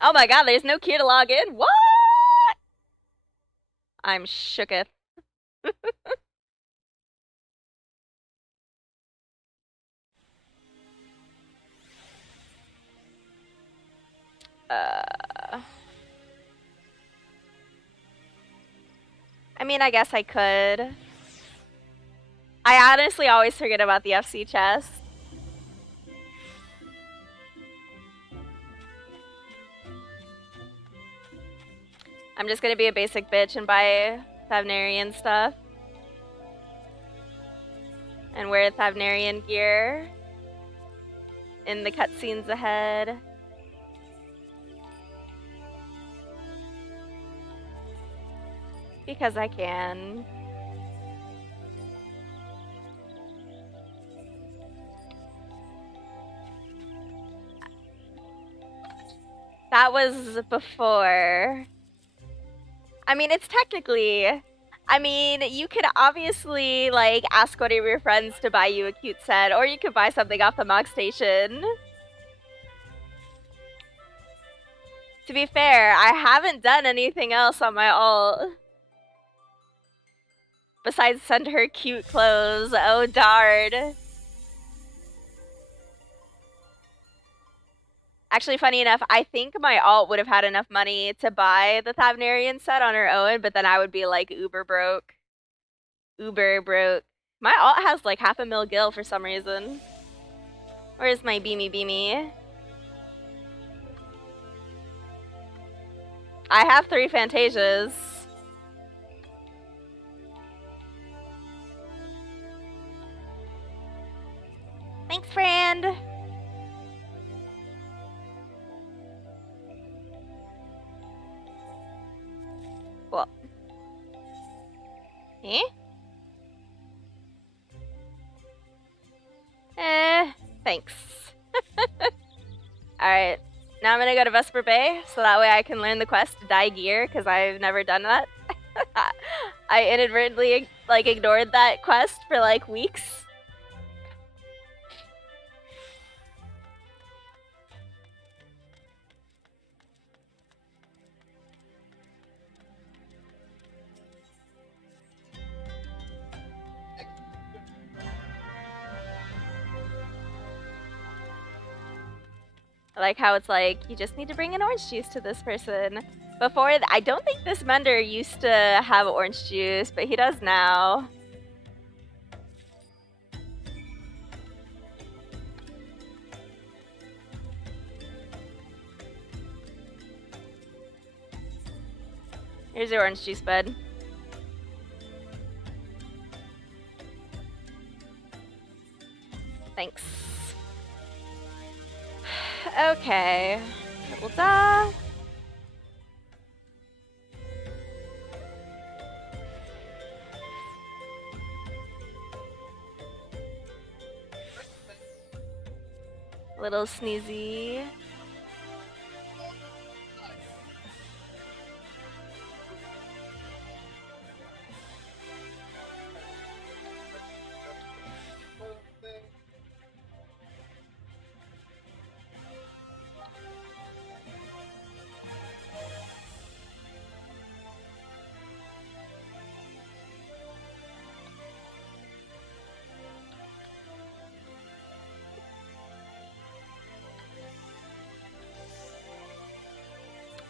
Oh my god, there's no key to log in? What? I'm shooketh. I mean, I guess I could. I honestly always forget about the FC chest. I'm just gonna be a basic bitch and buy Thavnarian stuff. And wear Thavnarian gear in the cutscenes ahead. Because I can. That was before. I mean, it's technically... I mean, you could obviously, like, ask one of your friends to buy you a cute set, or you could buy something off the Mog Station. To be fair, I haven't done anything else on my alt. Besides send her cute clothes. Oh, darn. Actually, funny enough, I think my alt would have had enough money to buy the Thavnarian set on her own, but then I would be, like, uber broke. Uber broke. My alt has, like, 500,000 gil for some reason. Where's my beamy? I have 3 Fantasias. Thanks, friend. Cool. Eh? Thanks. Alright. Now I'm gonna go to Vesper Bay, so that way I can learn the quest to dye gear, because I've never done that. I inadvertently, like, ignored that quest for, like, weeks. I like how it's like, you just need to bring an orange juice to this person. Before, I don't think this Mender used to have orange juice, but he does now. Here's your orange juice, bud. Thanks. Okay. Triple da. Little sneezy.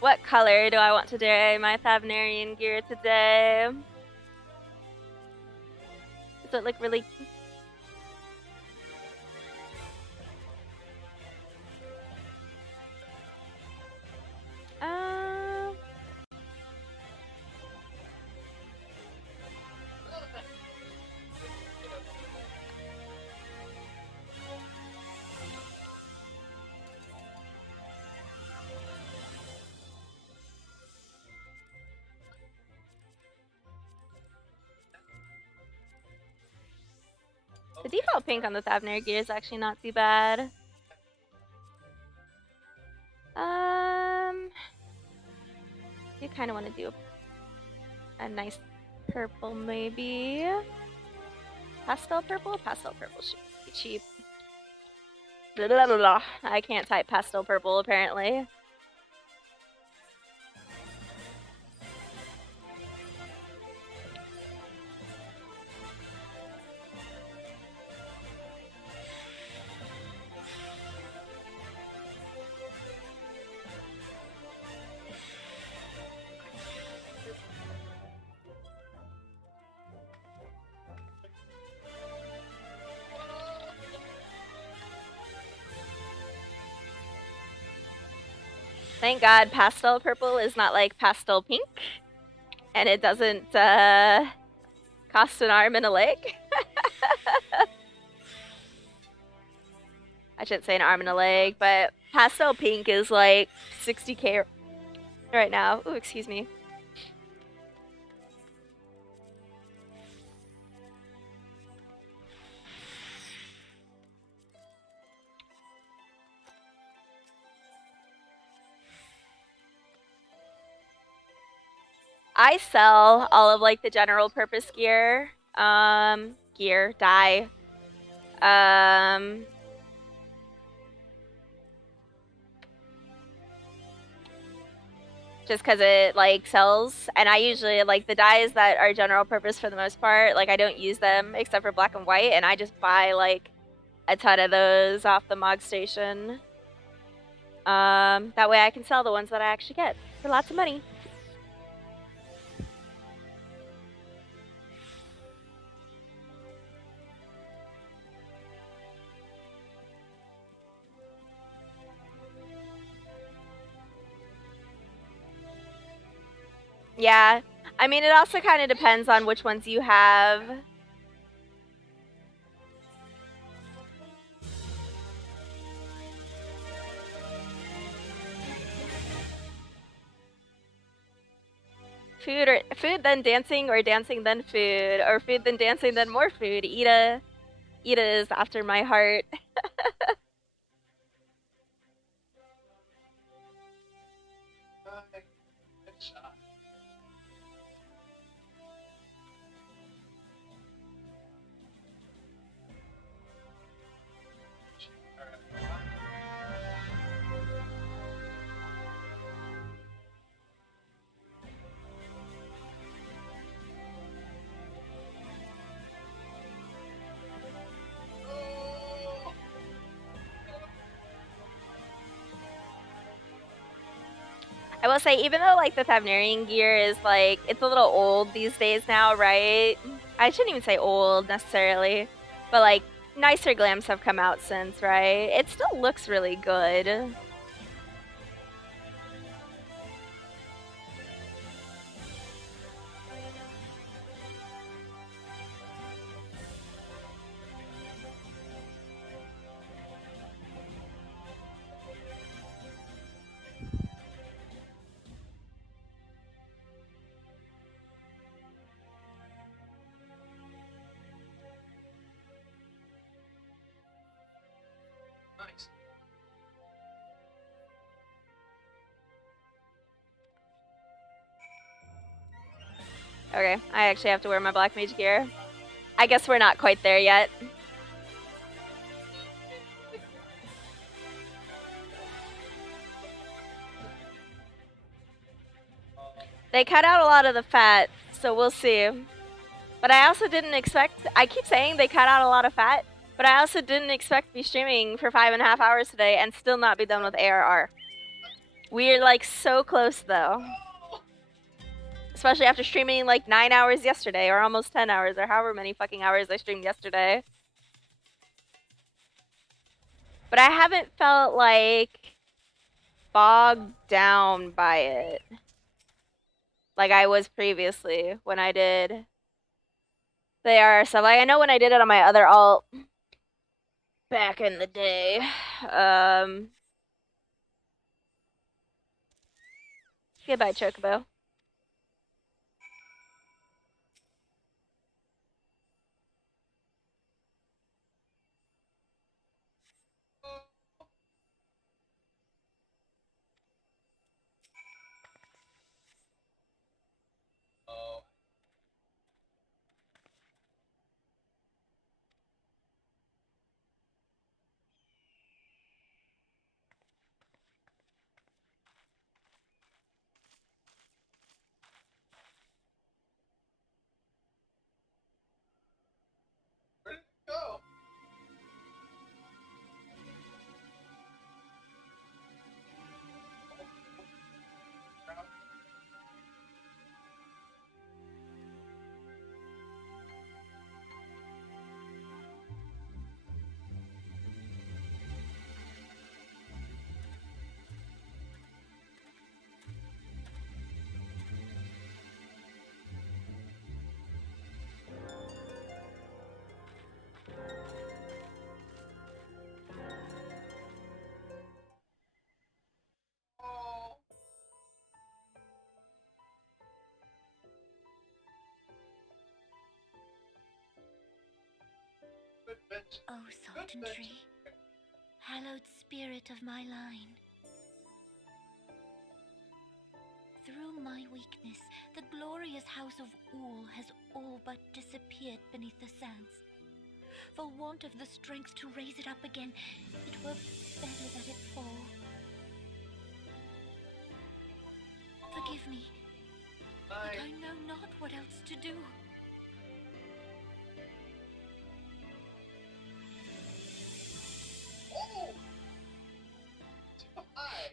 What color do I want to dye my Thavnarian gear today? Does it look really... The default pink on the Thavnarian gear is actually not too bad. You kind of want to do a nice purple, maybe. Pastel purple? Pastel purple should be cheap. Blah, blah, blah, blah. I can't type pastel purple, apparently. Thank God pastel purple is not like pastel pink. And it doesn't cost an arm and a leg. I shouldn't say an arm and a leg, but pastel pink is like 60k right now. Ooh, excuse me. I sell all of like the general purpose gear, dye. Just because it like sells, and I usually like the dyes that are general purpose for the most part, like I don't use them except for black and white, and I just buy like a ton of those off the Mog Station. That way I can sell the ones that I actually get for lots of money. Yeah, I mean, it also kind of depends on which ones you have. Food then dancing, or dancing then food, or food then dancing then more food. Ida is after my heart. I will say, even though like the Thavnarian gear is like, it's a little old these days now, right? I shouldn't even say old necessarily, but like nicer glams have come out since, right? It still looks really good. Nice. Okay, I actually have to wear my black mage gear. I guess we're not quite there yet. They cut out a lot of the fat, so we'll see. But I also didn't expect, I keep saying they cut out a lot of fat, but I also didn't expect to be streaming for 5.5 hours today and still not be done with ARR. We're like so close though. Especially after streaming like 9 hours yesterday, or almost 10 hours, or however many fucking hours I streamed yesterday. But I haven't felt like bogged down by it like I was previously when I did the ARR stuff. Like I know when I did it on my other alt back in the day. Goodbye, Chocobo. Where did it go? Oh, Sultan Tree, hallowed spirit of my line. Through my weakness, the glorious house of Ul has all but disappeared beneath the sands. For want of the strength to raise it up again, it were better that it fall. Forgive me, but I know not what else to do. Oh! Too high.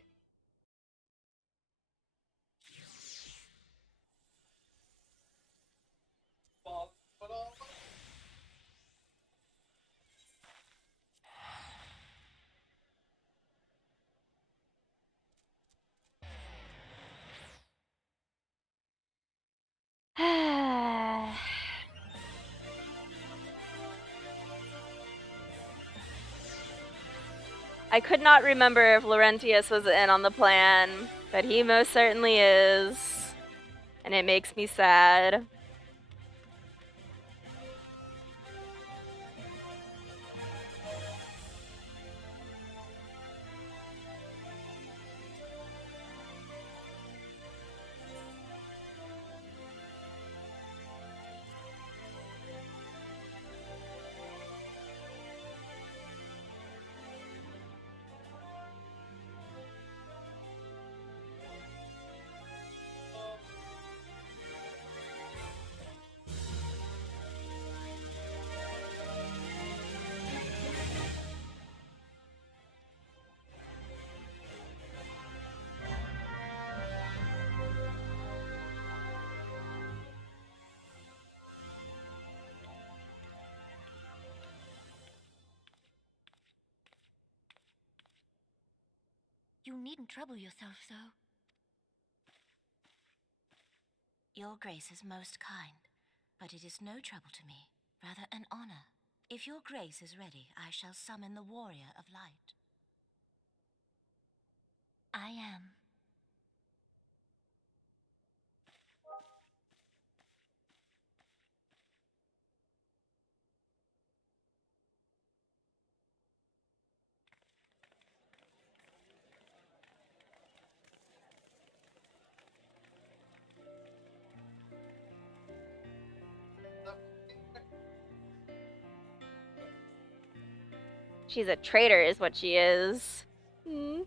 I could not remember if Laurentius was in on the plan, but he most certainly is. And it makes me sad. You needn't trouble yourself so. Your grace is most kind, but it is no trouble to me, rather an honor. If your grace is ready, I shall summon the warrior of light. I am. She's a traitor is what she is. Hmm.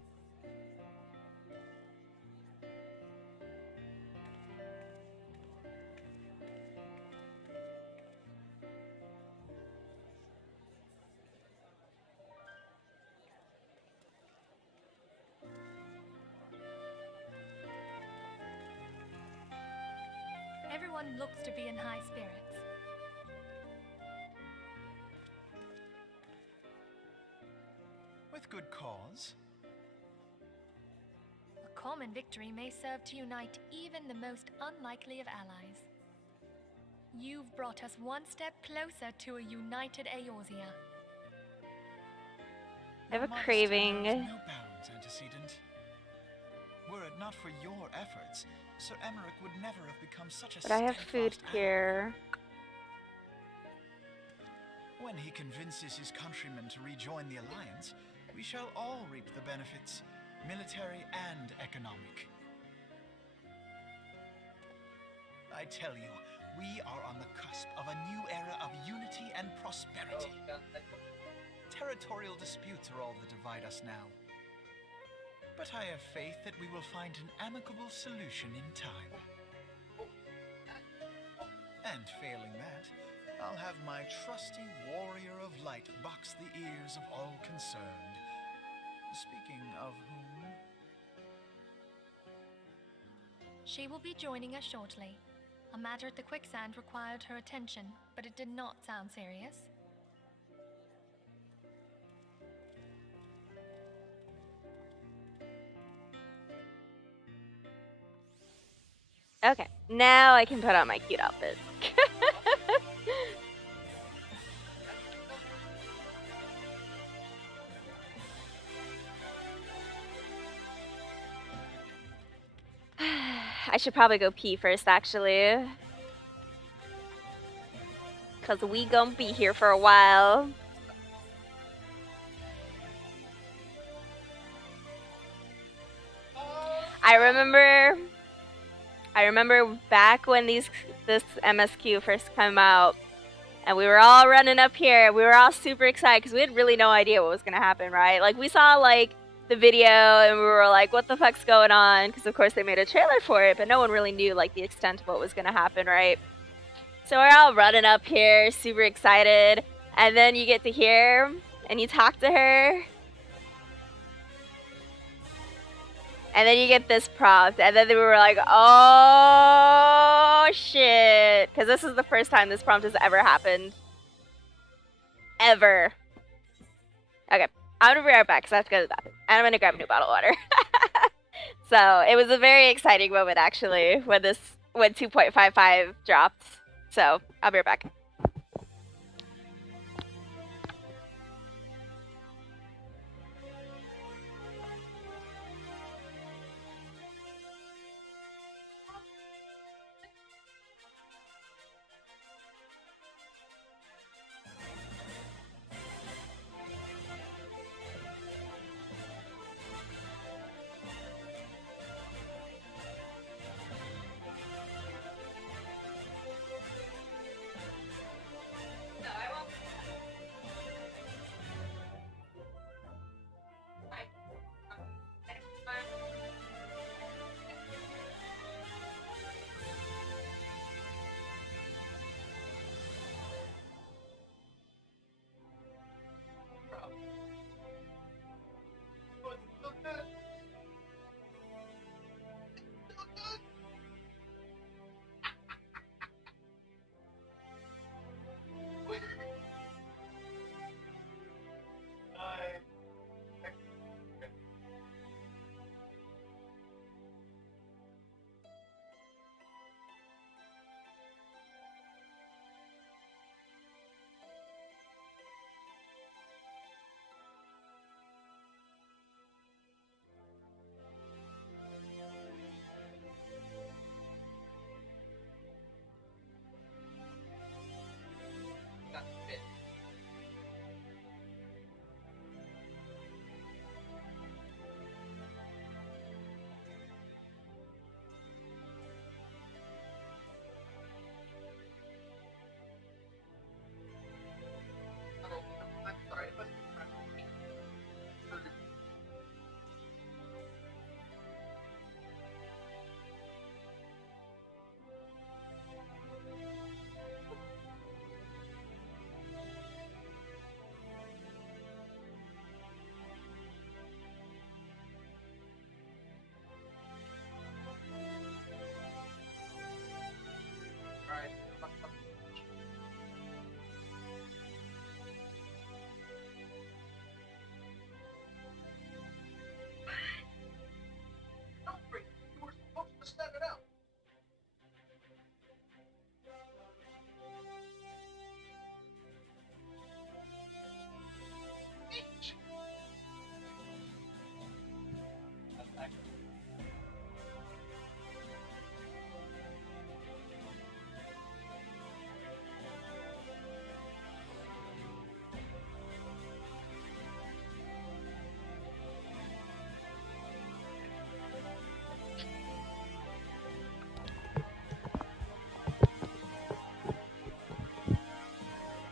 Everyone looks to be in high spirits. With good cause. A common victory may serve to unite even the most unlikely of allies. You've brought us one step closer to a united Eorzea. I have a Your modesty craving. knows no bounds, antecedent. Were it not for your efforts, Sir Emmerich would never have become such a But I have food steadfast here. When he convinces his countrymen to rejoin the Alliance, we shall all reap the benefits, military and economic. I tell you, we are on the cusp of a new era of unity and prosperity. Territorial disputes are all that divide us now. But I have faith that we will find an amicable solution in time. And failing that, I'll have my trusty warrior of light box the ears of all concerned. Speaking of whom... She will be joining us shortly. A matter at the quicksand required her attention, but it did not sound serious. Okay, now I can put on my cute outfit. I should probably go pee first, actually. Because we gonna be here for a while. I remember back when this MSQ first came out, and we were all running up here. We were all super excited because we had really no idea what was gonna happen, right? Like, we saw like the video and we were like, what the fuck's going on? Because of course they made a trailer for it, but no one really knew like the extent of what was gonna happen, right? So we're all running up here, super excited, and then you get to hear and you talk to her, and then you get this prompt, and then we were like, oh shit, because this is the first time this prompt has ever happened. Ever. Okay, I'm gonna be right back because I have to go to the bathroom, and I'm gonna grab a new bottle of water. So it was a very exciting moment actually when 2.55 dropped. So I'll be right back.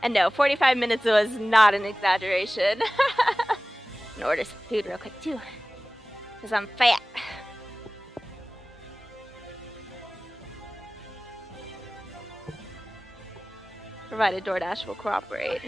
And no, 45 minutes was not an exaggeration. I'm gonna order some food real quick too, because I'm fat. Provided DoorDash will cooperate.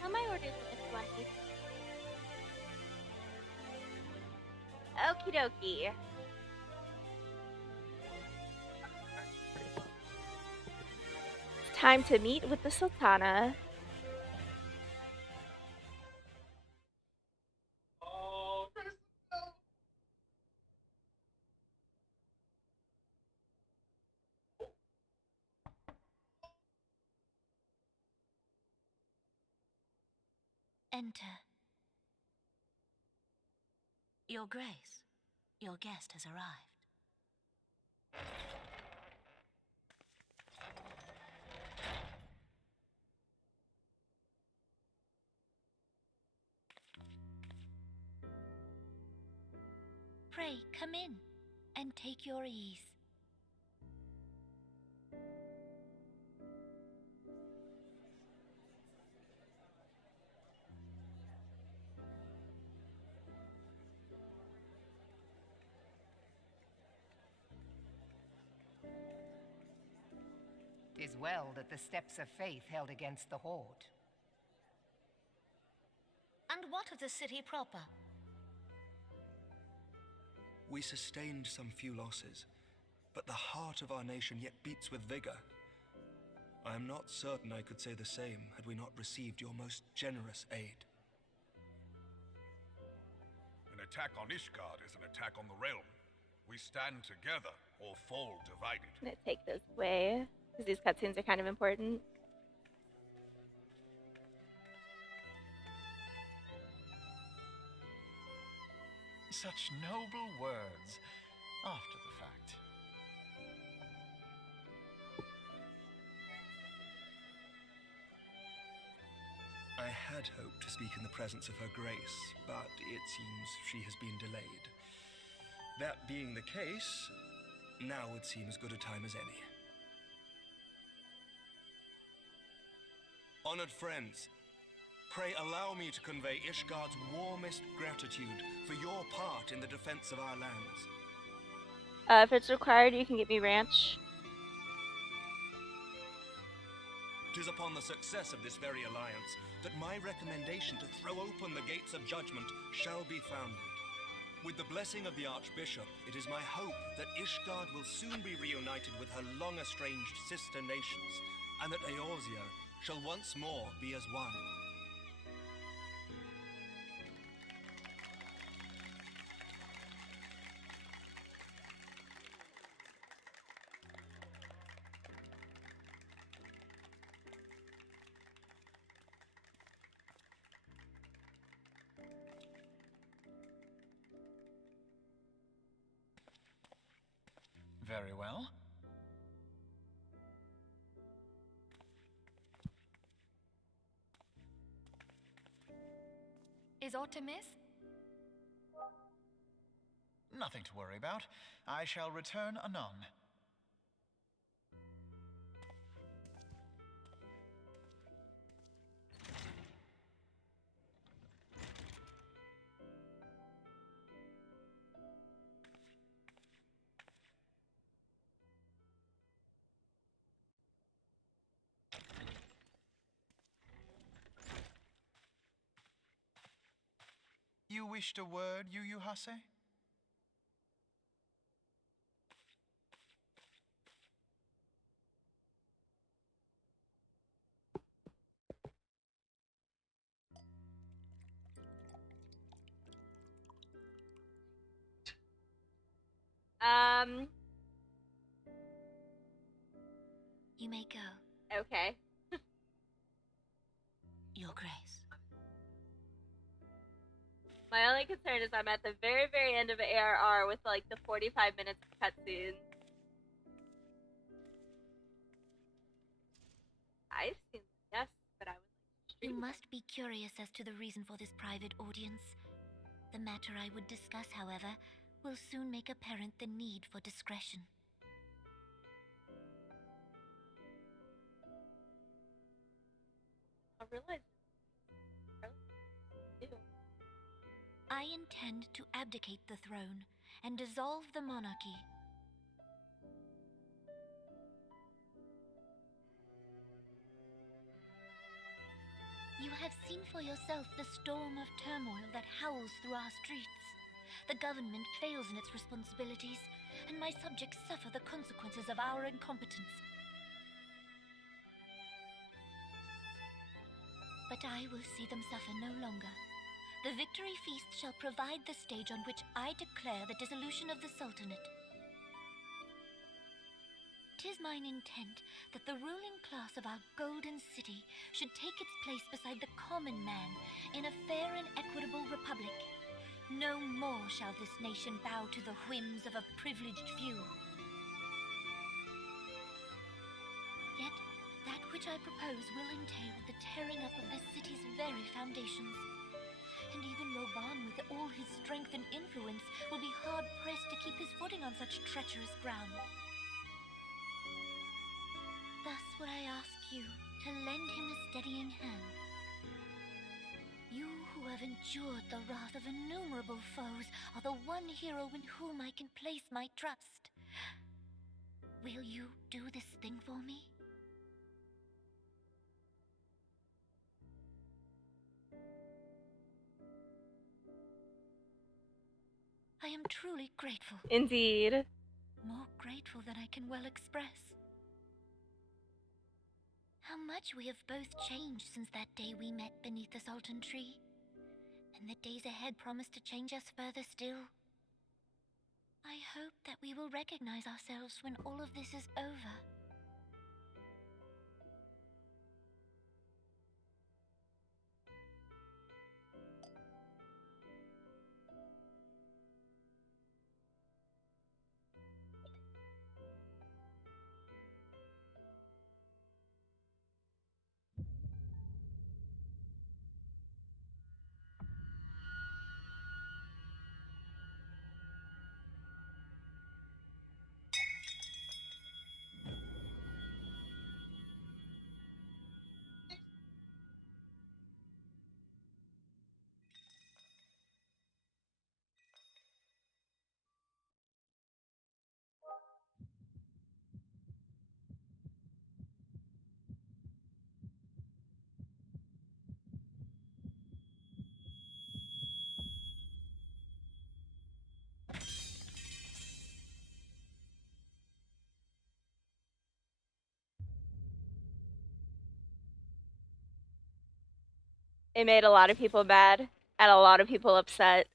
How my orders in 20? Okie dokie. It's time to meet with the Sultana. Enter. Your Grace, your guest has arrived. Pray, come in and take your ease. Tis well that the steps of faith held against the horde. And what of the city proper? We sustained some few losses, but the heart of our nation yet beats with vigor. I am not certain I could say the same had we not received your most generous aid. An attack on Ishgard is an attack on the realm. We stand together or fall divided. I'm gonna take this away, because these cutscenes are kind of important. Such noble words after the fact. I had hoped to speak in the presence of Her Grace, but it seems she has been delayed. That being the case, now would seem as good a time as any. Honored friends, pray allow me to convey Ishgard's warmest gratitude for your part in the defense of our lands. If it's required, you can get me ranch. 'Tis upon the success of this very alliance that my recommendation to throw open the gates of judgment shall be founded. With the blessing of the Archbishop, it is my hope that Ishgard will soon be reunited with her long-estranged sister nations, and that Eorzea shall once more be as one. Very well. Is aught amiss? Nothing to worry about. I shall return anon. you wished a word, Yu Hase? You may go. Okay. Your Grace. My only concern is I'm at the very, very end of ARR with like the 45 minutes of cutscenes. I've seen yes, but I was You must be curious as to the reason for this private audience. The matter I would discuss, however, will soon make apparent the need for discretion. I realize. I intend to abdicate the throne and dissolve the monarchy. You have seen for yourself the storm of turmoil that howls through our streets. The government fails in its responsibilities, and my subjects suffer the consequences of our incompetence. But I will see them suffer no longer. The victory feast shall provide the stage on which I declare the dissolution of the Sultanate. 'Tis mine intent that the ruling class of our golden city should take its place beside the common man in a fair and equitable republic. No more shall this nation bow to the whims of a privileged few. Yet, that which I propose will entail the tearing up of this city's very foundations. And even Roban, with all his strength and influence, will be hard-pressed to keep his footing on such treacherous ground. Thus would I ask you to lend him a steadying hand. You who have endured the wrath of innumerable foes are the one hero in whom I can place my trust. Will you do this thing for me? I am truly grateful. Indeed. More grateful than I can well express. How much we have both changed since that day we met beneath the Sultan tree. And the days ahead promise to change us further still. I hope that we will recognize ourselves when all of this is over. It made a lot of people mad and a lot of people upset.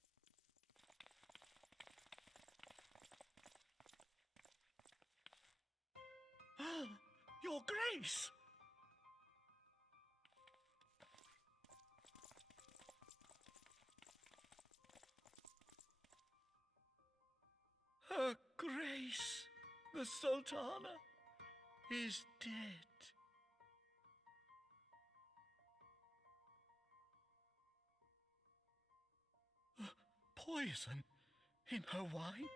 Your Grace! Her Grace, the Sultana, is dead. Poison in her wine?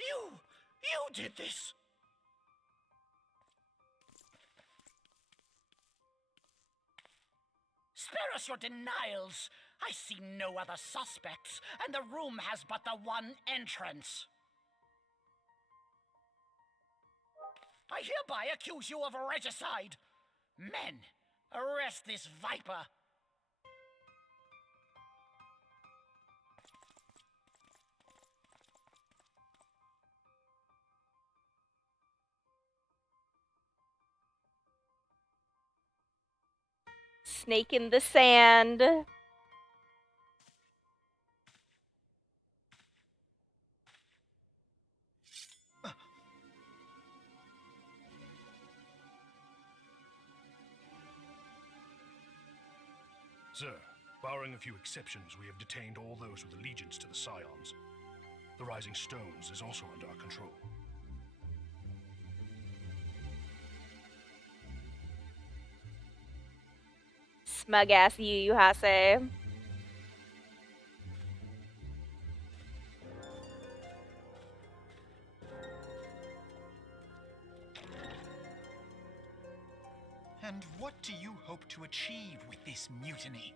You did this! Spare us your denials! I see no other suspects, and the room has but the one entrance. I hereby accuse you of regicide. Men, arrest this viper. Snake in the sand. Sir, barring a few exceptions, we have detained all those with allegiance to the Scions. The Rising Stones is also under our control. Smug ass you, Yuhase. And what do you hope to achieve with this mutiny?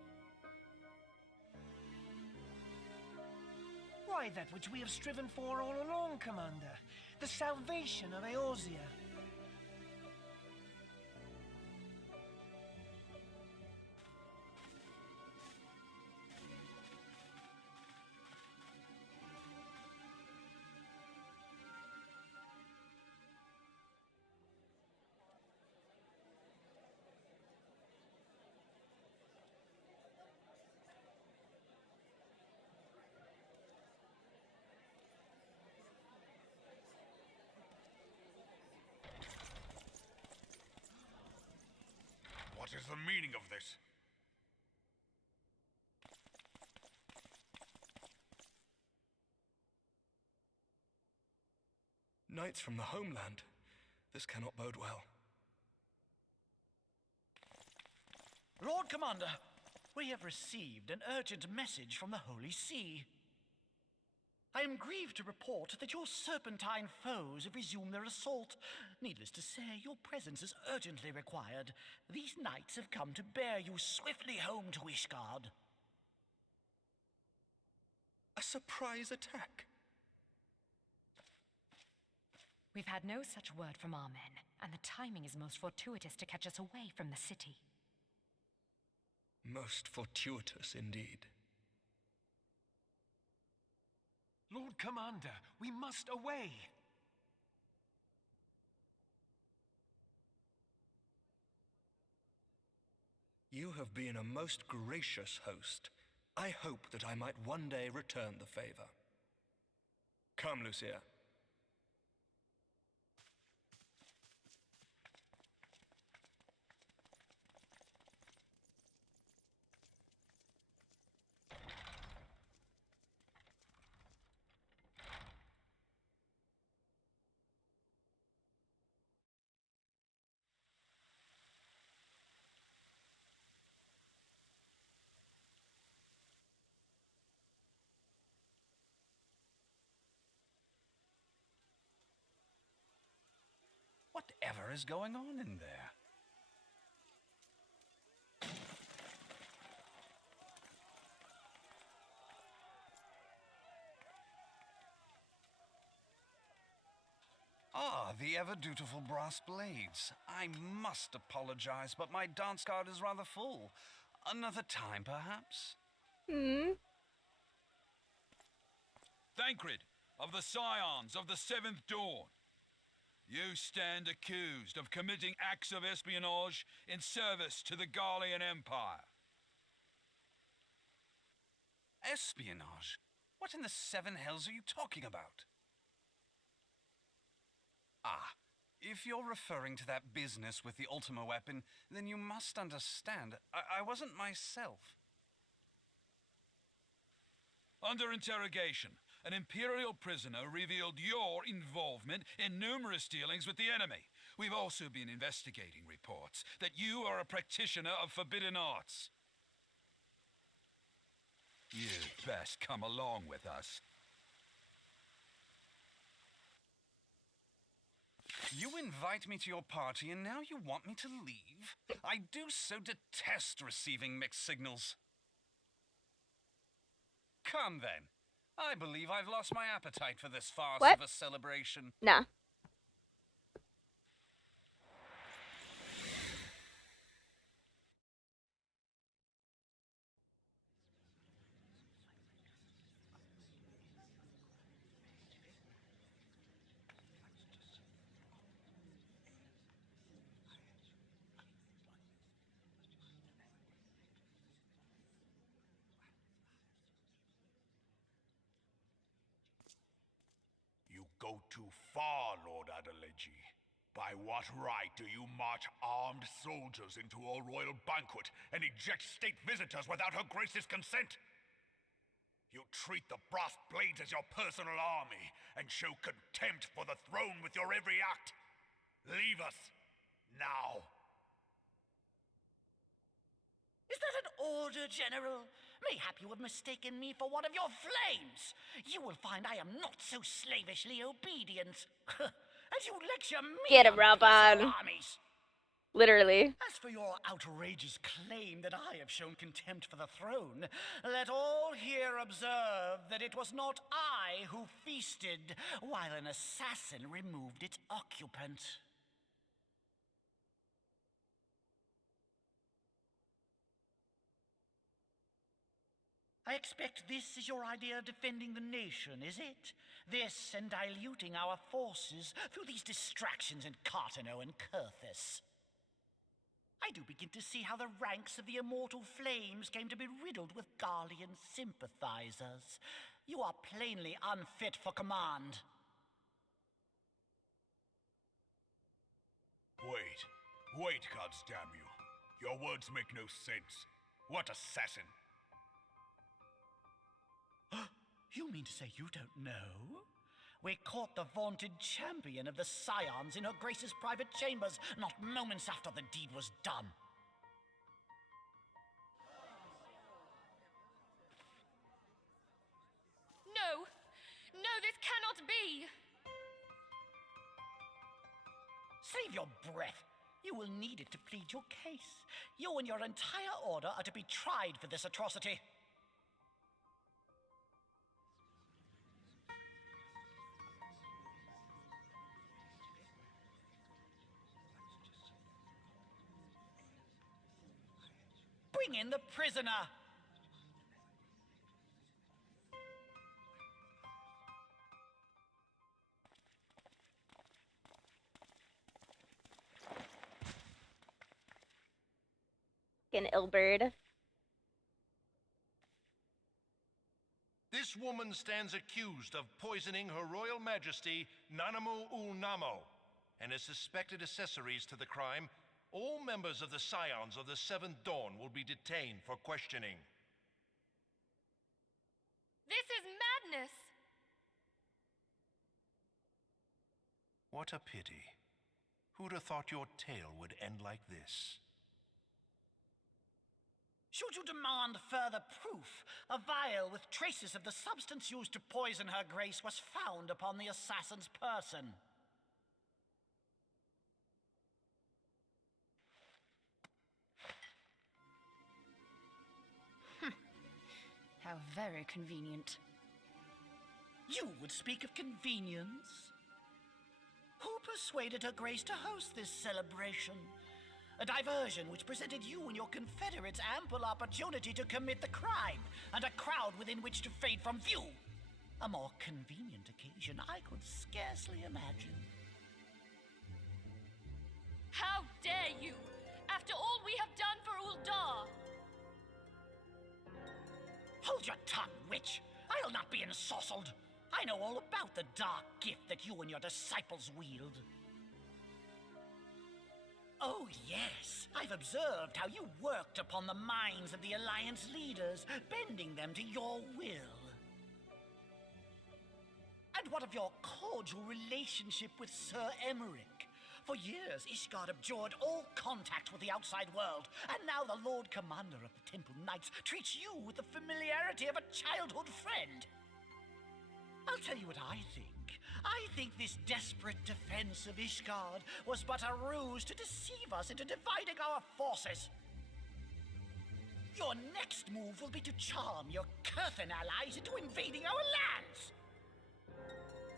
Why, that which we have striven for all along, Commander. The salvation of Eorzea. What is the meaning of this? Knights from the homeland. This cannot bode well. Lord Commander, we have received an urgent message from the Holy See. I am grieved to report that your serpentine foes have resumed their assault. Needless to say, your presence is urgently required. These knights have come to bear you swiftly home to Ishgard. A surprise attack? We've had no such word from our men, and the timing is most fortuitous to catch us away from the city. Most fortuitous indeed. Lord Commander, we must away! You have been a most gracious host. I hope that I might one day return the favor. Come, Lucia. Whatever is going on in there? Ah, the ever-dutiful brass blades. I must apologize, but my dance card is rather full. Another time, perhaps? Thancred, of the Scions of the Seventh Dawn. You stand accused of committing acts of espionage in service to the Garlean Empire. Espionage? What in the seven hells are you talking about? Ah, if you're referring to that business with the Ultima weapon, then you must understand, I wasn't myself. Under interrogation, an Imperial prisoner revealed your involvement in numerous dealings with the enemy. We've also been investigating reports that you are a practitioner of forbidden arts. You'd best come along with us. You invite me to your party and now you want me to leave? I do so detest receiving mixed signals. Come then. I believe I've lost my appetite for this farce of a celebration. Nah. go too far, Lord Adeleji. By what right do you march armed soldiers into a royal banquet and eject state visitors without Her Grace's consent? You treat the brass blades as your personal army and show contempt for the throne with your every act. Leave us, now. Is that an order, General? Mayhap you have mistaken me for one of your flames. You will find I am not so slavishly obedient. As you lecture me Get him, on Rabban. personal armies. Literally. As for your outrageous claim that I have shown contempt for the throne, let all here observe that it was not I who feasted while an assassin removed its occupant. I expect this is your idea of defending the nation, is it? This and diluting our forces through these distractions in Cartano and Kurthus. I do begin to see how the ranks of the Immortal Flames came to be riddled with Garlean sympathizers. You are plainly unfit for command. Wait, goddamn you. Your words make no sense. What assassin? You mean to say you don't know? We caught the vaunted champion of the Scions in Her Grace's private chambers, not moments after the deed was done. No! No, this cannot be! Save your breath. You will need it to plead your case. You and your entire order are to be tried for this atrocity. Bring in the prisoner! An ill bird. This woman stands accused of poisoning Her Royal Majesty Nanamu Namo and is suspected accessories to the crime. All members of the Scions of the Seventh Dawn will be detained for questioning. This is madness! What a pity. Who'd have thought your tale would end like this? Should you demand further proof, a vial with traces of the substance used to poison Her Grace was found upon the assassin's person. How very convenient. You would speak of convenience? Who persuaded Her Grace to host this celebration? A diversion which presented you and your confederates ample opportunity to commit the crime, and a crowd within which to fade from view. A more convenient occasion I could scarcely imagine. How dare you! After all we have done for Uldar! Hold your tongue, witch! I'll not be ensorcelled! I know all about the dark gift that you and your disciples wield. Oh, yes. I've observed how you worked upon the minds of the Alliance leaders, bending them to your will. And what of your cordial relationship with Sir Emmerich? For years, Ishgard abjured all contact with the outside world, and now the Lord Commander of the Temple Knights treats you with the familiarity of a childhood friend. I'll tell you what I think. I think this desperate defense of Ishgard was but a ruse to deceive us into dividing our forces. Your next move will be to charm your Kurthan allies into invading our lands.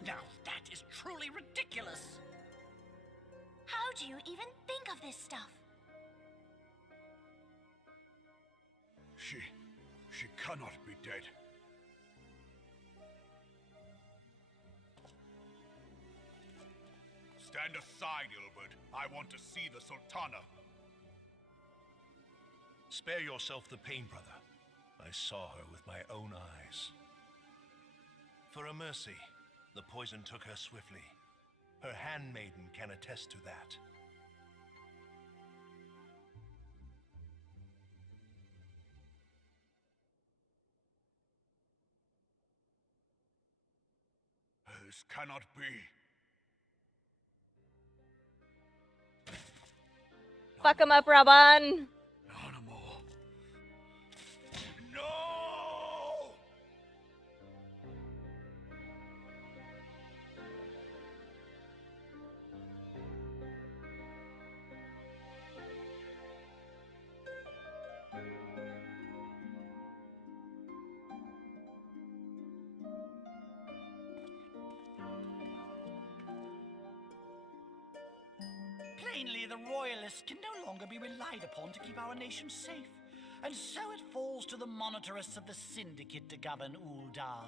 Now that is truly ridiculous. How do you even think of this stuff? She cannot be dead. Stand aside, Ilbert. I want to see the Sultana. Spare yourself the pain, brother. I saw her with my own eyes. For a mercy, The poison took her swiftly. Her handmaiden can attest to that. This cannot be. Fuck him up, Raban. Plainly, the royalists can no longer be relied upon to keep our nation safe. And so it falls to the monitorists of the Syndicate to govern Uldar.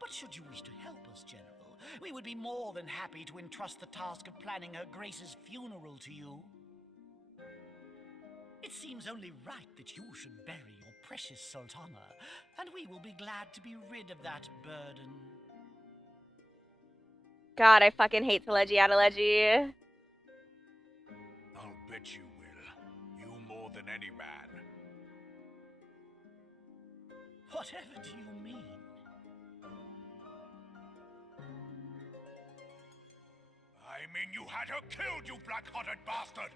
But should you wish to help us, General, we would be more than happy to entrust the task of planning Her Grace's funeral to you. It seems only right that you should bury your precious Sultana, and we will be glad to be rid of that burden. God, I fucking hate Telegiatology. I'll bet you will. You more than any man. Whatever do you mean? I mean you had her killed, you black-hearted bastard!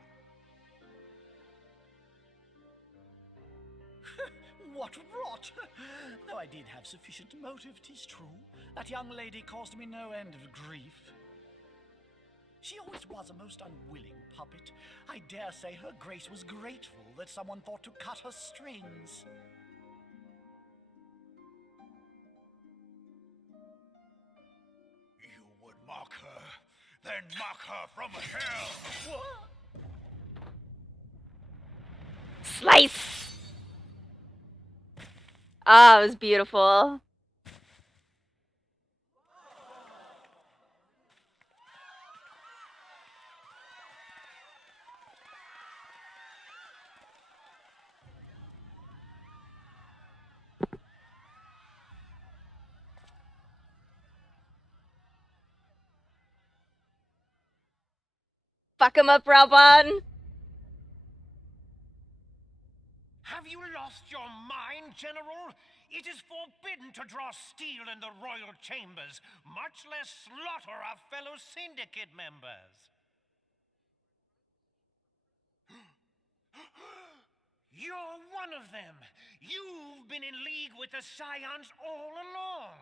What rot! Though I did have sufficient motive, 'tis true. That young lady caused me no end of grief. She always was a most unwilling puppet. I dare say Her Grace was grateful that someone thought to cut her strings. You would mock her, then mock her from hell! What? Slice! Ah, it was beautiful. Fuck him up, Raban. Have you lost your mind, General? It is forbidden to draw steel in the royal chambers, much less slaughter our fellow syndicate members. You're one of them. You've been in league with the Scions all along.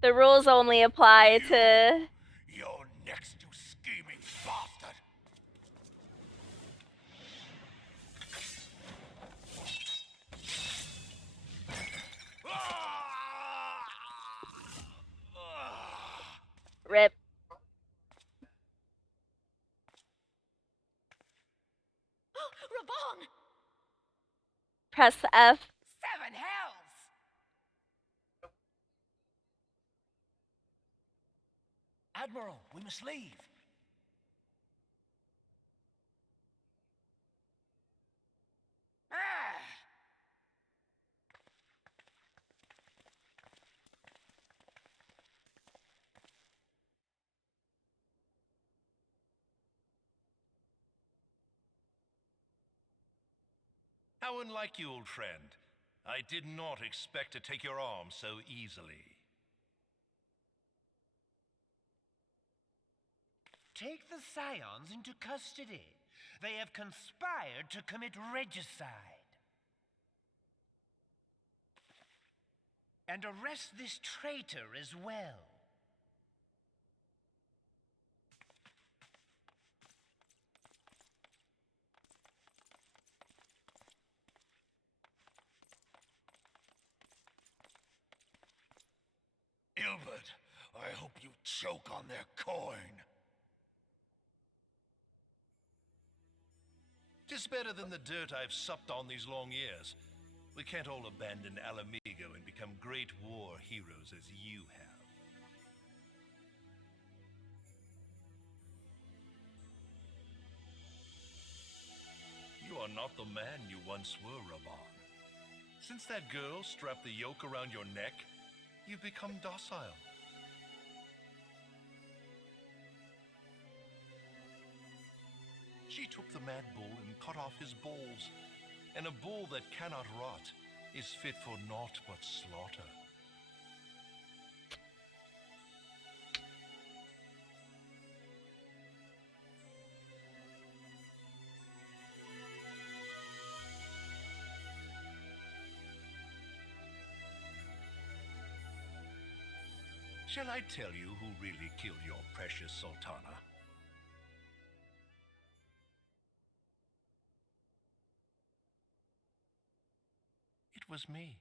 The rules only apply to... You're next, you scheming bastard! Rip. Raban! Press F. 7 hells! Admiral, we must leave. How unlike you, old friend. I did not expect to take your arm so easily. Take the Scions into custody. They have conspired to commit regicide. And arrest this traitor as well. Ilbert, I hope you choke on their coin. 'Tis better than the dirt I've supped on these long years. We can't all abandon Alamigo and become great war heroes as you have. You are not the man you once were, Raban. Since that girl strapped the yoke around your neck, you've become docile. She took the mad bull and cut off his balls, and a bull that cannot rot is fit for naught but slaughter. Shall I tell you who really killed your precious Sultana? It was me.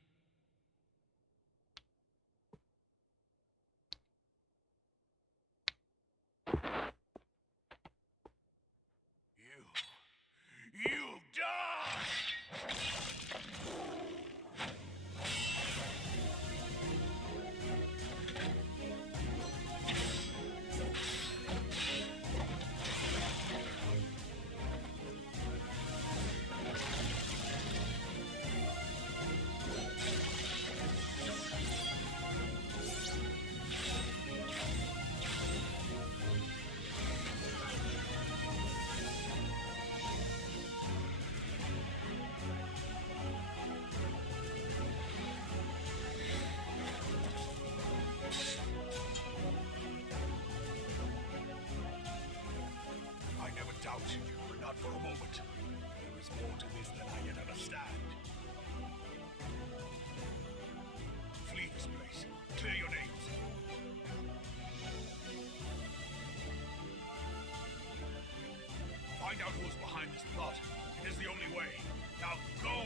You die! I never doubted you, not for a moment. There is more to this than I yet understand. Flee this place. Clear your names. Find out who is behind this plot. It is the only way. Now go!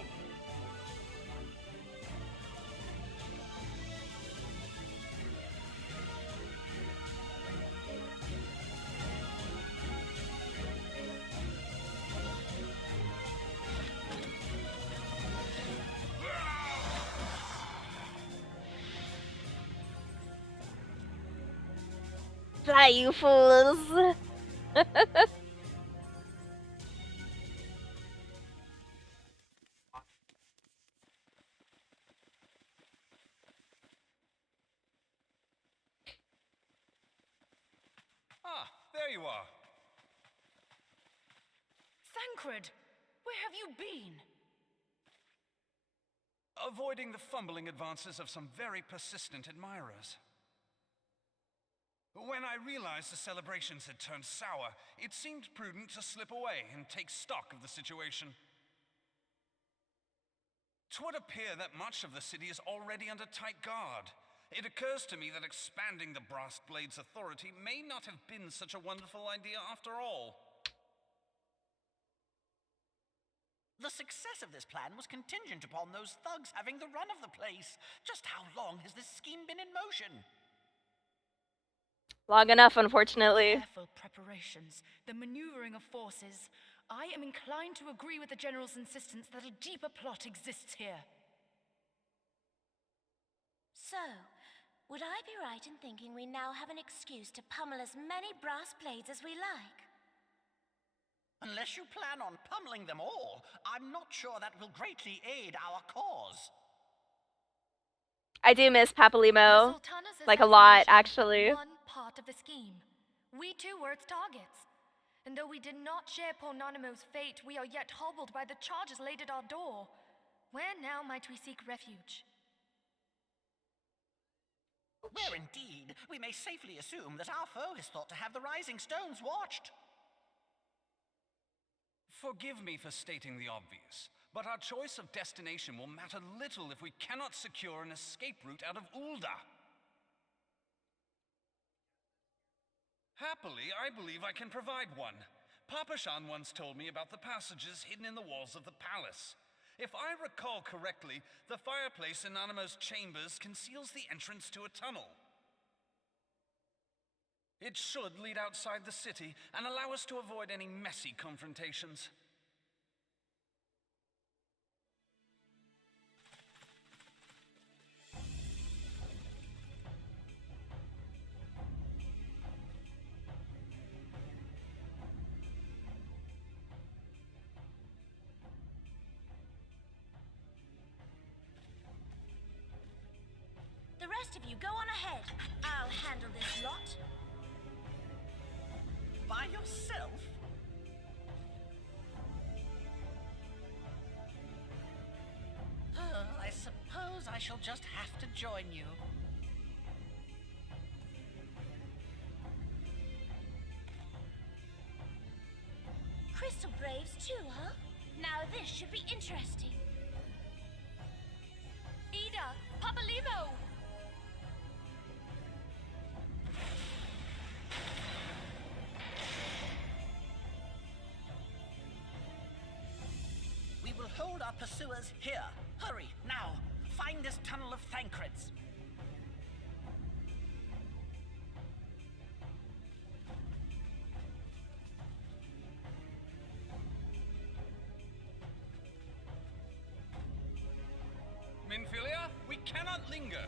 Fly, you fools! Ah, there you are. Thancred, where have you been? Avoiding the fumbling advances of some very persistent admirers. When I realized the celebrations had turned sour, it seemed prudent to slip away and take stock of the situation. 'Twould appear that much of the city is already under tight guard. It occurs to me that expanding the Brass Blade's authority may not have been such a wonderful idea after all. The success of this plan was contingent upon those thugs having the run of the place. Just how long has this scheme been in motion? Long enough, unfortunately. Careful preparations, the maneuvering of forces. I am inclined to agree with the General's insistence that a deeper plot exists here. So, would I be right in thinking we now have an excuse to pummel as many brass blades as we like? Unless you plan on pummeling them all, I'm not sure that will greatly aid our cause. I do miss Papalimo. Sultana's Like a lot, assassination actually. was one part of the scheme. We too were its targets. And though we did not share Pornonimo's fate, we are yet hobbled by the charges laid at our door. Where now might we seek refuge? Where indeed, we may safely assume that our foe is thought to have the Rising Stones watched. Forgive me for stating the obvious, but our choice of destination will matter little if we cannot secure an escape route out of Ul'dah. Happily, I believe I can provide one. Papashan once told me about the passages hidden in the walls of the palace. If I recall correctly, the fireplace in Animo's chambers conceals the entrance to a tunnel. It should lead outside the city and allow us to avoid any messy confrontations. Go on ahead. I'll handle this lot. By yourself? I suppose I shall just have to join you. Crystal Braves too, huh? Now this should be interesting. Ida! Papa Limo! We will hold our pursuers here. Hurry, now! Find this tunnel of Thancreds. Minfilia, we cannot linger.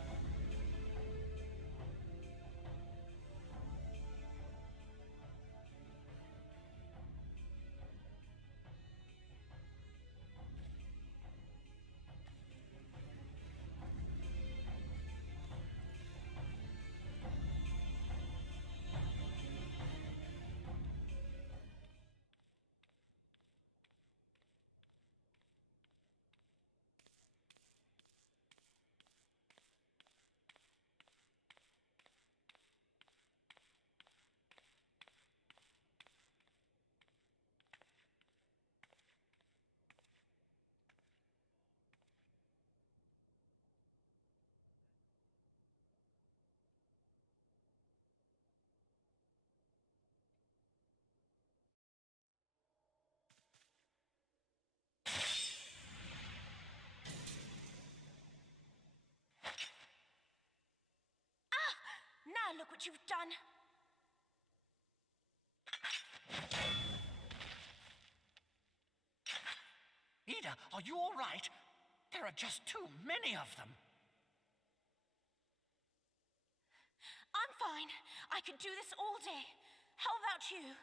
Now look what you've done. Ida, are you all right? There are just too many of them. I'm fine. I could do this all day. How about you?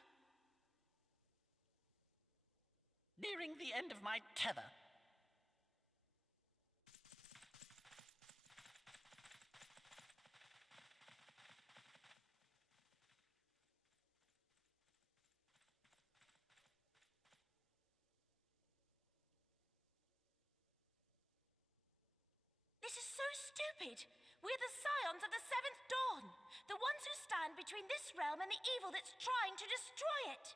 Nearing the end of my tether. This is so stupid. We're the scions of the Seventh Dawn. The ones who stand between this realm and the evil that's trying to destroy it.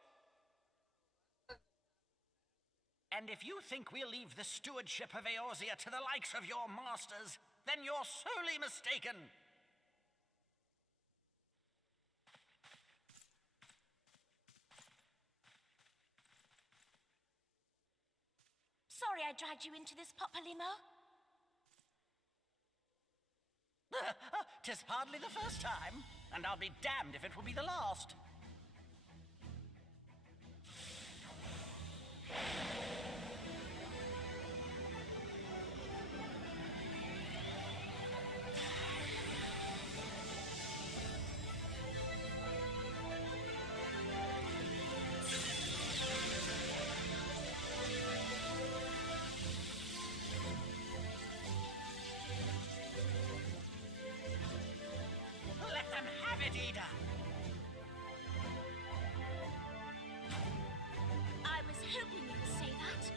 And if you think we'll leave the stewardship of Eorzea to the likes of your masters, then you're sorely mistaken. Sorry I dragged you into this, Papa Limo. 'Tis hardly the first time, and I'll be damned if it will be the last. Let them have it, Ida! I was hoping you'd say that.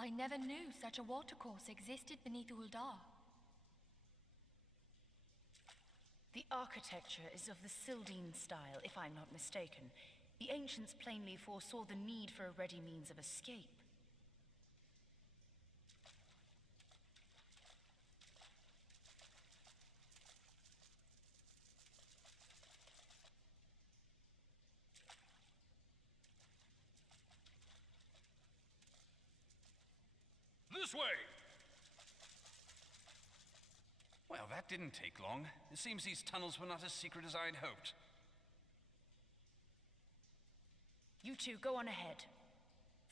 I never knew such a watercourse existed beneath Uldar. The architecture is of the Sildine style, if I'm not mistaken. The ancients plainly foresaw the need for a ready means of escape. This way! Well, that didn't take long. It seems these tunnels were not as secret as I'd hoped. You two go on ahead.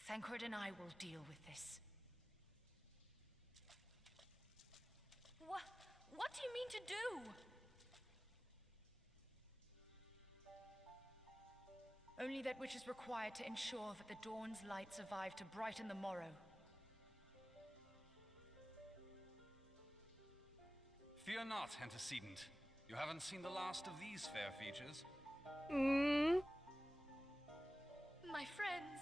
Thancred and I will deal with this. What do you mean to do? Only that which is required to ensure that the dawn's light survive to brighten the morrow. Fear not, antecedent. You haven't seen the last of these fair features. My friends.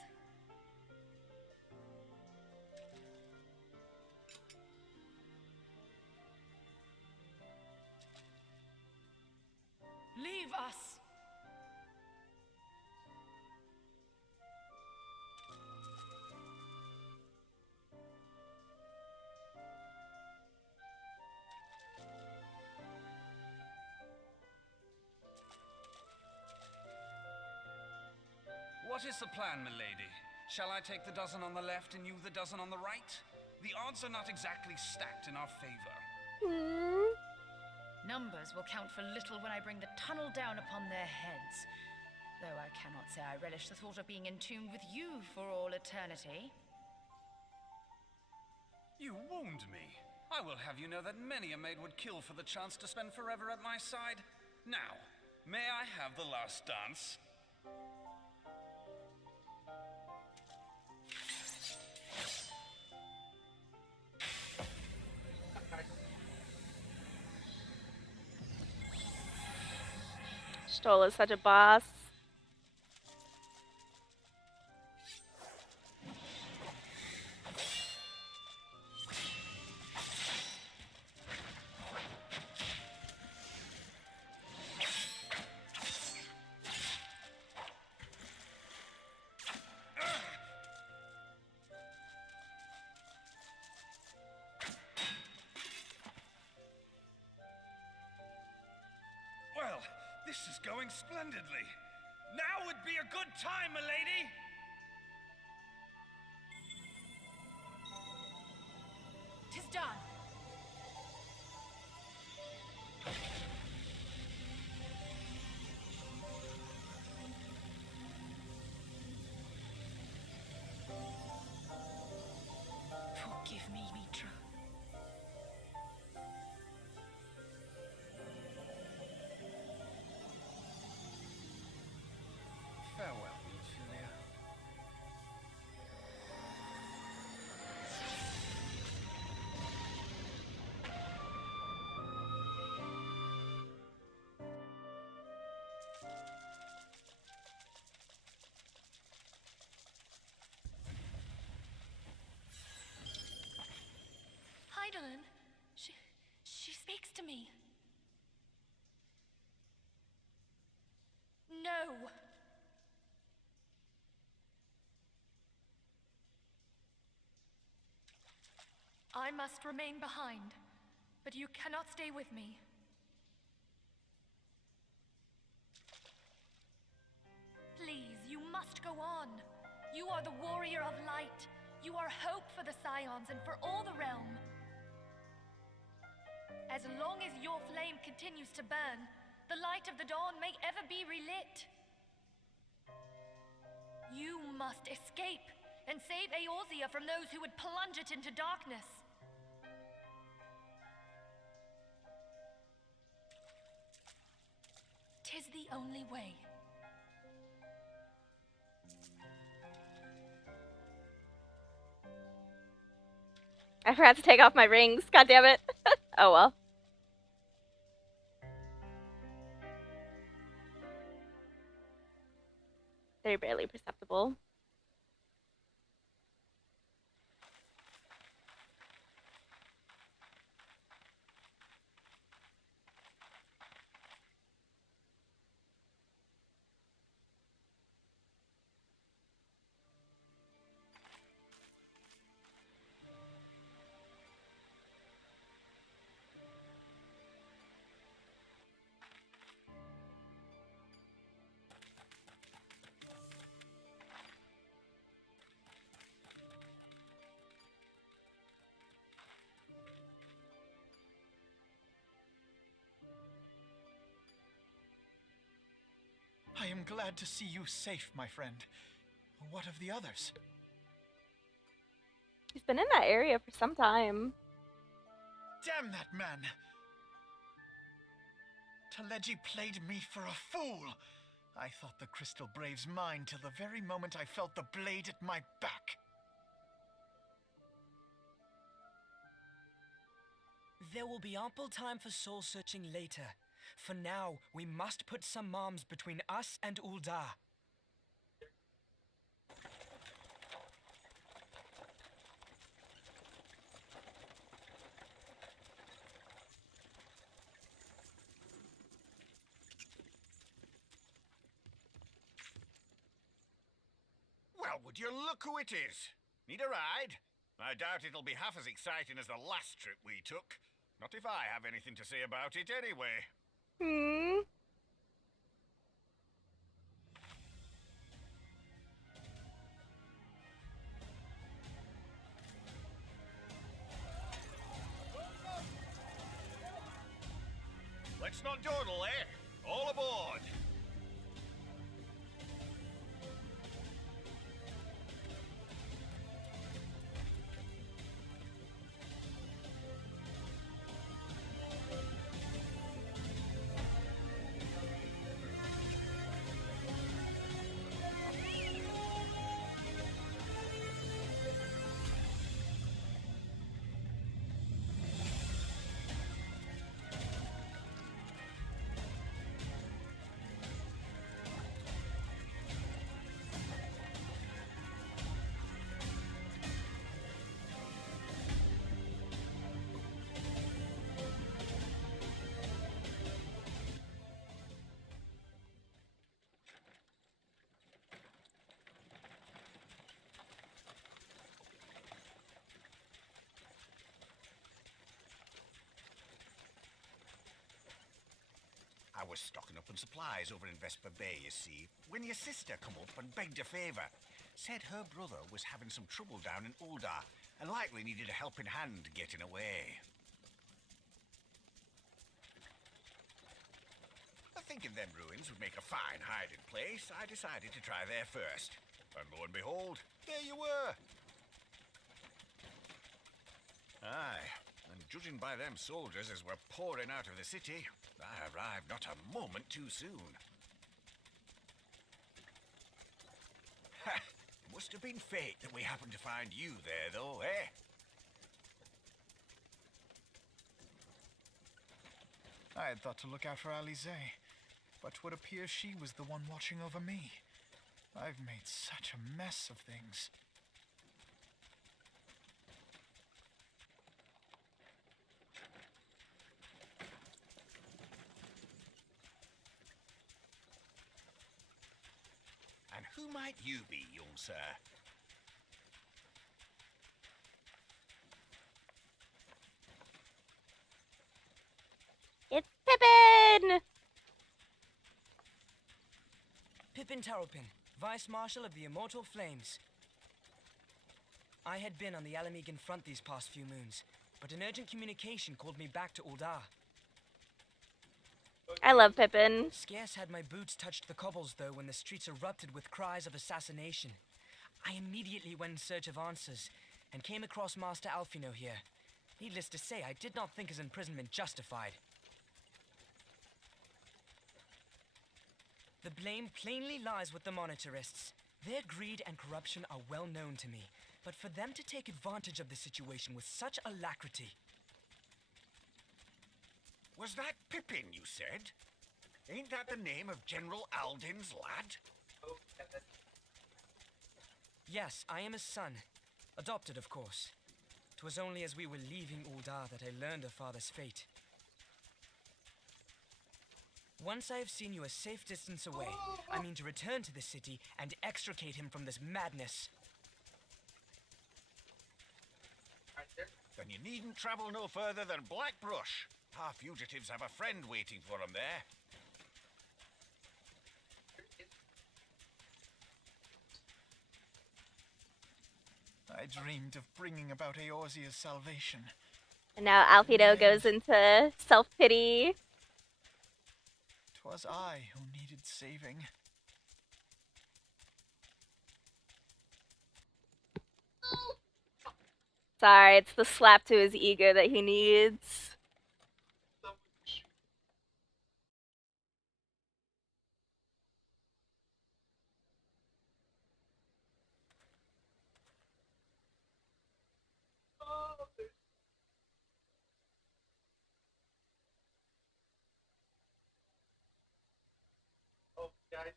Leave us! What is the plan, milady? Shall I take the dozen on the left and you the dozen on the right? The odds are not exactly stacked in our favor. Numbers will count for little when I bring the tunnel down upon their heads. Though I cannot say I relish the thought of being entombed with you for all eternity. You wound me. I will have you know that many a maid would kill for the chance to spend forever at my side. Now, may I have the last dance? Stoll is such a boss. Well, this is going splendidly. Now would be a good time, milady! "'Tis done. Forgive me, Mitra. Farewell, Ophelia. Heidelin, she speaks to me. No. I must remain behind, but you cannot stay with me. Please, you must go on. You are the warrior of light. You are hope for the Scions and for all the realm. As long as your flame continues to burn, the light of the dawn may ever be relit. You must escape and save Eorzea from those who would plunge it into darkness. Tis the only way. I forgot to take off my rings. God damn it. Oh well. They're barely perceptible. I am glad to see you safe, my friend. What of the others? He's been in that area for some time. Damn that man! Taleji played me for a fool. I thought the Crystal Brave's mine till the very moment I felt the blade at my back. There will be ample time for soul-searching later. For now, we must put some arms between us and Ul'dah. Well, would you look who it is? Need a ride? I doubt it'll be half as exciting as the last trip we took. Not if I have anything to say about it anyway. Let's not dawdle, eh? All aboard! I was stocking up on supplies over in Vesper Bay, you see, when your sister come up and begged a favour. Said her brother was having some trouble down in Ul'dah and likely needed a helping hand getting away. Thinking them ruins would make a fine hiding place, I decided to try there first. And lo and behold, there you were. Aye, and judging by them soldiers as were pouring out of the city, I arrived not a moment too soon. Ha! Must have been fate that we happened to find you there, though, eh? I had thought to look out for Alize, but would appear she was the one watching over me. I've made such a mess of things. And who might you be, young sir? It's Pippin! Pippin Taropin, Vice Marshal of the Immortal Flames. I had been on the Alamegan front these past few moons, but an urgent communication called me back to Ul'dah. I love Pippin. Scarce had my boots touched the cobbles, though, when the streets erupted with cries of assassination. I immediately went in search of answers, and came across Master Alfino here. Needless to say, I did not think his imprisonment justified. The blame plainly lies with the Monitarists. Their greed and corruption are well known to me, but for them to take advantage of the situation with such alacrity... Was that Pippin, you said? Ain't that the name of General Alden's lad? Yes, I am his son. Adopted, of course. 'Twas only as we were leaving Ul'dah that I learned of father's fate. Once I have seen you a safe distance away, I mean to return to the city and extricate him from this madness. Then you needn't travel no further than Blackbrush. Our fugitives have a friend waiting for them there. I dreamed of bringing about Eorzea's salvation. And now Alfino goes into self-pity. 'Twas I who needed saving. Sorry, it's the slap to his ego that he needs. Oh, guys.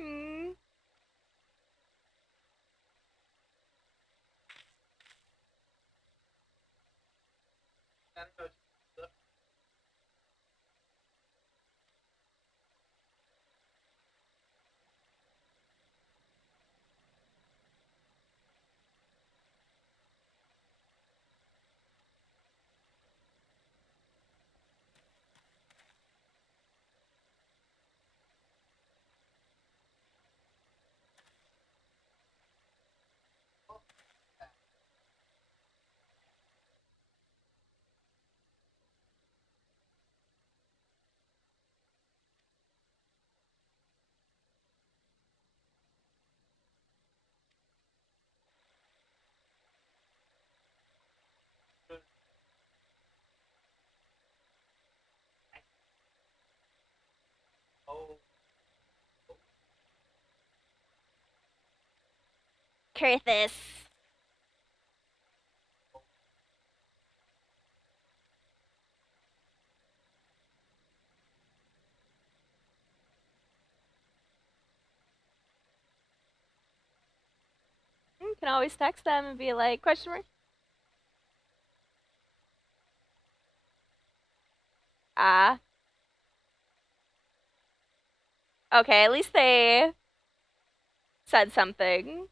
Hmm. Oh. Kurthus. You can always text them and be like, question mark? Ah. Okay, at least they said something.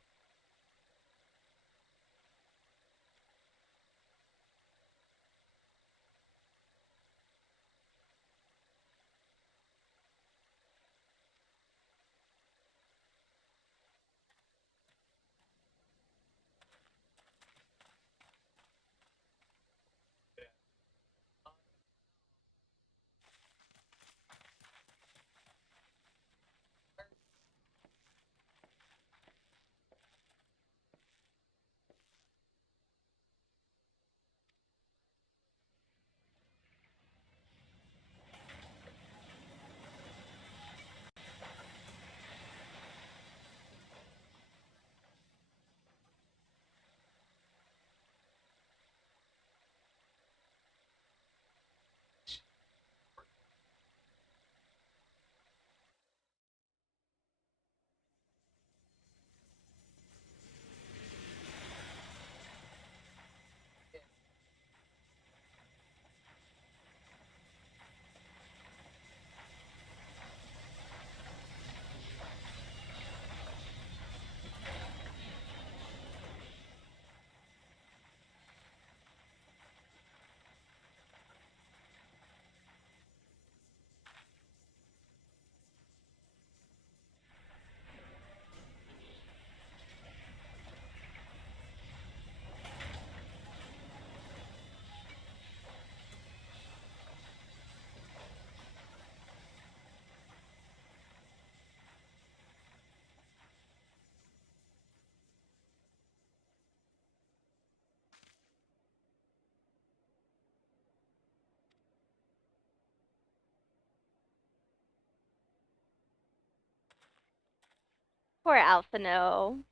Poor Alphino.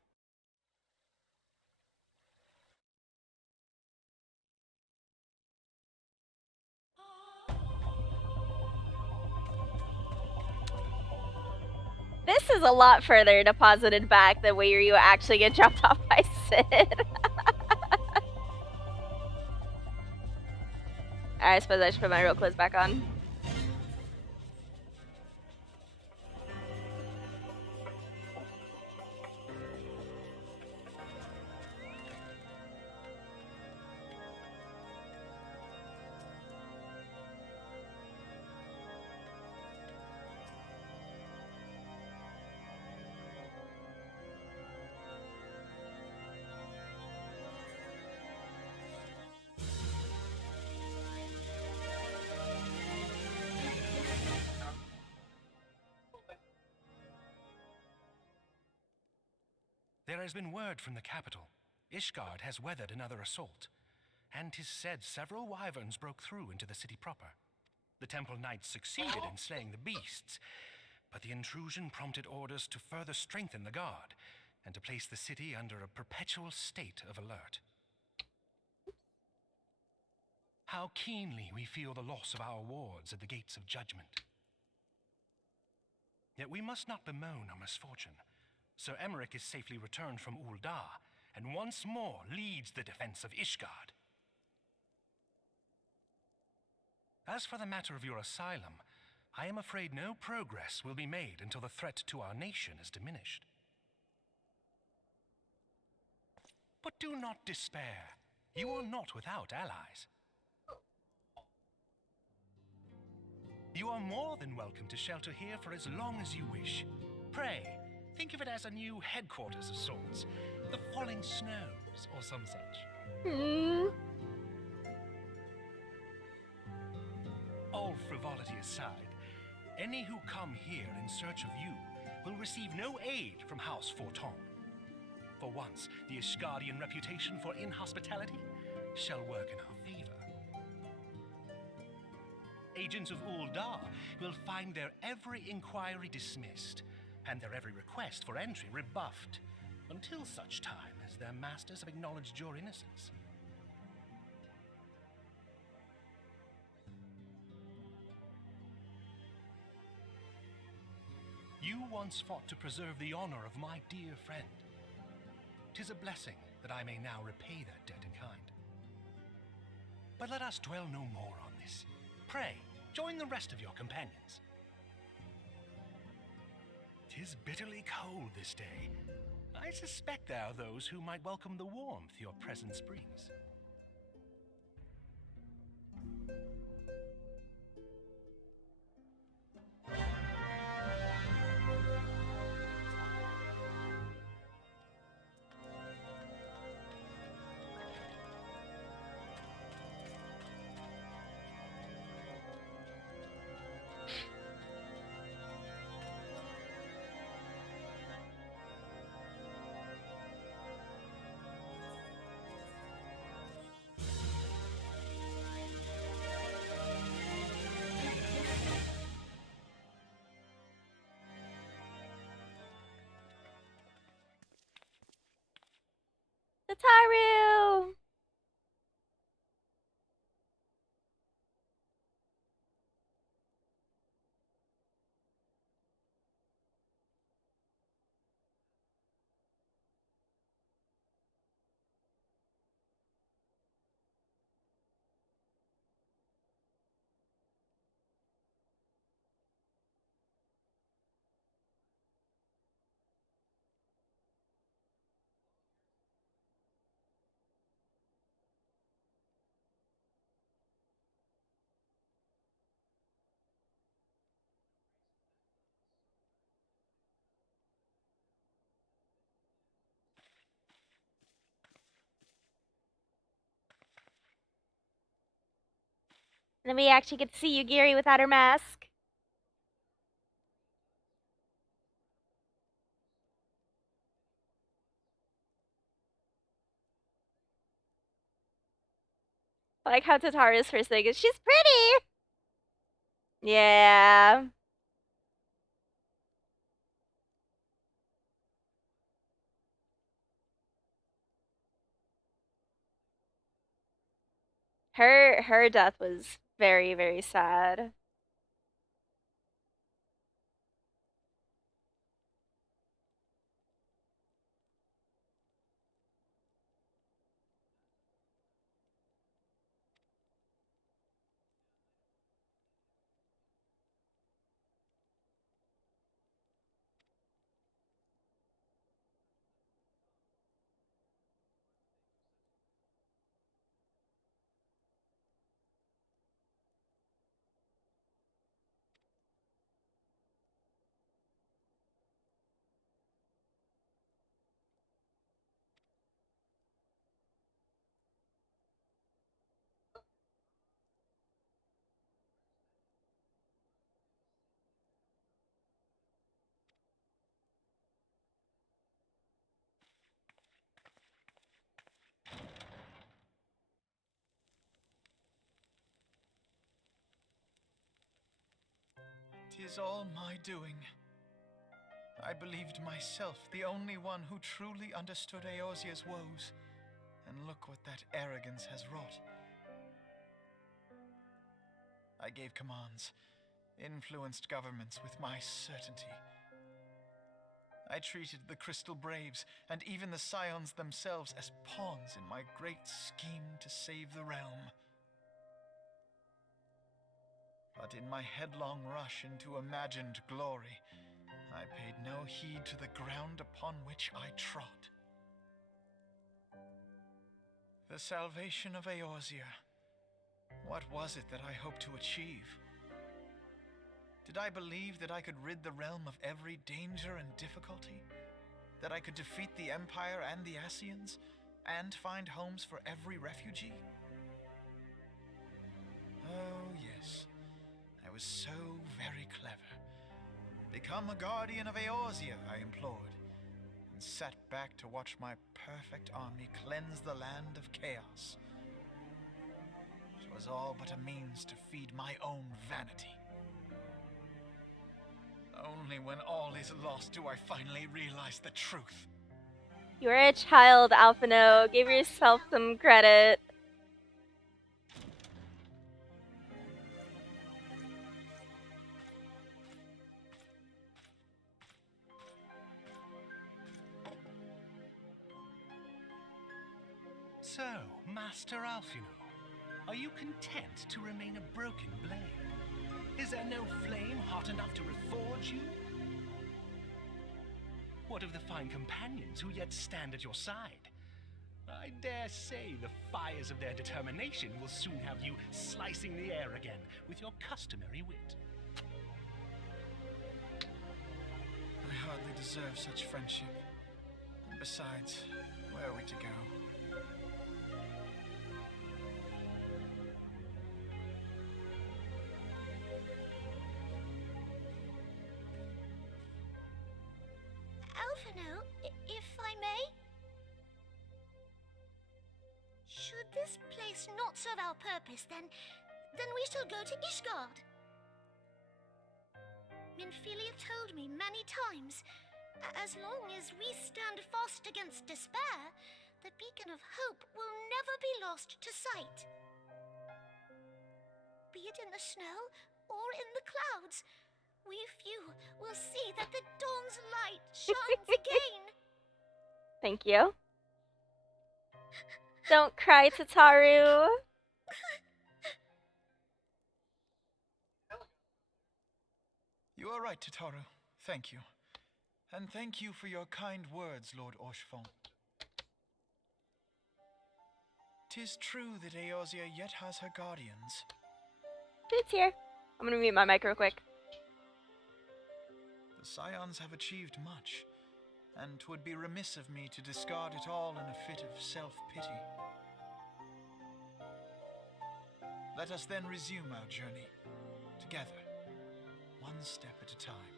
This is a lot further deposited back than where you actually get dropped off by Sid. I suppose I should put my real clothes back on. There has been word from the capital. Ishgard has weathered another assault, and 'tis said several wyverns broke through into the city proper. The temple knights succeeded in slaying the beasts, but the intrusion prompted orders to further strengthen the guard and to place the city under a perpetual state of alert. How keenly we feel the loss of our wards at the gates of judgment. Yet we must not bemoan our misfortune. Sir Emmerich is safely returned from Ul'dah, and once more leads the defense of Ishgard. As for the matter of your asylum, I am afraid no progress will be made until the threat to our nation is diminished. But do not despair. You are not without allies. You are more than welcome to shelter here for as long as you wish. Pray, think of it as a new headquarters of sorts. The Falling Snows, or some such. All frivolity aside, any who come here in search of you will receive no aid from House Forton. For once, the Ishgardian reputation for inhospitality shall work in our favor. Agents of Ul'dah will find their every inquiry dismissed, and their every request for entry rebuffed, until such time as their masters have acknowledged your innocence. You once fought to preserve the honor of my dear friend. 'Tis a blessing that I may now repay that debt in kind. But let us dwell no more on this. Pray, join the rest of your companions. 'Tis bitterly cold this day. I suspect there are those who might welcome the warmth your presence brings. Tataru! Then we actually get to see Yugiri without her mask. I like how Tataru's first thing is, she's pretty! Yeah. Her death was very, very sad. 'Tis all my doing. I believed myself the only one who truly understood Eorzea's woes, and look what that arrogance has wrought. I gave commands, influenced governments with my certainty. I treated the Crystal Braves and even the Scions themselves as pawns in my great scheme to save the realm. But in my headlong rush into imagined glory, I paid no heed to the ground upon which I trod. The salvation of Eorzea. What was it that I hoped to achieve? Did I believe that I could rid the realm of every danger and difficulty? That I could defeat the Empire and the Ascians, and find homes for every refugee? Oh, yes. I was so very clever. Become a guardian of Eorzea, I implored, and sat back to watch my perfect army cleanse the land of chaos. It was all but a means to feed my own vanity. Only when all is lost do I finally realize the truth. You were a child, Alphino. Give yourself some credit. So, Master Alphino, are you content to remain a broken blade? Is there no flame hot enough to reforge you? What of the fine companions who yet stand at your side? I dare say the fires of their determination will soon have you slicing the air again with your customary wit. I hardly deserve such friendship. Besides, where are we to go? Alphino, if I may? Should this place not serve our purpose, then we shall go to Ishgard. Minfilia told me many times, as long as we stand fast against despair, the beacon of hope will never be lost to sight. Be it in the snow or in the clouds, we few will see that the dawn's light shines again. Thank you. Don't cry, Tataru. You are right, Tataru. Thank you. And thank you for your kind words, Lord Orchefont. 'Tis true that Eorzea yet has her guardians. It's here. I'm gonna mute my mic real quick. The Scions have achieved much, and 'twould be remiss of me to discard it all in a fit of self-pity. Let us then resume our journey, together, one step at a time.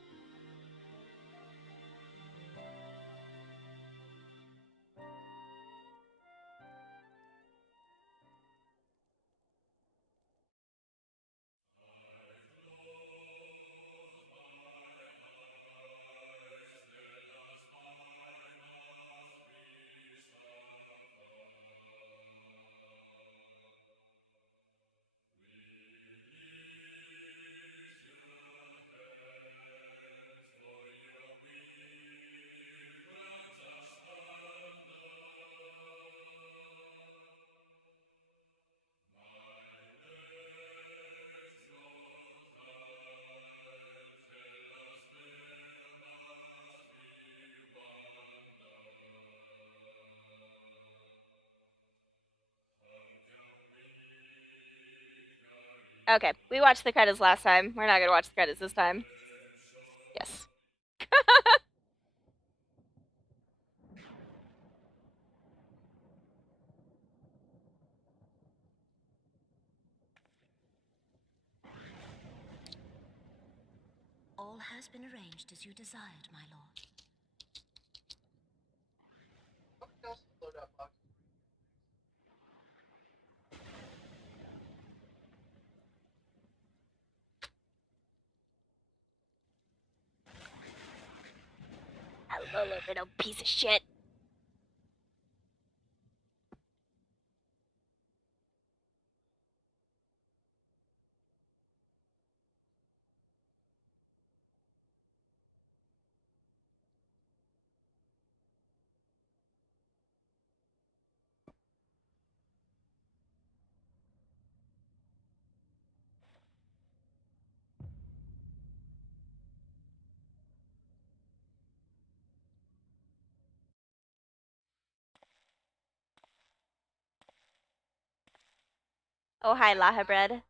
Okay, we watched the credits last time. We're not gonna watch the credits this time. Yes. All has been arranged as you desired, my lord. Little piece of shit. Oh, hi, Laha Bread.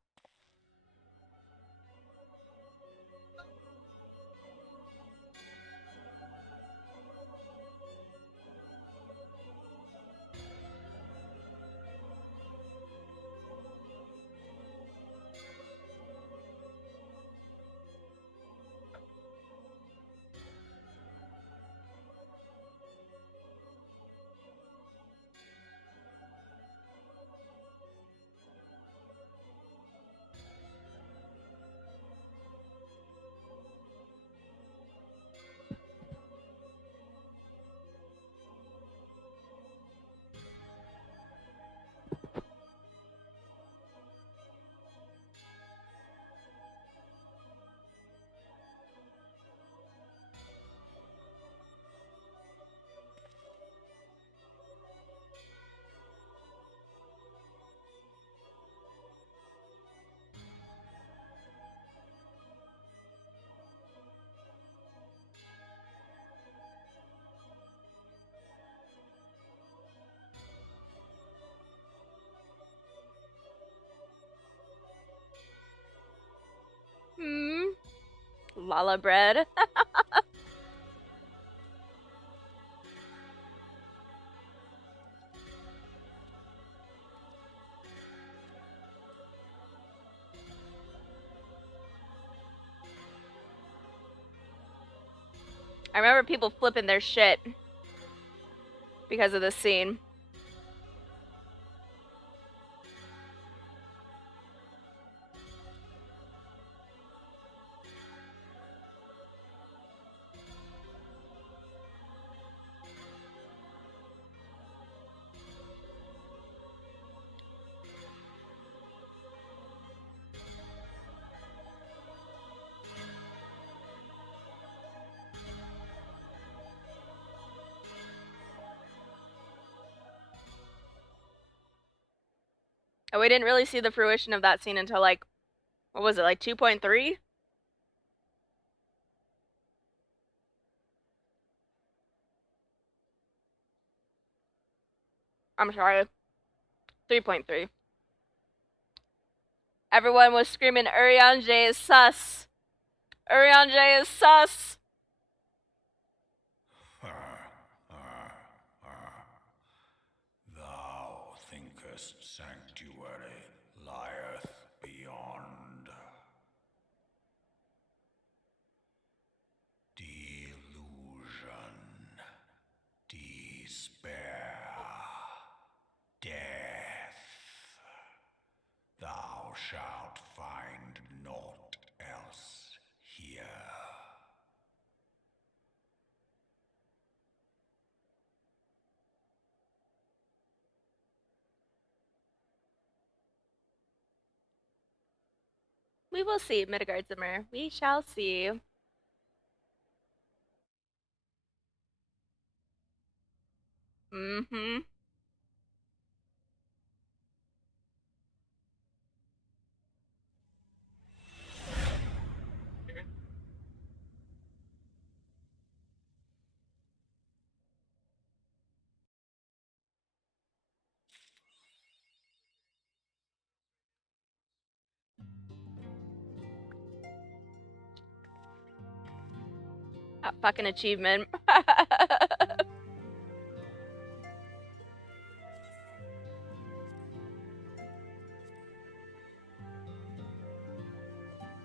Lala Bread. I remember people flipping their shit because of this scene. And we didn't really see the fruition of that scene until, like, what was it, like 2.3? I'm sorry. 3.3. Everyone was screaming, Urianger is sus. Urianger is sus. Thou thinkest sanctuary lieth beyond. Delusion, despair, death. Thou shalt find naught else here. We will see, Midgard Zimmer. We shall see. Mm-hmm. That fucking achievement.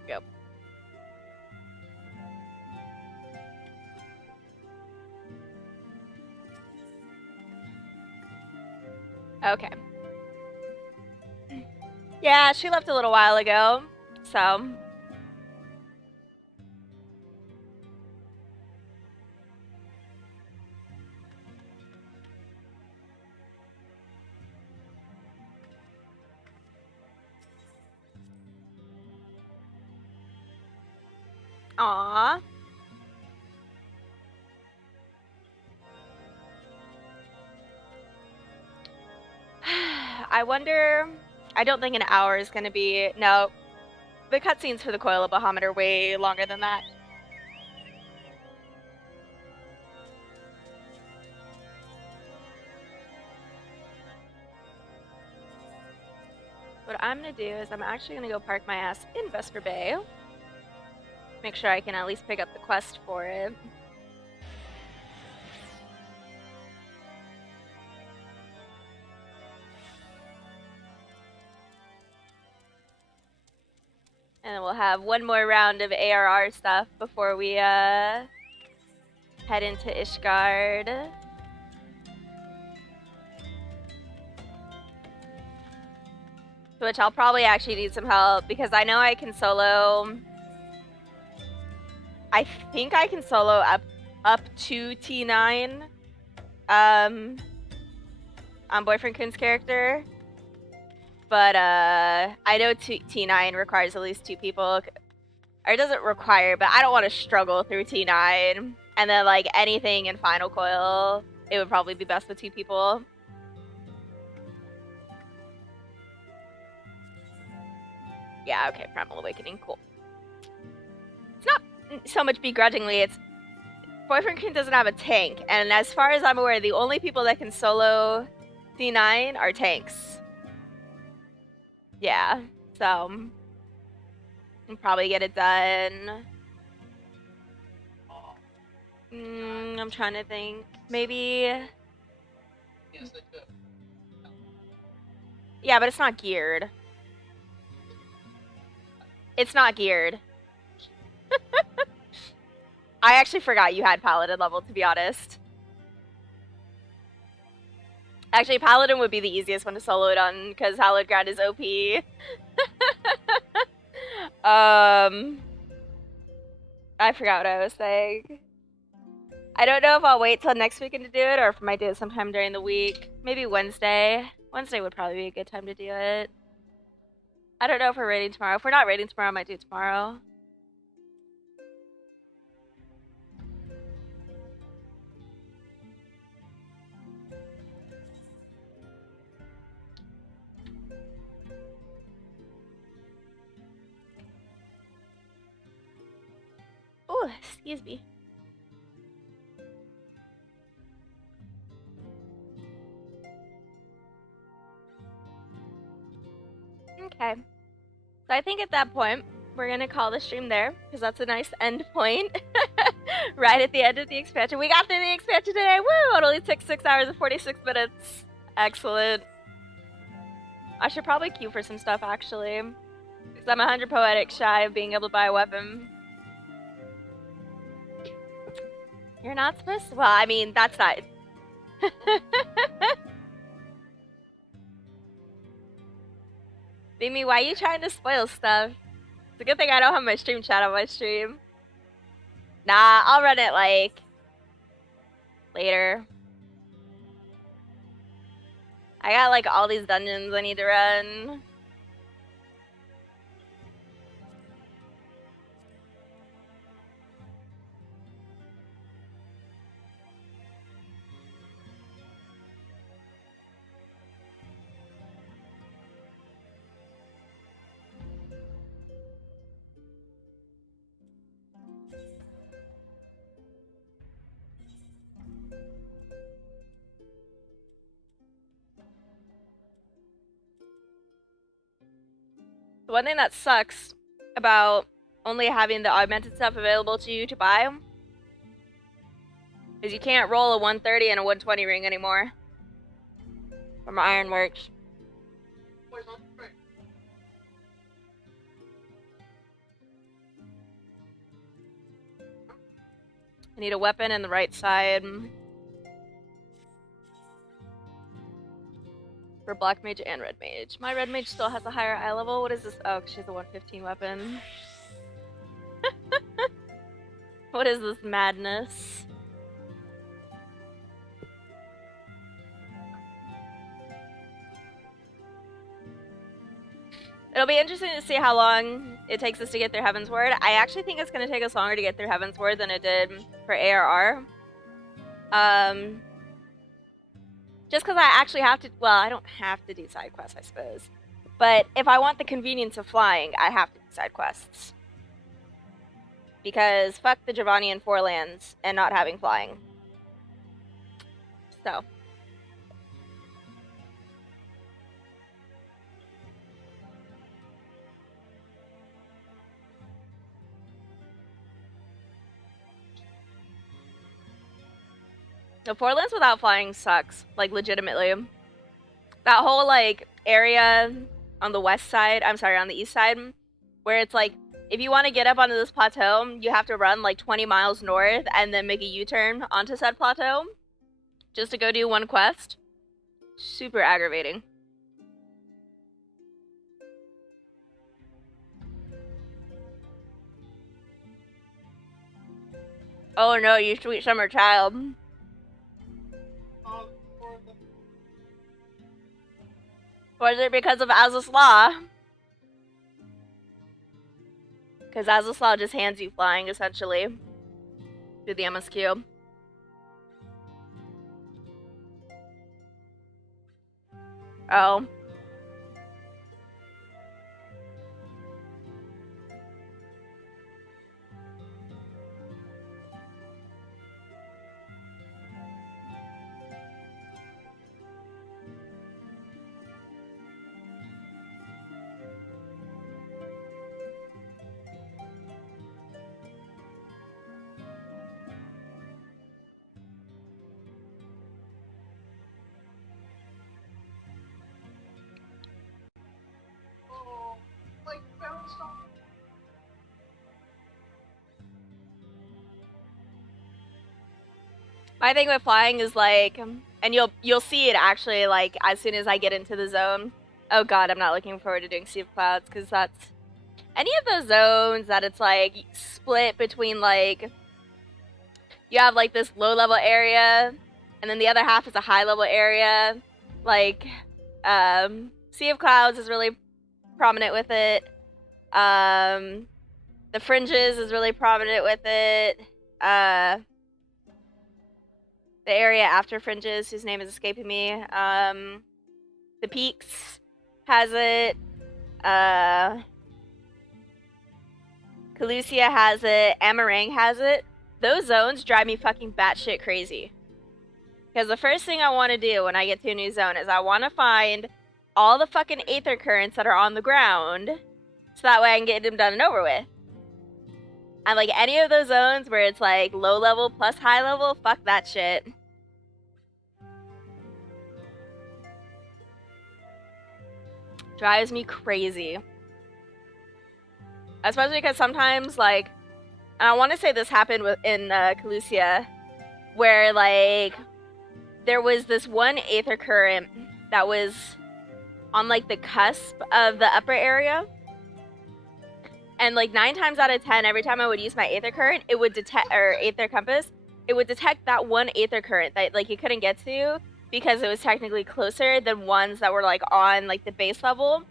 Yep. Okay. Yeah, she left a little while ago, so. Aww. I wonder... I don't think an hour is going to be... No. The cutscenes for the Coil of Bahamut are way longer than that. What I'm going to do is I'm actually going to go park my ass in Vesper Bay. Make sure I can at least pick up the quest for it. And then we'll have one more round of ARR stuff before we head into Ishgard. Which I'll probably actually need some help because I know I can solo. I think I can solo up to T9 on Boyfriend Kun's character. But I know T9 requires at least 2 people. Or it doesn't require, but I don't want to struggle through T9. And then like anything in Final Coil, it would probably be best with 2 people. Yeah, okay, Primal Awakening, cool. It's not so much begrudgingly, it's... Boyfriend Kun doesn't have a tank, and as far as I'm aware, the only people that can solo C9 are tanks. Yeah, so... I'll probably get it done. I'm trying to think. Maybe... Yeah, but it's not geared. It's not geared. I actually forgot you had Paladin level, to be honest. Actually, Paladin would be the easiest one to solo it on, because Hallowed is OP. I forgot what I was saying. I don't know if I'll wait till next weekend to do it, or if I might do it sometime during the week. Maybe Wednesday. Wednesday would probably be a good time to do it. I don't know if we're raiding tomorrow. If we're not raiding tomorrow, I might do it tomorrow. Oh, excuse me. Okay. So I think at that point, we're going to call the stream there, because that's a nice end point. Right at the end of the expansion. We got through the expansion today. Woo! It only took 6 hours and 46 minutes. Excellent. I should probably queue for some stuff, actually. Because I'm 100 poetic shy of being able to buy a weapon. You're not supposed to? Well, I mean, that's not... Mimi, why are you trying to spoil stuff? It's a good thing I don't have my stream chat on my stream. Nah, I'll run it, like, later. I got, like, all these dungeons I need to run. The one thing that sucks about only having the augmented stuff available to you to buy is you can't roll a 130 and a 120 ring anymore from Ironworks. I need a weapon in the right side for Black Mage and Red Mage. My Red Mage still has a higher eye level. What is this? Oh, she has a 115 weapon. What is this madness? It'll be interesting to see how long it takes us to get through Heaven's Word. I actually think it's going to take us longer to get through Heaven's Word than it did for ARR. Just because I actually have to, well, I don't have to do side quests, I suppose. But if I want the convenience of flying, I have to do side quests. Because fuck the Giovanni and Fourlands and not having flying. So. The Fourlands without flying sucks. Like, legitimately. That whole, like, area on the west side, I'm sorry, on the east side, where it's like, if you want to get up onto this plateau, you have to run like 20 miles north and then make a U-turn onto said plateau just to go do one quest. Super aggravating. Oh no, you sweet summer child. Was it because of Azus Law? Because Azus Law just hands you flying, essentially. Through the MSQ. Oh. My thing with flying is like, and you'll see it actually like as soon as I get into the zone. Oh god, I'm not looking forward to doing Sea of Clouds because that's any of those zones that it's like split between like you have like this low level area and then the other half is a high level area. Like Sea of Clouds is really prominent with it. The Fringes is really prominent with it. The area after Fringes, whose name is escaping me. The Peaks has it. Calusia has it. Amarang has it. Those zones drive me fucking batshit crazy. Because the first thing I want to do when I get to a new zone is I want to find all the fucking aether currents that are on the ground so that way I can get them done and over with. And like any of those zones where it's like low level plus high level, fuck that shit. Drives me crazy. Especially because sometimes like, and I want to say this happened in Calusia, where like there was this one aether current that was on like the cusp of the upper area. And like 9 times out of 10, every time I would use my aether current, it would detect, or aether compass, it would detect that one aether current that like you couldn't get to because it was technically closer than ones that were like on like the base level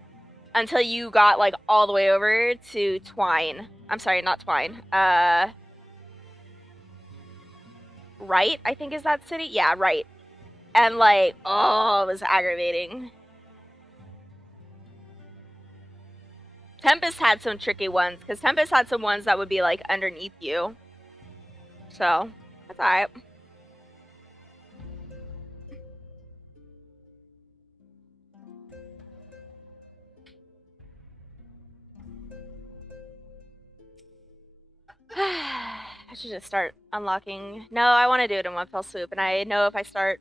until you got like all the way over to Twine. I'm sorry, not Twine. Right, I think is that city? Yeah, right. And like, oh, it was aggravating. Tempest had some tricky ones, because Tempest had some ones that would be, like, underneath you. So, that's alright. I should just start unlocking... No, I want to do it in one fell swoop, and I know if I start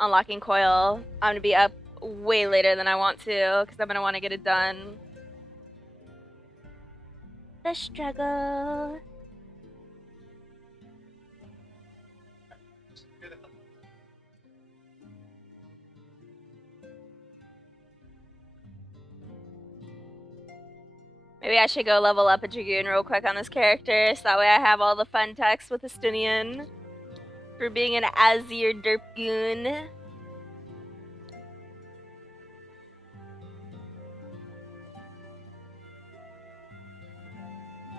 unlocking Coil, I'm going to be up way later than I want to, because I'm going to want to get it done. The struggle. Maybe I should go level up a Dragoon real quick on this character, so that way I have all the fun text with Estunian for being an Avyuir Derpgoon.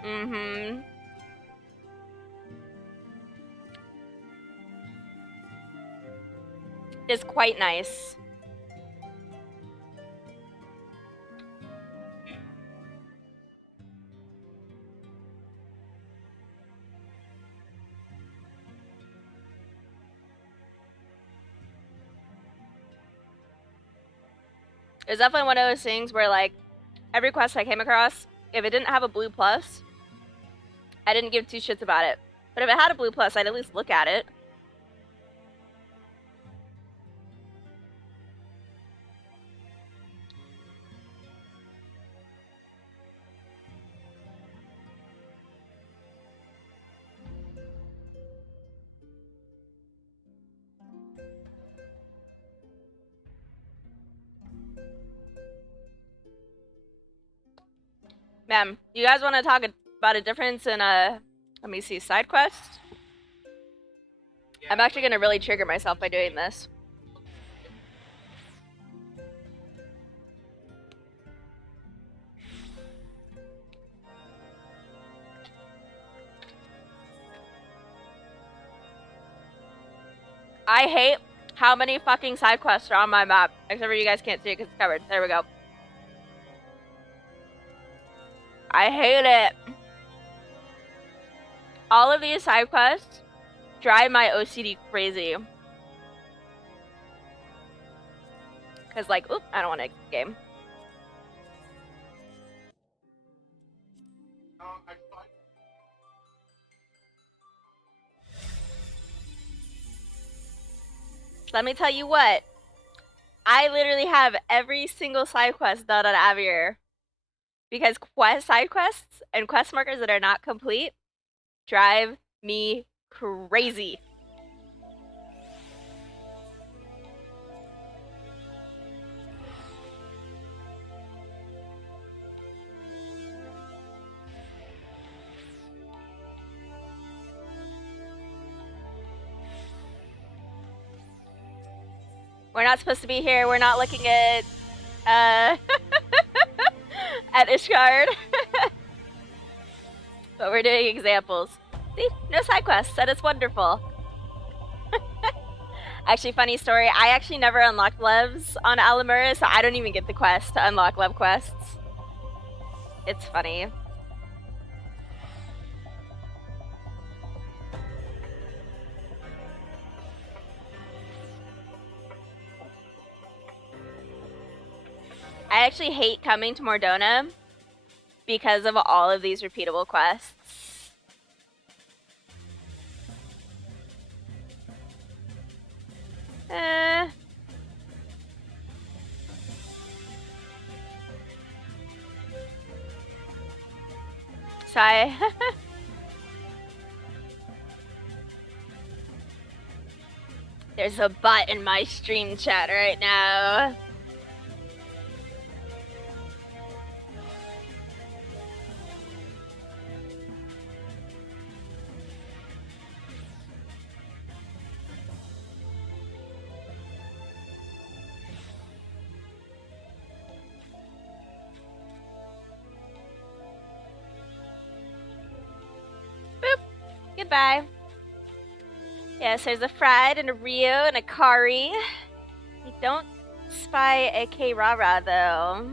Mm-hmm. Is quite nice. It's definitely one of those things where, like, every quest I came across, if it didn't have a blue plus, I didn't give two shits about it. But if it had a blue plus, I'd at least look at it. Man, you guys want to talk about a difference in, let me see, side quests? I'm actually going to really trigger myself by doing this. I hate how many fucking side quests are on my map. Except for you guys can't see it because it's covered. There we go. I hate it. All of these side quests drive my OCD crazy. Because, like, oop, I don't want to exit the game. Let me tell you what. I literally have every single side quest done on Avyuir. Because side quests and quest markers that are not complete drive me crazy. We're not supposed to be here. We're not looking at at Ishgard. But we're doing examples. See? No side quests. That is wonderful. Actually, funny story. I actually never unlocked Levs on Alamura, so I don't even get the quest to unlock Lev quests. It's funny. I actually hate coming to Mordona because of all of these repeatable quests. So there's a bot in my stream chat right now. Boop. Goodbye. Yes, there's a Fried and a Rio and a Kari. I don't spy a K-Rara though.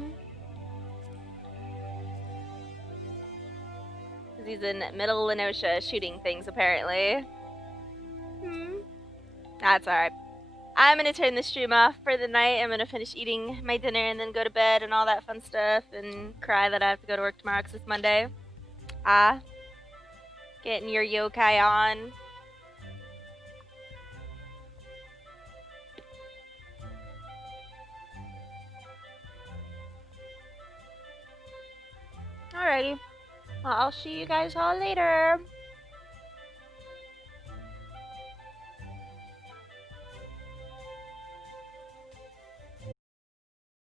Because he's in Middle Lenosha shooting things apparently. That's alright. I'm gonna turn the stream off for the night. I'm gonna finish eating my dinner and then go to bed and all that fun stuff and cry that I have to go to work tomorrow because it's Monday. Getting your yokai on. Alrighty. Well, I'll see you guys all later.